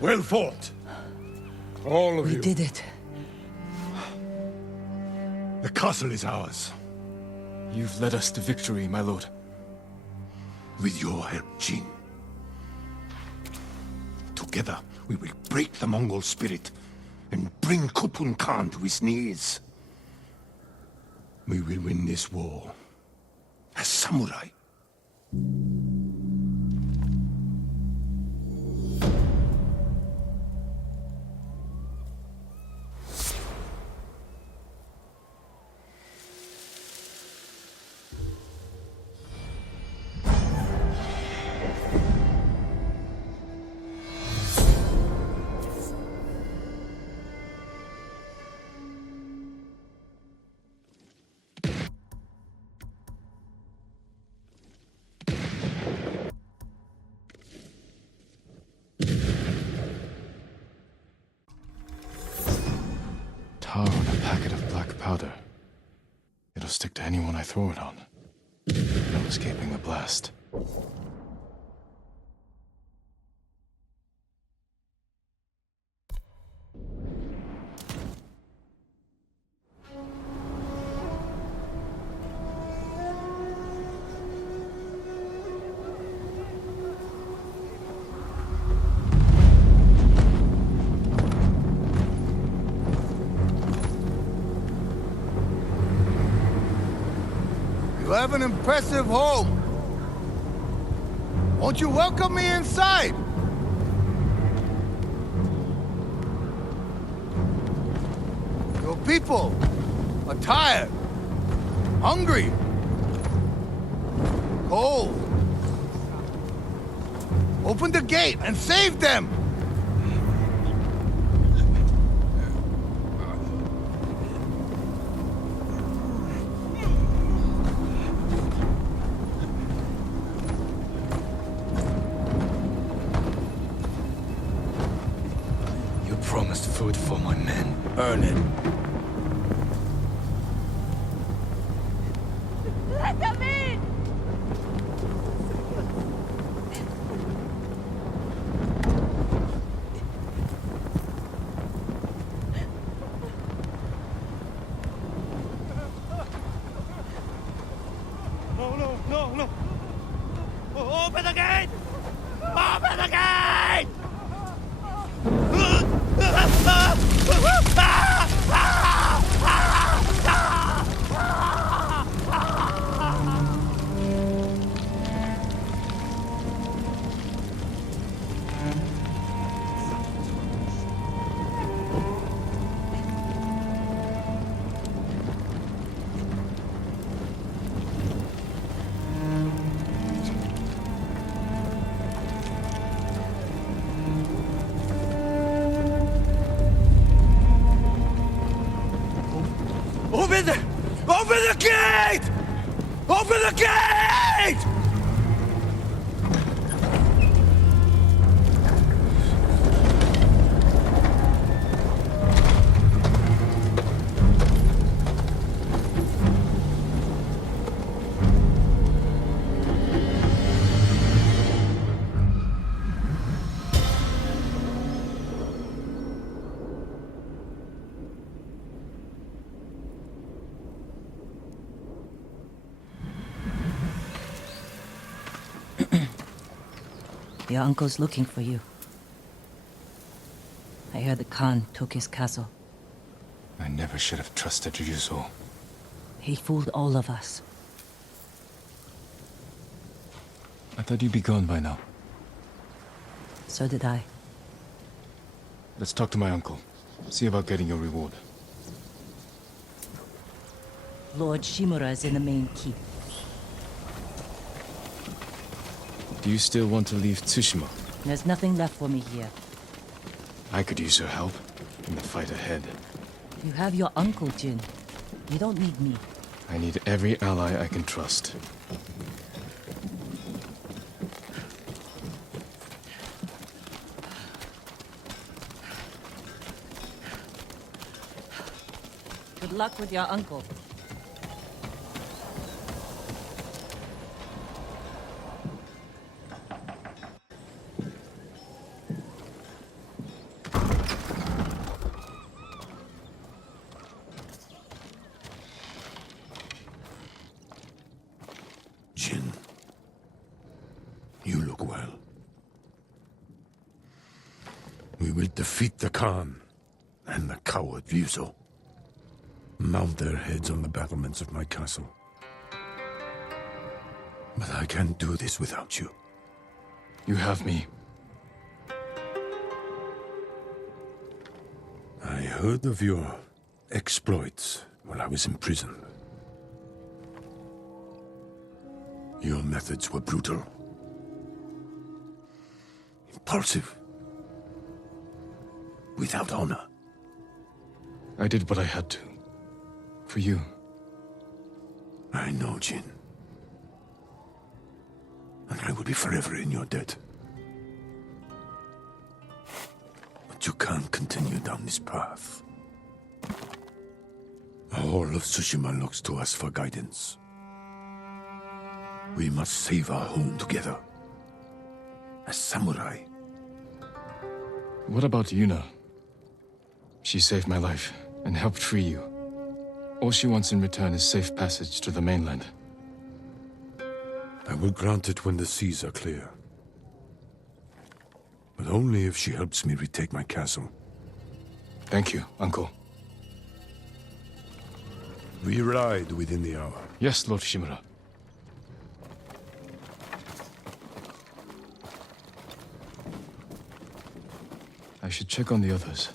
Well fought. All of you. We did it. The castle is ours. You've led us to victory, my lord. With your help, Jin. Together, we will break the Mongol spirit and bring Khotun Khan to his knees. We will win this war as samurai, Tar on a packet of black powder. It'll stick to anyone I throw it on. No escaping the blast. You have an impressive home. Won't you welcome me inside? Your people are tired, hungry, cold. Open the gate and save them! You promised food for my men. Earn it. Let them in! No! Open the gate! Open the gate! Open the gate! Open the gate! Your uncle's looking for you. I heard the Khan took his castle. I never should have trusted Ryuzo. He fooled all of us. I thought you'd be gone by now. So did I. Let's talk to my uncle. See about getting your reward. Lord Shimura is in the main keep. Do you still want to leave Tsushima? There's nothing left for me here. I could use your help in the fight ahead. You have your uncle, Jin. You don't need me. I need every ally I can trust. Good luck with your uncle. Jin, you look well. We will defeat the Khan and the coward Ryuzo. Mount their heads on the battlements of my castle. But I can't do this without you. You have me. I heard of your exploits while I was in prison. Your methods were brutal. Impulsive. Without honor. I did what I had to. For you. I know, Jin. And I will be forever in your debt. But you can't continue down this path. All of Tsushima looks to us for guidance. We must save our home together. As samurai. What about Yuna? She saved my life and helped free you. All she wants in return is safe passage to the mainland. I will grant it when the seas are clear. But only if she helps me retake my castle. Thank you, Uncle. We ride within the hour. Yes, Lord Shimura. I should check on the others.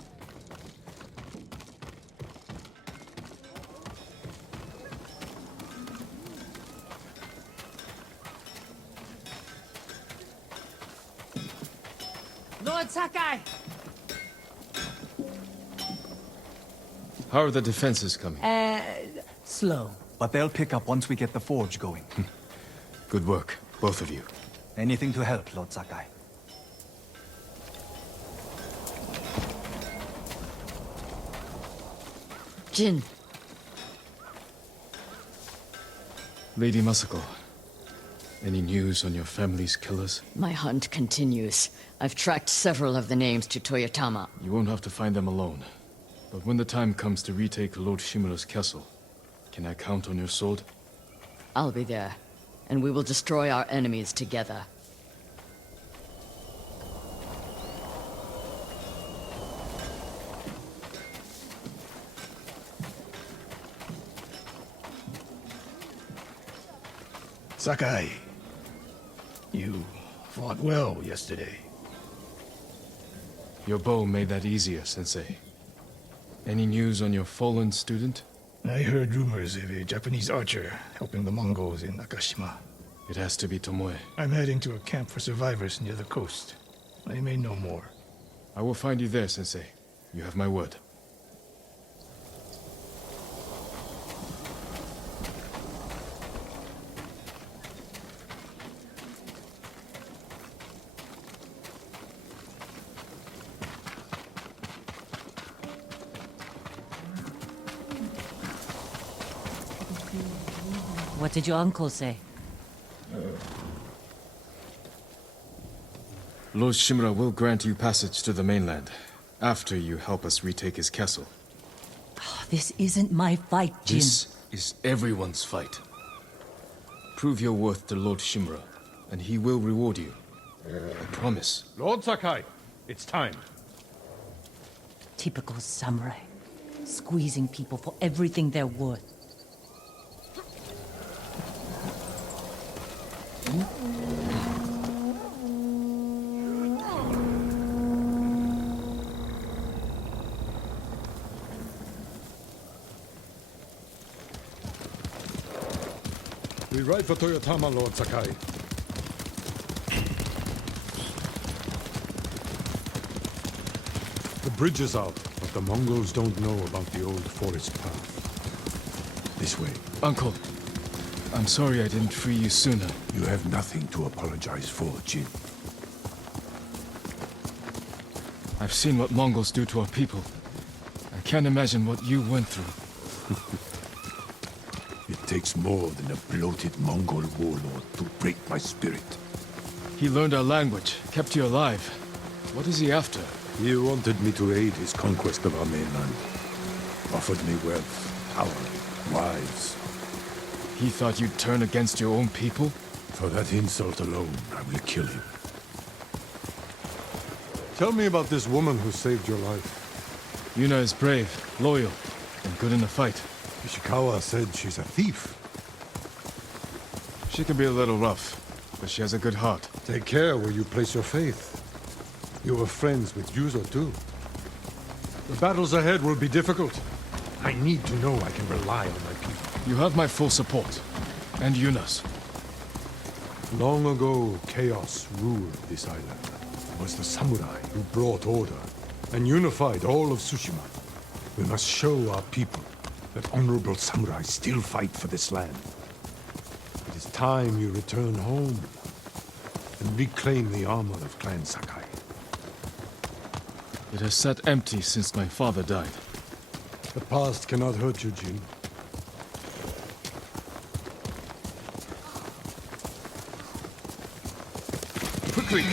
Lord Sakai! How are the defenses coming? Slow. But they'll pick up once we get the forge going. Good work, both of you. Anything to help, Lord Sakai. Jin. Lady Masako, any news on your family's killers? My hunt continues. I've tracked several of the names to Toyotama. You won't have to find them alone. But when the time comes to retake Lord Shimura's castle, can I count on your sword? I'll be there, and we will destroy our enemies together. Sakai, you fought well yesterday. Your bow made that easier, Sensei. Any news on your fallen student? I heard rumors of a Japanese archer helping the Mongols in Nakashima. It has to be Tomoe. I'm heading to a camp for survivors near the coast. I may know more. I will find you there, Sensei. You have my word. What did your uncle say? Lord Shimura will grant you passage to the mainland, after you help us retake his castle. This isn't my fight, Jin. This is everyone's fight. Prove your worth to Lord Shimura, and he will reward you. I promise. Lord Sakai, it's time. Typical samurai. Squeezing people for everything they're worth. We ride for Toyotama, Lord Sakai. The bridge is out, but the Mongols don't know about the old forest path. This way. Uncle, I'm sorry I didn't free you sooner. You have nothing to apologize for, Jin. I've seen what Mongols do to our people. I can't imagine what you went through. It takes more than a bloated Mongol warlord to break my spirit. He learned our language, kept you alive. What is he after? He wanted me to aid his conquest of our mainland. Offered me wealth, power, wives. He thought you'd turn against your own people? For that insult alone, I will kill him. Tell me about this woman who saved your life. Yuna is brave, loyal, and good in a fight. Ishikawa said she's a thief. She can be a little rough, but she has a good heart. Take care where you place your faith. You are friends with Yuzo too. The battles ahead will be difficult. I need to know I can rely on my people. You have my full support. And Yuna's. Long ago, chaos ruled this island. It was the samurai who brought order and unified all of Tsushima. We must show our people that honorable samurai still fight for this land. It is time you return home and reclaim the armor of Clan Sakai. It has sat empty since my father died. The past cannot hurt you, Jin. Quickly,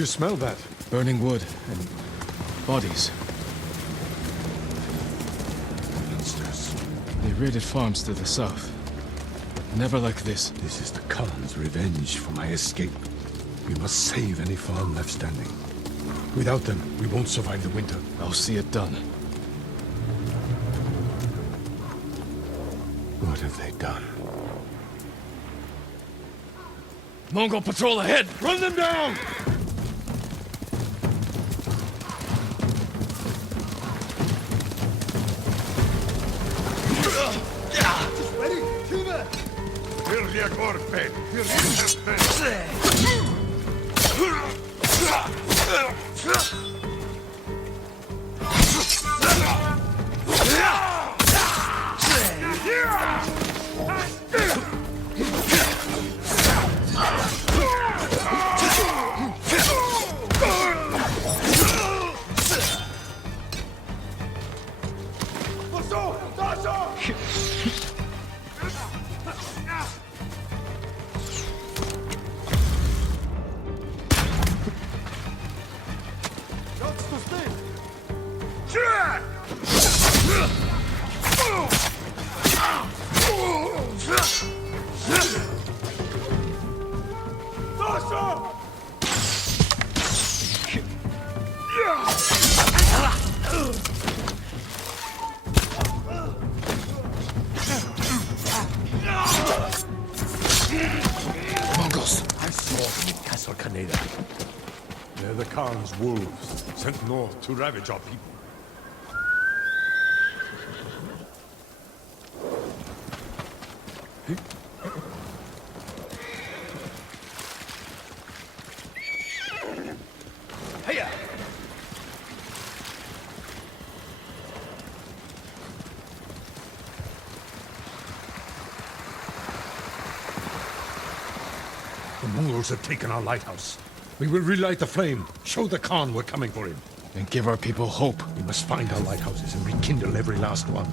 You smell that? Burning wood and bodies. Monsters. They raided farms to the south. Never like this. This is the Khan's revenge for my escape. We must save any farm left standing. Without them, we won't survive the winter. I'll see it done. What have they done? Mongol patrol ahead! Run them down! They're the Khan's wolves, sent north to ravage our people. Hiya! The Mongols have taken our lighthouse. We will relight the flame, show the Khan we're coming for him. And give our people hope. We must find our lighthouses and rekindle every last one.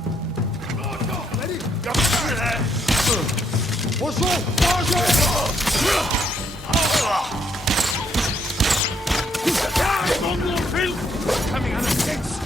Coming out of the gates!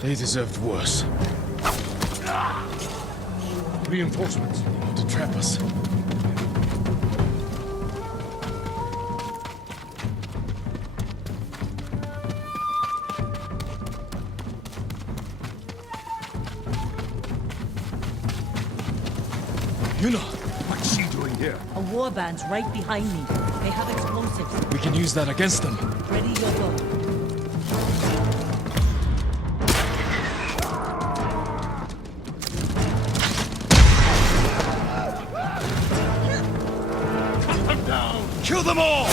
They deserved worse. Reinforcements. They want to trap us. Yuna! What's she doing here? A warband's right behind me. They have explosives. We can use that against them. Ready your bow. Kill them all!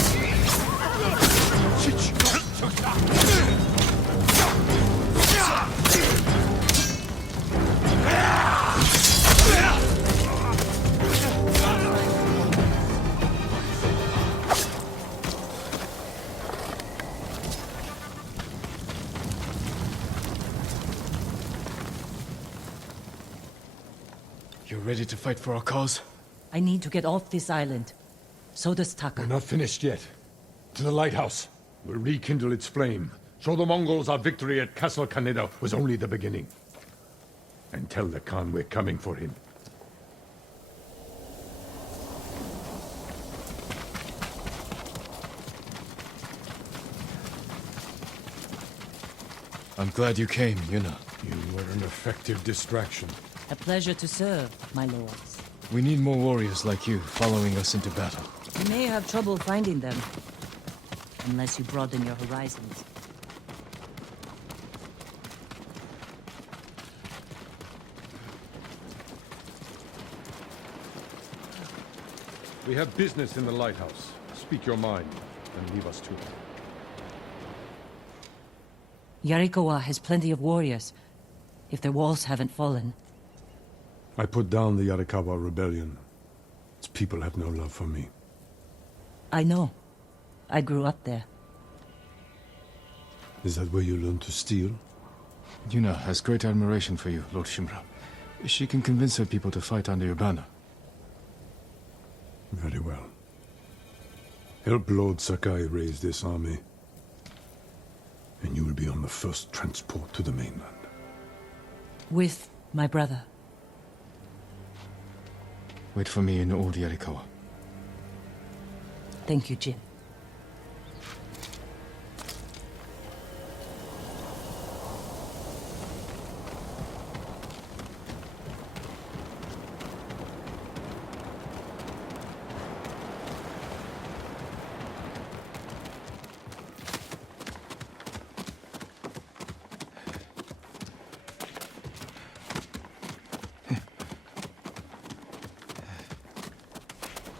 You're ready to fight for our cause? I need to get off this island. So does Taka. We're not finished yet. To the lighthouse. We'll rekindle its flame. Show the Mongols our victory at Castle Kaneda was only the beginning. And tell the Khan we're coming for him. I'm glad you came, Yuna. You were an effective distraction. A pleasure to serve, my lords. We need more warriors like you following us into battle. You may have trouble finding them. Unless you broaden your horizons. We have business in the lighthouse. Speak your mind, and leave us to it. Yarikawa has plenty of warriors, if their walls haven't fallen. I put down the Yarikawa rebellion. Its people have no love for me. I know. I grew up there. Is that where you learned to steal? Yuna has great admiration for you, Lord Shimura. She can convince her people to fight under your banner. Very well. Help Lord Sakai raise this army, and you will be on the first transport to the mainland. With my brother. Wait for me in Old Yarikawa. Thank you, Jin.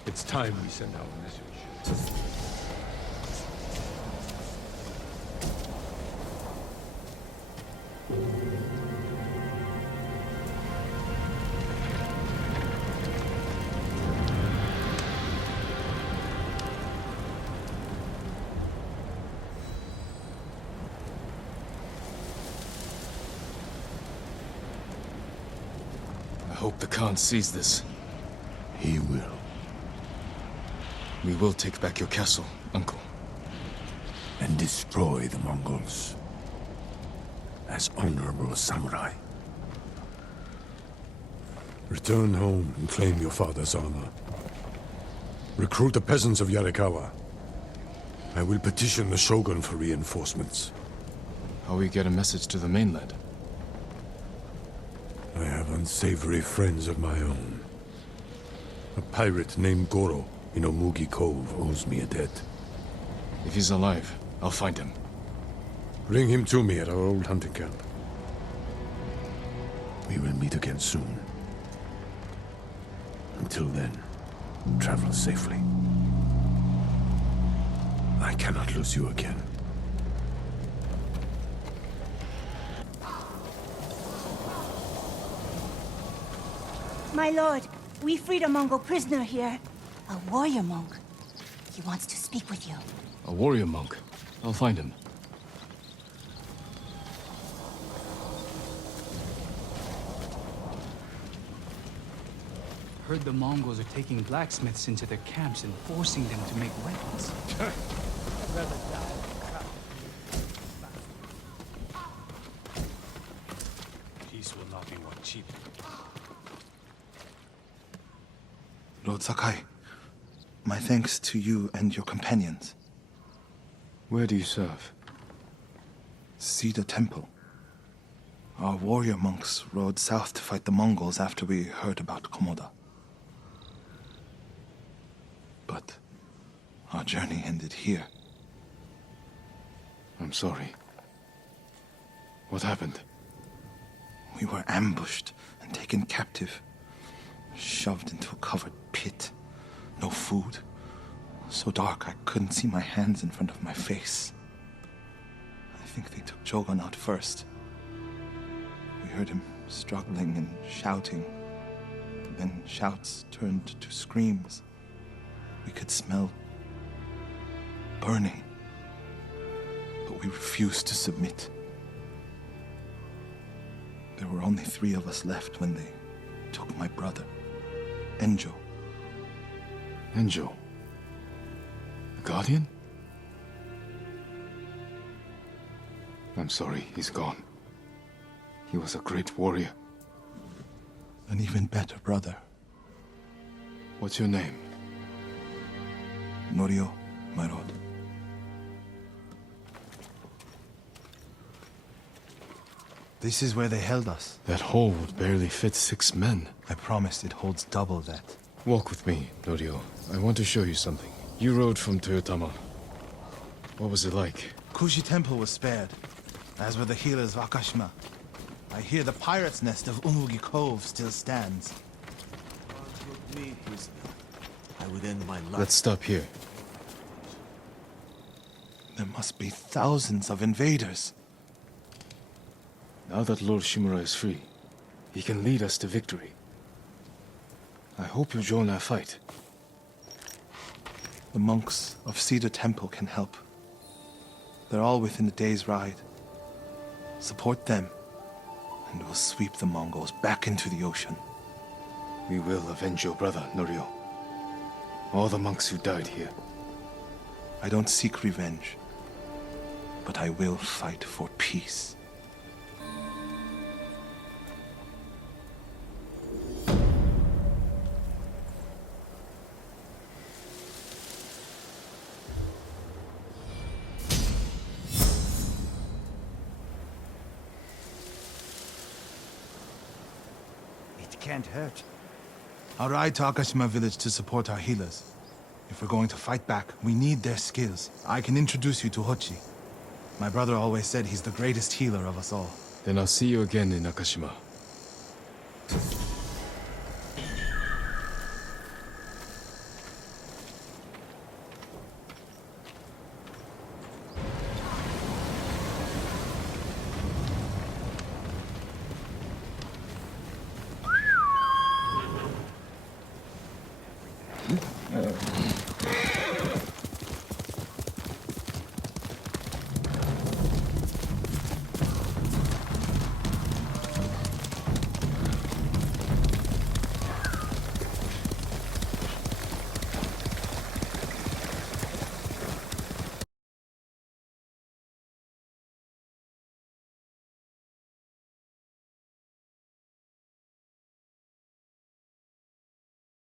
It's time we send out a message. hope the Khan sees this. He will. We will take back your castle, Uncle. And destroy the Mongols. As honorable samurai. Return home and claim your father's honor. Recruit the peasants of Yarikawa. I will petition the Shogun for reinforcements. How we get a message to the mainland? I have unsavory friends of my own. A pirate named Goro in Omugi Cove owes me a debt. If he's alive, I'll find him. Bring him to me at our old hunting camp. We will meet again soon. Until then, travel safely. I cannot lose you again. My lord, we freed a Mongol prisoner here. A warrior monk. He wants to speak with you. A warrior monk. I'll find him. Heard the Mongols are taking blacksmiths into their camps and forcing them to make weapons. Peace will not be won cheaply. Lord Sakai, my thanks to you and your companions. Where do you serve? Cedar Temple. Our warrior monks rode south to fight the Mongols after we heard about Komoda. But our journey ended here. I'm sorry. What happened? We were ambushed and taken captive. Shoved into a covered pit. No food. So dark I couldn't see my hands in front of my face. I think they took Jogon out first. We heard him struggling and shouting. Then shouts turned to screams. We could smell burning. But we refused to submit. There were only 3 of us left when they took my brother, Enjo. Enjo? The Guardian? I'm sorry, he's gone. He was a great warrior. An even better brother. What's your name? Norio, my lord. This is where they held us. That hole would barely fit 6 men. I promised it holds double that. Walk with me, Norio. I want to show you something. You rode from Toyotama. What was it like? Kushi Temple was spared, as were the healers of Akashima. I hear the pirate's nest of Umugi Cove still stands. I would end my life. Let's stop here. There must be thousands of invaders. Now that Lord Shimura is free, he can lead us to victory. I hope you join our fight. The monks of Cedar Temple can help. They're all within a day's ride. Support them, and we'll sweep the Mongols back into the ocean. We will avenge your brother, Norio. All the monks who died here. I don't seek revenge, but I will fight for peace. Can't hurt. I'll ride to Akashima village to support our healers. If we're going to fight back, we need their skills. I can introduce you to Hochi. My brother always said he's the greatest healer of us all. Then I'll see you again in Akashima.